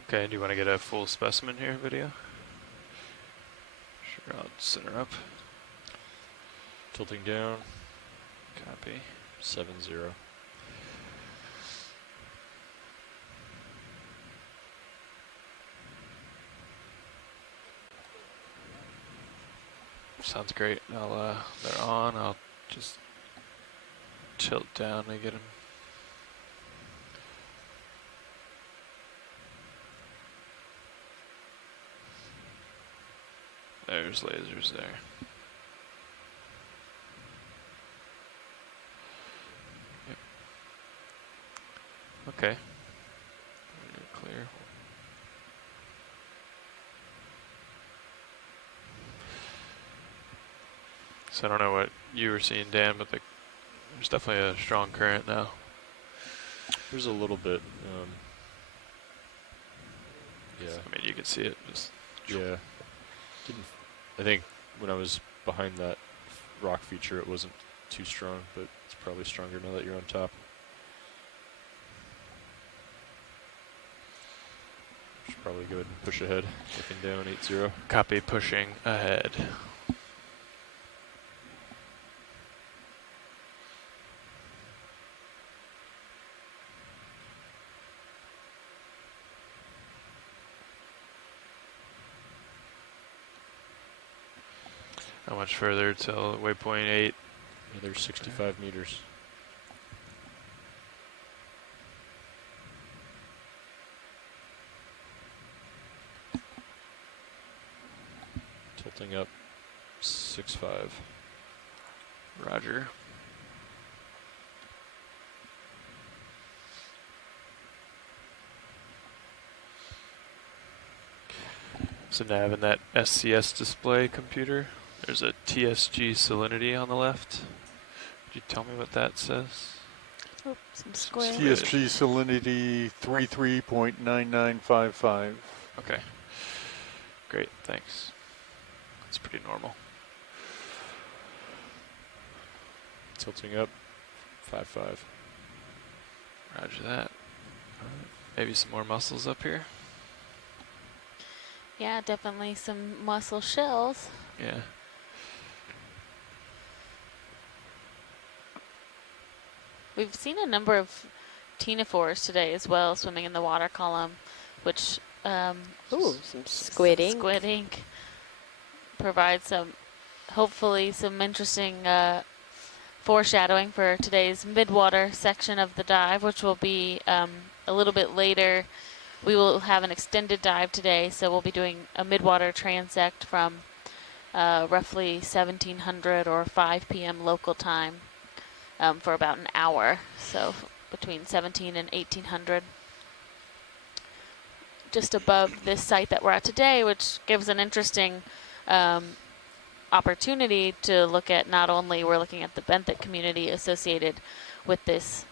Okay, do you want to get a full specimen here video? Sure, I'll center up. Tilting down. Copy. 7-0. Sounds great. They're on. I'll just tilt down and get them. There's lasers there. Yep. Okay. You're clear. So I don't know what you were seeing, Dan, but there's definitely a strong current now. There's a little bit. Yeah. I mean, you can see it. Just yeah. I think when I was behind that rock feature, it wasn't too strong, but it's probably stronger now that you're on top. Should probably go ahead and push ahead, looking down 8-0. Copy, pushing ahead. How much further till waypoint 8? Another 65 meters. Tilting up. 6.5. Roger. So Nav, in that SCS display computer, there's a TSG salinity on the left. Could you tell me what that says? Oh, some square. TSG salinity 33.9955. Okay. Great, thanks. That's pretty normal. Tilting up, 5.5. Roger that. Maybe some more mussels up here? Yeah, definitely some mussel shells. Yeah. We've seen a number of ctenophores today as well, swimming in the water column, which Ooh, some squid ink. Squid ink provides some, hopefully, some interesting foreshadowing for today's midwater section of the dive, which will be a little bit later. We will have an extended dive today, so we'll be doing a midwater transect from roughly 1700 or 5 p.m. local time for about an hour, so between 17 and 1800. Just above this site that we're at today, which gives an interesting opportunity to look at, not only we're looking at the Benthic community associated with this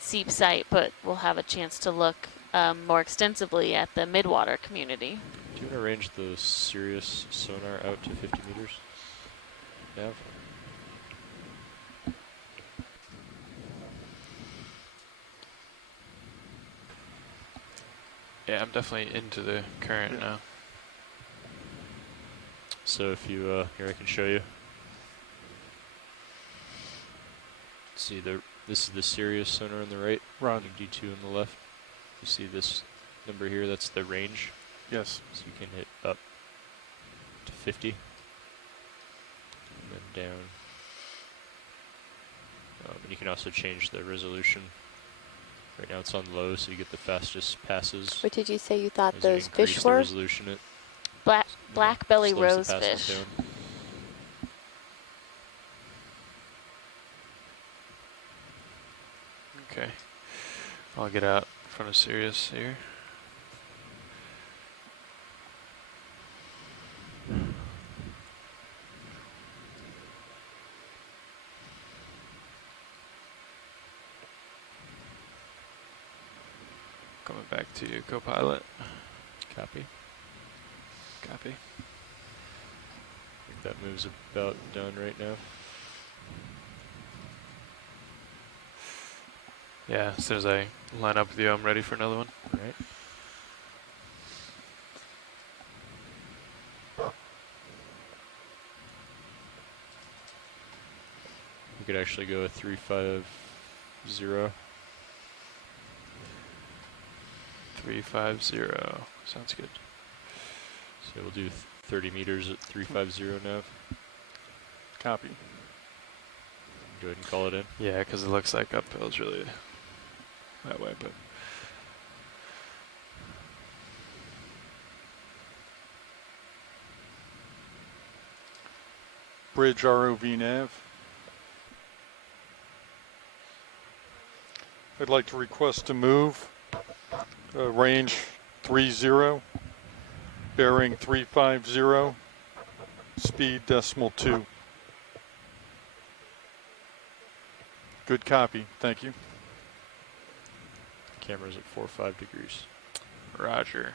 Seep site, but we'll have a chance to look more extensively at the midwater community. Do you want to range the Sirius sonar out to 50 meters? Nav? Yeah, I'm definitely into the current now. So if you, here I can show you. See, this is the Sirius sonar on the right, Roger. D2 on the left. You see this number here, that's the range. Yes. So you can hit up to 50. And then down. And you can also change the resolution. Right now it's on low, so you get the fastest passes. What did you say you thought As you those increase fish the were? resolution, it Black belly slows the passing rosefish. down. Okay. I'll get out in front of Sirius here. Coming back to you, co-pilot. Copy. Copy. I think that move's about done right now. Yeah, as soon as I line up with you, I'm ready for another one. All right. We could actually go a 350. 350. Sounds good. So we'll do 30 meters at 350 now. Copy. Go ahead and call it in. Yeah, because it looks like uphill is really that way, but Bridge ROV nav. I'd like to request a move. Range 30, bearing 350, speed .2. Good copy, thank you. Camera's at 45 degrees. Roger.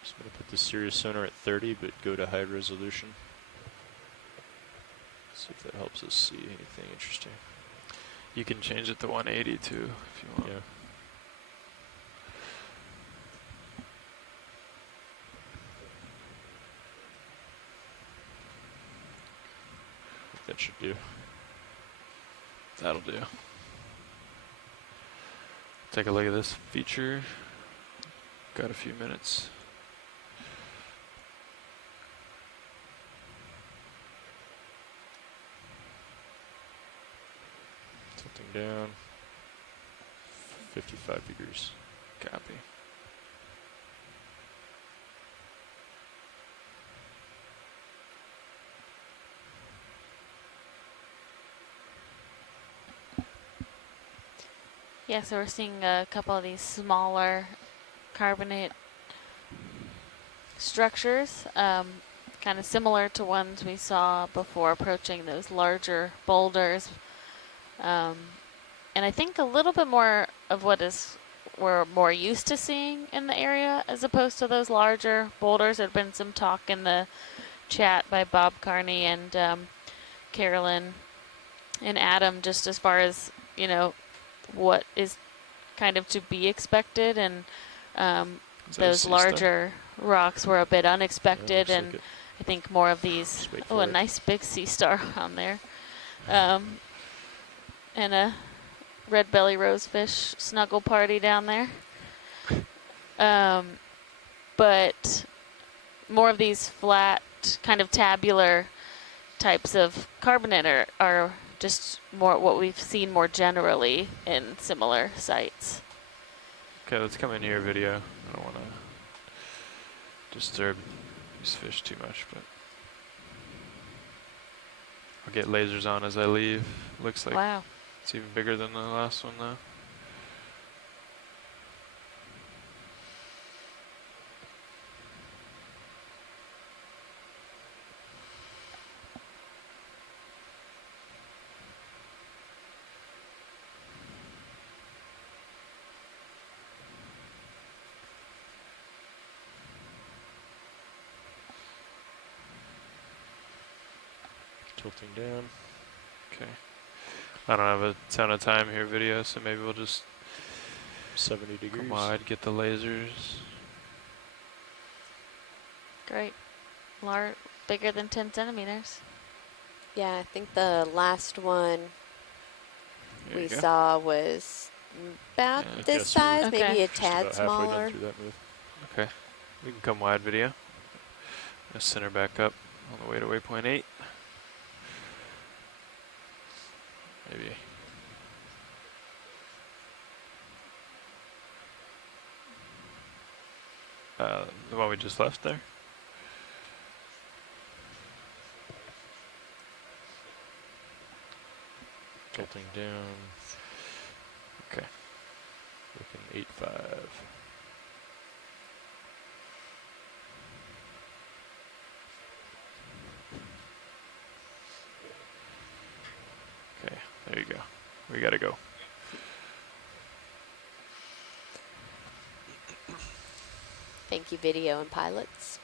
Just going to put the Sirius sonar at 30, but go to high resolution. See if that helps us see anything interesting. You can change it to 180 too, if you want. Yeah. that should do. That'll do. Take a look at this feature. Got a few minutes. Tilting down. 55 degrees. Copy. Yeah, so we're seeing a couple of these smaller carbonate structures, kind of similar to ones we saw before approaching those larger boulders. And I think a little bit more of what we're more used to seeing in the area as opposed to those larger boulders. There had been some talk in the chat by Bob Carney and Carolyn and Adam just as far as, you know, what is kind of to be expected, and those larger rocks were a bit unexpected, and I think more of these, a nice big sea star on there, and a red belly rosefish snuggle party down there, but more of these flat kind of tabular types of carbonate are just more what we've seen more generally in similar sites. Okay, let's come into your video. I don't want to disturb these fish too much, but I'll get lasers on as I leave. Looks like wow. It's even bigger than the last one though. Tilting down. Okay. I don't have a ton of time here video, so maybe we'll just 70 degrees. come wide, get the lasers. Great. Bigger than 10 centimeters. Yeah, I think the last one There we you go. saw was about Yeah, I this guess we're size, Okay. maybe a Just tad about halfway done smaller. through that move. Okay, we can come wide video. Let's center back up on the way to waypoint 8. Maybe. The one we just left there. Tilting down. Okay. Looking 8.5. Okay, there you go. We gotta go. Thank you, video and pilots.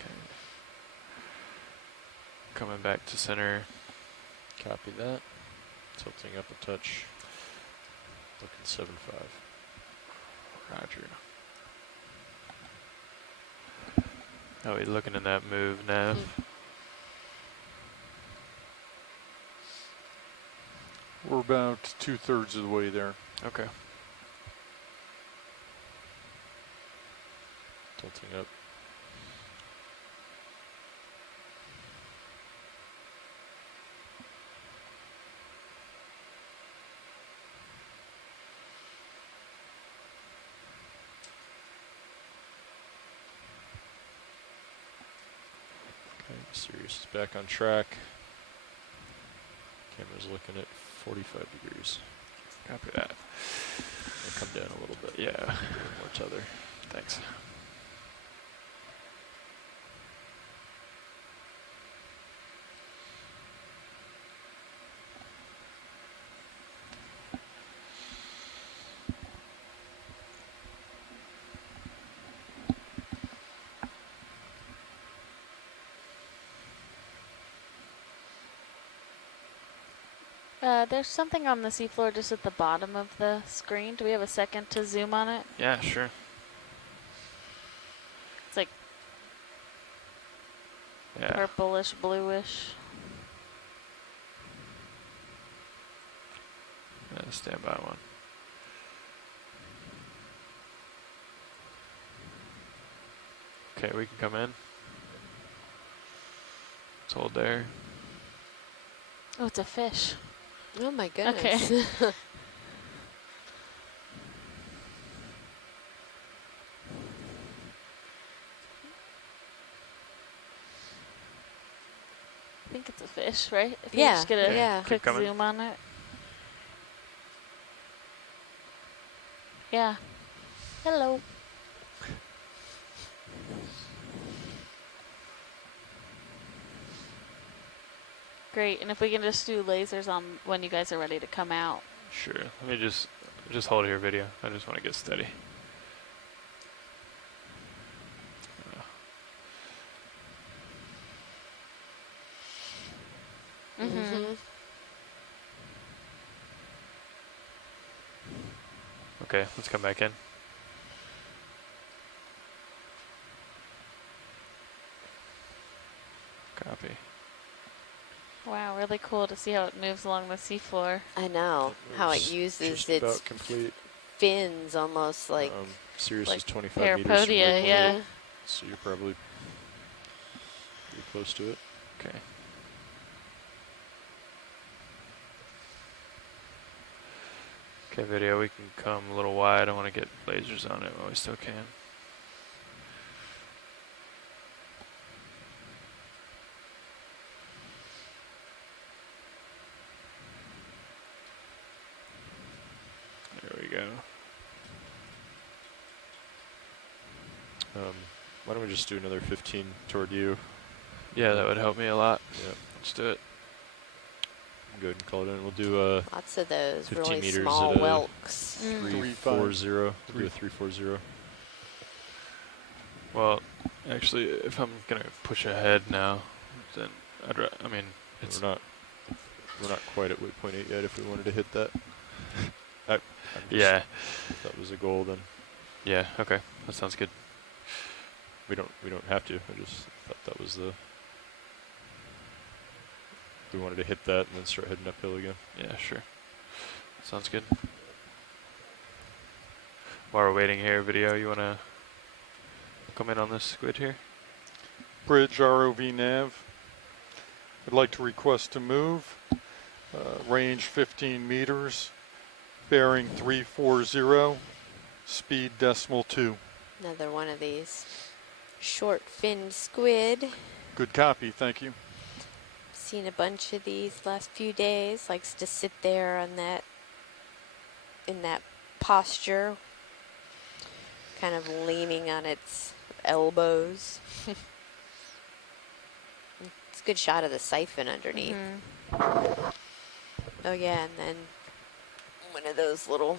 Okay. Coming back to center. Copy that. Tilting up a touch. Looking 7.5. Roger. Oh, we're looking in that move, Nav. We're about 2/3 of the way there. Okay. Tilting up. Okay, Sirius is back on track. Camera's looking at 45 degrees. Copy that. I'll come down a little bit. Yeah. More tether. Thanks. There's something on the seafloor just at the bottom of the screen. Do we have a second to zoom on it? Yeah, sure. Yeah. purplish, bluish. Yeah, stand by one. Okay, we can come in. Let's hold there. Oh, it's a fish. Oh my Okay. goodness. I think it's a fish, right? If you Yeah, just get a yeah. quick Keep coming. zoom on it. Yeah. Hello. Great, and if we can just do lasers on when you guys are ready to come out. Sure. Let me just hold here, video. I just want to get steady. Mm-hmm. Okay, let's come back in. Copy. Wow, really cool to see how it moves along the seafloor. I know how it It's uses just its about complete. fins almost like Sirius like is 25 meters from Parapodia, waypoint yeah. 8, so you're probably pretty close to it. Okay. Okay, video, we can come a little wide. I want to get lasers on it while we still can. There we go. Why don't we just do another 15 toward you? Yeah, that would help me a lot. Yeah. Let's do it. Go ahead and call it in. We'll do lots of those 15 really meters small at a whelks. 340. We'll do a 340. Well, actually, if I'm gonna push ahead now, then I mean, it's We're not quite at waypoint 8 yet. If we wanted to hit that, yeah, if that was a goal, then yeah. Okay, that sounds good. we don't have to. I just thought that was the. We wanted to hit that and then start heading uphill again. Yeah, sure. Sounds good. While we're waiting here, video, you wanna come in on this squid here? Bridge ROV nav. I'd like to request to move. Range 15 meters. Bearing 340. Speed decimal 2. Another one of these short-finned squid. Good copy, thank you. Seen a bunch of these last few days. Likes to sit there on that, in that posture, kind of leaning on its elbows. It's a good shot of the siphon underneath. Oh yeah, and then one of those little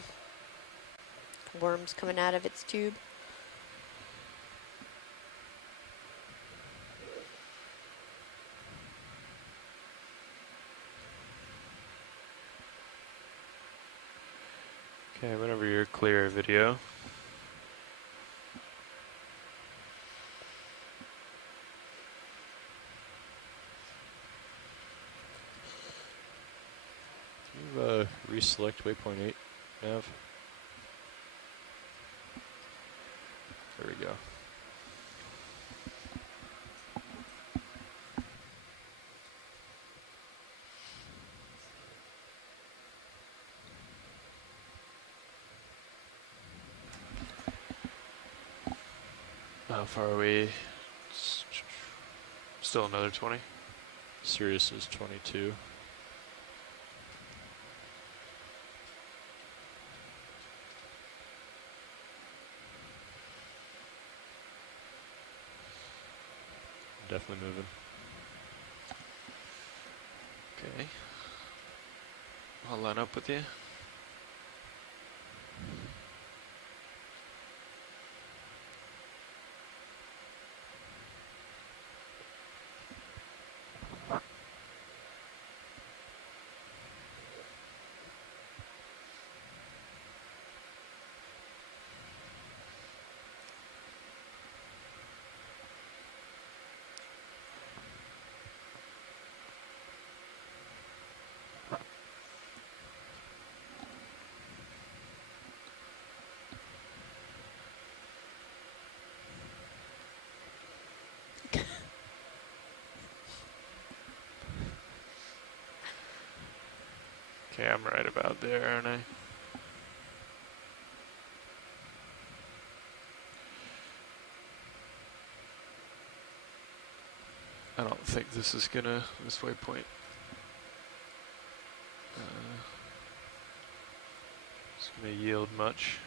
worms coming out of its tube. Okay, whenever you're clear, video. Can you reselect waypoint 8, Nav? There we go. How far are we? Still another 20? Sirius is 22. Definitely moving. Okay. I'll line up with you. Okay, I'm right about there, aren't I? I don't think this is gonna, this waypoint. It's gonna yield much.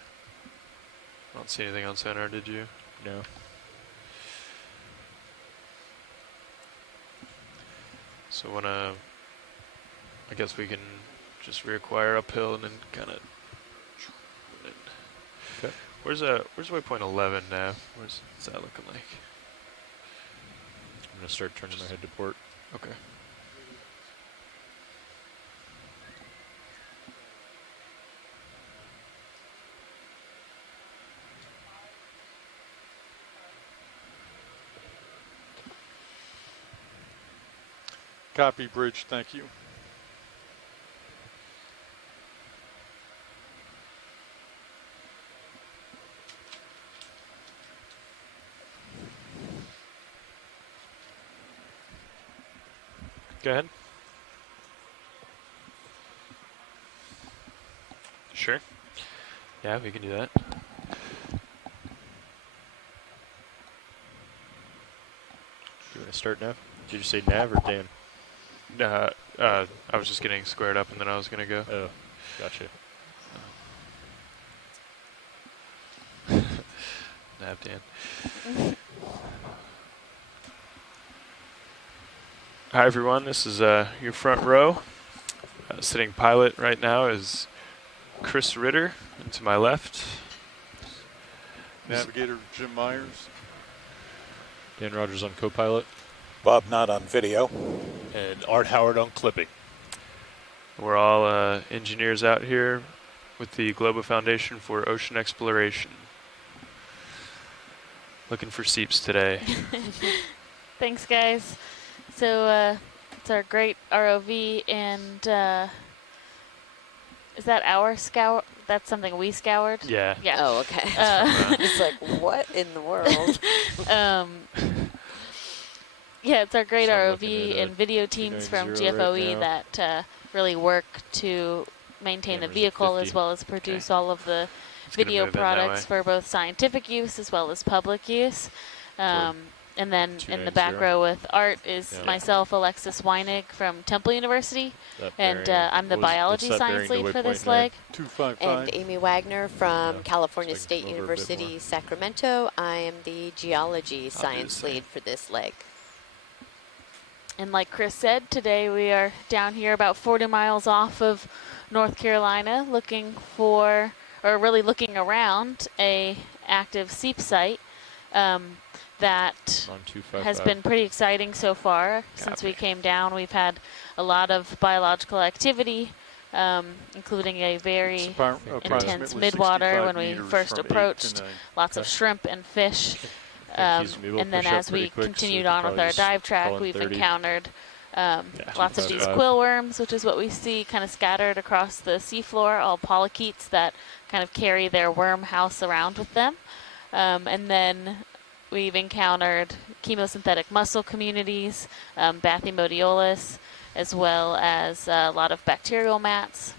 I don't see anything on center, did you? No. So I guess we can just reacquire uphill and then kind of. Okay. Where's waypoint 11 now? What's that looking like? I'm gonna start turning my head to port. Okay. Copy, bridge. Thank you. Go ahead. Sure. Yeah, we can do that. Do you want to start now? Did you say Nav or Dan? I was just getting squared up and then I was gonna go. Oh, gotcha. Nav Dan. Hi everyone, this is your front row. Sitting pilot right now is Chris Ritter, and to my left. Navigator Jim Myers. Dan Rogers on co-pilot. Bob Knott on video. And Art Howard on clipping. We're all engineers out here with the Global Foundation for Ocean Exploration. Looking for seeps today. Thanks, guys. So it's our great ROV, and is that our scour? That's something we scoured? Yeah. Yeah. Oh, okay. It's like, what in the world? Yeah, it's our great So I'm ROV looking at and video teams from 290 right GFOE now. that really work to maintain the Camera's at vehicle 50. as well as produce all of the It's gonna video move in that products way. for both scientific use as well as public use. And then in the back 290. row with Art is Yeah. myself, Alexis Weinig from Temple University, That and bearing- I'm the what was- biology what's that science bearing to lead for this waypoint now? leg. 255. And Amy Wagner from Yeah, California so I can State come over a bit University, more. Sacramento. I am the geology the science same. lead for this leg. And like Chris said, today we are down here about 40 miles off of North Carolina looking for, or really looking around, a active seep site that On 255. has been pretty exciting so far. Since we Copy. came down, we've had a lot of biological activity, including a very intense midwater when we first approached, lots of shrimp and fish. He's able to And then push up as we pretty quick, so continued we could on with probably our just dive track, call in we've 30. encountered lots of these 255. quill worms, which is what we see kind of scattered across the seafloor, all polychaetes that kind of carry their worm house around with them. And then we've encountered chemosynthetic mussel communities, Bathymodiolus, as well as a lot of bacterial mats.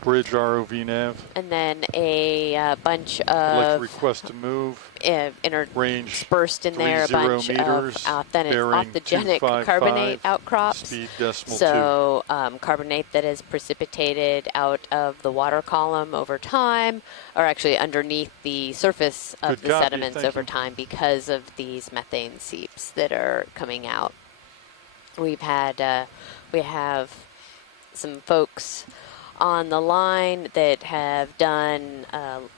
Bridge ROV nav. And then a bunch I'd like to of request to move. Range interspersed in there, a 30 bunch meters, of authentic, bearing authogenic 255, carbonate outcrops. Speed decimal 2. So carbonate that is precipitated out of the water column over time, or actually underneath the surface of Good the copy, sediments thank over you. time because of these methane seeps that are coming out. We've had, we have some folks on the line that have done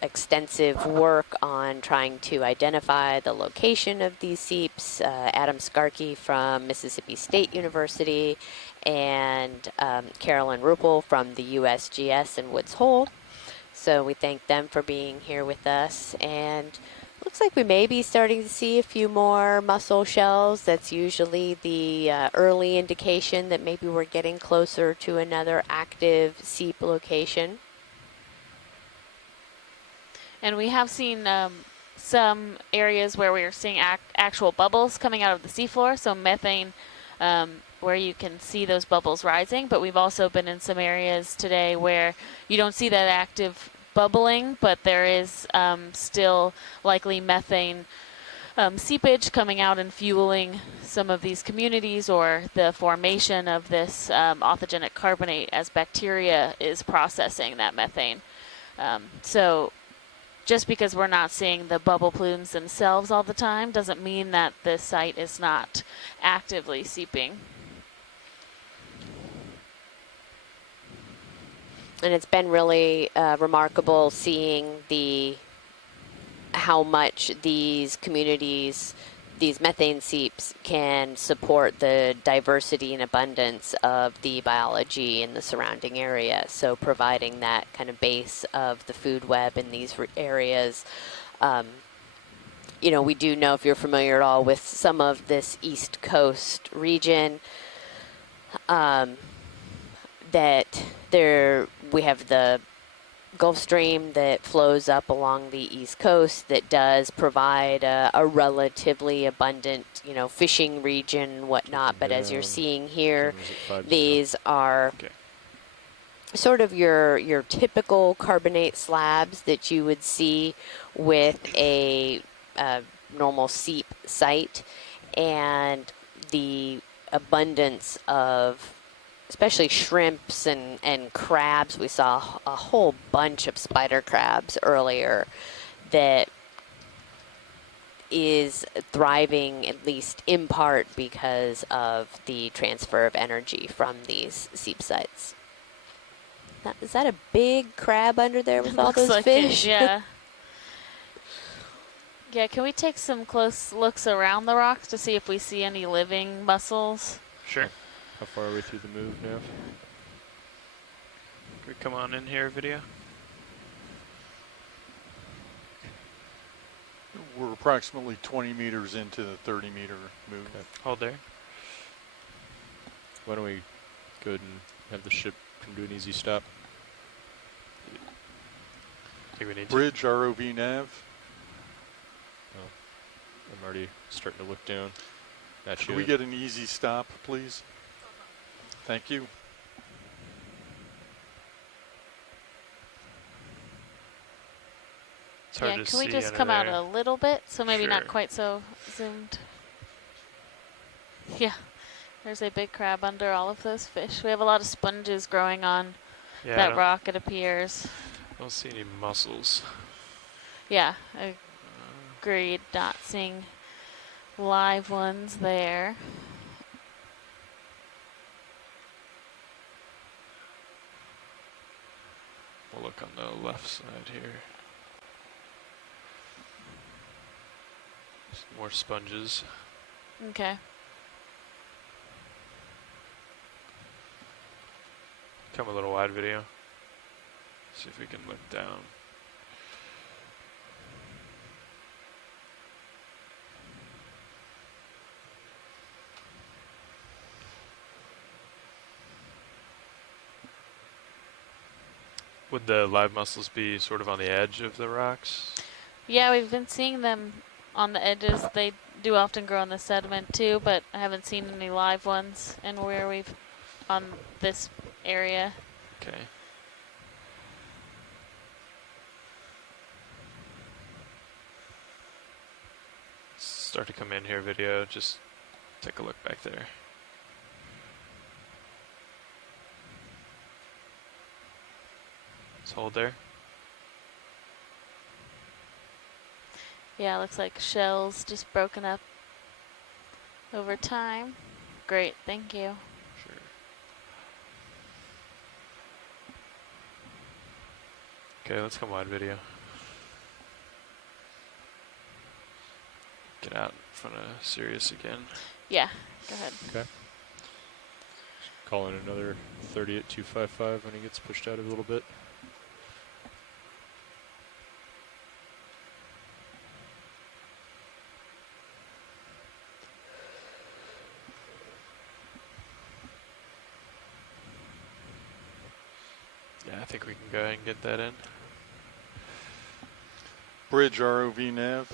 extensive work on trying to identify the location of these seeps. Adam Skarke from Mississippi State University and Carolyn Ruppel from the USGS in Woods Hole. So we thank them for being here with us, and looks like we may be starting to see a few more mussel shells. That's usually the early indication that maybe we're getting closer to another active seep location. And we have seen some areas where we are seeing actual bubbles coming out of the seafloor, so methane where you can see those bubbles rising, but we've also been in some areas today where you don't see that active bubbling, but there is still likely methane seepage coming out and fueling some of these communities, or the formation of this authigenic carbonate as bacteria is processing that methane. So just because we're not seeing the bubble plumes themselves all the time doesn't mean that the site is not actively seeping. And it's been really remarkable seeing how much these communities, these methane seeps, can support the diversity and abundance of the biology in the surrounding area. So providing that kind of base of the food web in these areas. You know, we do know, if you're familiar at all with some of this East Coast region, that we have the Gulf Stream that flows up along the East Coast that does provide a relatively abundant, you know, fishing region and whatnot. But as you're seeing here, these are sort of your typical carbonate slabs that you would see with a normal seep site, and the abundance of especially shrimps and crabs. We saw a whole bunch of spider crabs earlier that is thriving, at least in part, because of the transfer of energy from these seep sites. Is that a big crab under there with all those fish? Yeah. Yeah, can we take some close looks around the rocks to see if we see any living mussels? Sure. How far are we through the move now? Can we come on in here, video? We're approximately 20 meters into the 30-meter move. Okay. Hold there. Why don't we go ahead and have the ship come do an easy stop? Think we need Bridge, ROV nav. Oh, I'm already starting to look down at you. Can we get an easy stop, please? Thank you. It's hard Yeah, to can we see just under come out there. a little bit, so maybe not Sure. quite so zoomed? Yeah, there's a big crab under all of those fish. We have a lot of sponges growing on Yeah, I that don't- rock, it appears. I don't see any mussels. Yeah, agreed, not seeing live ones there. We'll look on the left side here. Just more sponges. Okay. Come a little wide, video. See if we can look down. Would the live mussels be sort of on the edge of the rocks? Yeah, we've been seeing them on the edges. They do often grow in the sediment too, but I haven't seen any live ones in where we've on this area. Okay. Start to come in here, video. Just take a look back there. Let's hold there. Yeah, looks like shells just broken up over time. Great, thank you. Sure. Okay, let's come wide, video. Get out in front of Sirius again. Yeah, go ahead. Okay. Call in another 30 at 255 when he gets pushed out a little bit. Yeah, I think we can go ahead and get that in. Bridge, ROV nav.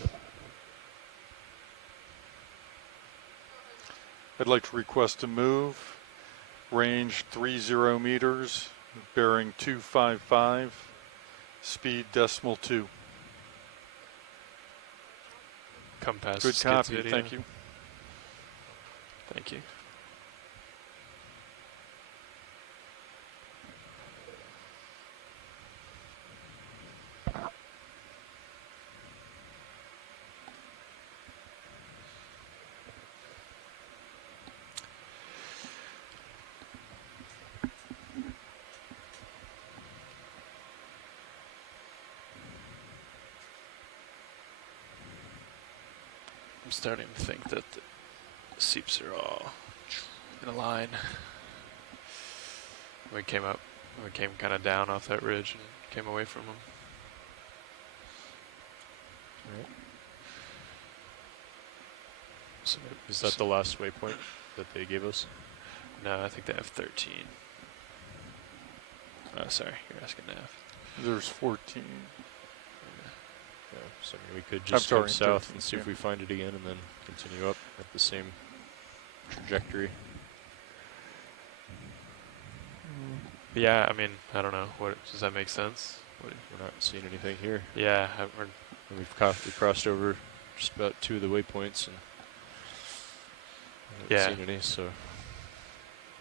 I'd like to request a move, range 30 meters, bearing 255, speed decimal 2. Come past Good Skid's copy, video. thank you. Thank you. I'm starting to think that the seeps are all in a line. We came kind of down off that ridge and came away from them. Right. So is that the last waypoint that they gave us? No, I think they have 13. Sorry, you're asking Nav. There's 14. Yeah, so we could just sorry, come south 13, and see if yeah. we find it again and then continue up at the same trajectory. Yeah, I mean, I don't know. What does that make sense? We're not seeing anything here. Yeah, And we crossed over just about 2 of the waypoints and Yeah. haven't seen any, so it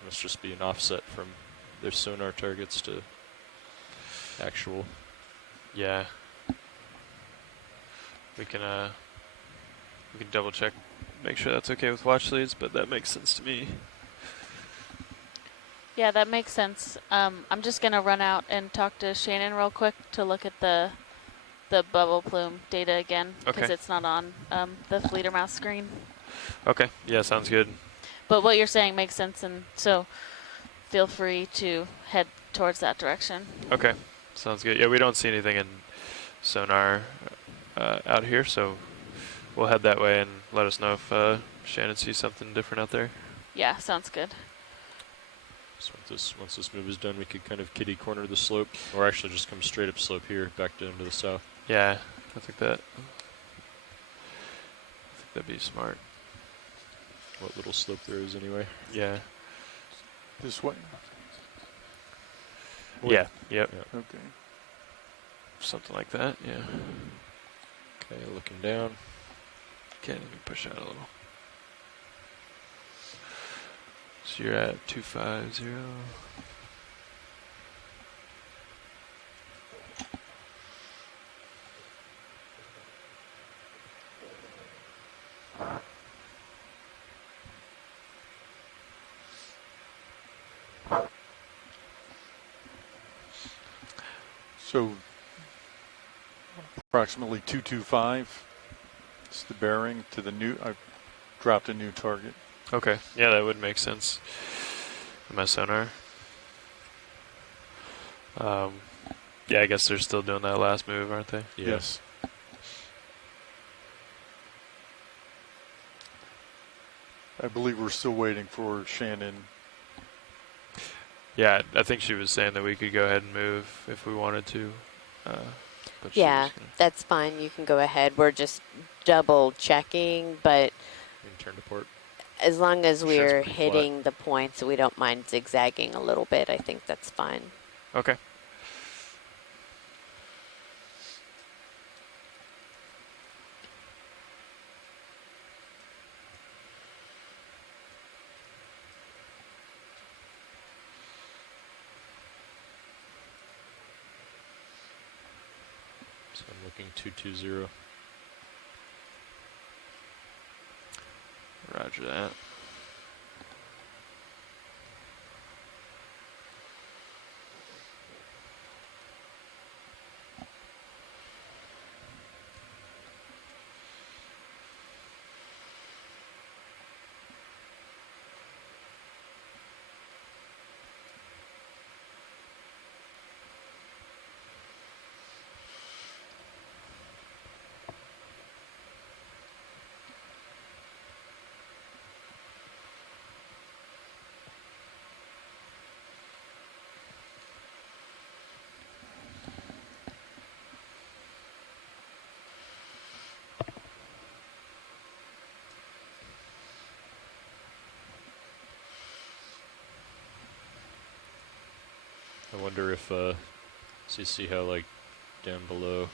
must just be an offset from their sonar targets to actual. yeah. We can double check, make sure that's okay with watch leads, but that makes sense to me. Yeah, that makes sense. I'm just gonna run out and talk to Shannon real quick to look at the bubble plume data again because Okay. it's not on the Fleeter mouse screen. Okay, yeah, sounds good. But what you're saying makes sense, and so feel free to head towards that direction. Okay, sounds good. Yeah, we don't see anything in sonar out here, so we'll head that way and let us know if Shannon sees something different out there. Yeah, sounds good. So once this move is done, we could kind of kitty corner the slope, or actually just come straight up slope here, back down to the south. Yeah, I think that'd be smart. What little slope there is anyway. Yeah. This way? Yeah. Yep. Yeah. Okay. Something like that. Yeah. Okay, looking down. Okay, let me push out a little. So you're at 250. So approximately 225 is the bearing to the new. I've dropped a new target. Okay. Yeah, that would make sense. My sonar. Yeah, I guess they're still doing that last move, aren't they? Yeah. Yes. I believe we're still waiting for Shannon. Yeah, I think she was saying that we could go ahead and move if we wanted to. But she Yeah, was gonna- that's fine. You can go ahead. We're just double checking, but We can turn to port. as long as Sure, it's we're pretty flat. hitting the points, we don't mind zigzagging a little bit. I think that's fine. Okay. So I'm looking 220. Roger that. wonder if, so you see how like down below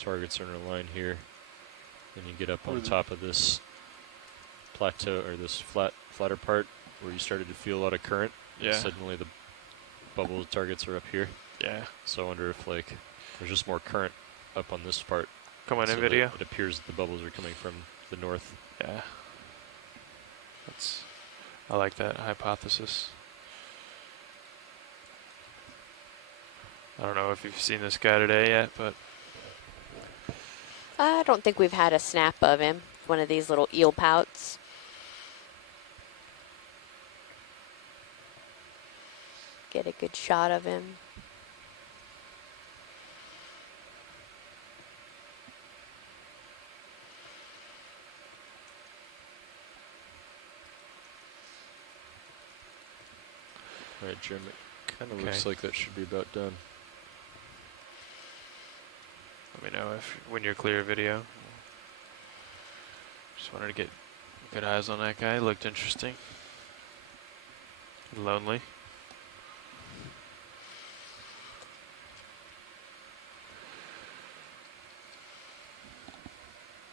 targets are in a line here, then you get up on top of this plateau or this flatter part where you started to feel a lot of current. Yeah. And suddenly the bubble targets are up here. Yeah. So I wonder if like there's just more current up on this part. Come on so in video. It appears that the bubbles are coming from the north. Yeah. I like that hypothesis. I don't know if you've seen this guy today yet, but I don't think we've had a snap of him. One of these little eel pouts. Get a good shot of him. All right, Jim, it kind of looks like that should be about done. let me know when you're clear video. Just wanted to get good eyes on that guy. Looked interesting. Lonely.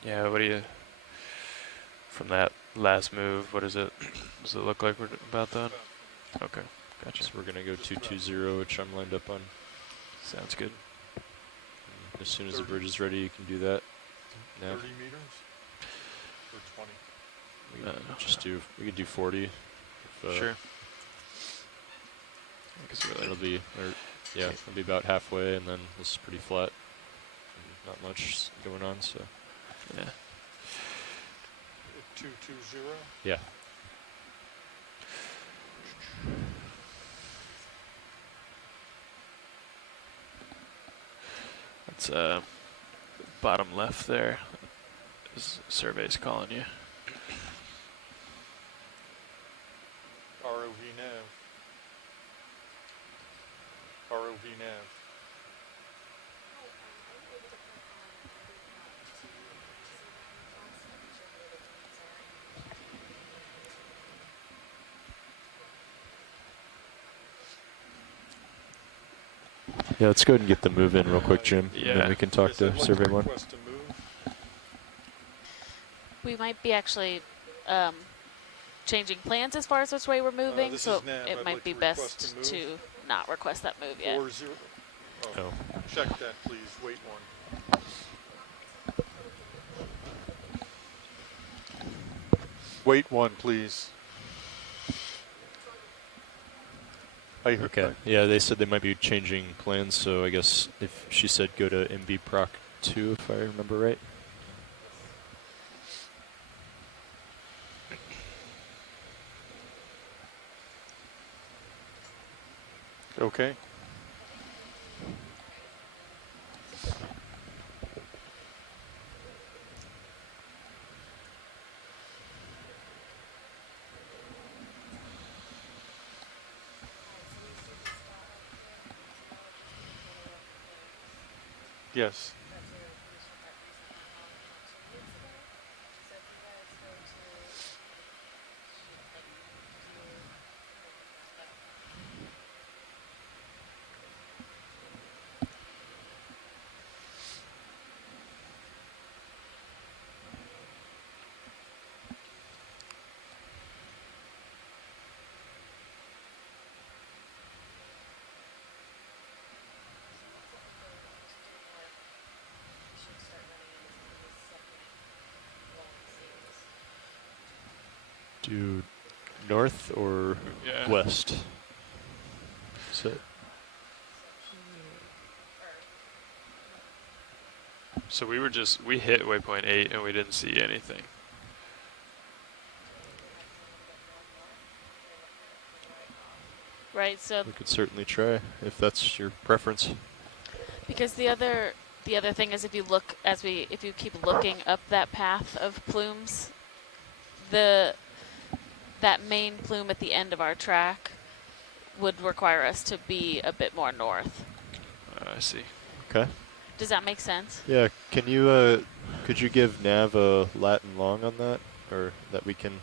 Yeah, what do you, from that last move, what is it? Does it look like we're about done? Okay, gotcha. So we're going to go 220, which I'm lined up on. Sounds good. And as soon as the bridge is ready, you can do that. 30 meters? Or 20? We could do 40. If, sure. It'll be, it'll be about halfway, and then this is pretty flat. Not much going on, so. Yeah. 220? Yeah. That's bottom left there. This survey's calling you. ROV nav. ROV nav. Yeah, let's go ahead and get the move in real quick, Jim. Yeah. And then we can talk to Survey 1. We might be actually changing plans as far as which way we're moving, so it might be best to not request that move yet. 40. Oh. Check that, please. Wait one. Wait one, please. Okay. Yeah, they said they might be changing plans, so I guess if she said go to MB Proc 2, if I remember right. Okay. Yes. Do north or west? So we hit waypoint 8 and we didn't see anything. Right, so We could certainly try, if that's your preference. because the other thing is if you keep looking up that path of plumes, that main plume at the end of our track would require us to be a bit more north. I see. Okay. Does that make sense? Yeah, can you, could you give Nav a lat and long on that? Or that we can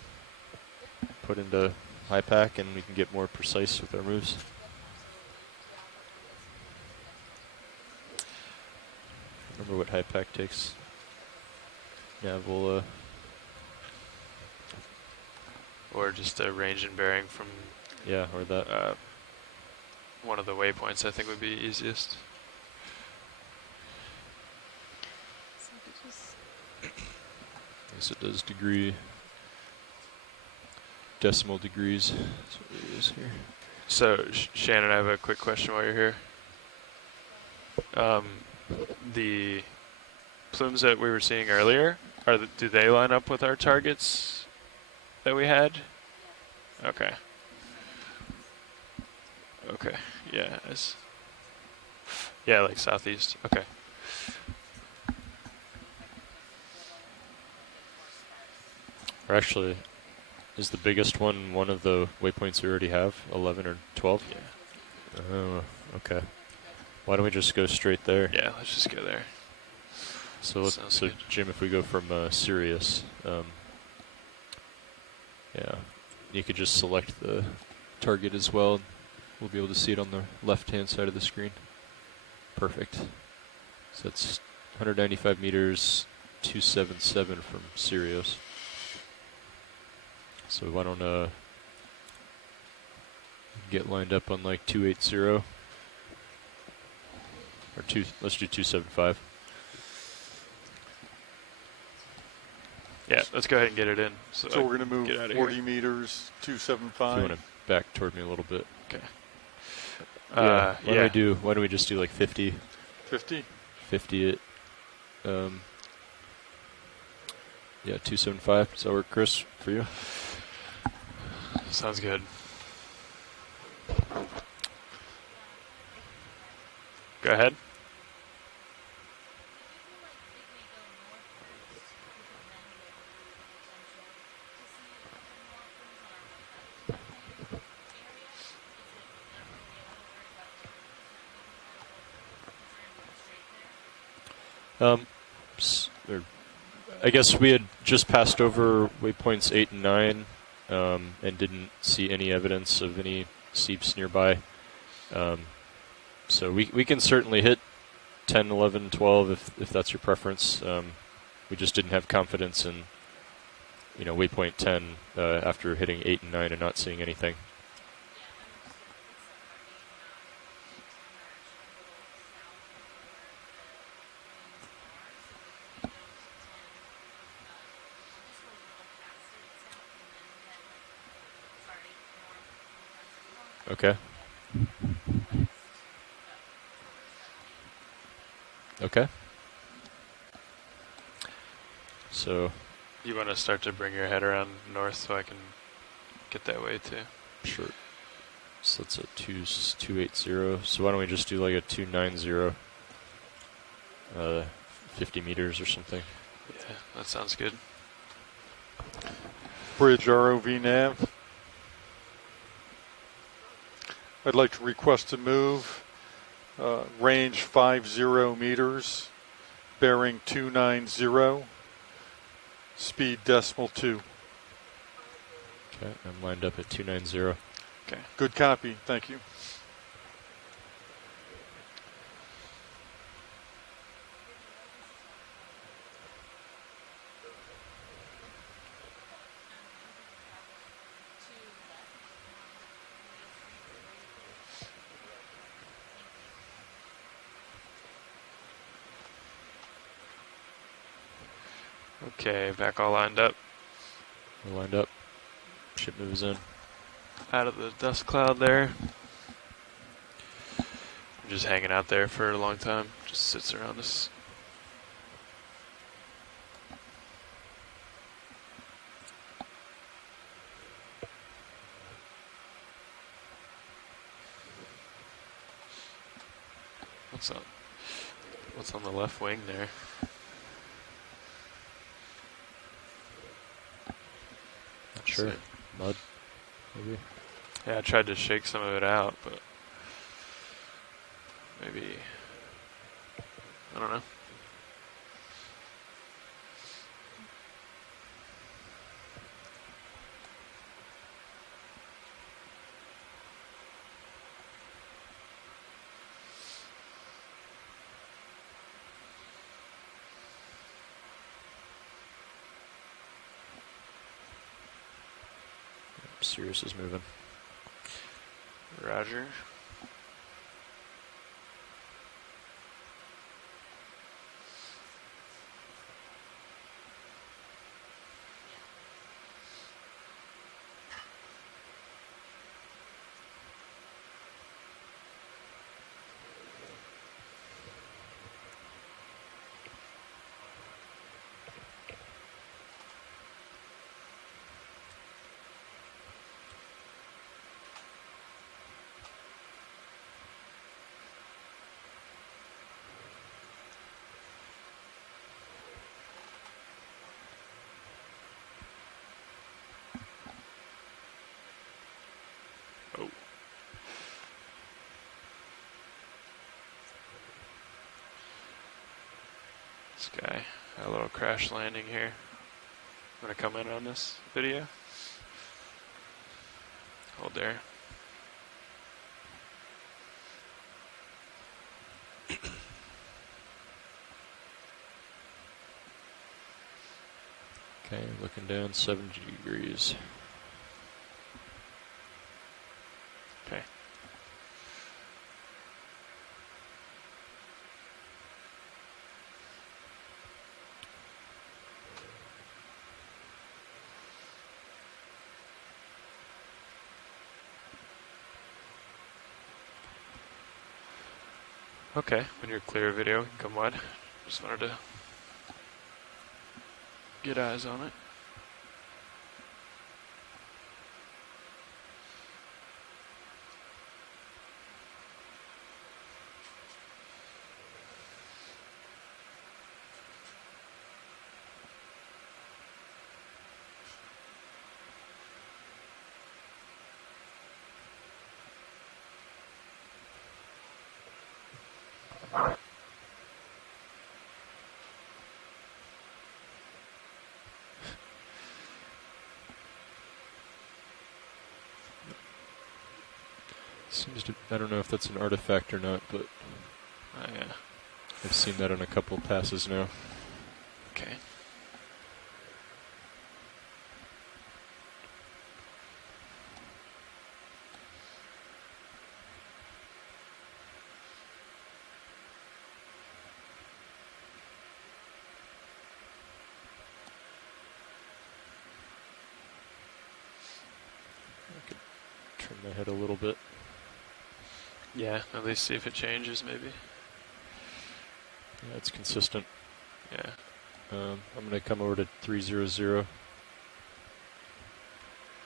put into high pack and we can get more precise with our moves? Remember what high pack takes. Yeah, we'll Or just a range and bearing from yeah, or that. one of the waypoints, I think would be easiest. Yes, it does degree. Decimal degrees. That's what it is here. So, Shannon, I have a quick question while you're here. The plumes that we were seeing earlier, do they line up with our targets that we had? Okay. Okay. Yeah. Yeah, like southeast. Okay. Or actually, is the biggest one of the waypoints we already have? 11 or 12? Yeah. Oh, okay. Why don't we just go straight there? Yeah, let's just go there. So, Jim, if we go from Sirius, yeah, you could just select the target as well. We'll be able to see it on the left-hand side of the screen. Perfect. So that's 195 meters, 277 from Sirius. So why don't get lined up on like 280 or let's do 275. Yeah, let's go ahead and get it in. So we're going to move 40 meters, 275. If you want to back toward me a little bit. Okay. Yeah. Why don't we just do like 50? 50? 50 it. Yeah, 275. Does that work, Chris, for you? Sounds good. Go ahead. I guess we had just passed over waypoints 8 and 9 and didn't see any evidence of any seeps nearby. So we can certainly hit 10, 11, 12 if that's your preference. We just didn't have confidence in, waypoint 10 after hitting 8 and 9 and not seeing anything. Okay. Okay. So. You want to start to bring your head around north so I can get that way too? Sure. So that's a 280. So why don't we just do like a 290, 50 meters or something? Yeah, that sounds good. Bridge ROV nav. I'd like to request a move, range 50 meters, bearing 290, speed decimal 2. Okay, I'm lined up at 290. Okay. Good copy, thank you. Okay, back all lined up. We're lined up. Ship moves in. Out of the dust cloud there. Just hanging out there for a long time. Just sits around us. What's on the left wing there? Not sure. Mud, maybe. Yeah, I tried to shake some of it out, but maybe, I don't know. Sirius is moving. Roger. Oh. This guy, a little crash landing here. I'm gonna come in on this video. Hold there. Okay, looking down 70 degrees. Okay. Okay, when you're clear of video, come wide. Just wanted to get eyes on it. Seems to, I don't know if that's an artifact or not, but yeah. I've seen that on a couple passes now. Okay. I could turn my head a little bit. Yeah, at least see if it changes maybe. Yeah, it's consistent. Yeah. I'm going to come over to 300.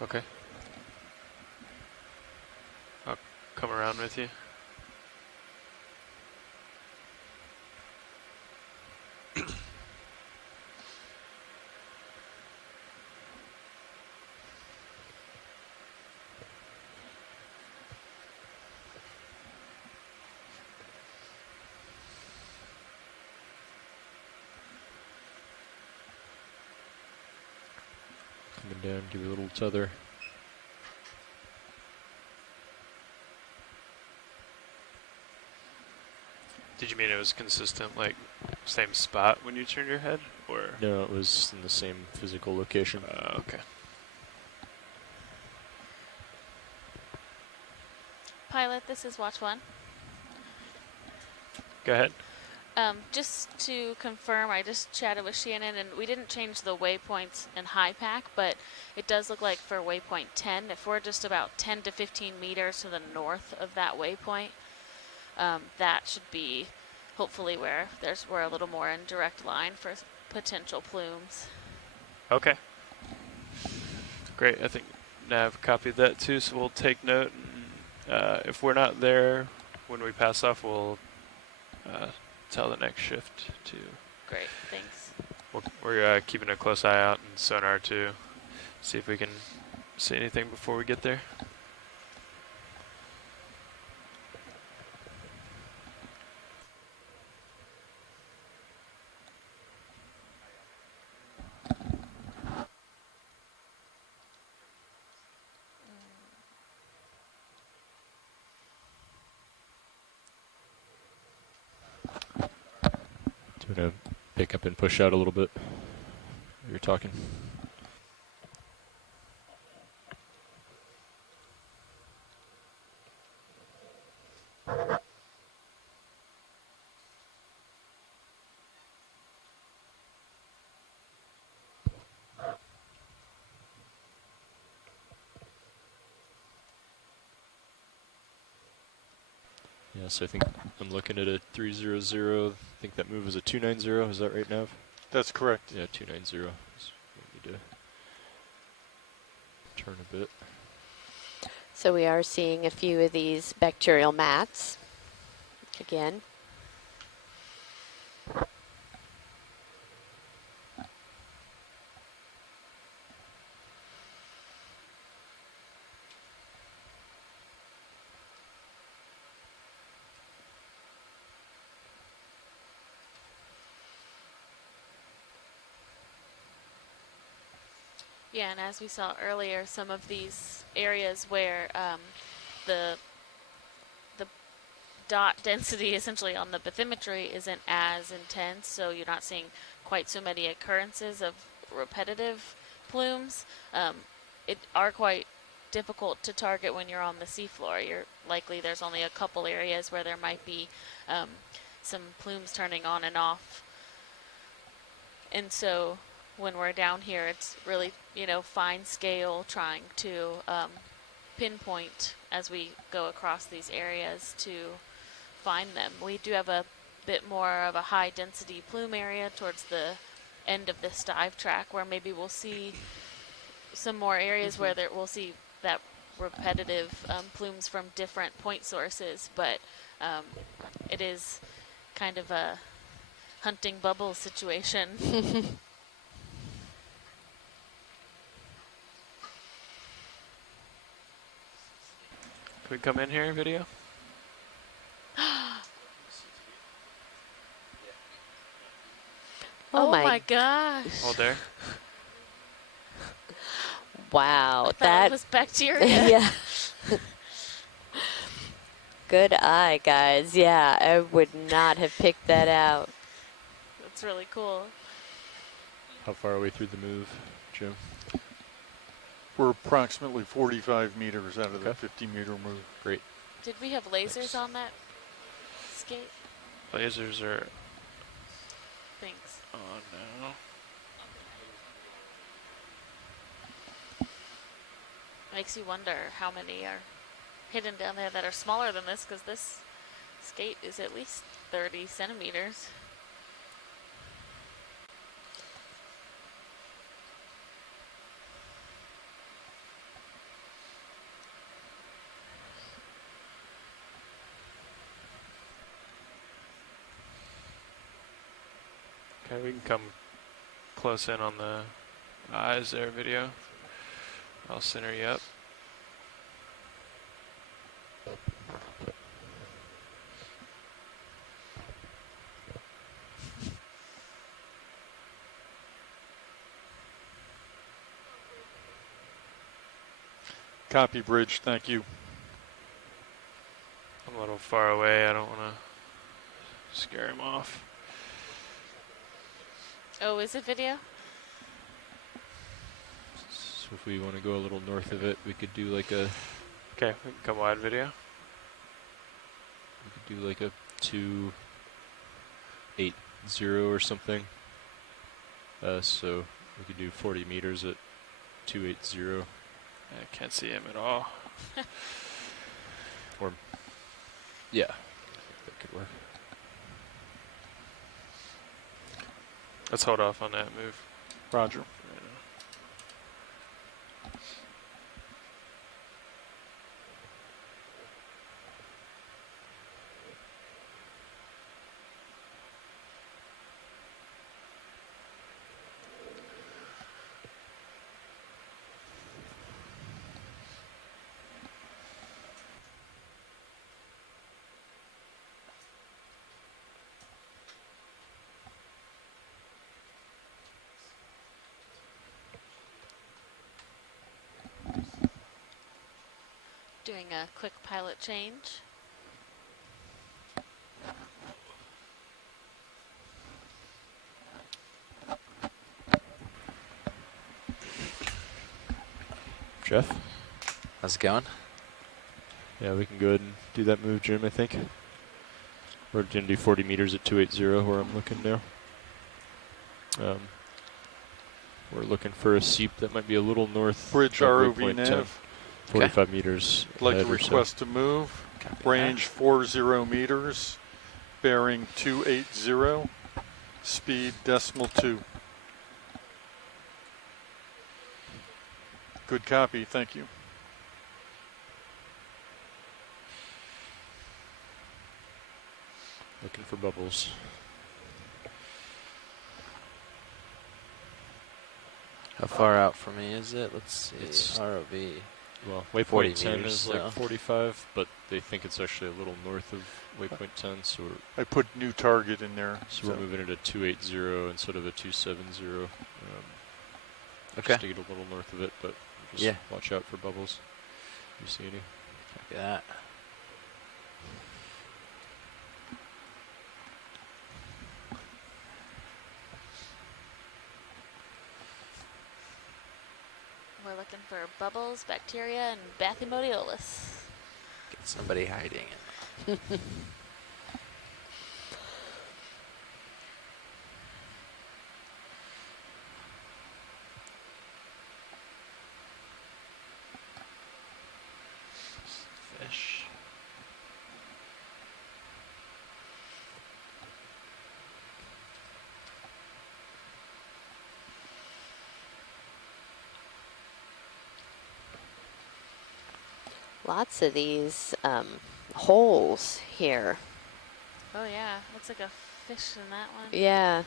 Okay. I'll come around with you. Coming down, give you a little tether. Did you mean it was consistent, like same spot when you turned your head, or? No, it was in the same physical location. Okay. Pilot, this is Watch 1. Go ahead. Just to confirm, I just chatted with Shannon, and we didn't change the waypoints in high pack, but it does look like for waypoint 10, if we're just about 10 to 15 meters to the north of that waypoint, that should be hopefully where we're a little more in direct line for potential plumes. Okay. Great. I think Nav copied that too, so we'll take note. And, if we're not there when we pass off, we'll tell the next shift to. Great. Thanks. We're keeping a close eye out and sonar too. See if we can see anything before we get there. Doing a pick up and push out a little bit. You're talking. So I think I'm looking at a 300. I think that move is a 290. Is that right, Nav? That's correct. Yeah, 290. So we need to turn a bit. So we are seeing a few of these bacterial mats again. Yeah, and as we saw earlier, some of these areas where the dot density essentially on the bathymetry isn't as intense, so you're not seeing quite so many occurrences of repetitive plumes. It are quite difficult to target when you're on the seafloor. You're likely there's only a couple areas where there might be some plumes turning on and off, and so when we're down here, it's really, you know, fine scale, trying to pinpoint as we go across these areas to find them. We do have a bit more of a high density plume area towards the end of this dive track, where maybe we'll see some more areas where we'll see that repetitive plumes from different point sources, but it is kind of a hunting bubble situation. Can we come in here, video? Oh my gosh. Hold there. Wow, That was bacteria. Yeah. Good eye, guys. Yeah, I would not have picked that out. That's really cool. How far are we through the move, Jim? We're approximately 45 meters out of the Okay. 50-meter move. Great. Did we have lasers Thanks. on that skate? Lasers are Thanks. on now. Makes you wonder how many are hidden down there that are smaller than this, because this skate is at least 30 centimeters. Okay, we can come close in on the eyes there, video. I'll center you up. Copy, Bridge. Thank you. I'm a little far away. I don't want to scare him off. Oh, is it video? So if we want to go a little north of it, we could do like a... Okay, we can come wide video. We could do like a 280 or something. So we could do 40 meters at 280. I can't see him at all. Or, yeah, that could work. Let's hold off on that move. Roger. Right now. Doing a quick pilot change. Jeff? How's it going? Yeah, we can go ahead and do that move, Jim, I think. We're going to do 40 meters at 280 where I'm looking now. We're looking for a seep that might be a little north. Bridge of ROV waypoint 10, nav. 45 meters I'd like to ahead or so. request a move. range 40 meters, bearing 280, speed .2. Good copy, thank you. Looking for bubbles. How far out from me is it? Let's see. It's ROV. Well, 40 waypoint 10 meters, is like so. 45, but they think it's actually a little north of waypoint 10, so I put new target in there. we're moving it at 280 instead of a 270. Okay. Just to get a little north of it, but just Yeah. watch out for bubbles. You see any? Copy that. We're looking for bubbles, bacteria, and Bathymodiolus. Get somebody hiding in. Fish. Lots of these holes here. Oh yeah, looks like a fish in that one. Yeah.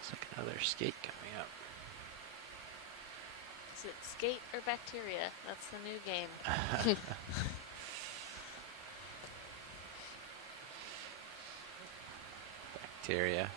It's like another skate coming up. Is it skate or bacteria? That's the new game. Bacteria.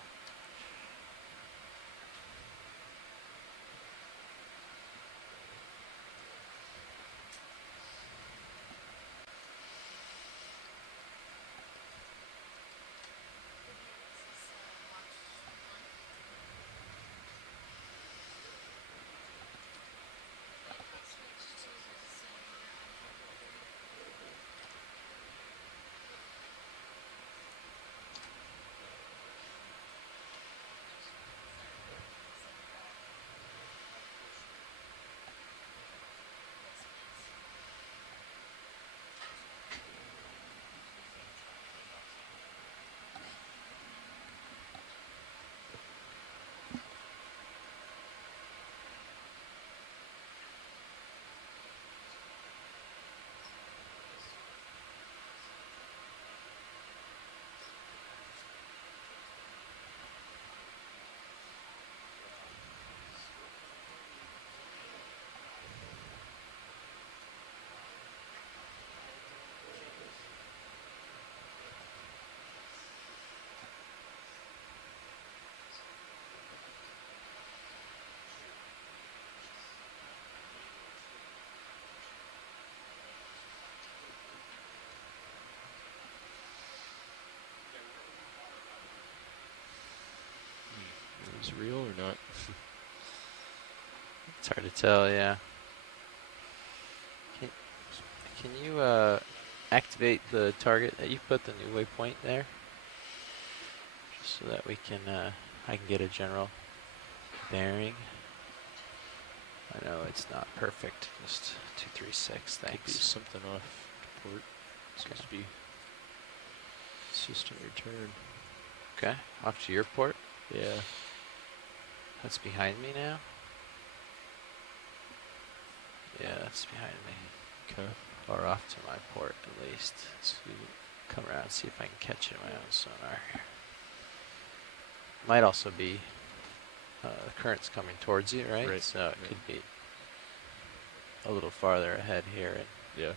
Is it real or not? It's hard to tell, yeah. Can you activate the target that you put, the new waypoint there? Just so that we can, I can get a general bearing. I know it's not perfect, just 236, Could be thanks. something off port. It's supposed to be system return. Okay, off to your port. Yeah. That's behind me now? Yeah, that's behind me. Okay. Or off to my port at least. So come around and see if I can catch it in my own sonar here. Might also be the current's coming towards you, right? Right, So it could be a little farther ahead here and Yeah.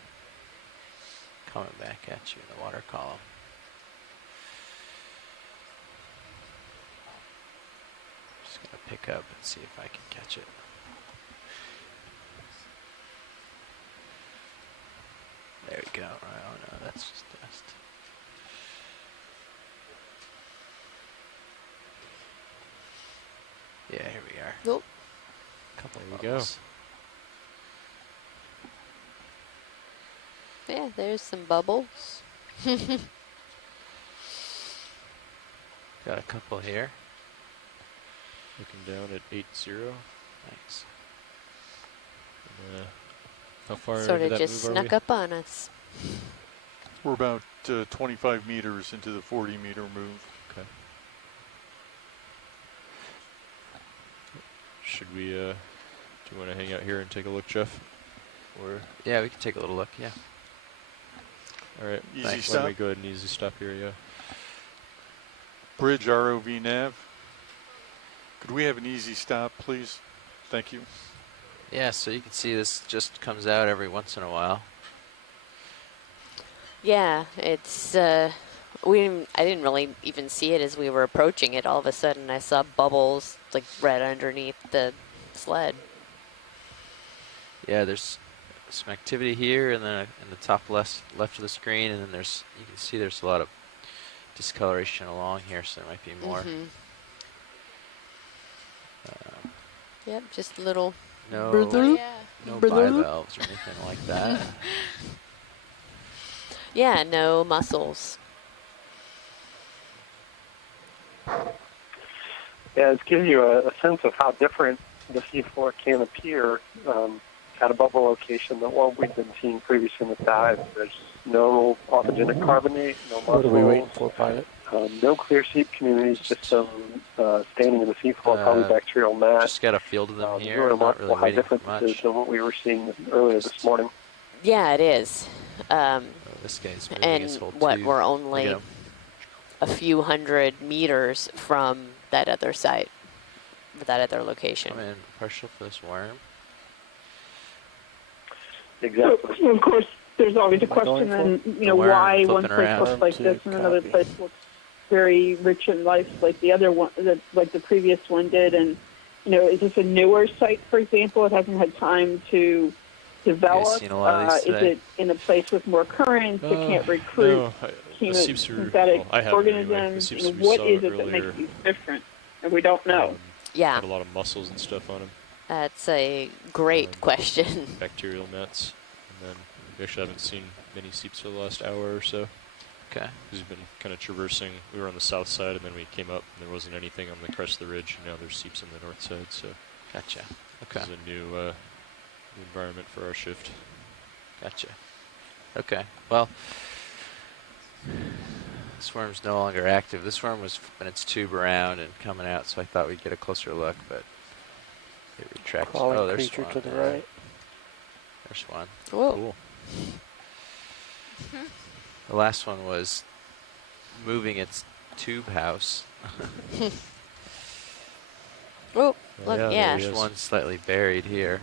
coming back at you in the water column. Just gonna pick up and see if I can catch it. There we go. Oh no, that's just dust. Yeah, here we are. Nope. Couple There we go. bubbles. Yeah, there's some bubbles. Got a couple here. Looking down at 8-0. Thanks. And, how far Sort into of that just move are snuck up on us. We're about 25 meters into the 40-meter move. Okay. Should we, do you want to hang out here and take a look, Jeff? Or Yeah, we can take a little look. Yeah. all right, Easy why don't stop. we go ahead and easy stop here? Yeah. Bridge ROV nav. Could we have an easy stop, please? Thank you. Yeah, so you can see this just comes out every once in a while. Yeah, it's I didn't really even see it as we were approaching it. All of a sudden, I saw bubbles like right underneath the sled. Yeah, there's some activity here, and then in the top left of the screen, and then you can see there's a lot of discoloration along here, so there might be more. Mm-hmm. Yep, just little. No, Yeah. no bivalves or anything like that. Yeah, no mussels. Yeah, it gives you a sense of how different the seafloor can appear at a bubble location than what we've been seeing previously in the dive. There's no autogenic carbonate, no What are we waiting mussels, for, pilot? no clear seep communities, just some standing in the seafloor, probably bacterial mass. Just got a field of them here. Really Not remarkable really how waiting different for this is much. than what we were seeing earlier this morning. Yeah, it is. Oh, this guy's moving his And whole what tube. we're Look at only him. a few hundred meters from that other site, that other location. Come in partial for this worm. Exactly. So, of course, there's always a Am I going question then, The worm why one flipping place around. looks like this and another Copy. place looks very rich in life like the other one, like the previous one did. And, is this a newer site, for example? It hasn't had time to develop. seen a lot of these Is today? it in a place with more currents? It can't recruit No, the seeps are, synthetic well, I have anyway. The organisms. seeps we What saw is it that earlier, makes these different? And we don't know. Yeah. Had a lot of mussels and stuff on them. That's a great question. Bacterial nets. And then we actually haven't seen many seeps for the last hour or so. Okay. Because we've been kind of traversing. We were on the south side, and then we came up, and there wasn't anything on the crest of the ridge. And now there's seeps on the north side, so Gotcha. Okay. this is a new environment for our shift. Gotcha. Okay. Well, this worm's no longer active. This worm was flipping its tube around and coming out, so I thought we'd get a closer look, but it retracted. Crawling Oh, there's creature one. to the Yeah. right. There's one. Whoa. Cool. The last one was moving its tube house. Oh, look, yeah, yeah. there he There's is. one slightly buried here.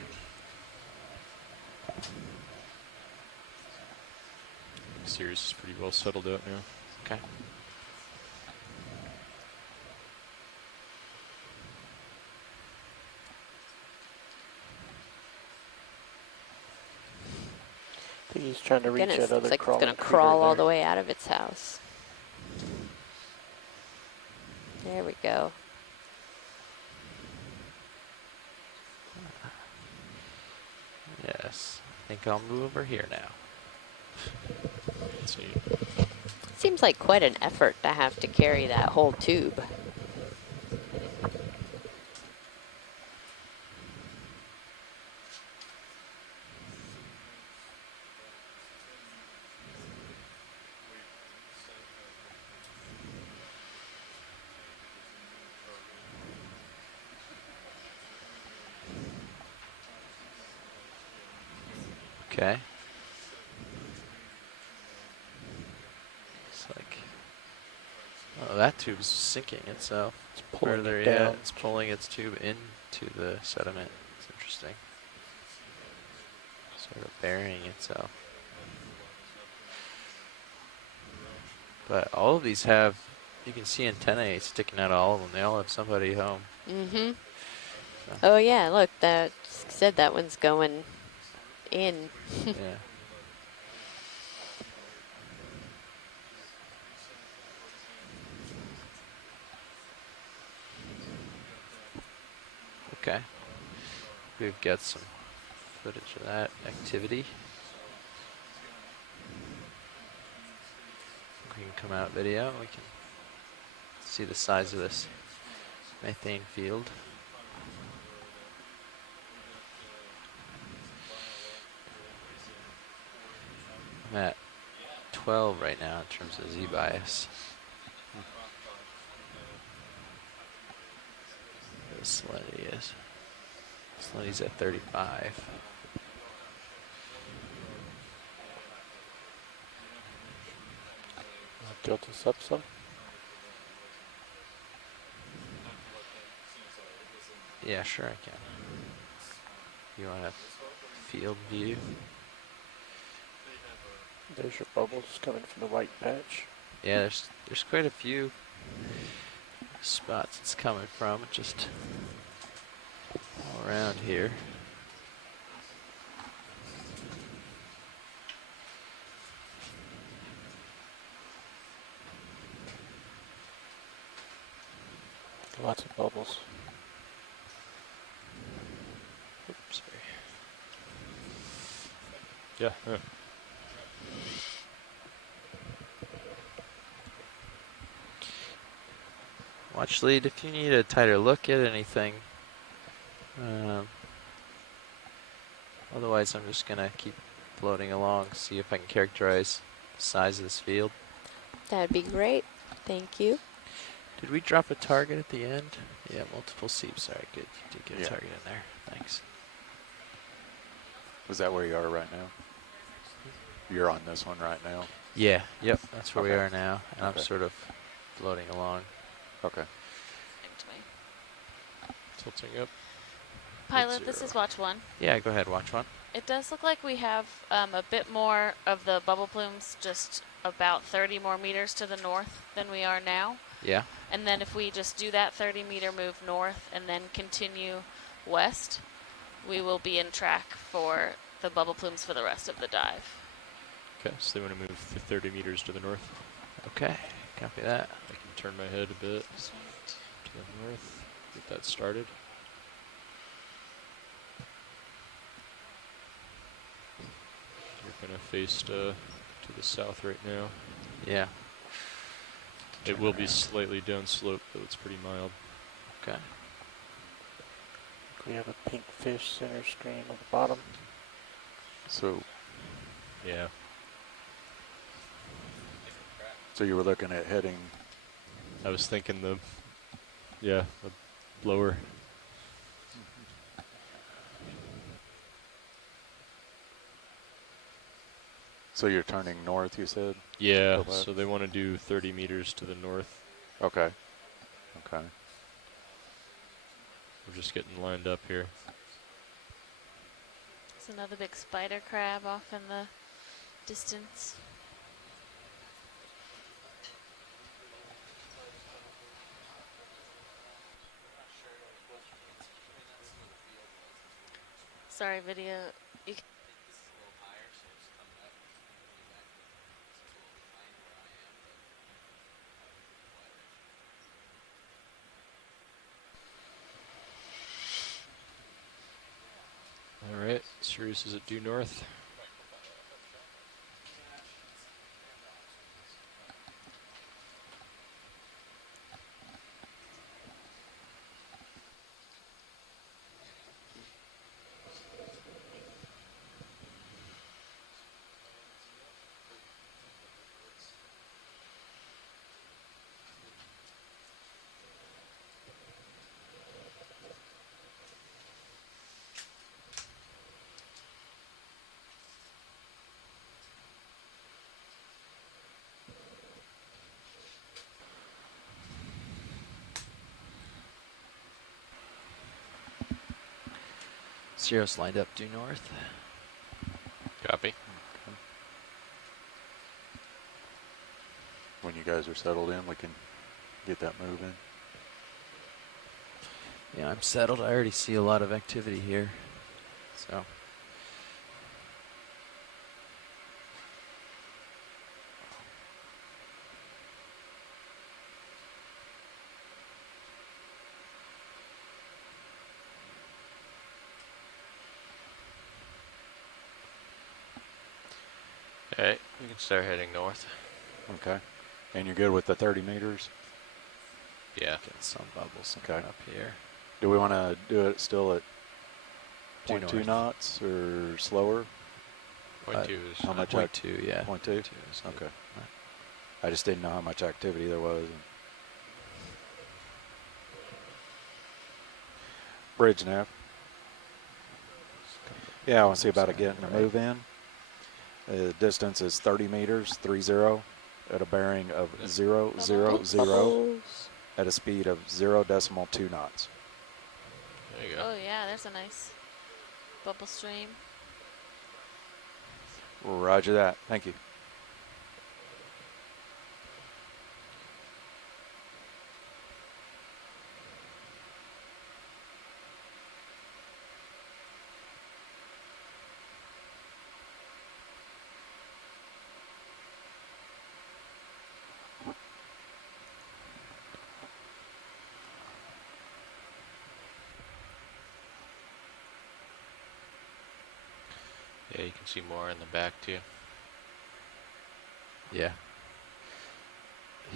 Series is pretty well settled out now. Okay. I think he's trying to reach Goodness, that other looks like it's crawling going to critter crawl all there. the way out of its house. There we go. Yes. I think I'll move over here now. Let's see. Seems like quite an effort to have to carry that whole tube. Okay. It's like, oh, that tube's sinking itself. It's pulling Further, it yeah, down. it's pulling its tube into the sediment. It's interesting. Sort of burying itself. But all of these have, you can see antennae sticking out of all of them. They all have somebody home. Mm-hmm. So Oh yeah, look, that said that one's going in. yeah. Okay. We've got some footage of that activity. We can come out video. We can see the size of this methane field. I'm at 12 right now in terms of Z-bias. The salinity is. Salinity's at 35. Tilt this up some. Yeah, sure I can. You want a field view? There's your bubbles coming from the white patch. Yeah, there's quite a few spots it's coming from, just all around here. Lots of bubbles. Oops, sorry. Yeah. Yeah. Watch lead if you need a tighter look at anything. Otherwise, I'm just gonna keep floating along, see if I can characterize the size of this field. That'd be great. Thank you. Did we drop a target at the end? Yeah, multiple seeps. All right, good. You did get a target in there. Thanks. Was that where you are right now? You're on this one right now? Yeah, yep, that's where we Okay. are now. And I'm Okay. sort of floating along. Okay. Tilting up. Pilot, this is watch 1. Yeah, go ahead, watch one. It does look like we have a bit more of the bubble plumes, just about 30 more meters to the north than we are now. Yeah. And then if we just do that 30-meter move north and then continue west, we will be in track for the bubble plumes for the rest of the dive. Okay, so they want to move 30 meters to the north. Okay, copy that. I can turn my head a bit to the north, get that started. You're kind of faced to the south right now. Yeah. It will be slightly downslope, though it's pretty mild. Okay. We have a pink fish center screen on the bottom. So, Yeah. so you were looking at heading. I was thinking the lower. So you're turning north, you said? Yeah, Go back. so they want to do 30 meters to the north. Okay. Okay. We're just getting lined up here. There's another big spider crab off in the distance. Sorry, video. You c- All right, Sirius is at due north. Zero's lined up due north. Copy. When you guys are settled in, we can get that moving. Yeah, I'm settled. I already see a lot of activity here. So. Alright, we can start heading north. Okay. And you're good with the 30 meters? Yeah. Get some bubbles Okay. up here. Do we want to do it still at Due 0.2 north. knots or slower? Point two is How much? 0.2, yeah. 0.2? 0.2 is good. Okay. I just didn't know how much activity there was. Bridge nav. Yeah, I want to see about it getting a move in. The distance is 30 meters, 30, at a bearing of 0, 0, 0, at a speed of 0.2 knots. There you go. Oh yeah, there's a nice bubble stream. Roger that. Thank you. Yeah, you can see more in the back too. Yeah.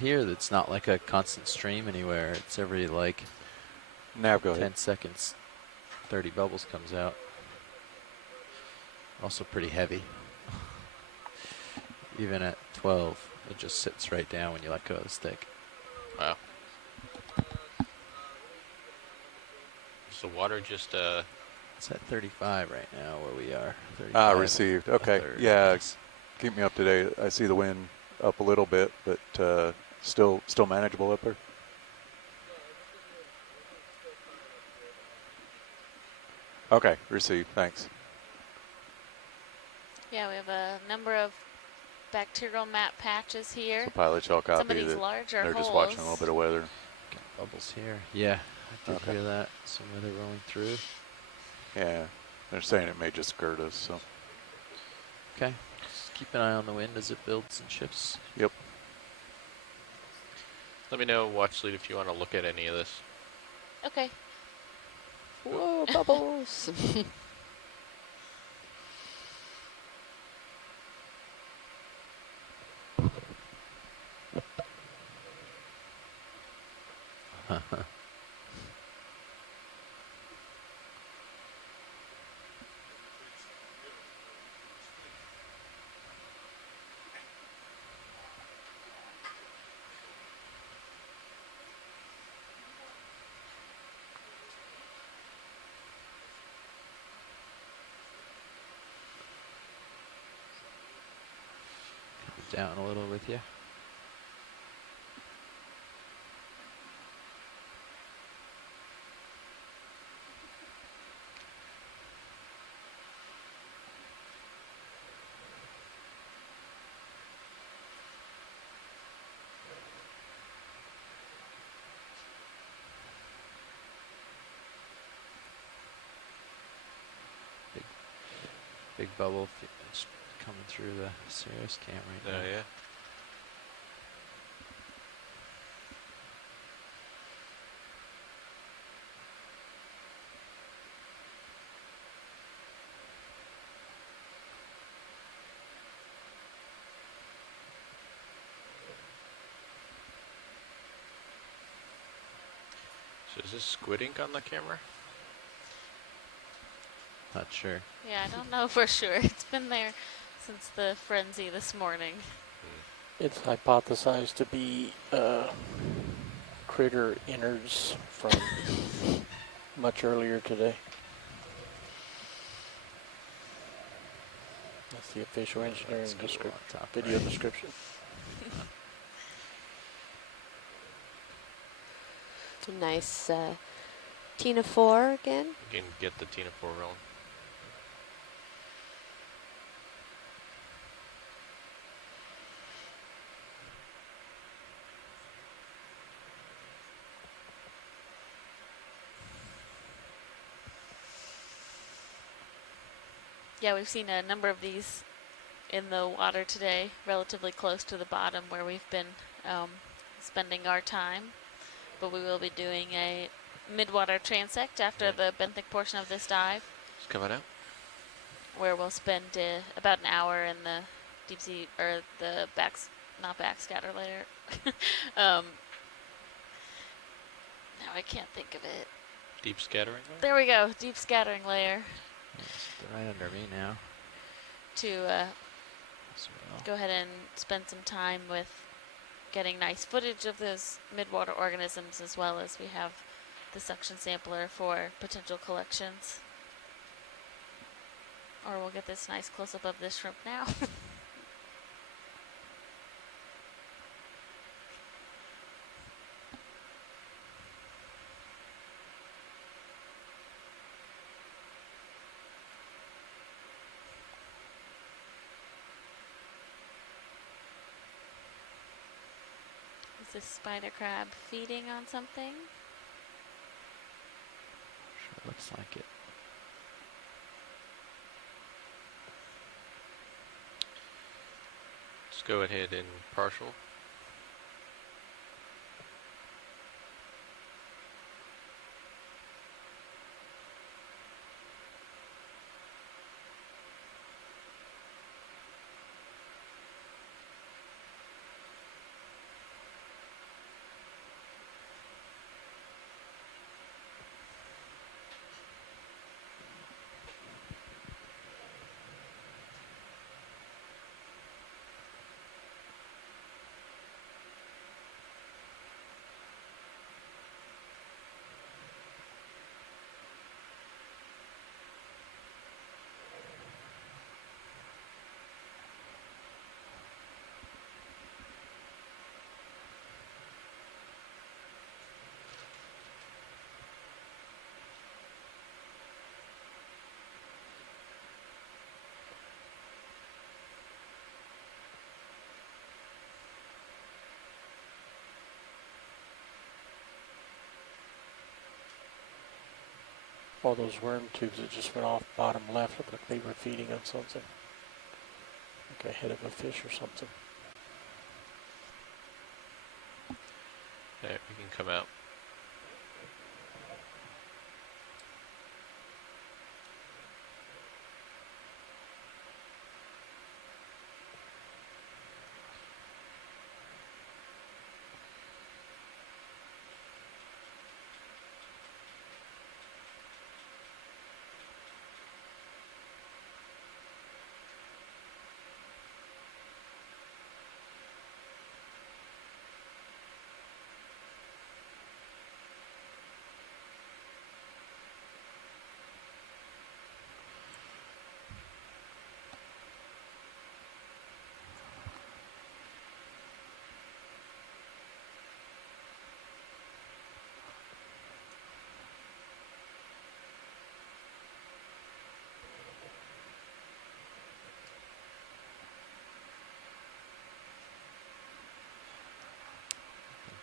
Here, it's not like a constant stream anywhere. It's every like Nav, go 10 ahead. seconds, 30 bubbles comes out. Also pretty heavy. Even at 12, it just sits right down when you let go of the stick. Wow. Is the water just It's at 35 right now where we are. 35 Received. and a Okay. third, Yeah, yes. keep me up to date. I see the wind up a little bit, but still manageable up there. Okay, received. Thanks. Yeah, we have a number of bacterial map patches here. So pilot shall copy Some of these that larger they're holes. just watching a little bit of weather. Got bubbles here. Yeah, I did Okay. hear that. Some weather rolling through. Yeah, they're saying it may just skirt us. So. Okay. Just keep an eye on the wind as it builds and shifts. Yep. let me know, watch lead, if you want to look at any of this. Okay. Whoa, bubbles. Down a little with you. Big bubble it's coming through the Sirius cam right now. Oh, yeah. So is this squid ink on the camera? Not sure. Yeah, I don't know for sure. It's been there since the frenzy this morning. It's hypothesized to be critter innards from much earlier today. That's the official engineering video description. Nice Tina 4 again. You can get the Tina 4 rolling. Yeah, we've seen a number of these in the water today, relatively close to the bottom where we've been spending our time. But we will be doing a midwater transect after the benthic portion of this dive, It's coming out. where we'll spend about an hour in the deep sea, or the not backscatter layer. Now I can't think of it. Deep scattering layer? There we go, deep scattering layer. They're right under me now. To go ahead and spend some time with getting nice footage of those midwater organisms, as well as we have the suction sampler for potential collections. Or we'll get this nice close-up of this shrimp now. Is this spider crab feeding on something? Sure looks like it. Let's go ahead and partial. All those worm tubes that just went off bottom left look like they were feeding on something. Like a head of a fish or something. There, we can come out.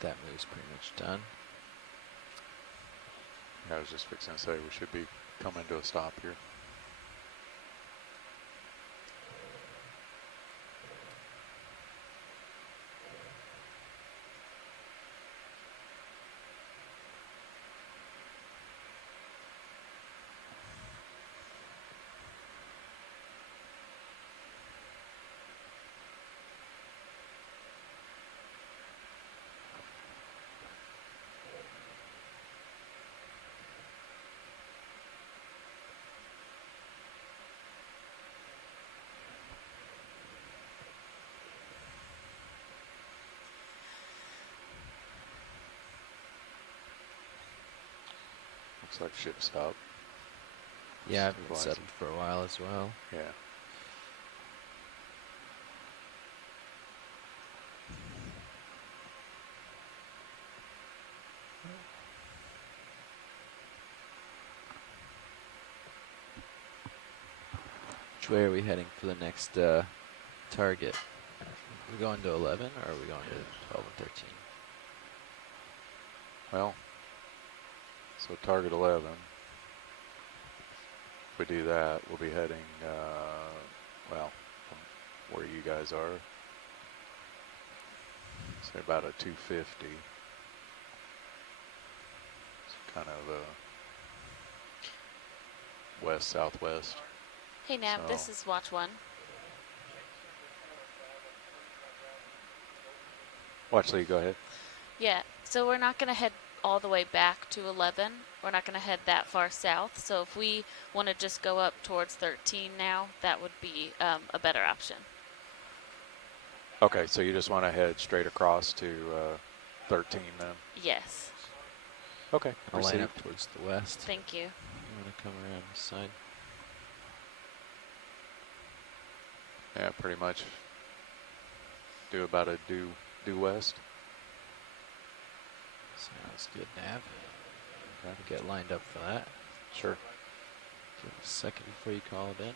That move's pretty much done. Yeah, I was just fixing to say we should be coming to a stop here. Looks like ship stop. Yeah, I've been settled for a while as well. Yeah. Which way are we heading for the next target? Are we going to 11 or are we going to 12 and 13? Well, so target 11. we do that, we'll be heading, well, from where you guys are. Say about a 250. It's kind of west-southwest. Hey Nav, this So- is watch 1. Watch Lee, go ahead. Yeah, so we're not going to head all the way back to 11. We're not going to head that far south. So if we want to just go up towards 13 now, that would be a better option. Okay, so you just want to head straight across to 13 then? Yes. Okay, I'll line proceed. up towards the west. Thank you. I'm going to come around this side. Yeah, pretty much do about a due west. Sounds good, Nav. Okay. Get lined up for that. Sure. Give it a second before you call it in.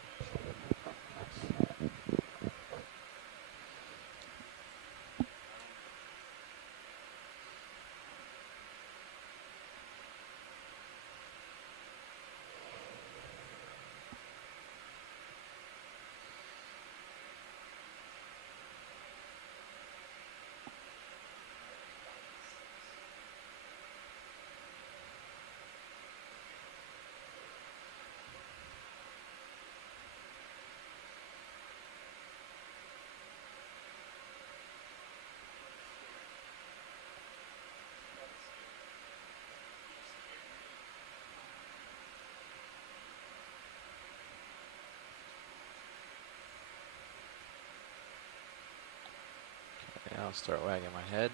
Okay, I'll start wagging my head.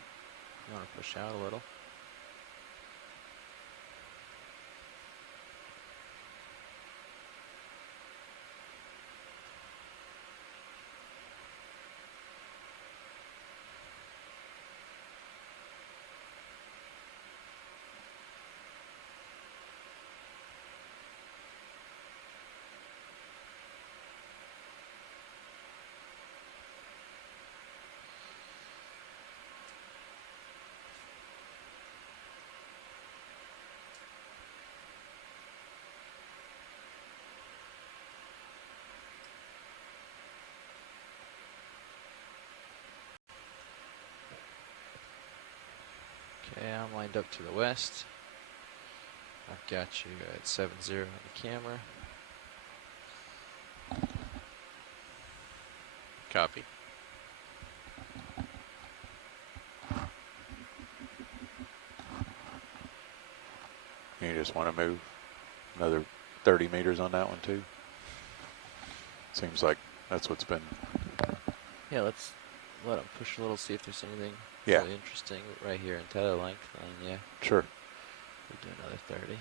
You want to push out a little. Okay, I'm lined up to the west. I've got you at 7-0 on the camera. Copy. You just want to move another 30 meters on that one too? Seems like that's what's been... Yeah, let's let him push a little, see if there's anything Yeah. really interesting right here in tether length. And yeah, Sure. we'll do another 30.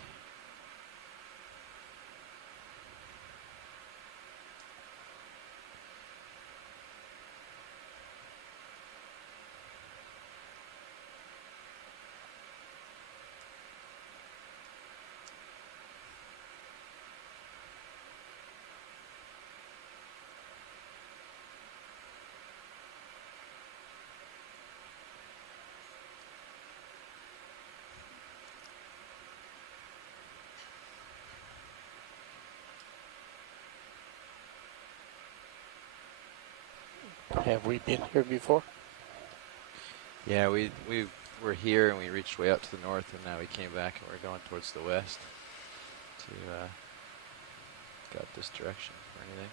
Have we been here before? Yeah, we were here and we reached way out to the north, and now we came back and we're going towards the west to got this direction for anything.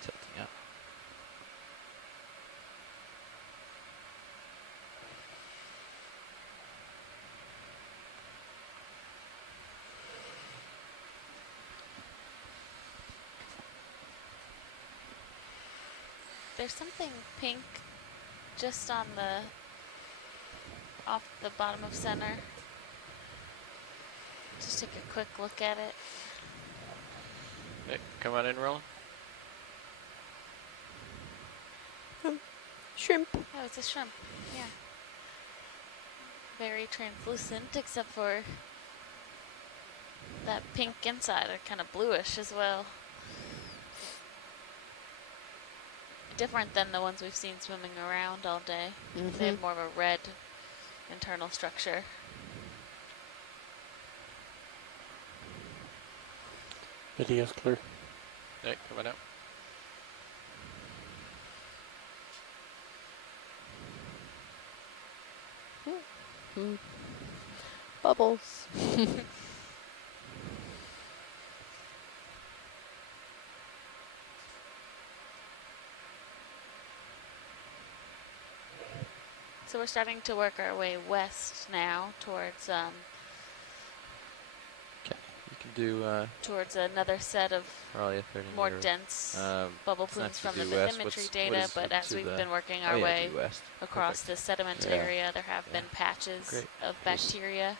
Tilting up. There's something pink just on the off the bottom of center. Just take a quick look at it. Nick, come on in, Roland. Shrimp. Oh, it's a shrimp. Yeah. Very translucent, except for that pink inside are kind of bluish as well. different than the ones we've seen swimming around all day. They Mm-hmm. have more of a red internal structure. Video's clear. Okay, coming out. Bubbles. So we're starting to work our way west now towards You can do towards another set of probably a 30 more meter. dense bubble It's not plumes to from the due west. bathymetry What data, is but as to we've the, been working oh our yeah, way due west. across Perfect. the sediment Yeah. area, there have been patches Great. of bacteria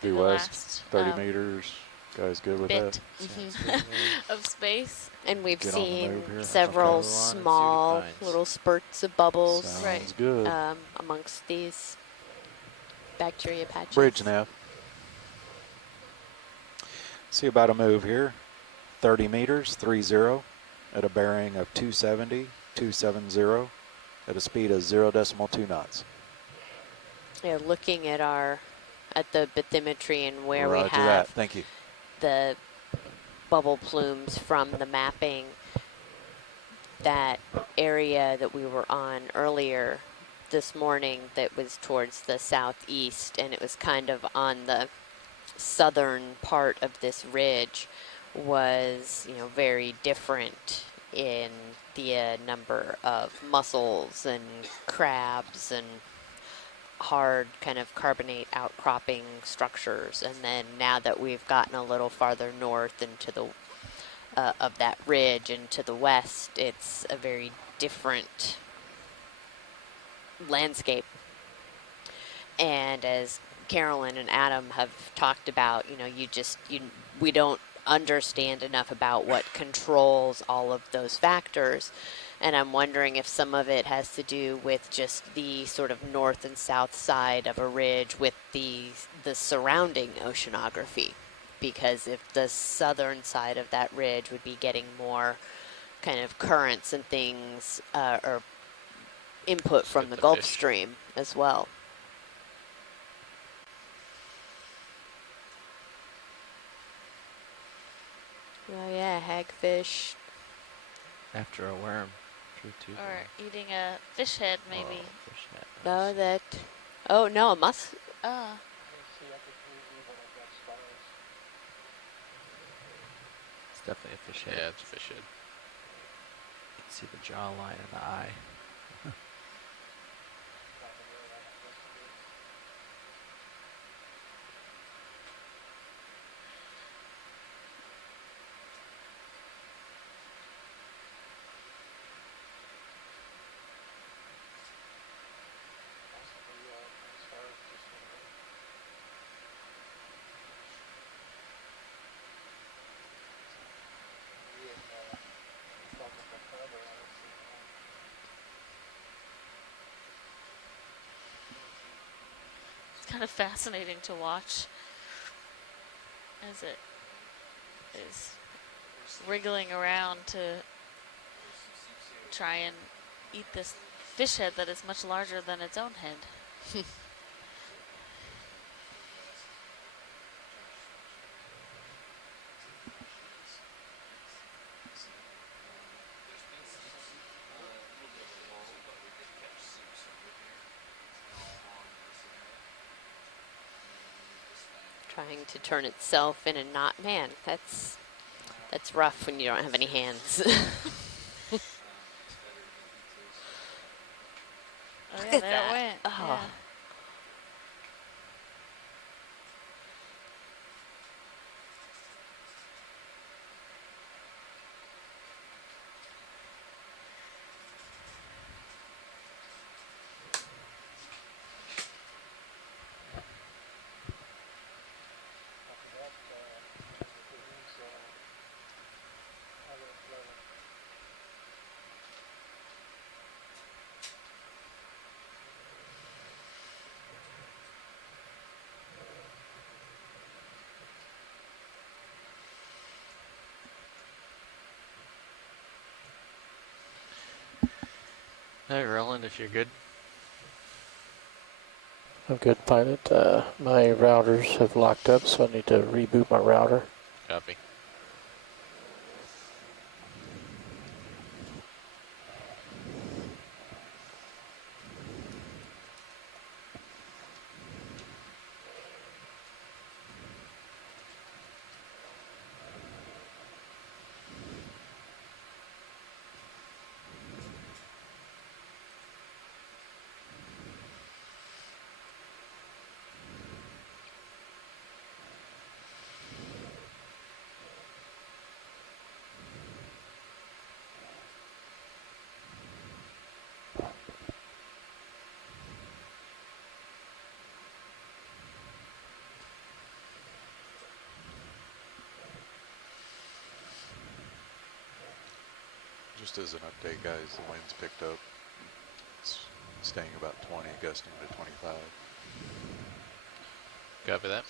Due in the west, last 30 meters. Guys good with bit Sounds good to me. of space. And we've Get on the seen move here. several Okay. Go on and see what it small finds. little spurts of bubbles Sounds Right. good. amongst these bacteria patches. Bridge nav. See about a move here. 30 meters, 30, at a bearing of 270, 270, at a speed of 0.2 knots. Yeah, looking at the bathymetry and where we Roger have that. Thank you. the bubble plumes from the mapping, that area that we were on earlier this morning that was towards the southeast, and it was kind of on the southern part of this ridge, was, you know, very different in the number of mussels and crabs and hard kind of carbonate outcropping structures. And then now that we've gotten a little farther north into the of that ridge and to the west, it's a very different landscape. And as Carolyn and Adam have talked about, you know, we don't understand enough about what controls all of those factors. And I'm wondering if some of it has to do with just the sort of north and south side of a ridge with the surrounding oceanography. Because if the southern side of that ridge would be getting more kind of currents and things, or input from the Gulf Stream as well. Oh yeah, hagfish. After a worm. True too. Or eating a fish head, maybe. Oh, fish head. No, that. Oh no, a mussel. It's definitely a fish head. Yeah, it's a fish head. You can see the jawline and the eye. It's kind of fascinating to watch as it is wriggling around to try and eat this fish head that is much larger than its own head. Trying to turn itself in a knot. Man, that's rough when you don't have any hands. Oh Look yeah, at there that. it went. Oh. Yeah. Hey, Roland, if you're good. I'm good, pilot. My routers have locked up, so I need to reboot my router. Copy. Just as an update, guys, the wind's picked up. It's staying about 20, gusting to 25. Copy that.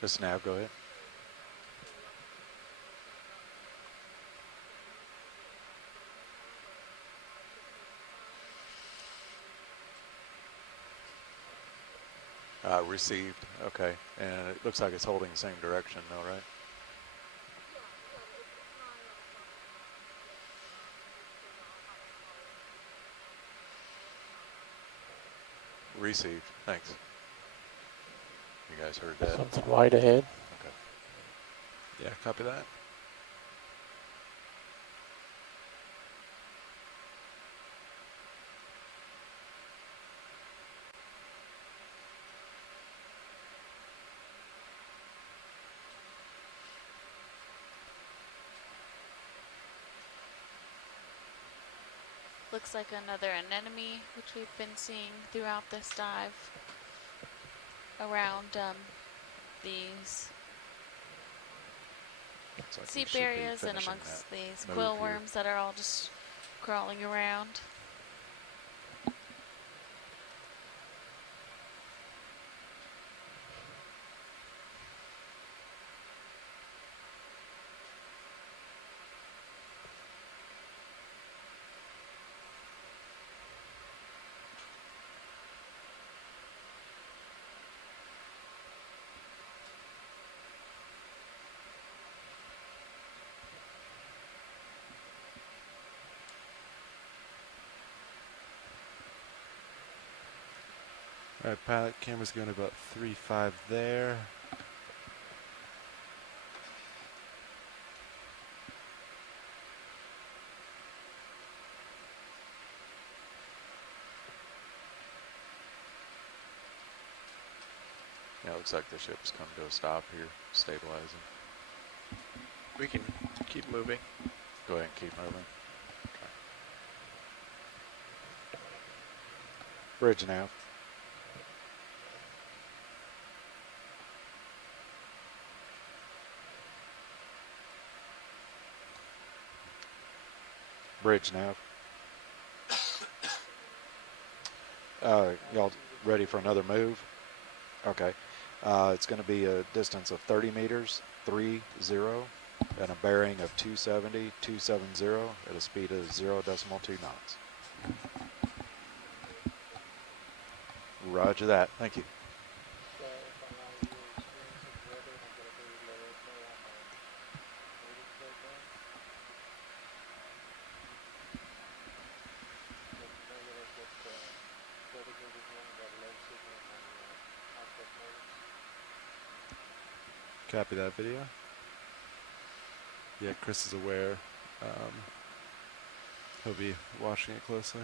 Just now, go ahead. Received, okay. And it looks like it's holding the same direction though, right? Received, thanks. You guys heard that? Something wide ahead. Okay. Yeah, copy that. Looks like another anemone, which we've been seeing throughout this dive around these Looks like we seep should be areas and finishing amongst that these move quill here. worms that are all just crawling around. All right, pilot camera's going to about 3.5 there. Yeah, it looks like the ship's come to a stop here, stabilizing. We can keep moving. Go ahead and keep moving. Okay. Bridge now. Bridge now. Y'all ready for another move? Okay. It's going to be a distance of 30 meters, 30, and a bearing of 270, 270 at a speed of 0.2 knots. Roger that. Thank you. Copy that video. Yeah, Chris is aware. He'll be watching it closely.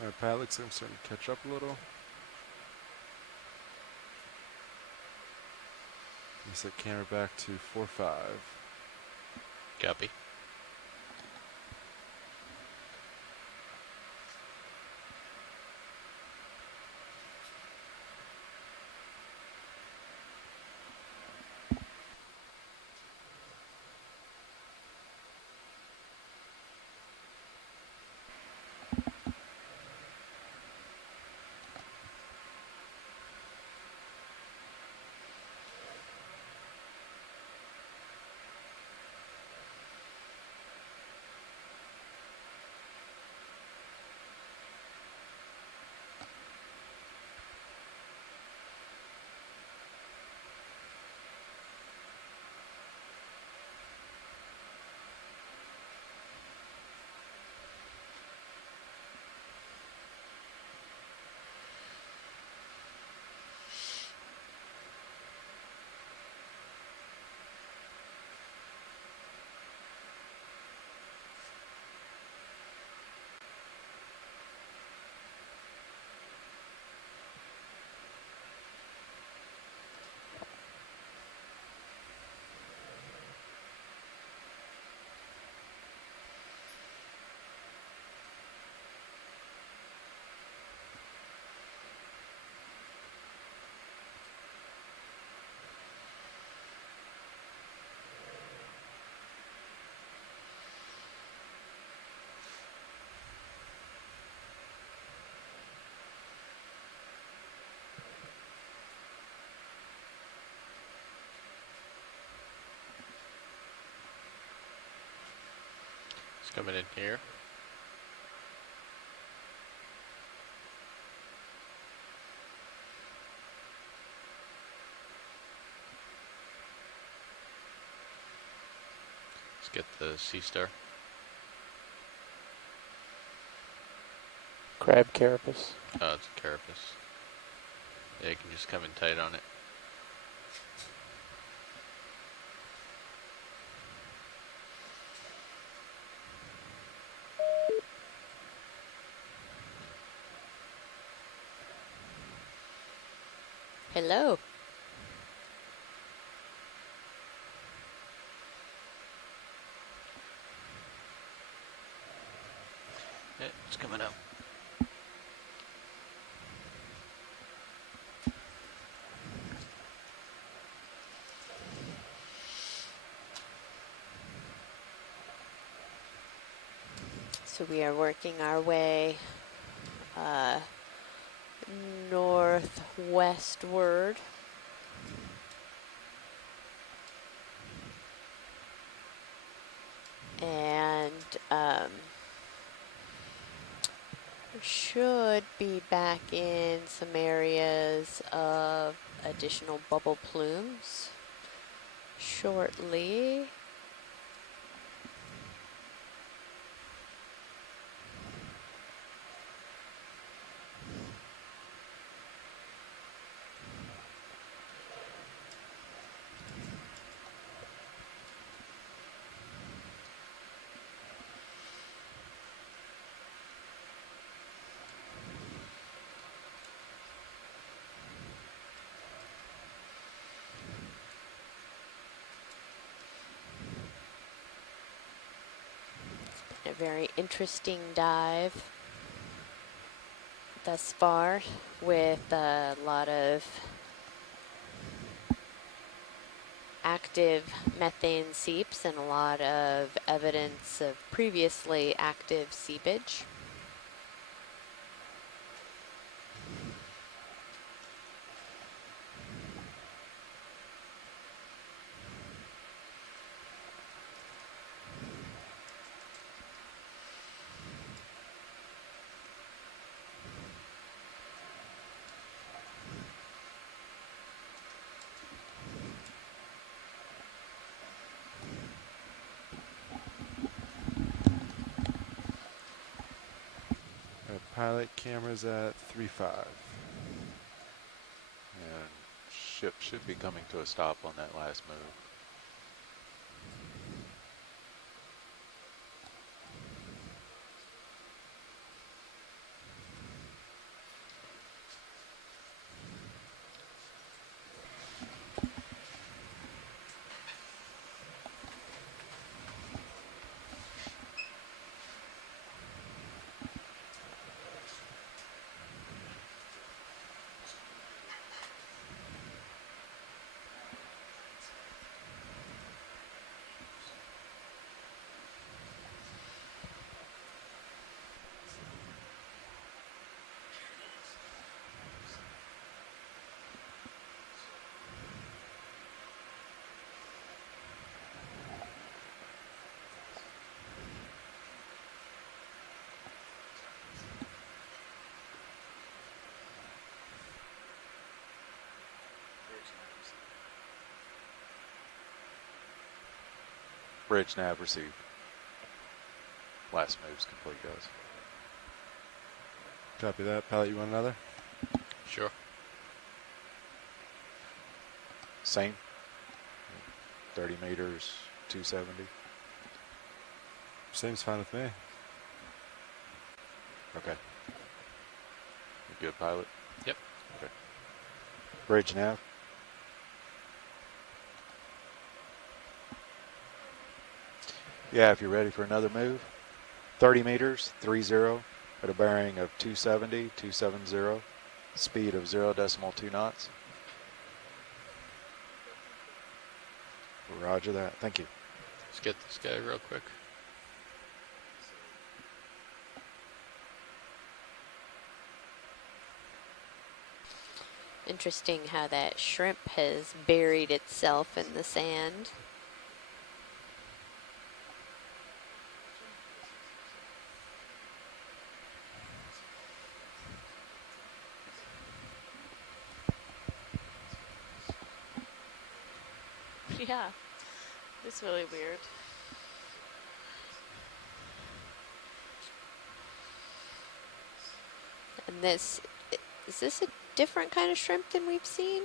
Alright, Pat, looks like I'm starting to catch up a little. You set camera back to 4.5. Copy. It's coming in here. Let's get the sea star. Crab carapace. Oh, it's a carapace. Yeah, you can just come in tight on it. Hello. Yeah, it's coming up. So we are working our way northwestward. And should be back in some areas of additional bubble plumes shortly. a very interesting dive thus far with a lot of active methane seeps and a lot of evidence of previously active seepage. Pilot camera's at 3.5. And ship should be coming to a stop on that last move. Bridge nav received. Last move's complete, guys. Copy that. Pilot, you want another? Sure. Same. 30 meters, 270. Same's fine with me. Okay. You good, pilot? Yep. Okay. Bridge nav. Yeah, if you're ready for another move. 30 meters, 30, at a bearing of 270, 270, speed of 0.2 knots. Roger that. Thank you. Let's get this guy real quick. Interesting how that shrimp has buried itself in the sand. Yeah, it's really weird. And this, is this a different kind of shrimp than we've seen?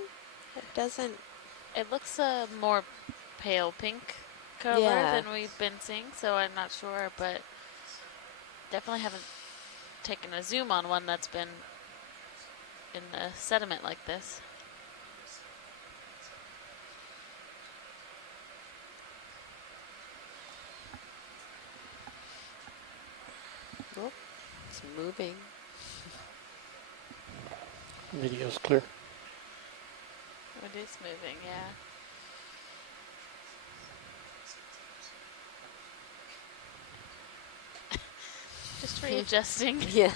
It doesn't. It looks more pale pink color Yeah. than we've been seeing, so I'm not sure, but definitely haven't taken a zoom on one that's been in the sediment like this. Oh, it's moving. Video's clear. It is moving, yeah. Just readjusting. Yeah.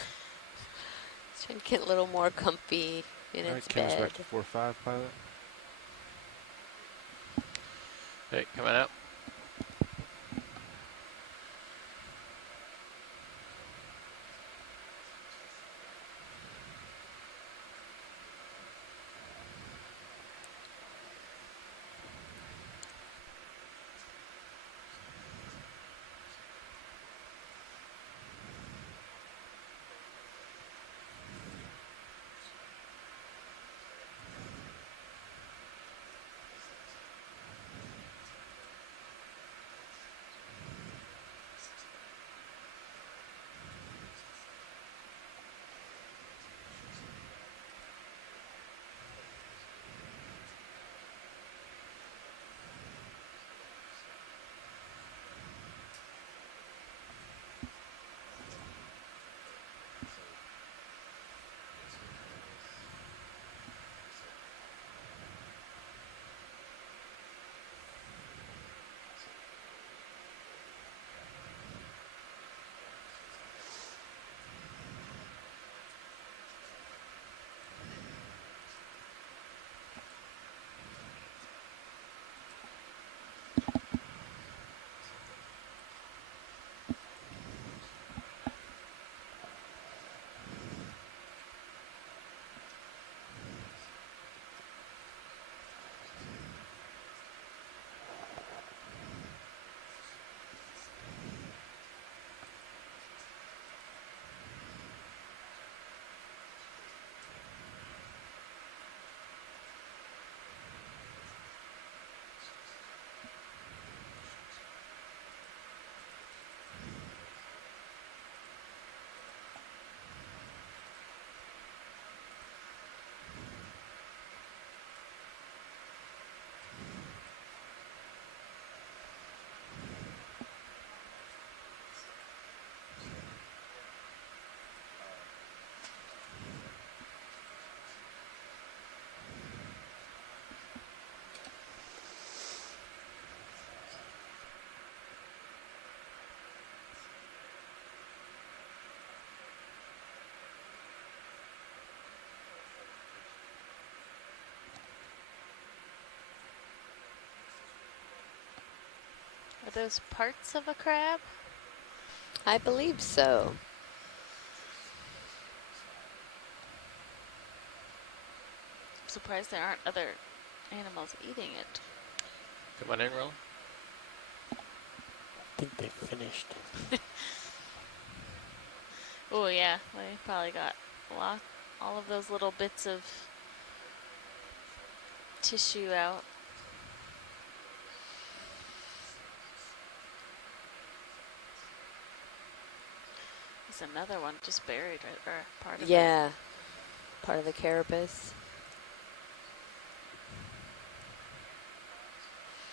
It's trying to get a little more comfy in All its right, camera's bed. back to 4.5, pilot. Hey, coming out. those parts of a crab? I believe so. I'm surprised there aren't other animals eating it. Come on in, Roland. I think they finished. Oh yeah, they probably got all of those little bits of tissue out. There's another one just buried, right, or part of it. Yeah, part of the carapace.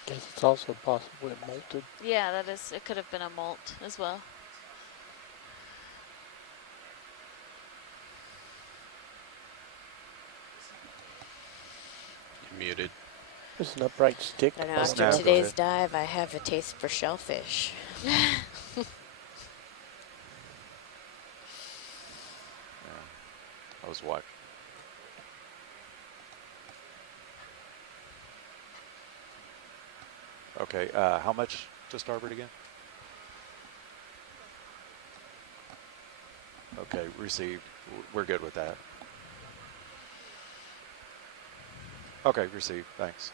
Guess it's also possibly molted. Yeah, that is. It could have been a molt as well. You're muted. There's an upright stick. I don't know, on after the today's dive, I have a taste for shellfish. Yeah. I was watching. Okay, how much to starboard again? Okay, received. We're good with that. Okay, received. Thanks.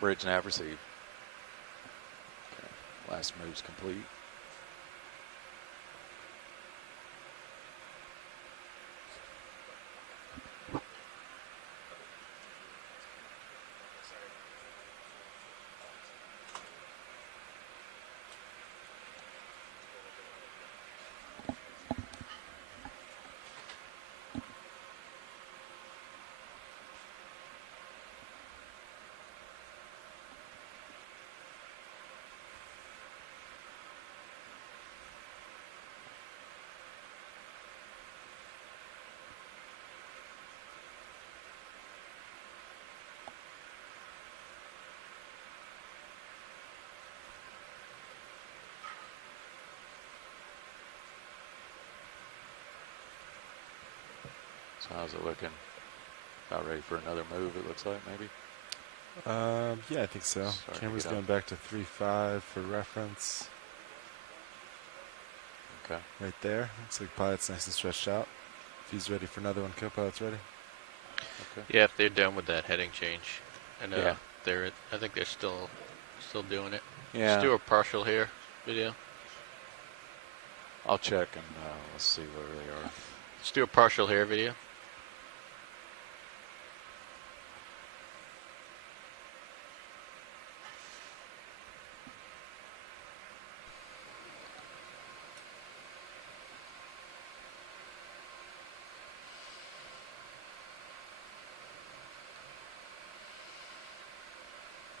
Bridge nav received. Okay. Last move's complete. So how's it looking? About ready for another move, it looks like, maybe? Yeah, I think so. Starting to Camera's get up. going back to 3.5 for reference. Okay. Right there. Looks like pilot's nice and stretched out. If he's ready for another one, co-pilot's ready. Okay. Yeah, if they're done with that heading change, and Yeah. I think they're still doing it. Yeah. Let's do a partial here video. I'll check and let's see where they are. Let's do a partial here video.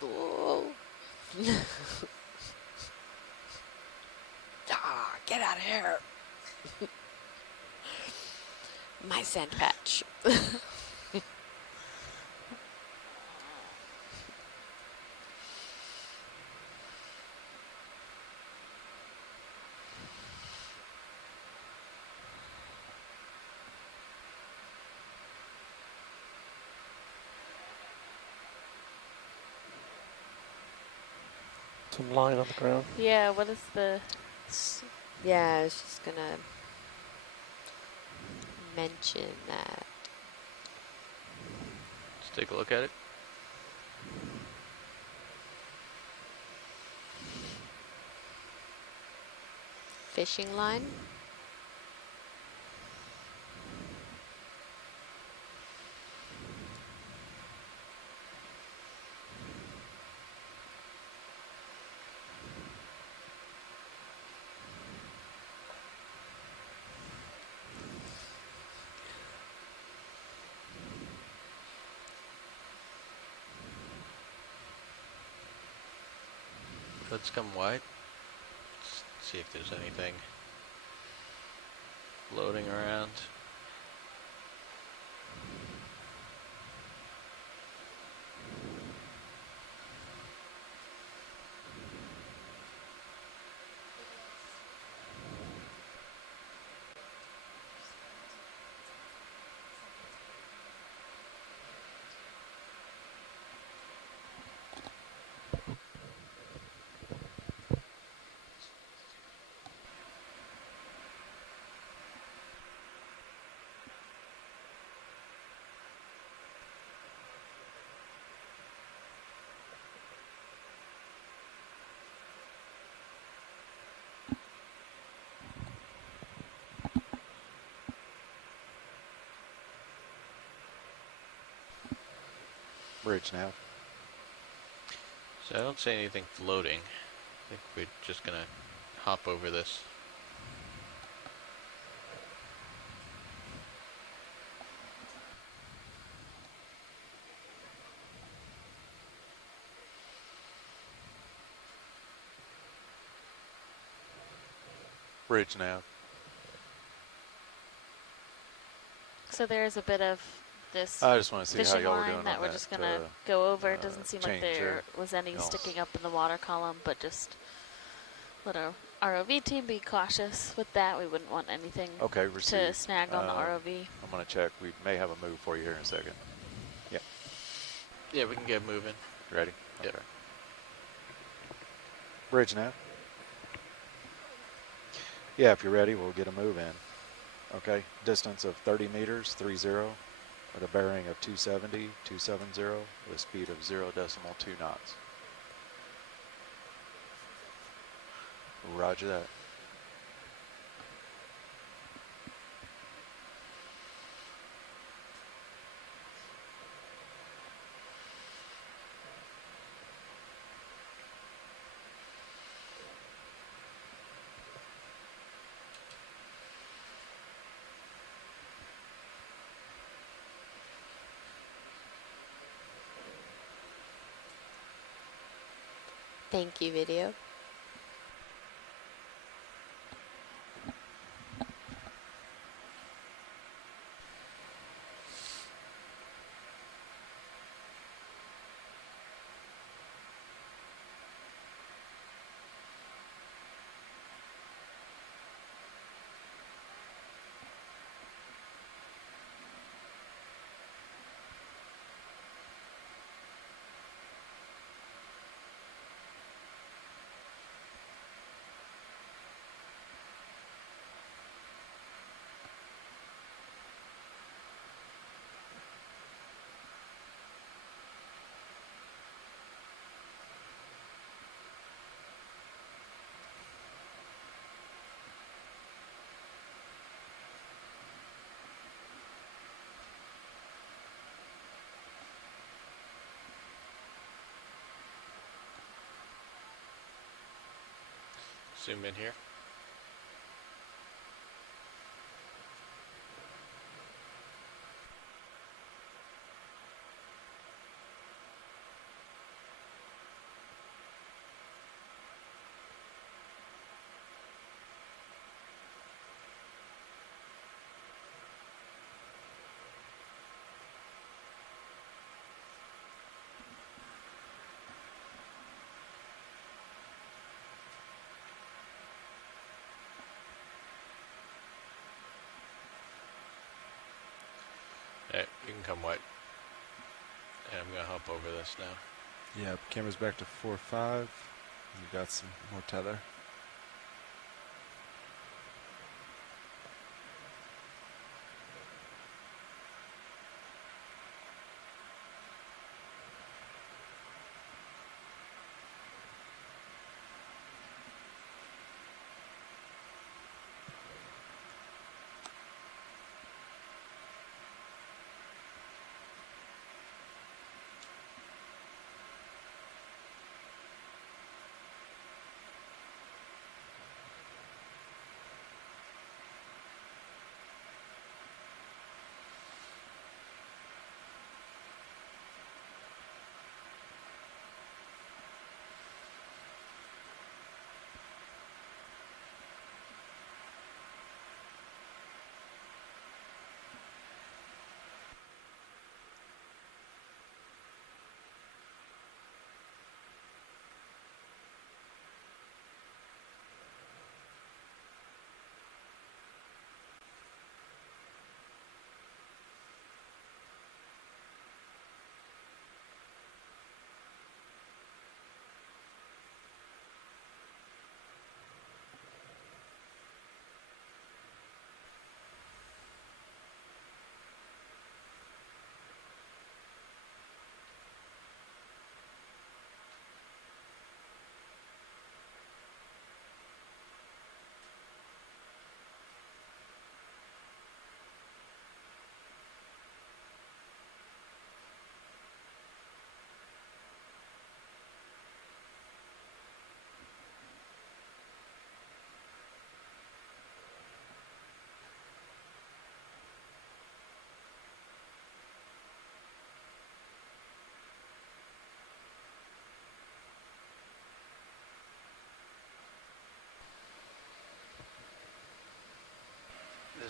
Whoa. Ah, get out of here. My sand patch. Some line on the ground. Yeah, what is the... Yeah, I was just gonna mention that. Let's take a look at it. Fishing line. Let's come wide. Let's see if there's anything floating around. Bridge nav. So I don't see anything floating. I think we're just gonna hop over this. Bridge nav. So there's a bit of this I just want to see how fishing y'all were line doing that on we're that, just gonna go over. It doesn't seem like change there there. was any No. sticking up in the water column, but just let our ROV team be cautious with that. We wouldn't want anything Okay, to received. snag on the ROV. I'm going to check. We may have a move for you here in a second. Yeah. Yeah, we can get moving. Ready? Yep. Okay. Bridge nav. Yeah, if you're ready, we'll get a move in. Okay, distance of 30 meters, 30, at a bearing of 270, 270, with a speed of 0.2 knots. Roger that. Thank you, video. Zoom in here. Alright, you can come wide. And I'm gonna hop over this now. Yeah, camera's back to 4.5. You got some more tether.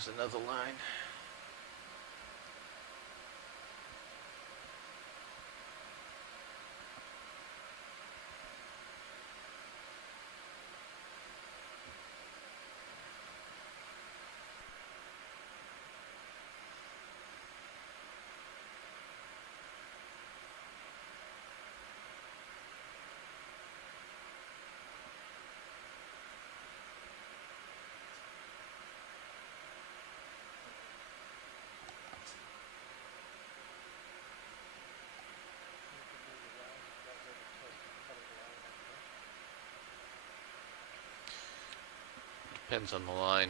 There's another line. Depends on the line.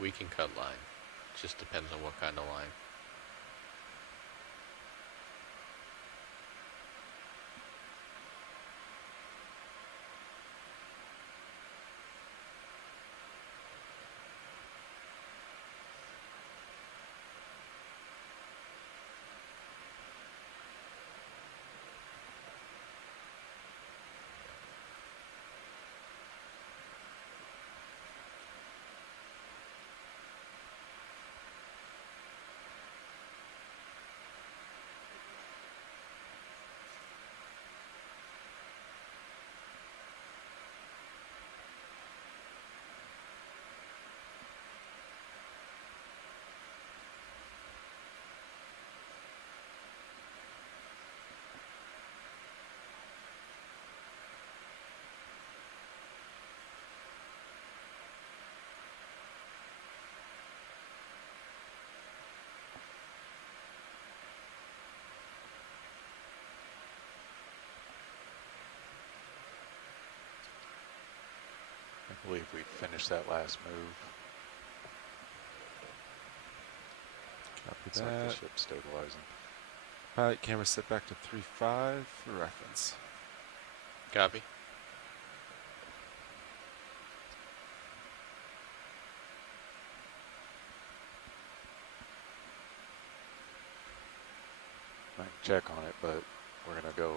We can cut line. Just depends on what kind of line. I believe we finished that last move. Copy It's like the that. ship stabilizing. Pilot camera set back to 3.5 for reference. Copy. I can check on it, but we're going to go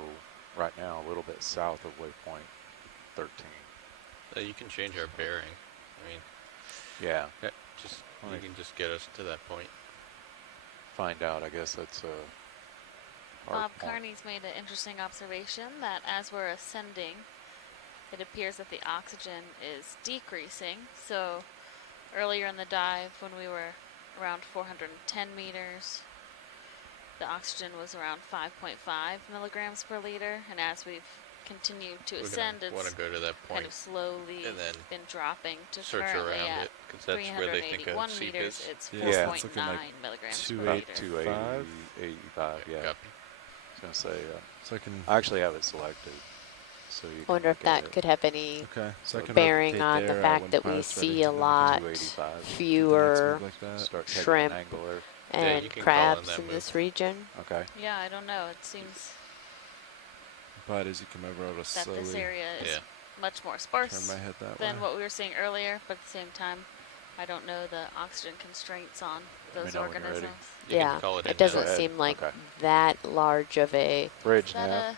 right now a little bit south of waypoint 13. You can change our bearing. I mean, Yeah. Just Well, you can just get us to that point. Find out, I guess that's a hard Bob point. Carney's made an interesting observation that as we're ascending, it appears that the oxygen is decreasing. So earlier in the dive, when we were around 410 meters, the oxygen was around 5.5 milligrams per liter, and as we've continued to ascend, We're gonna want it's to go to that point kind of slowly and then been dropping to search currently around at it, because that's where they think a 381 seep meters. is. It's Yeah, 4.9 it's looking like milligrams per About liter. 285, yeah. Copy. I was going to say, So I can. I actually have it selected, so you I can wonder look if at that it. could have any Okay, so I can bearing replicate on the there, fact when that we pilot's ready, see a and then we can lot 285. get the next fewer move like that. Start taking shrimp an angler. and you can call in crabs that in move. this region. Okay. Yeah, I don't know. It seems But as you come over, I'll just that slowly this area is Yeah. much more turn sparse my head that than way. what we were seeing earlier, but at the same time, I don't know the oxygen constraints on Let me those know when you're ready. organisms. You Yeah, can call it in it now. doesn't ahead. seem like Okay. that large of a. Bridge Is that nav.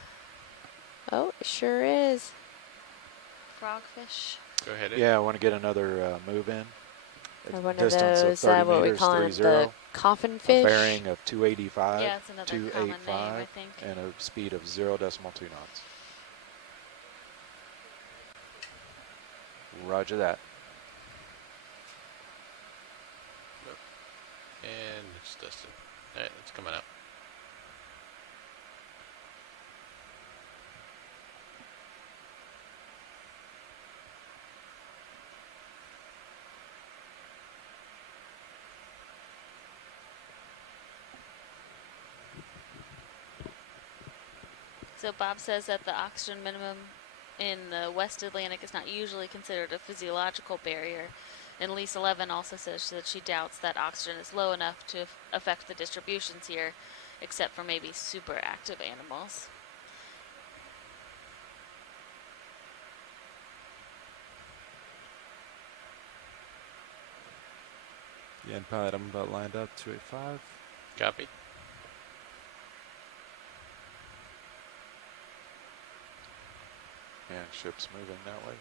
Oh, it sure is. a frogfish? Go ahead. Yeah, I want to get another move in. Or one of Distance those, of 30 what we meters, call 30. the coffin A fish. bearing of 285, Yeah, it's another common name, I 285, think. and a speed of 0.2 knots. Roger that. And it's tested. Alright, it's coming out. So Bob says that the oxygen minimum in the West Atlantic is not usually considered a physiological barrier. And Lise 11 also says that she doubts that oxygen is low enough to affect the distributions here, except for maybe super active animals. Yeah, and pilot, I'm about lined up, 285. Copy. And ship's moving that way.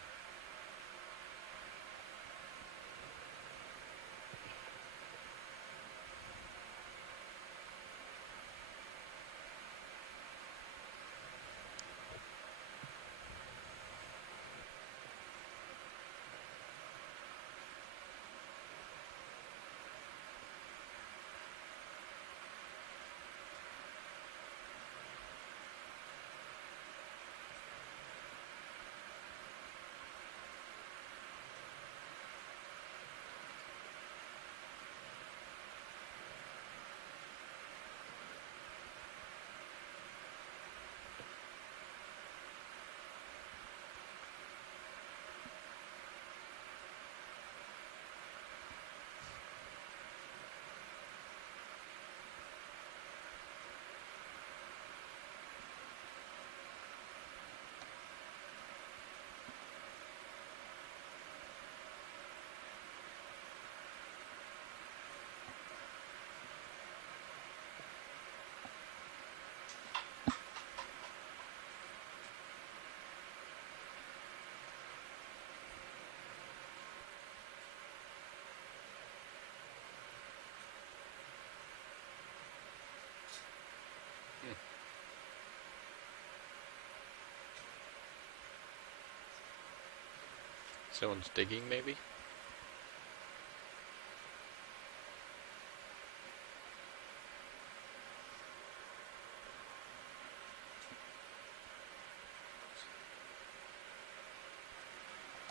Someone's digging, maybe?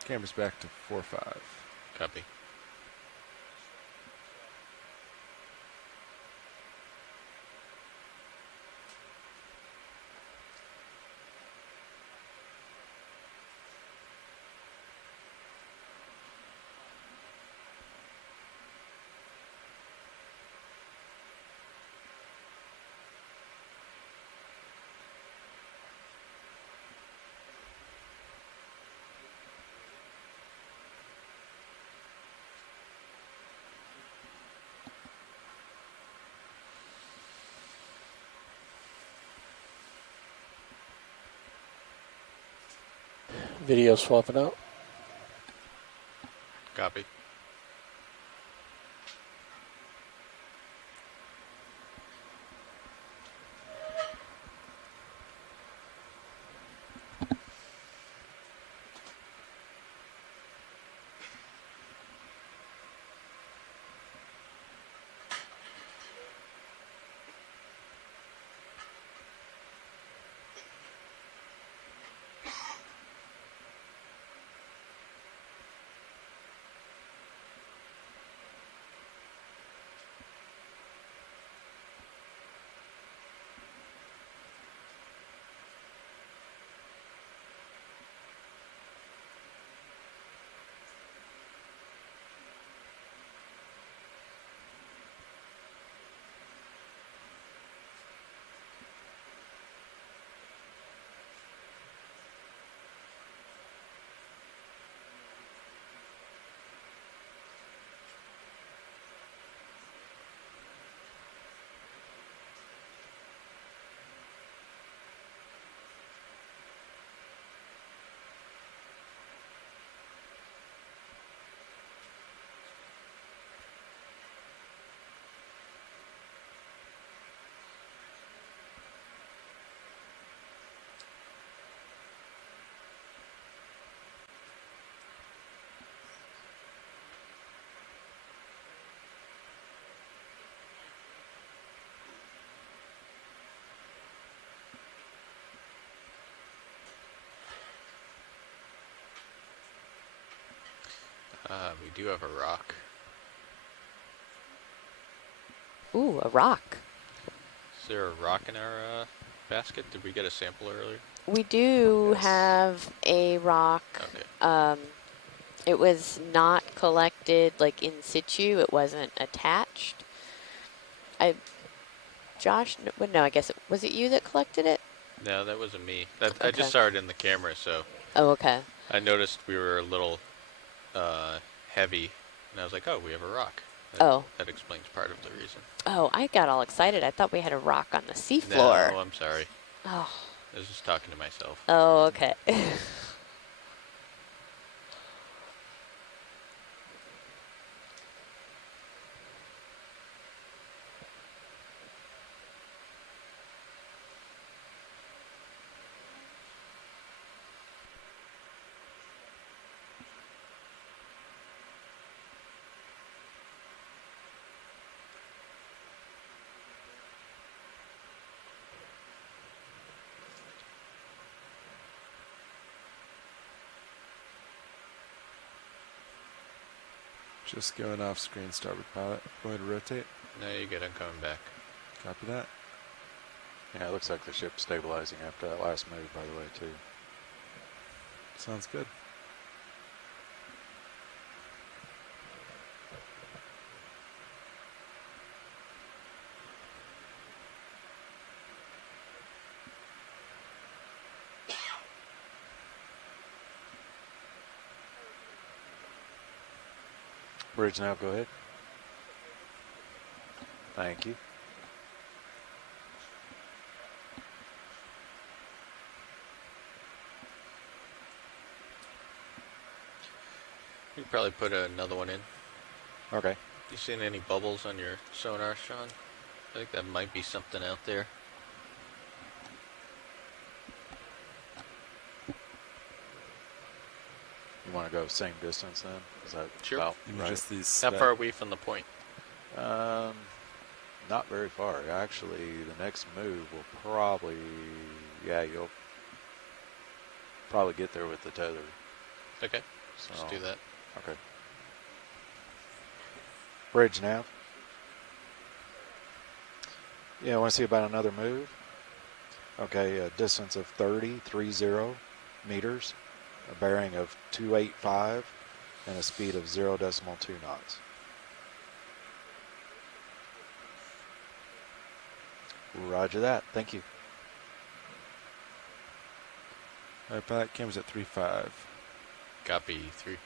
Camera's back to 4-5. Copy. Video swapping out. Copy. We do have a rock. Ooh, a rock. Is there a rock in our basket? Did we get a sample earlier? We do Yes. have a rock. Okay. It was not collected like in situ. It wasn't attached. Josh, no, I guess was it you that collected it? No, that wasn't me. I Okay. just saw it in the camera, so Oh, okay. I noticed we were a little heavy, and I was like, oh, we have a rock. Oh. That explains part of the reason. Oh, I got all excited. I thought we had a rock on the seafloor. No, I'm sorry. Oh. I was just talking to myself. Oh, okay. Just going off screen, starboard pilot. Going to rotate. No, you're good. I'm coming back. Copy that. Yeah, it looks like the ship's stabilizing after that last move, by the way, too. Sounds good. Bridge nav, go ahead. Thank you. You could probably put another one in. Okay. You seen any bubbles on your sonar, Sean? I think that might be something out there. You want to go same distance then? Is that Sure. about right? Just these. How far are we from the point? Not very far. Actually, the next move will probably, yeah, you'll probably get there with the tether. Okay. So, Let's do that. Okay. Bridge nav. Yeah, I want to see about another move. Okay, a distance of 30 meters, a bearing of 285, and a speed of 0.2 knots. Roger that. Thank you. All right, pilot cam's at 3.5. Copy 3-5.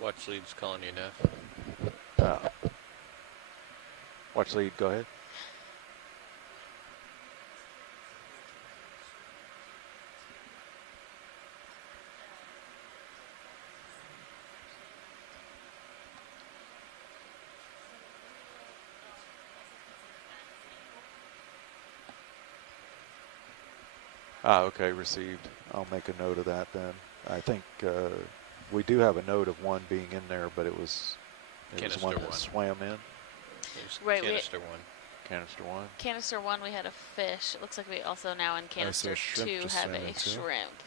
Watch lead's calling you, Nev. Watch lead, go ahead. Okay, received. I'll make a note of that then. I think we do have a note of one being in there, but it was one that swam in. Right, Canister 1. Canister 1. Canister 1, we had a fish. It looks like we also now in canister 2 have a shrimp.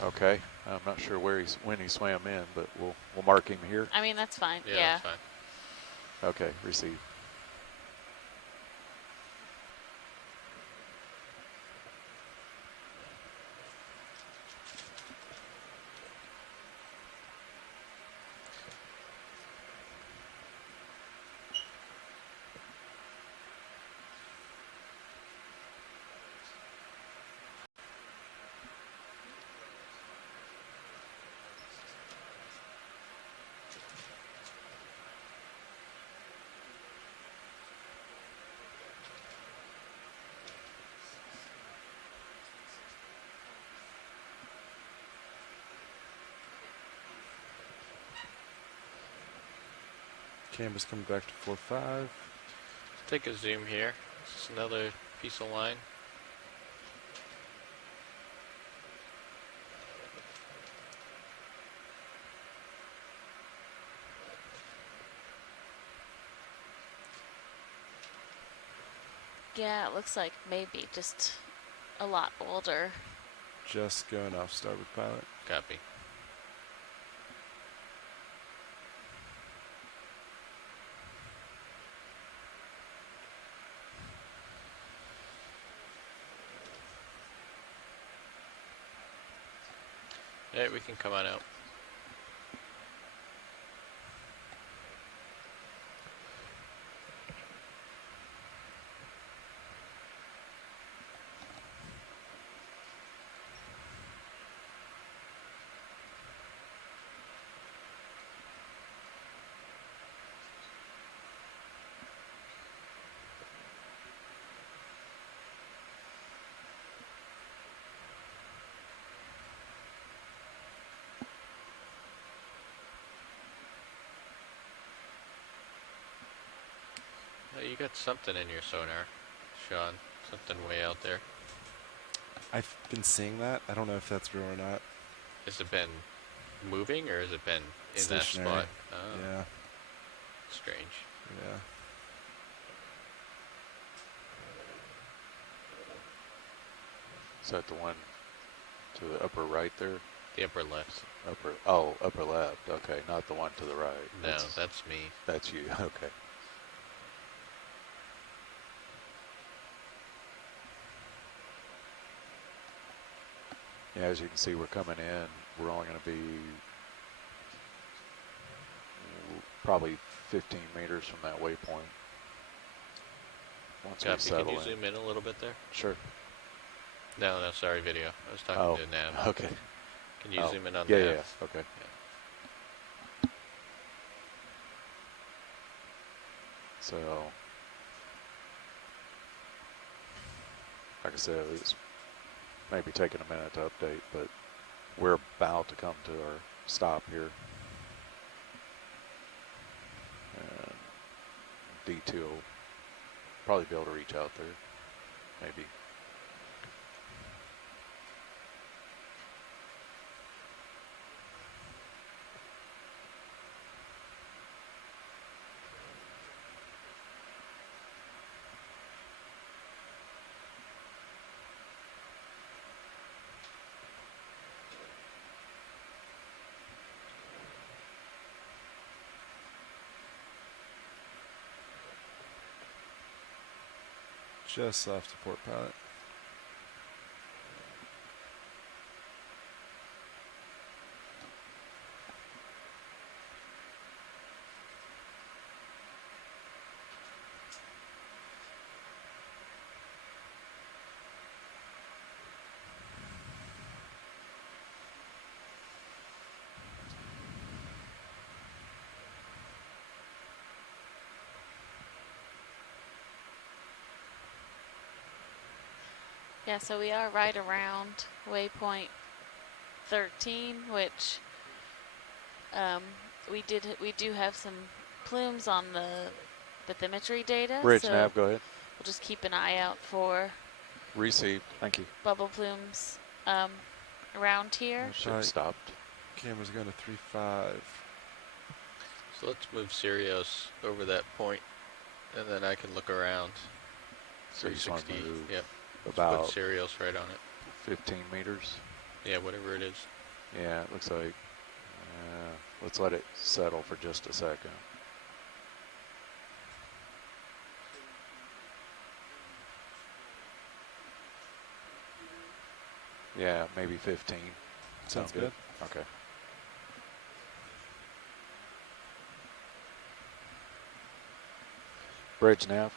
Okay, I'm not sure when he swam in, but we'll mark him here. I mean, that's fine. Yeah. That's fine. Okay, received. Camera's coming back to 4.5. Take a zoom here. This is another piece of line. Yeah, it looks like maybe just a lot older. Just going off starboard pilot. Copy. Alright, we can come on out. got something in your sonar, Sean. Something way out there. I've been seeing that. I don't know if that's real or not. Has it been moving or has it been in that Stationary. spot? Oh, Yeah. strange. Yeah. Is that the one to the upper right there? The upper left. Upper left. Okay, not the one to the right. No, that's me. That's you. Okay. Yeah, as you can see, we're coming in. We're only going to be probably 15 meters from that waypoint. Once we Copy. settle Can you in. zoom in a little bit there? Sure. No, sorry, video. I was talking to Nav. Okay. Can you zoom in on yeah, Nav? Yeah, okay. Yeah. So, like I said, it's maybe taking a minute to update, but we're about to come to our stop here. And D2 will probably be able to reach out there, maybe. Just off the port pilot. Yeah, so we are right around waypoint 13, which we do have some plumes on the bathymetry data. Bridge so nav, go ahead. We'll just keep an eye out for Received, thank you. bubble plumes around here. Ship stopped. Camera's going to 3.5. So let's move Sirius over that point, and then I can look around. So you just want to 360. move Yep. about Put Sirius right on it. 15 meters. Yeah, whatever it is. Yeah, it looks like, let's let it settle for just a second. Yeah, maybe 15. Sounds good. Okay. Bridge nav.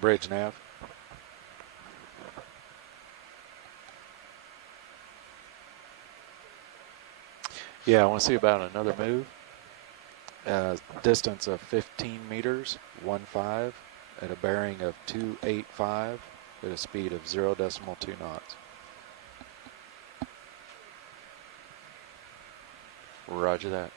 Bridge nav. Yeah, I want to see about another move. Distance of 15 meters, 1.5, at a bearing of 285, at a speed of 0.2 knots. Roger that.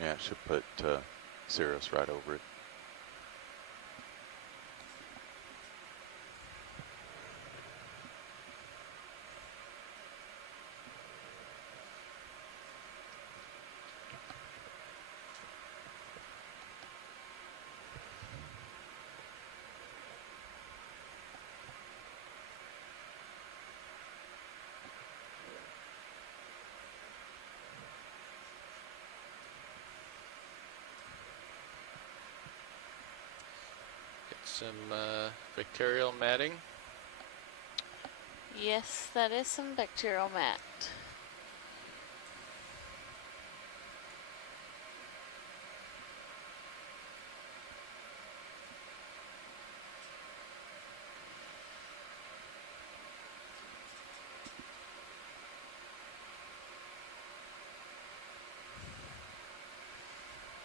Yeah, it should put Sirius right over it. Get some bacterial matting. Yes, that is some bacterial mat.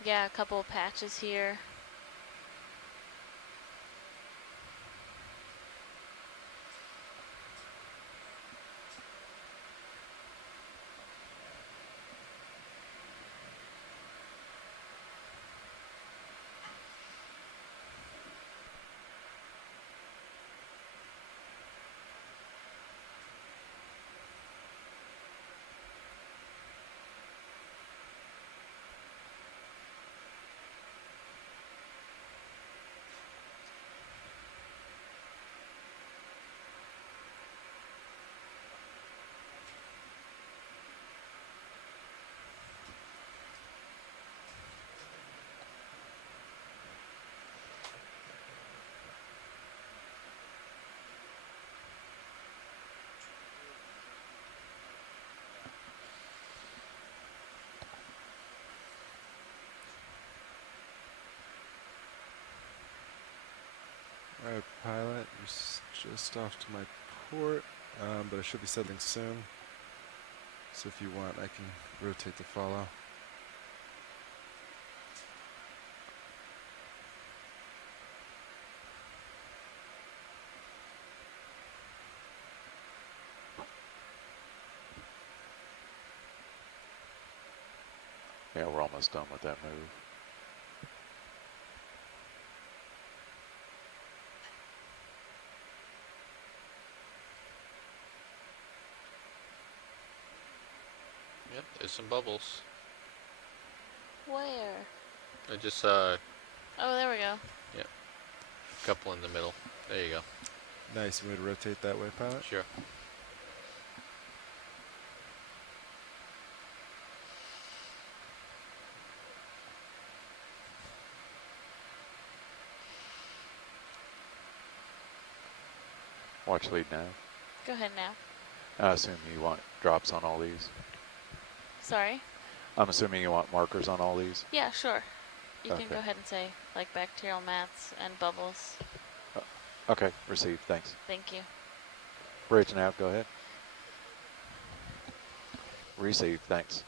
yeah, a couple patches here. Alright, pilot, you're just off to my port, but I should be settling soon. So if you want, I can rotate to follow. Yeah, we're almost done with that move. Yep, there's some bubbles. Where? I just Oh, there we go. Yep, a couple in the middle. There you go. Nice, you want me to rotate that way, pilot? Sure. Watch lead nav. Go ahead now. I assume you want drops on all these. Sorry? I'm assuming you want markers on all these. Yeah, sure. You can Okay. go ahead and say, like, bacterial mats and bubbles. Okay, receive, thanks. Thank you. Bridge nav, go ahead. Receive, thanks.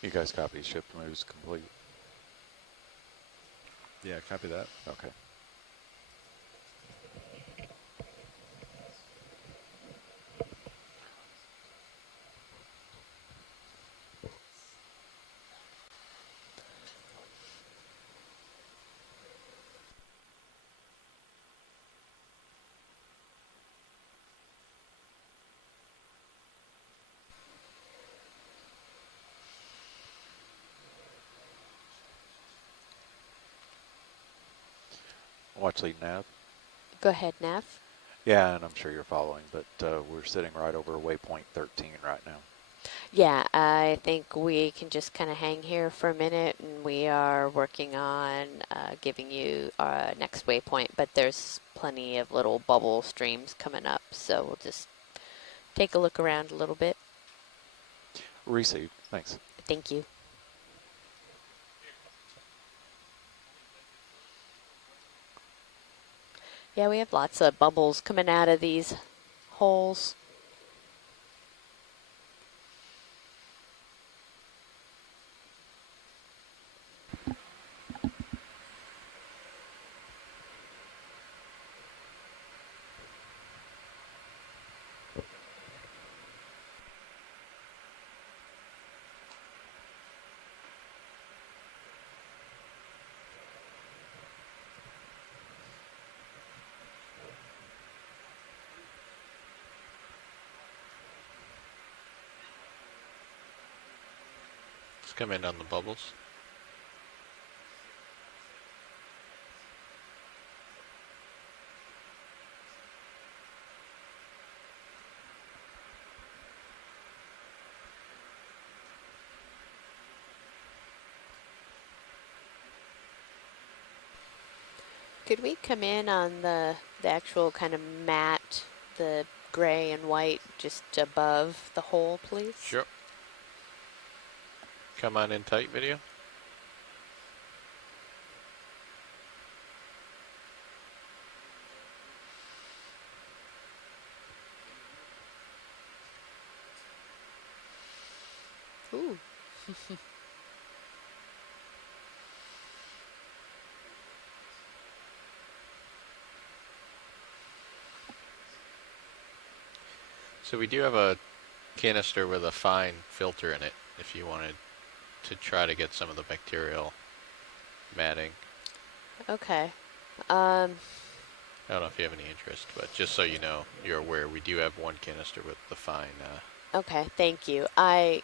You guys copy ship moves complete. Yeah, copy that. Okay. Watch lead nav. Go ahead, Nav. Yeah, and I'm sure you're following, but we're sitting right over waypoint 13 right now. Yeah, I think we can just kind of hang here for a minute, and we are working on giving you our next waypoint, but there's plenty of little bubble streams coming up, so we'll just take a look around a little bit. Receive, thanks. Thank you. Yeah, we have lots of bubbles coming out of these holes. Let's come in on the bubbles. Could we come in on the actual kind of matte, the gray and white just above the hole, please? Sure. Come on in tight, video. Ooh. So we do have a canister with a fine filter in it if you wanted to try to get some of the bacterial matting. Okay. I don't know if you have any interest, but just so you know, you're aware, we do have one canister with the fine. Okay, thank you. I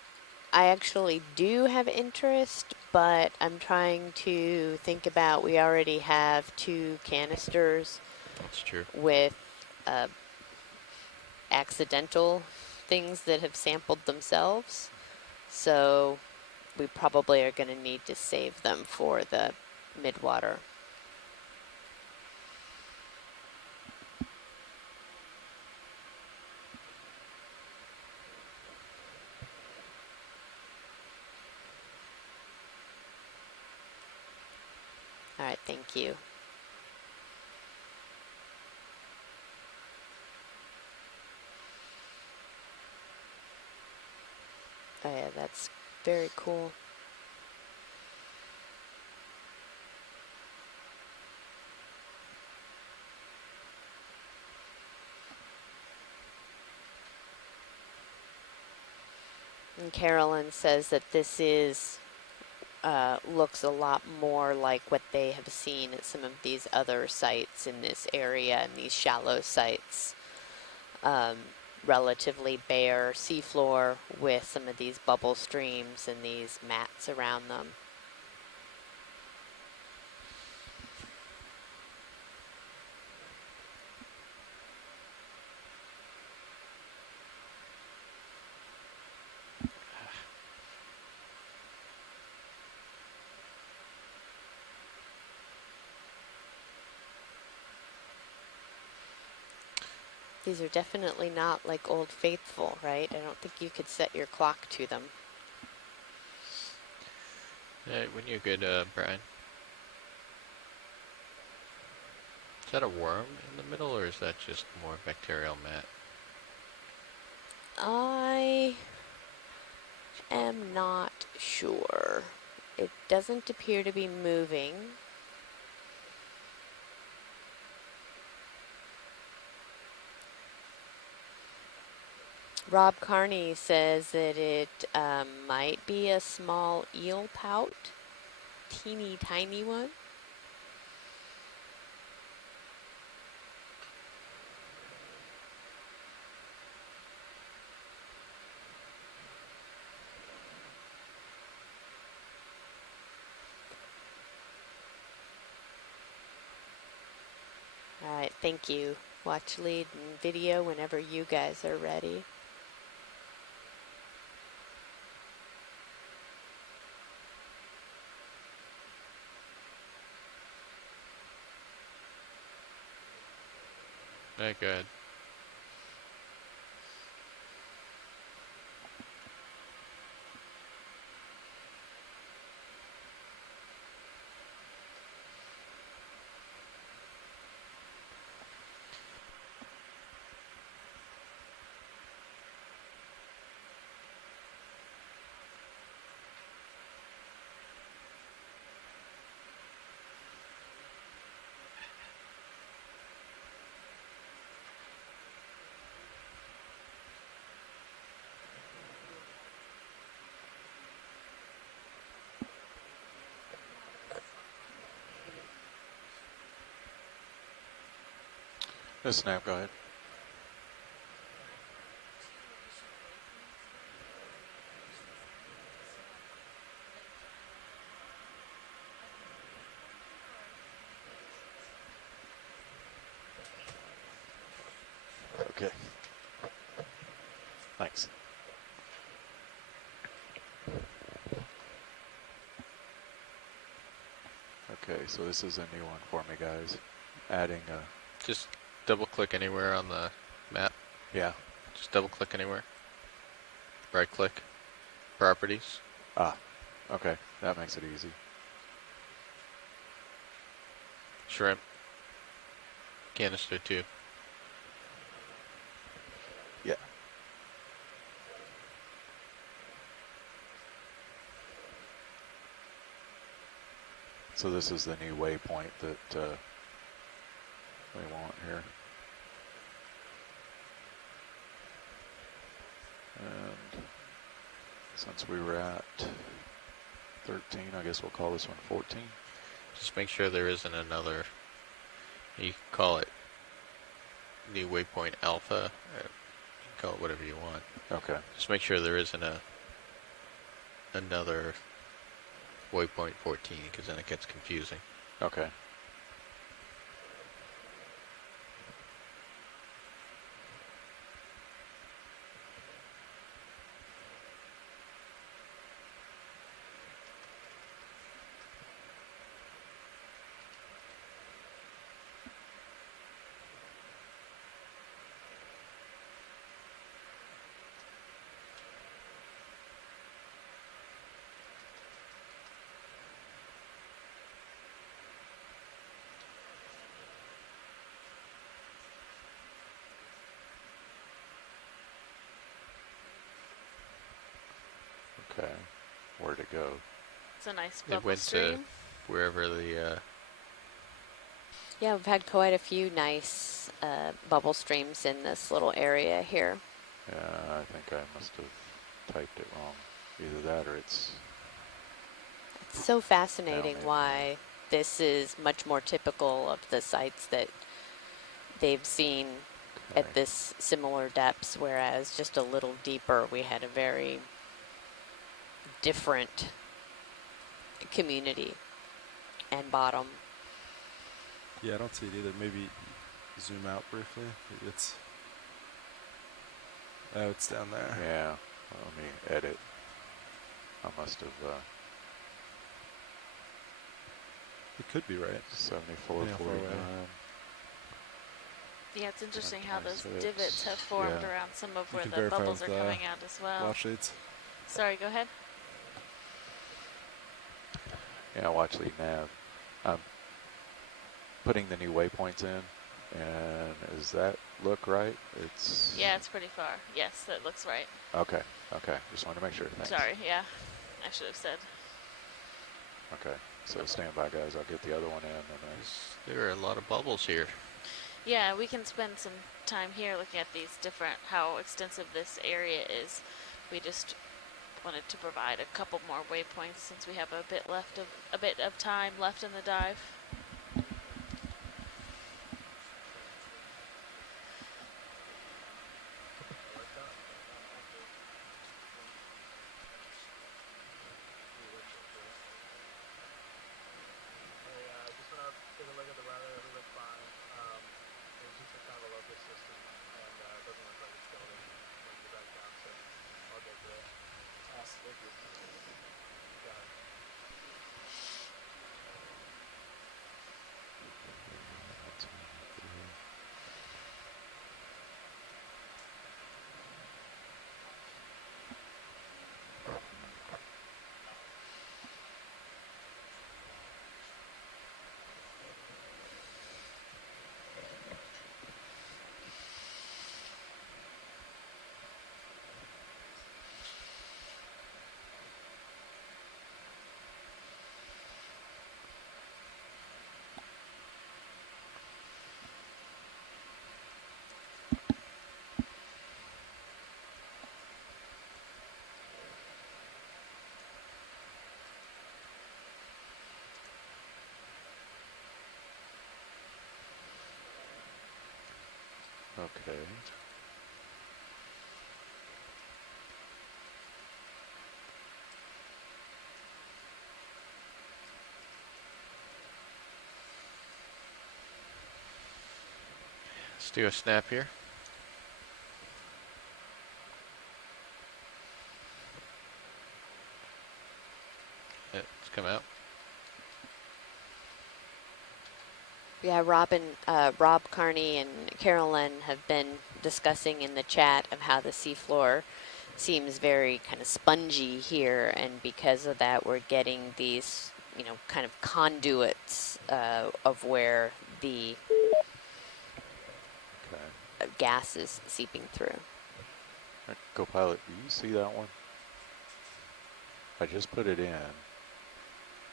actually do have interest, but I'm trying to think about, we already have 2 canisters. That's true. With accidental things that have sampled themselves. So we probably are going to need to save them for the midwater. All right, thank you. Oh yeah, that's very cool. And Carolyn says that this is looks a lot more like what they have seen at some of these other sites in this area, and these shallow sites. Relatively bare seafloor with some of these bubble streams and these mats around them. These are definitely not like Old Faithful, right? I don't think you could set your clock to them. When you're good, Brian. Is that a worm in the middle, or is that just more bacterial mat? I am not sure. It doesn't appear to be moving. Rob Carney says that it might be a small eel pout, teeny tiny one. All right, thank you. Watch lead and video whenever you guys are ready. Very good. Snap, go ahead. Okay. Thanks. Okay, so this is a new one for me, guys. adding a... Just double click anywhere on the map. Yeah. Just double click anywhere. Right click. Properties. Ah, okay. That makes it easy. Shrimp. Canister 2. Yeah. So this is the new waypoint that we want here. And since we were at 13, I guess we'll call this one 14. Just make sure there isn't another. You can call it new waypoint alpha. You can call it whatever you want. Okay. Just make sure there isn't another waypoint 14, because then it gets confusing. Okay. Okay, where'd it go? It's a nice It bubble went stream. to wherever the. Yeah, we've had quite a few nice bubble streams in this little area here. Yeah, I think I must have typed it wrong. Either that or it's... It's so fascinating Down in why this is much more typical of the sites that they've seen at this similar depths, whereas just a little deeper we had a very different community and bottom. Yeah, I don't see it either. Maybe zoom out briefly. It's... Oh, it's down there. Yeah, let me edit. I must have... It could be right. 74, Yeah, far 49. away. Yeah, it's interesting how those 26, divots have formed yeah. around some of You where can the verify bubbles are with, coming out as well. Watch leads. Sorry, go ahead. Yeah, watch lead nav. I'm putting the new waypoints in, and does that look right? It's... Yeah, it's pretty far. Yes, that looks right. Okay, okay. Just wanted to make sure. Thanks. Sorry, yeah. I should have said. Okay, so stand by, guys. I'll get the other one in. And then... There are a lot of bubbles here. Yeah, we can spend some time here looking at these different, how extensive this area is. We just wanted to provide a couple more waypoints since we have a bit of time left in the dive. Okay. Let's do a snap here. Let's come out. Yeah, Rob Carney and Carolyn have been discussing in the chat of how the seafloor seems very kind of spongy here, and because of that, we're getting these, you know, kind of conduits of where the gas is seeping through. Copilot, do you see that one? I just put it in.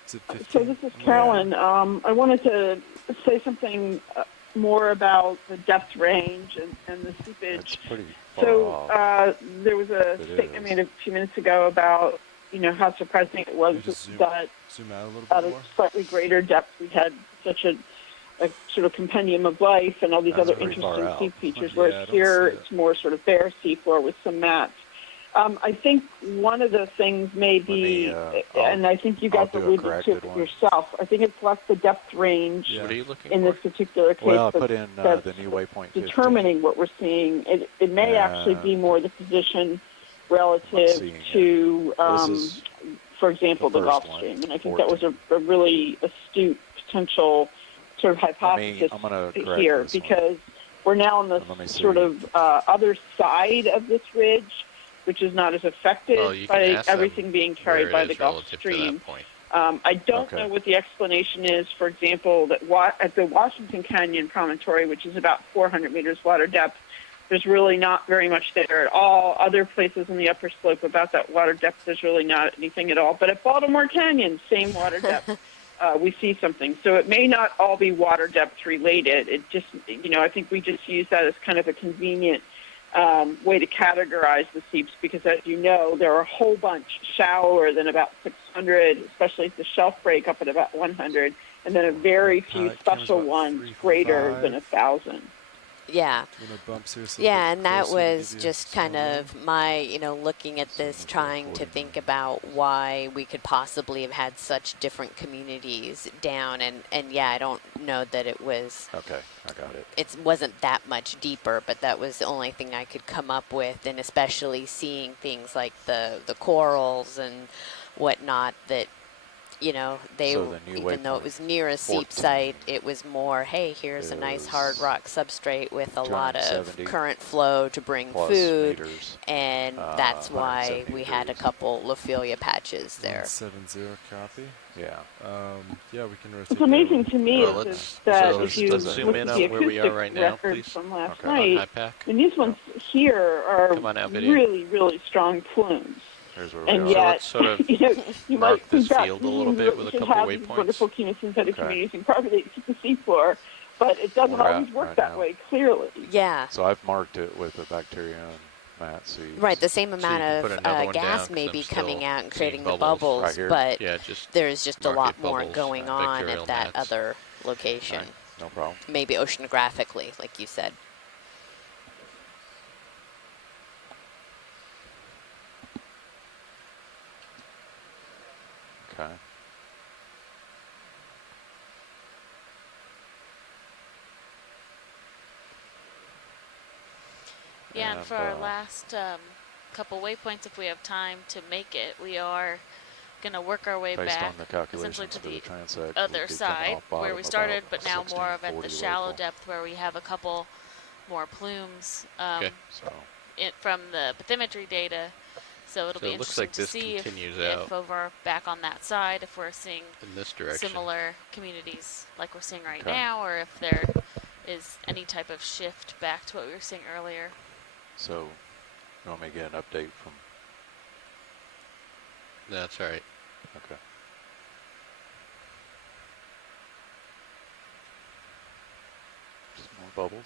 Is it So 15? this is Carolyn. I wanted to say something more about the depth range and the seepage. It's pretty far So off. there was a statement made a few minutes ago about, you know, how surprising it was that Zoom out a little at bit a more. slightly greater depth we had such a sort of compendium of life and all these other interesting seep features, whereas here it's more sort of bare seafloor with some mats. I think one of the things may be, and I think you guys alluded to it yourself, I think it's less the depth range in this particular case. Well, I put in the new waypoint 15. Determining what we're seeing. It may actually be more the position relative to, for example, the Gulf Stream. And I think that was a really astute potential sort of hypothesis here, because we're now on the sort of other side of this ridge, which is not as affected by everything being carried by the Gulf Stream. I don't know what the explanation is, for example, that at the Washington Canyon promontory, which is about 400 meters water depth, there's really not very much there at all. Other places in the upper slope about that water depth, there's really not anything at all. But at Baltimore Canyon, same water depth, we see something. So it may not all be water depth related. It just, you know, I think we just use that as kind of a convenient way to categorize the seeps, because as you know, there are a whole bunch shallower than about 600, especially at the shelf break up at about 100, and then a very few special ones greater than 1,000. Yeah. Yeah, and that was just kind of my, you know, looking at this, trying to think about why we could possibly have had such different communities down. And yeah, I don't know that it was. Okay, I got it. It wasn't that much deeper, but that was the only thing I could come up with. And especially seeing things like the corals and whatnot that, you know, they, even though it was near a seep site, it was more, hey, here's a nice hard rock substrate with a lot of current flow to bring food, and that's why we had a couple Lophelia patches there. 170 copy. Yeah. Yeah, we can rotate. What's amazing to me Well, is that so if you let's zoom look in at on the where we are acoustic right now, records please. from last On night, HiPac. and these ones here are Come on now, video. really, really strong plumes. And So yet, let's sort of you know, you mark might this think that field a little bit with a couple have waypoints. wonderful chemosynthetic communities and propagate to the seafloor, but it doesn't always work that way, clearly. Yeah. So I've marked it with a Bacterial mat seeds. Right, the same amount put of another one gas down, may 'cause be I'm coming still out and seeing creating the bubbles. bubbles, Right but Yeah, just there's just a mark lot it more bubbles, going on bacterial at that mats. other location. Right, no problem. Maybe oceanographically, like you said. Okay. Yeah, and for our last couple waypoints, if we have time to make it, we are going to work our way based back on the calculations essentially to for the transect, other we'd be coming side off where bottom we started, about but now more of at the 1640 shallow local. depth where we have a couple more plumes So from the bathymetry data. So it'll So be it looks interesting like to this see continues if out over back on that side, if we're seeing in this direction. similar communities like we're seeing right Okay. now, or if there is any type of shift back to what we were seeing earlier. So you want me to get an update from? That's all right. Okay. Just more bubbles.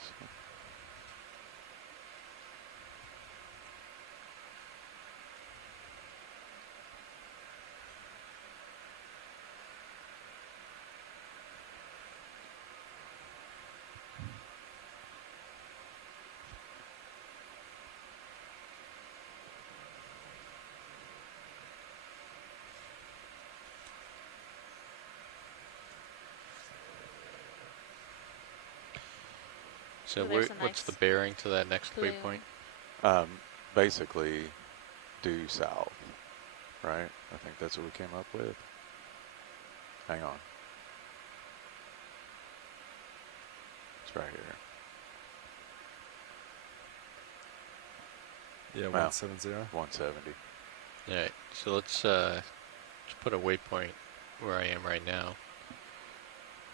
So Ooh, there's a what's the nice bearing to that next plume. waypoint? Basically due south, right? I think that's what we came up with. Hang on. right here. Yeah, Wow. 170. 170. All right, so let's put a waypoint where I am right now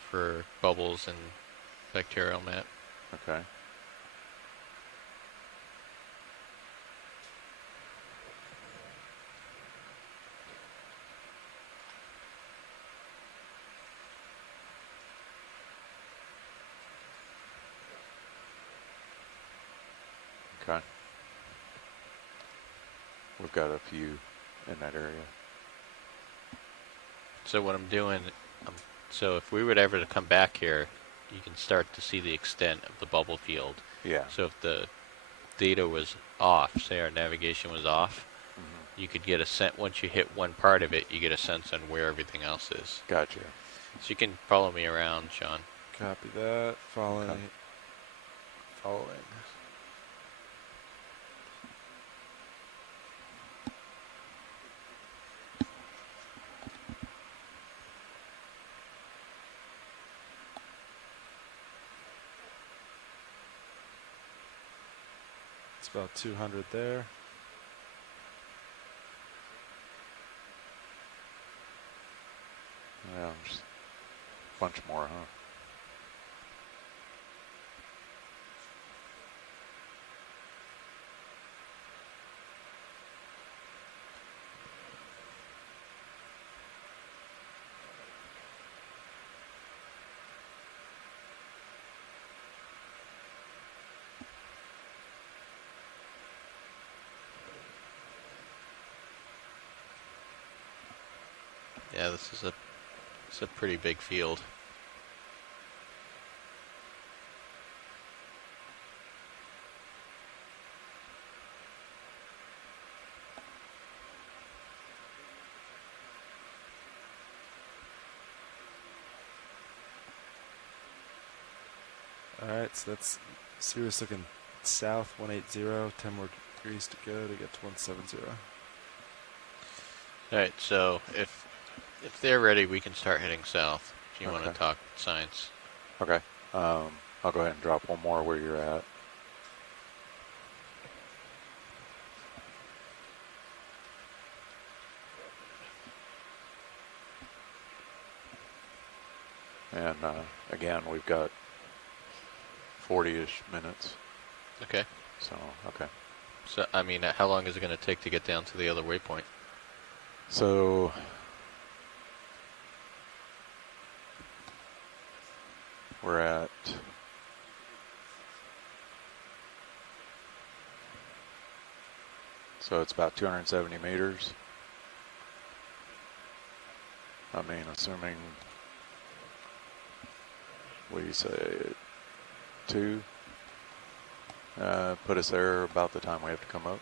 for bubbles and bacterial mat. Okay. Okay. We've got a few in that area. So what I'm doing, so if we were ever to come back here, you can start to see the extent of the bubble field. Yeah. So if the data was off, say our navigation was off, you could get a sense, once you hit one part of it, you get a sense on where everything else is. Gotcha. So you can follow me around, Sean. Copy that. Following. Okay. Following. It's about 200 there. Yeah, just a bunch more, huh? Yeah, this is it's a pretty big field. Alright, so that's Sirius looking south, 180, 10 more degrees to go to get to 170. Alright, so if they're ready, we can start heading south. If you want to Okay. talk science. Okay. I'll go ahead and drop one more where you're at. And again, we've got 40-ish minutes. Okay. So, okay. So, I mean, how long is it going to take to get down to the other waypoint? So, we're at so it's about 270 meters. I mean, assuming we say 2, put us there about the time we have to come up.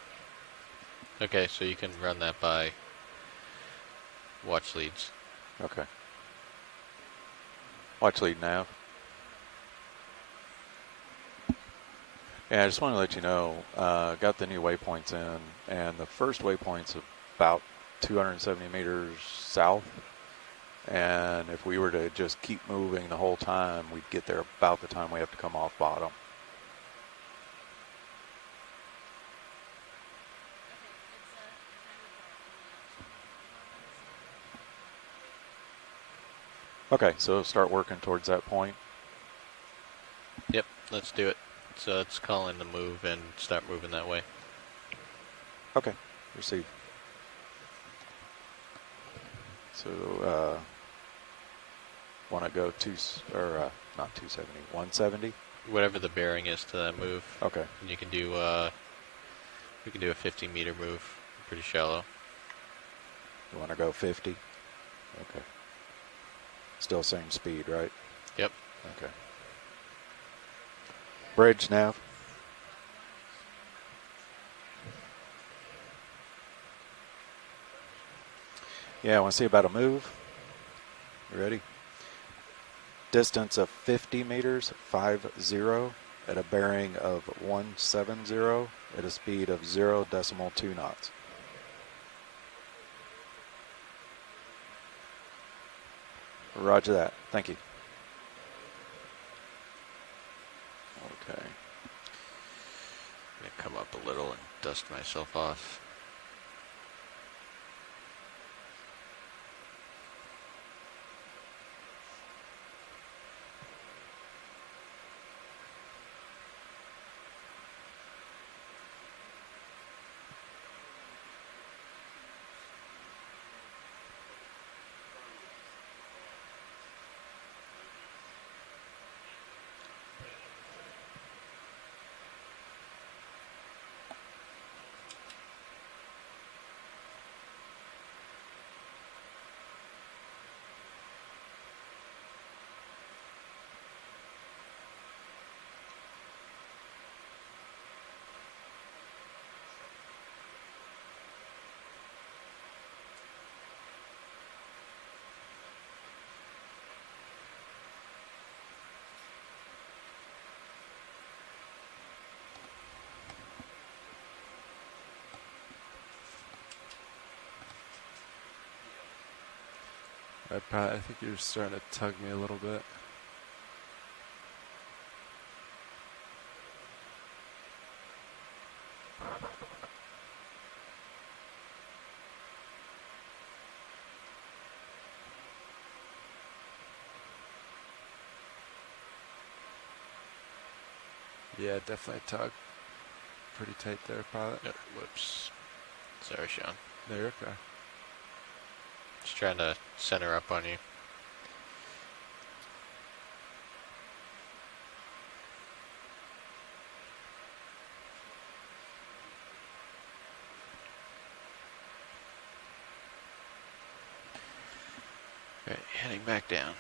Okay, so you can run that by watch leads. Okay. Watch lead nav. Yeah, I just want to let you know, got the new waypoints in, and the first waypoint's about 270 meters south. And if we were to just keep moving the whole time, we'd get there about the time we have to come off bottom. Okay, so start working towards that point. Yep, let's do it. So let's call in the move and start moving that way. Okay, receive. So, want to go not 270, 170? Whatever the bearing is to that move. Okay. And you can do, we can do a 50-meter move, pretty shallow. You want to go 50? Okay. Still same speed, right? Yep. Okay. Bridge nav. Yeah, I want to see about a move. You ready? Distance of 50 meters, 50, at a bearing of 170 at a speed of 0.2 knots. Roger that. Thank you. dust myself off. I think you're starting to tug me a little bit. Yeah, definitely tug. Pretty tight there, pilot. No, whoops. Sorry, Sean. No, you're okay. Just trying to center up on you. Right, heading back down.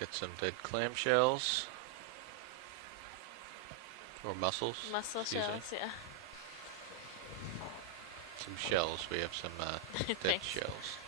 Get some dead clamshells. Or mussels. Mussel excuse me. shells, yeah. Some shells. We have some dead Thanks. shells.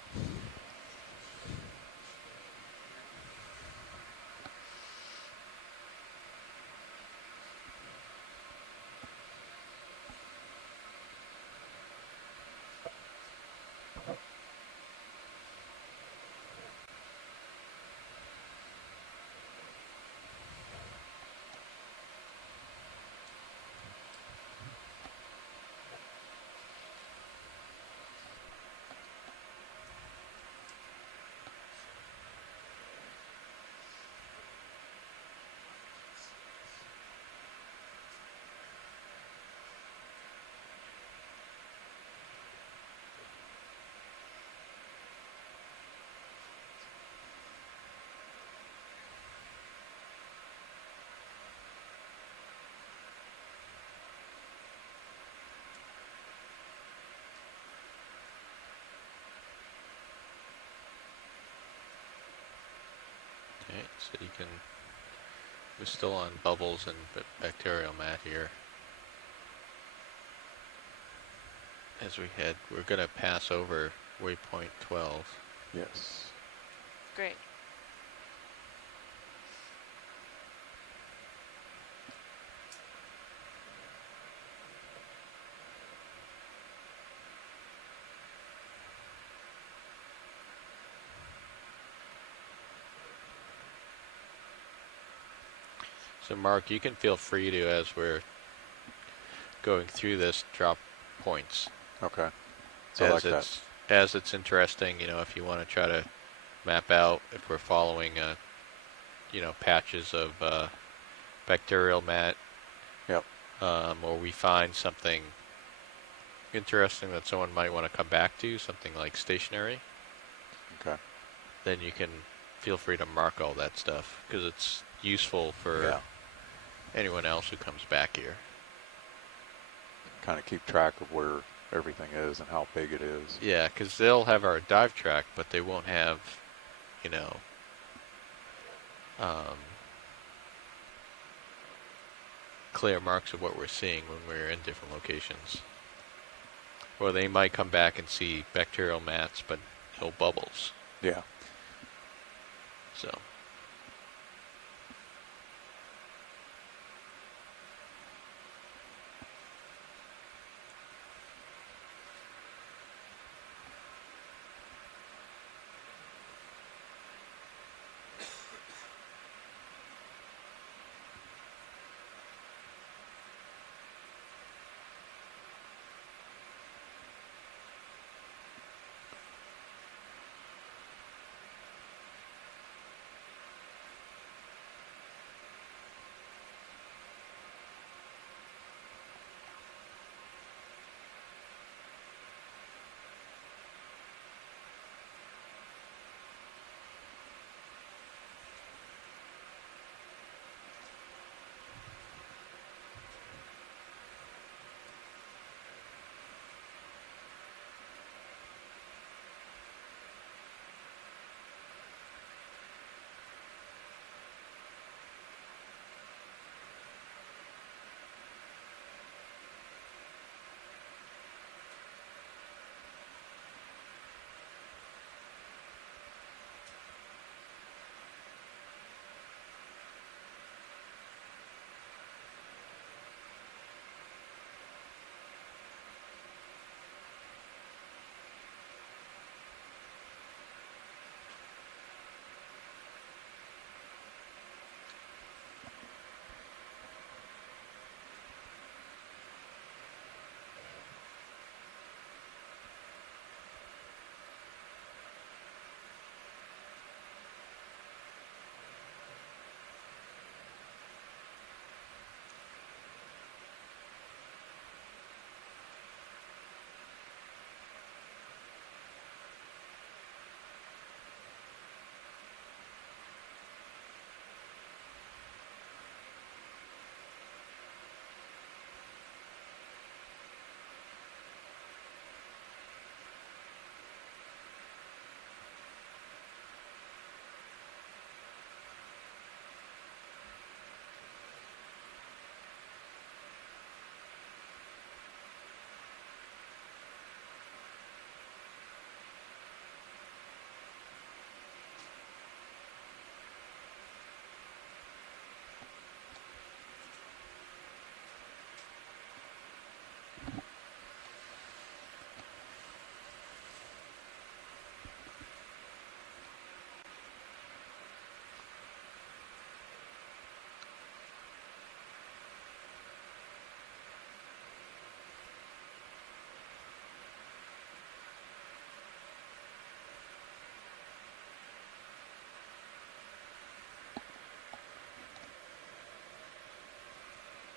Okay, so you can, we're still on bubbles and bacterial mat here. As we head, we're going to pass over waypoint 12. Yes. Great. So Mark, you can feel free to, as we're going through this, drop points. Okay. So as like that. it's as it's interesting, you know, if you want to try to map out if we're following, you know, patches of bacterial mat. Yep. Or we find something interesting that someone might want to come back to, something like stationary. Okay. Then you can feel free to mark all that stuff because it's useful for anyone else who comes back here. kind of keep track of where everything is and how big it is. Yeah, because they'll have our dive track, but they won't have, you know, clear marks of what we're seeing when we're in different locations. Or they might come back and see bacterial mats, but no bubbles. Yeah. So.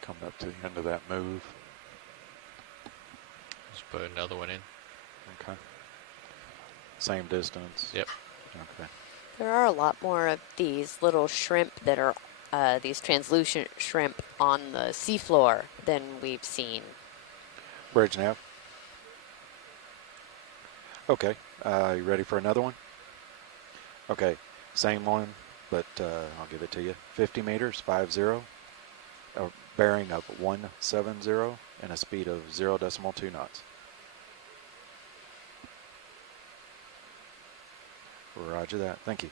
Coming up to the end of that move. Just put another one in. Okay. Same distance? Yep. Okay. There are a lot more of these little shrimp that are these translucent shrimp on the seafloor than we've seen. Bridge nav. Okay. You ready for another one? Okay. Same one, but I'll give it to you. 50 meters, 50. A bearing of 170 and a speed of 0.2 knots. Roger that. Thank you.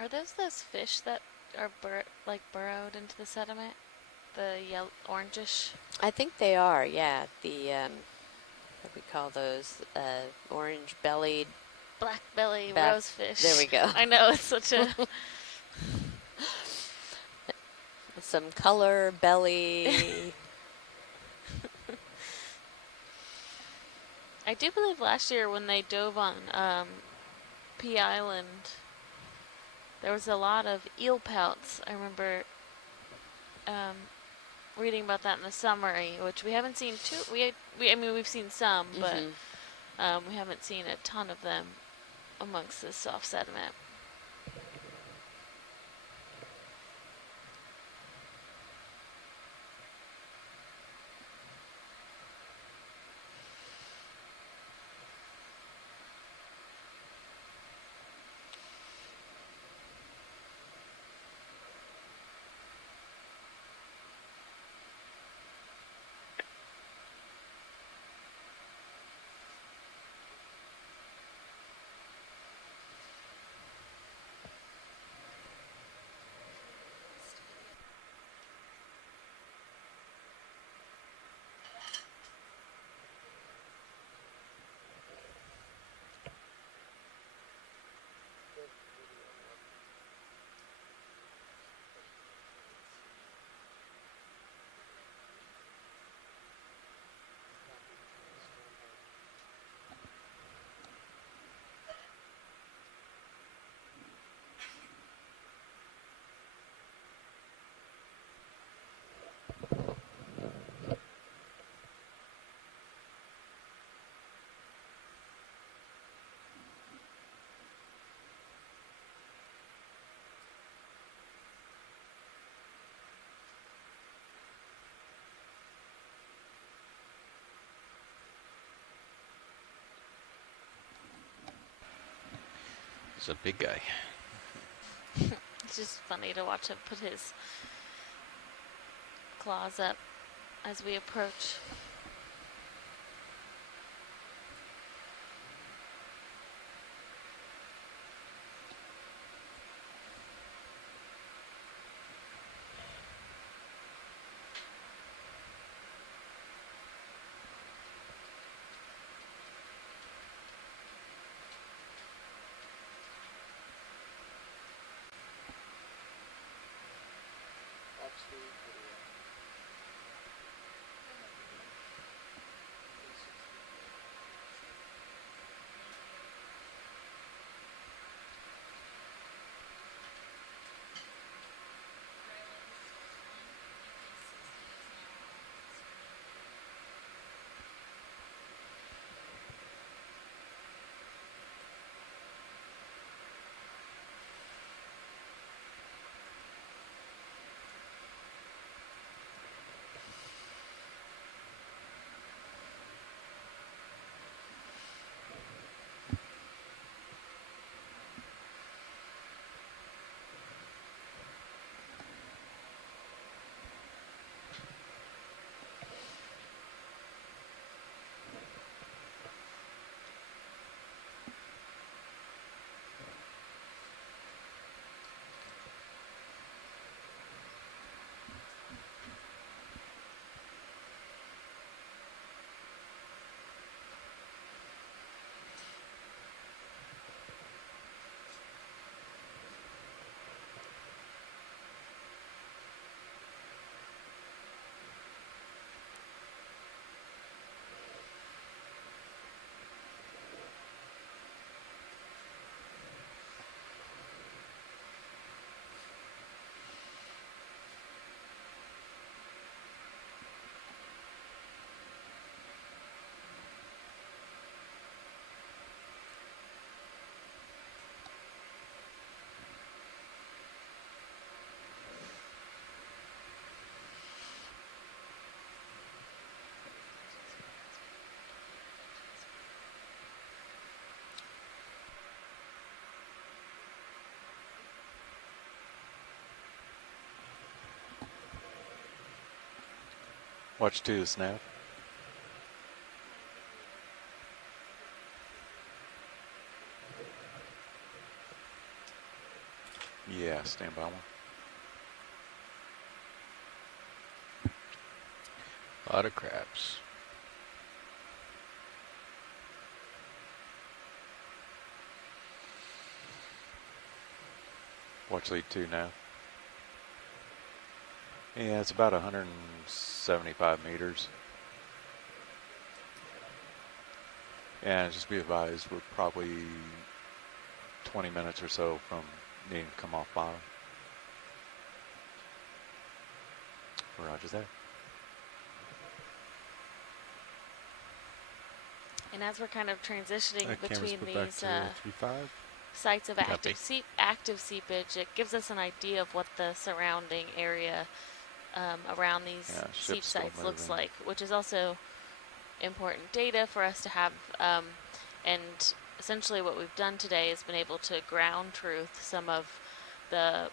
Are those fish that are burrowed into the sediment? The yellow, orangish? I think they are, yeah. The, what we call those, orange-bellied. Black belly Back- rosefish. There we go. I know, it's such a... Some color, belly. I do believe last year when they dove on Pea Island, there was a lot of eel pelts. I remember reading about that in the summary, which we haven't seen too. I mean, we've seen some, but we haven't seen a ton of them amongst the soft sediment. He's a big guy. It's just funny to watch him put his claws up as we approach. Watch two, Snail. Yeah, stand by one. A lot of crabs. Watch lead 2 now. Yeah, it's about 175 meters. And just be advised, we're probably 20 minutes or so from needing to come off bottom. Roger that. And as we're kind of transitioning between these sites of Copy. active seepage, it gives us an idea of what the surrounding area around these seep ship's still sites looks moving. like, which is also important data for us to have. And essentially what we've done today is been able to ground truth some of the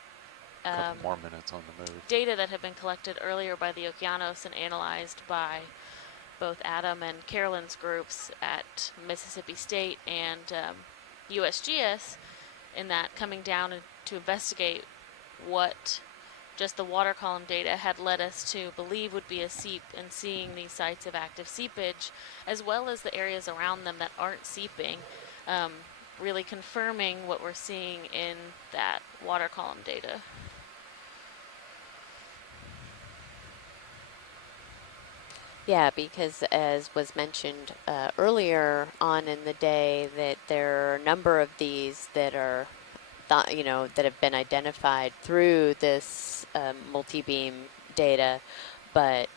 Couple more minutes on the move. data that have been collected earlier by the Okeanos and analyzed by both Adam and Carolyn's groups at Mississippi State and USGS, in that coming down to investigate what just the water column data had led us to believe would be a seep, and seeing these sites of active seepage, as well as the areas around them that aren't seeping, really confirming what we're seeing in that water column data. Yeah, because as was mentioned earlier on in the day, that there are a number of these that are, that have been identified through this multi-beam data, but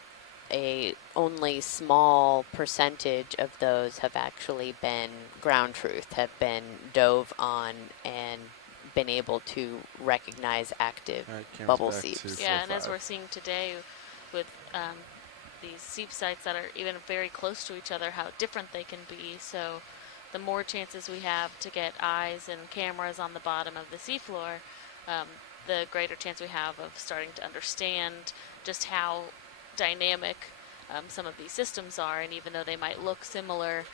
a only small percentage of those have actually been ground truth, have been dove on and been able to recognize active bubble seeps. Yeah, and as we're seeing today with these seep sites that are even very close to each other, how different they can be. So the more chances we have to get eyes and cameras on the bottom of the seafloor, the greater chance we have of starting to understand just how dynamic some of these systems are. And even though they might look similar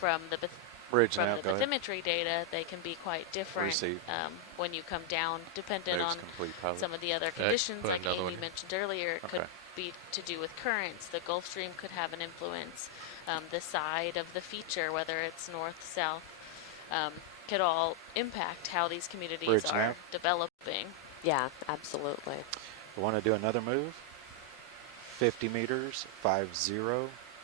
from the bathymetry data, they can be quite different when you come down, dependent on some of the other conditions, like Amy mentioned earlier. It could be to do with currents. The Gulf Stream could have an influence. The side of the feature, whether it's north, south, could all impact how these communities are developing. Yeah, absolutely. I want to do another move. 50 meters, 50,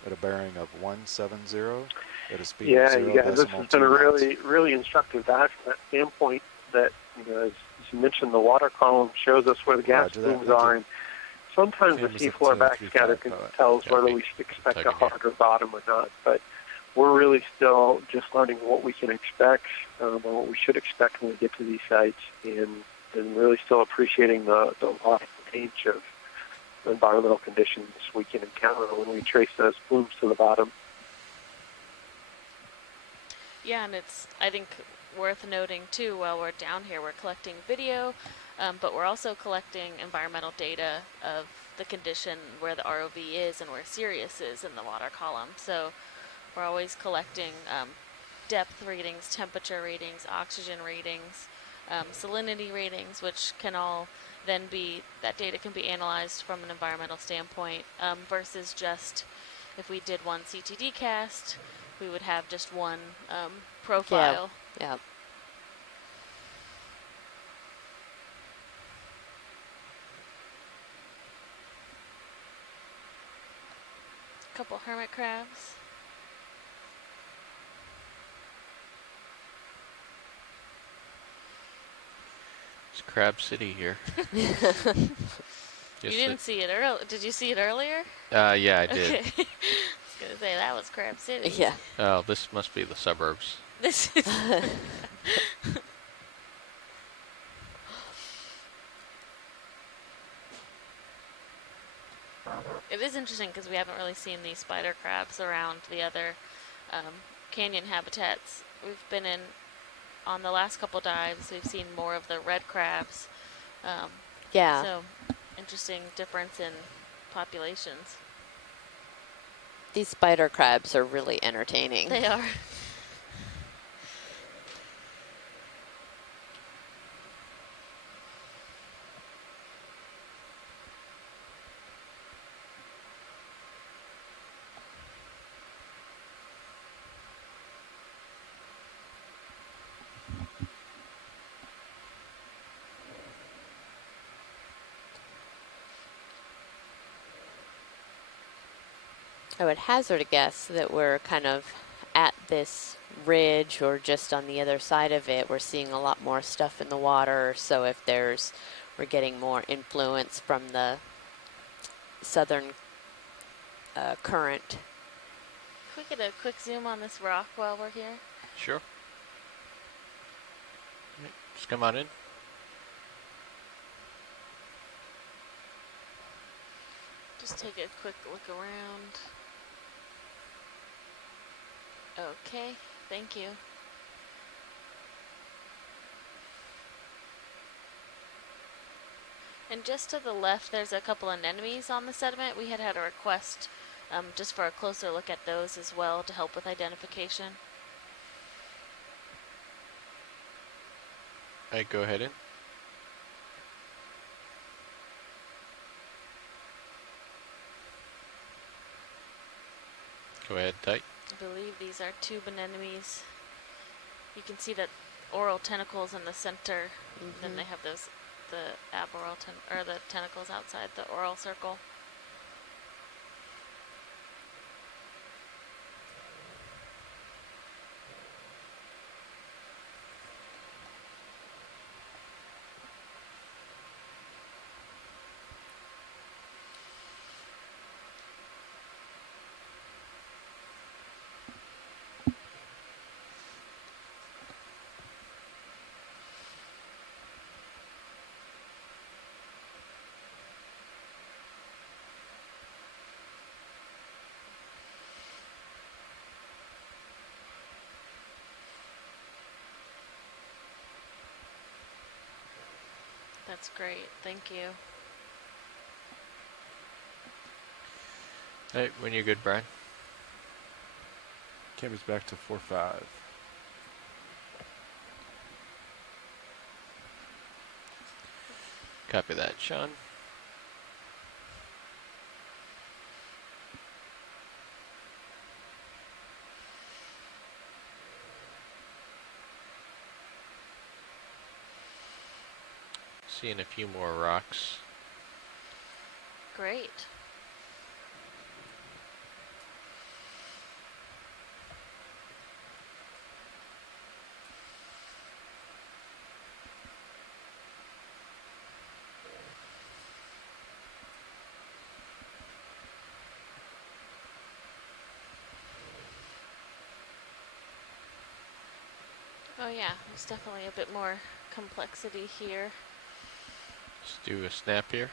at a bearing of 170, at a speed of 0.2 you guys, this has been a knots. really instructive dive from that standpoint that, as you mentioned, the water column shows us where the gas plumes are, and sometimes the seafloor backscatter can tell us whether we should expect a harder bottom or not, but we're really still just learning what we can expect, or what we should expect when we get to these sites, and really still appreciating the wide range of environmental conditions we can encounter when we trace those plumes to the bottom. Yeah, and it's, I think, worth noting too, while we're down here, we're collecting video, but we're also collecting environmental data of the condition where the ROV is and where Sirius is in the water column. So we're always collecting depth readings, temperature readings, oxygen readings, salinity readings, which can all then be, that data can be analyzed from an environmental standpoint, versus just if we did one CTD cast, we would have just one profile. Yeah. Couple hermit crabs. It's Crab City here. You didn't see it earlier. Did you see it earlier? Yeah, I did. Okay. I was gonna say that was Crab City. Yeah. Oh, this must be the suburbs. This is. It is interesting because we haven't really seen these spider crabs around the other canyon habitats we've been in. On the last couple dives, we've seen more of the red crabs. Yeah. So, interesting difference in populations. These spider crabs are really entertaining. They are. I would hazard a guess that we're kind of at this ridge or just on the other side of it. We're seeing a lot more stuff in the water. So if we're getting more influence from the southern current. Can we get a quick zoom on this rock while we're here? Sure. Right, just come on in. Just take a quick look around. Okay, thank you. And just to the left, there's a couple of anemones on the sediment. We had a request just for a closer look at those as well to help with identification. Alright, go ahead in. Go ahead, tight. I believe these are tube anemones. You can see that oral tentacles in the center. Then they have the aboral or the tentacles outside the oral circle. That's great, thank you. Alright, when you're good, Brian. Camera's back to 4.5. Copy that, Sean. Seeing a few more rocks. Great. Oh yeah, there's definitely a bit more complexity here. Let's do a snap here.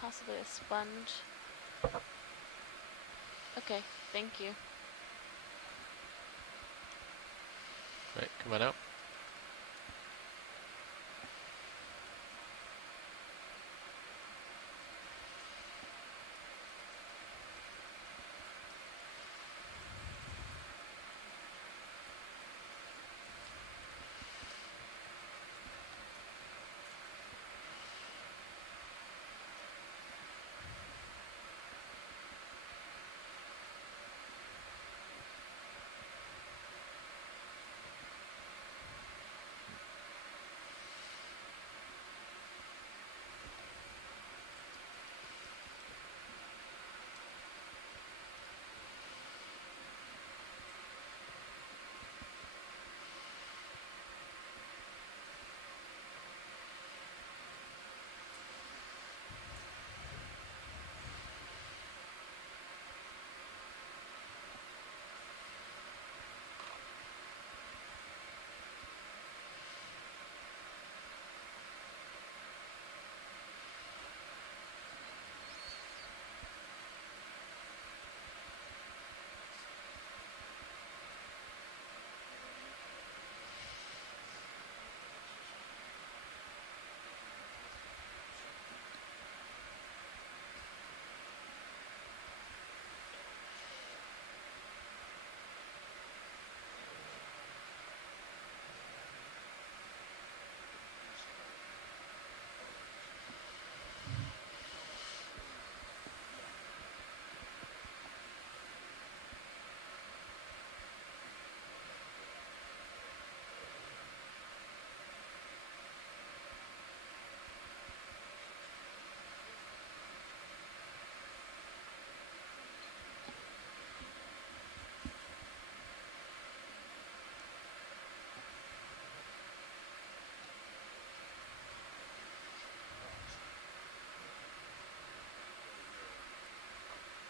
Possibly a sponge. Okay, thank you. Right, come on out.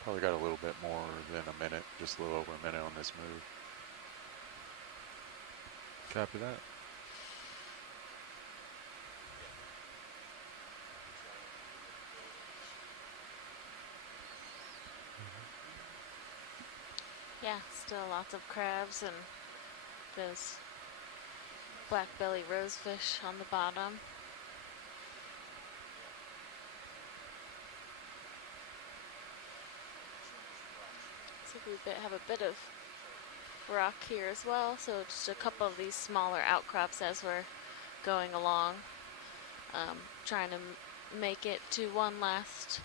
Probably got a little bit more than a minute, just a little over a minute on this move. Copy that. Yeah, still lots of crabs and those black belly rosefish on the bottom. So we have a bit of rock here as well, so just a couple of these smaller outcrops as we're going along, trying to make it to one last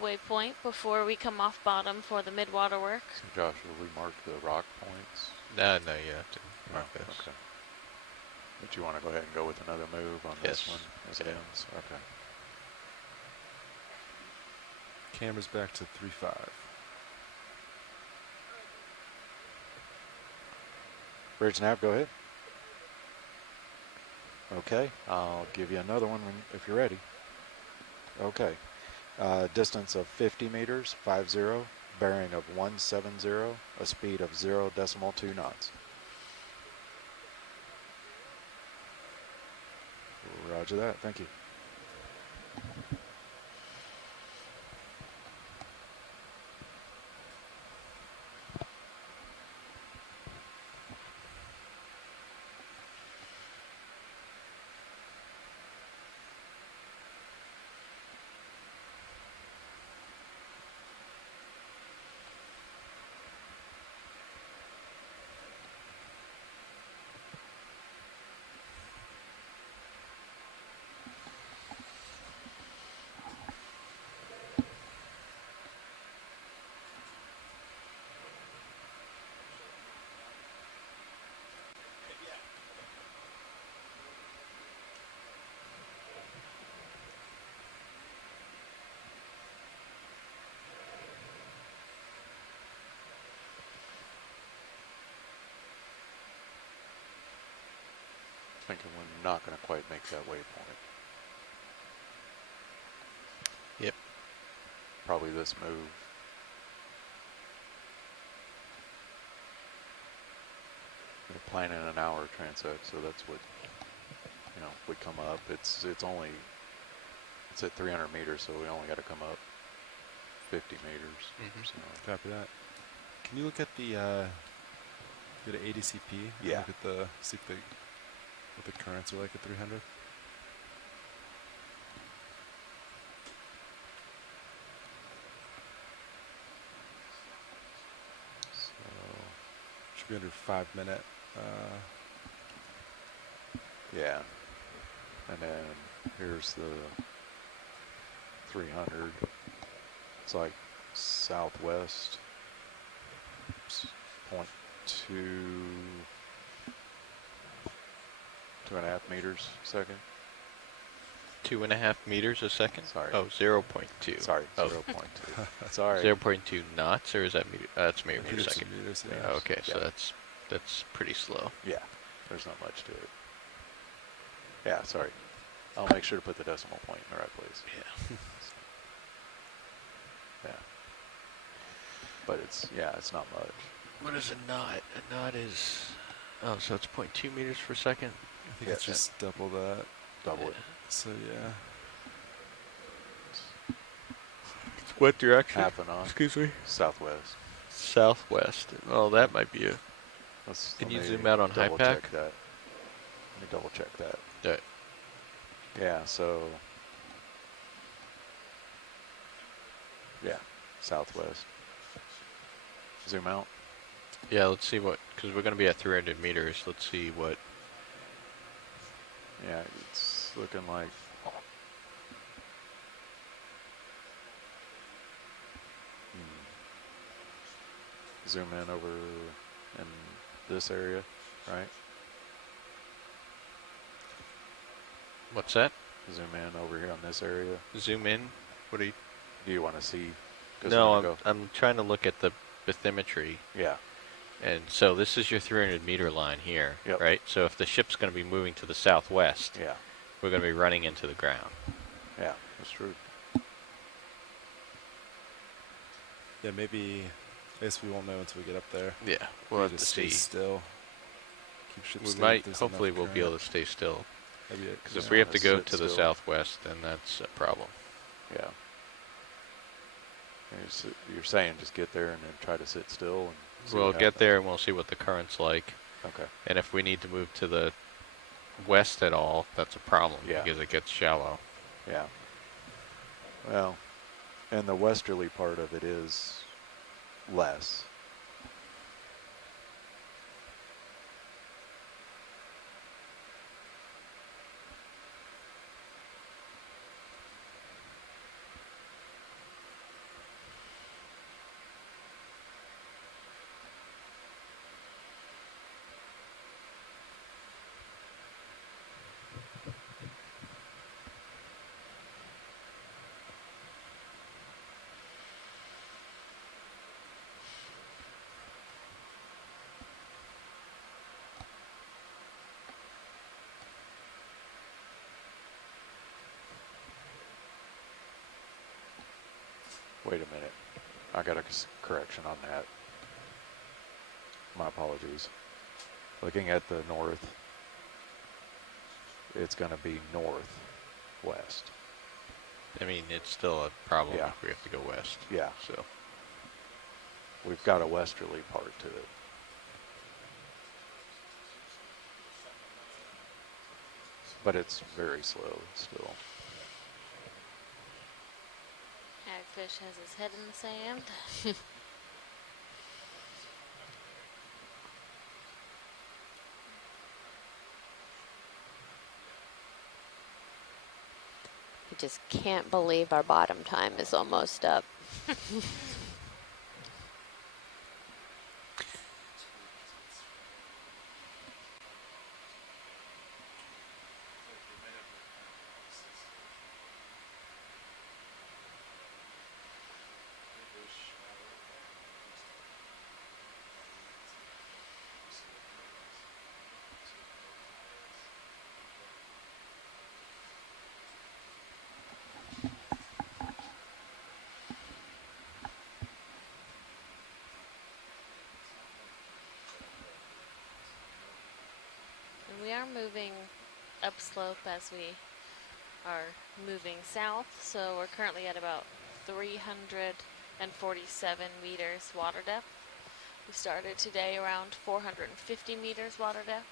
waypoint before we come off bottom for the mid-water work. So Josh, will we mark the rock points? No, you have to mark those. Okay. But you want to go ahead and go with another move on this one as it ends? Okay. Camera's back to 3.5. Bridge nav, go ahead. Okay, I'll give you another one if you're ready. Okay. Distance of 50 meters, 50, bearing of 170, a speed of 0.2 knots. Roger that, thank you. Thinking we're not going to quite make that waypoint. Yep. Probably this move. We're planning an hour transect, so that's what, you know, we come up. It's at 300 meters, so we only got to come up 50 meters. Mm-hmm. So. Copy that. Can you look at the go to ADCP? Yeah. Look at the see what the currents are like at 300. So should be under 5 minute. Yeah. And then here's the 300. It's like southwest. 2.5 meters a second. 2.5 meters a second? Sorry. Oh, 0.2. Sorry, oh. 0.2. Sorry. 0.2 knots, or is that meter? That's meter per Meters second. and meters, yeah. Oh, okay, so Yeah. that's pretty slow. Yeah, there's not much to it. Yeah, sorry. I'll make sure to put the decimal point in the right place. Yeah. Yeah. But it's not much. What is a knot? A knot is, oh, so it's 0.2 meters per second? I think it's just double that. Double it. So yeah. What direction? Half a knot. Excuse me? Southwest. Southwest. Oh, that might be a... Can you zoom out on high double pack? check that. Let me double check that. Yeah. Yeah, so... Yeah, southwest. Zoom out. Yeah, let's see what, because we're going to be at 300 meters. Let's see what... Yeah, it's looking like... Zoom in over in this area, right? What's that? Zoom in over here on this area. Zoom in? What do you... Do you want to see? No, I'm trying to look at the bathymetry. Yeah. And so this is your 300 meter line here, Yep. right? So if the ship's going to be moving to the southwest, Yeah. we're going to be running into the ground. Yeah, that's true. Yeah, maybe. I guess we won't know until we get up there. Yeah, we'll Maybe have to just stay see. still. Keep ship We steady might, if there's hopefully enough we'll be current. able to stay still. That'd be it. Because if Just we have wanna to go sit to the still. southwest, then that's a problem. Yeah. You're saying just get there and then try to sit still and see We'll what get happens? there and we'll see what the current's like. Okay. And if we need to move to the west at all, that's a problem Yeah. because it gets shallow. Yeah. Well, and the westerly part of it is less. Wait a minute. I got a correction on that. My apologies. Looking at the north, it's going to be northwest. I mean, it's still a problem Yeah. if we have to go west. Yeah. So We've got a westerly part to it. But it's very slow still. Hagfish has his head in the sand. I just can't believe our bottom time is almost up. And we are moving upslope as we are moving south, so we're currently at about 347 meters water depth. We started today around 450 meters water depth.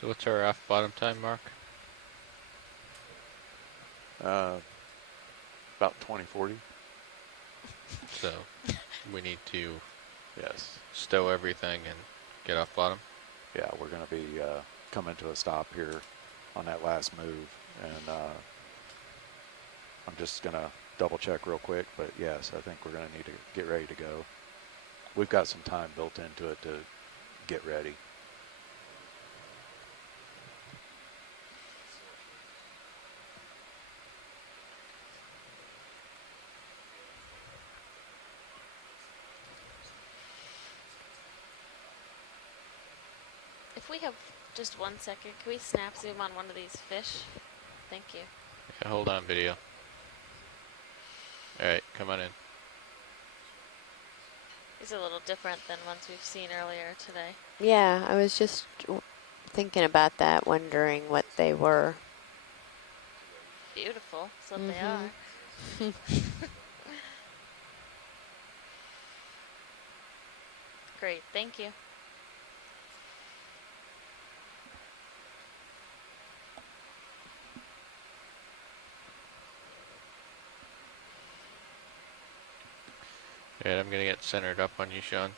So what's our off bottom time, Mark? About 2040. So we need to Yes. stow everything and get off bottom. Yeah, we're going to be coming to a stop here on that last move. And I'm just going to double check real quick. But yes, I think we're going to need to get ready to go. We've got some time built into it to get ready. If we have just 1 second, can we snap zoom on one of these fish? Thank you. Yeah, hold on, video. All right, come on in. These are a little different than ones we've seen earlier today. Yeah, I was just thinking about that, wondering what they were. Beautiful, that's what they are. Great, thank you. And I'm gonna get centered up on you, Sean.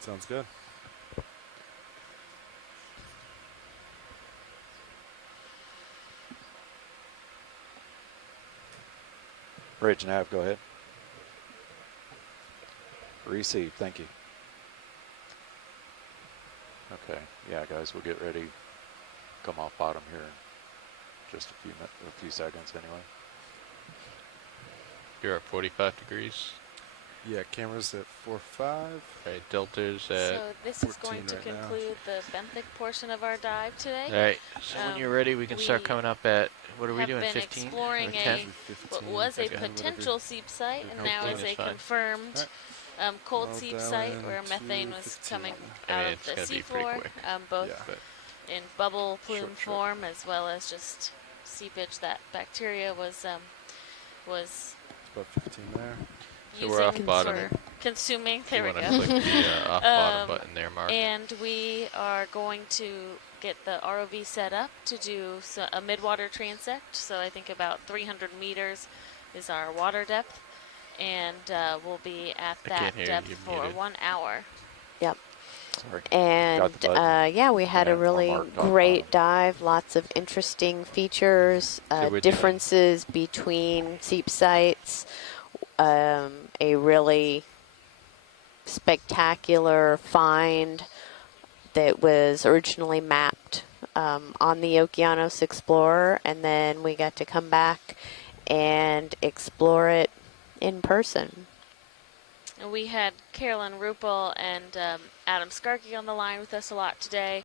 Sounds good. Bridge nav, go ahead. Receive, thank you. Okay, yeah, guys, we'll get ready. Come off bottom here in just a few seconds anyway. You're at 45 degrees. Yeah, camera's at 4.5. Okay, delta's So at. this is 14 going to right now. conclude the benthic portion of our dive today. All right. So when you're ready, we can start coming up at, what are we doing, have been 15 exploring or 10? what was a Okay. potential seep site and now is 15 a is fine. confirmed cold I'll seep dial site in where to methane was 15. coming I mean, out it's of the gonna be pretty seafloor, quick. both Yeah. in bubble plume Short trip. form as well as just seepage that bacteria was About 15 there. So we're off using bottom. for consuming. You There we want go. to click the off bottom button there, Mark. And we are going to get the ROV set up to do a midwater transect. So I think about 300 meters is our water depth. And we'll be at I that can't hear you, depth you're for muted. 1 hour. Yep. Sorry. And Got the button. yeah, we had a And really marked off great bottom. dive. Lots of interesting features, So we're doing- differences between seep sites. A really spectacular find that was originally mapped on the Okeanos Explorer, and then we got to come back and explore it in person. And we had Carolyn Rupel and Adam Skarke on the line with us a lot today.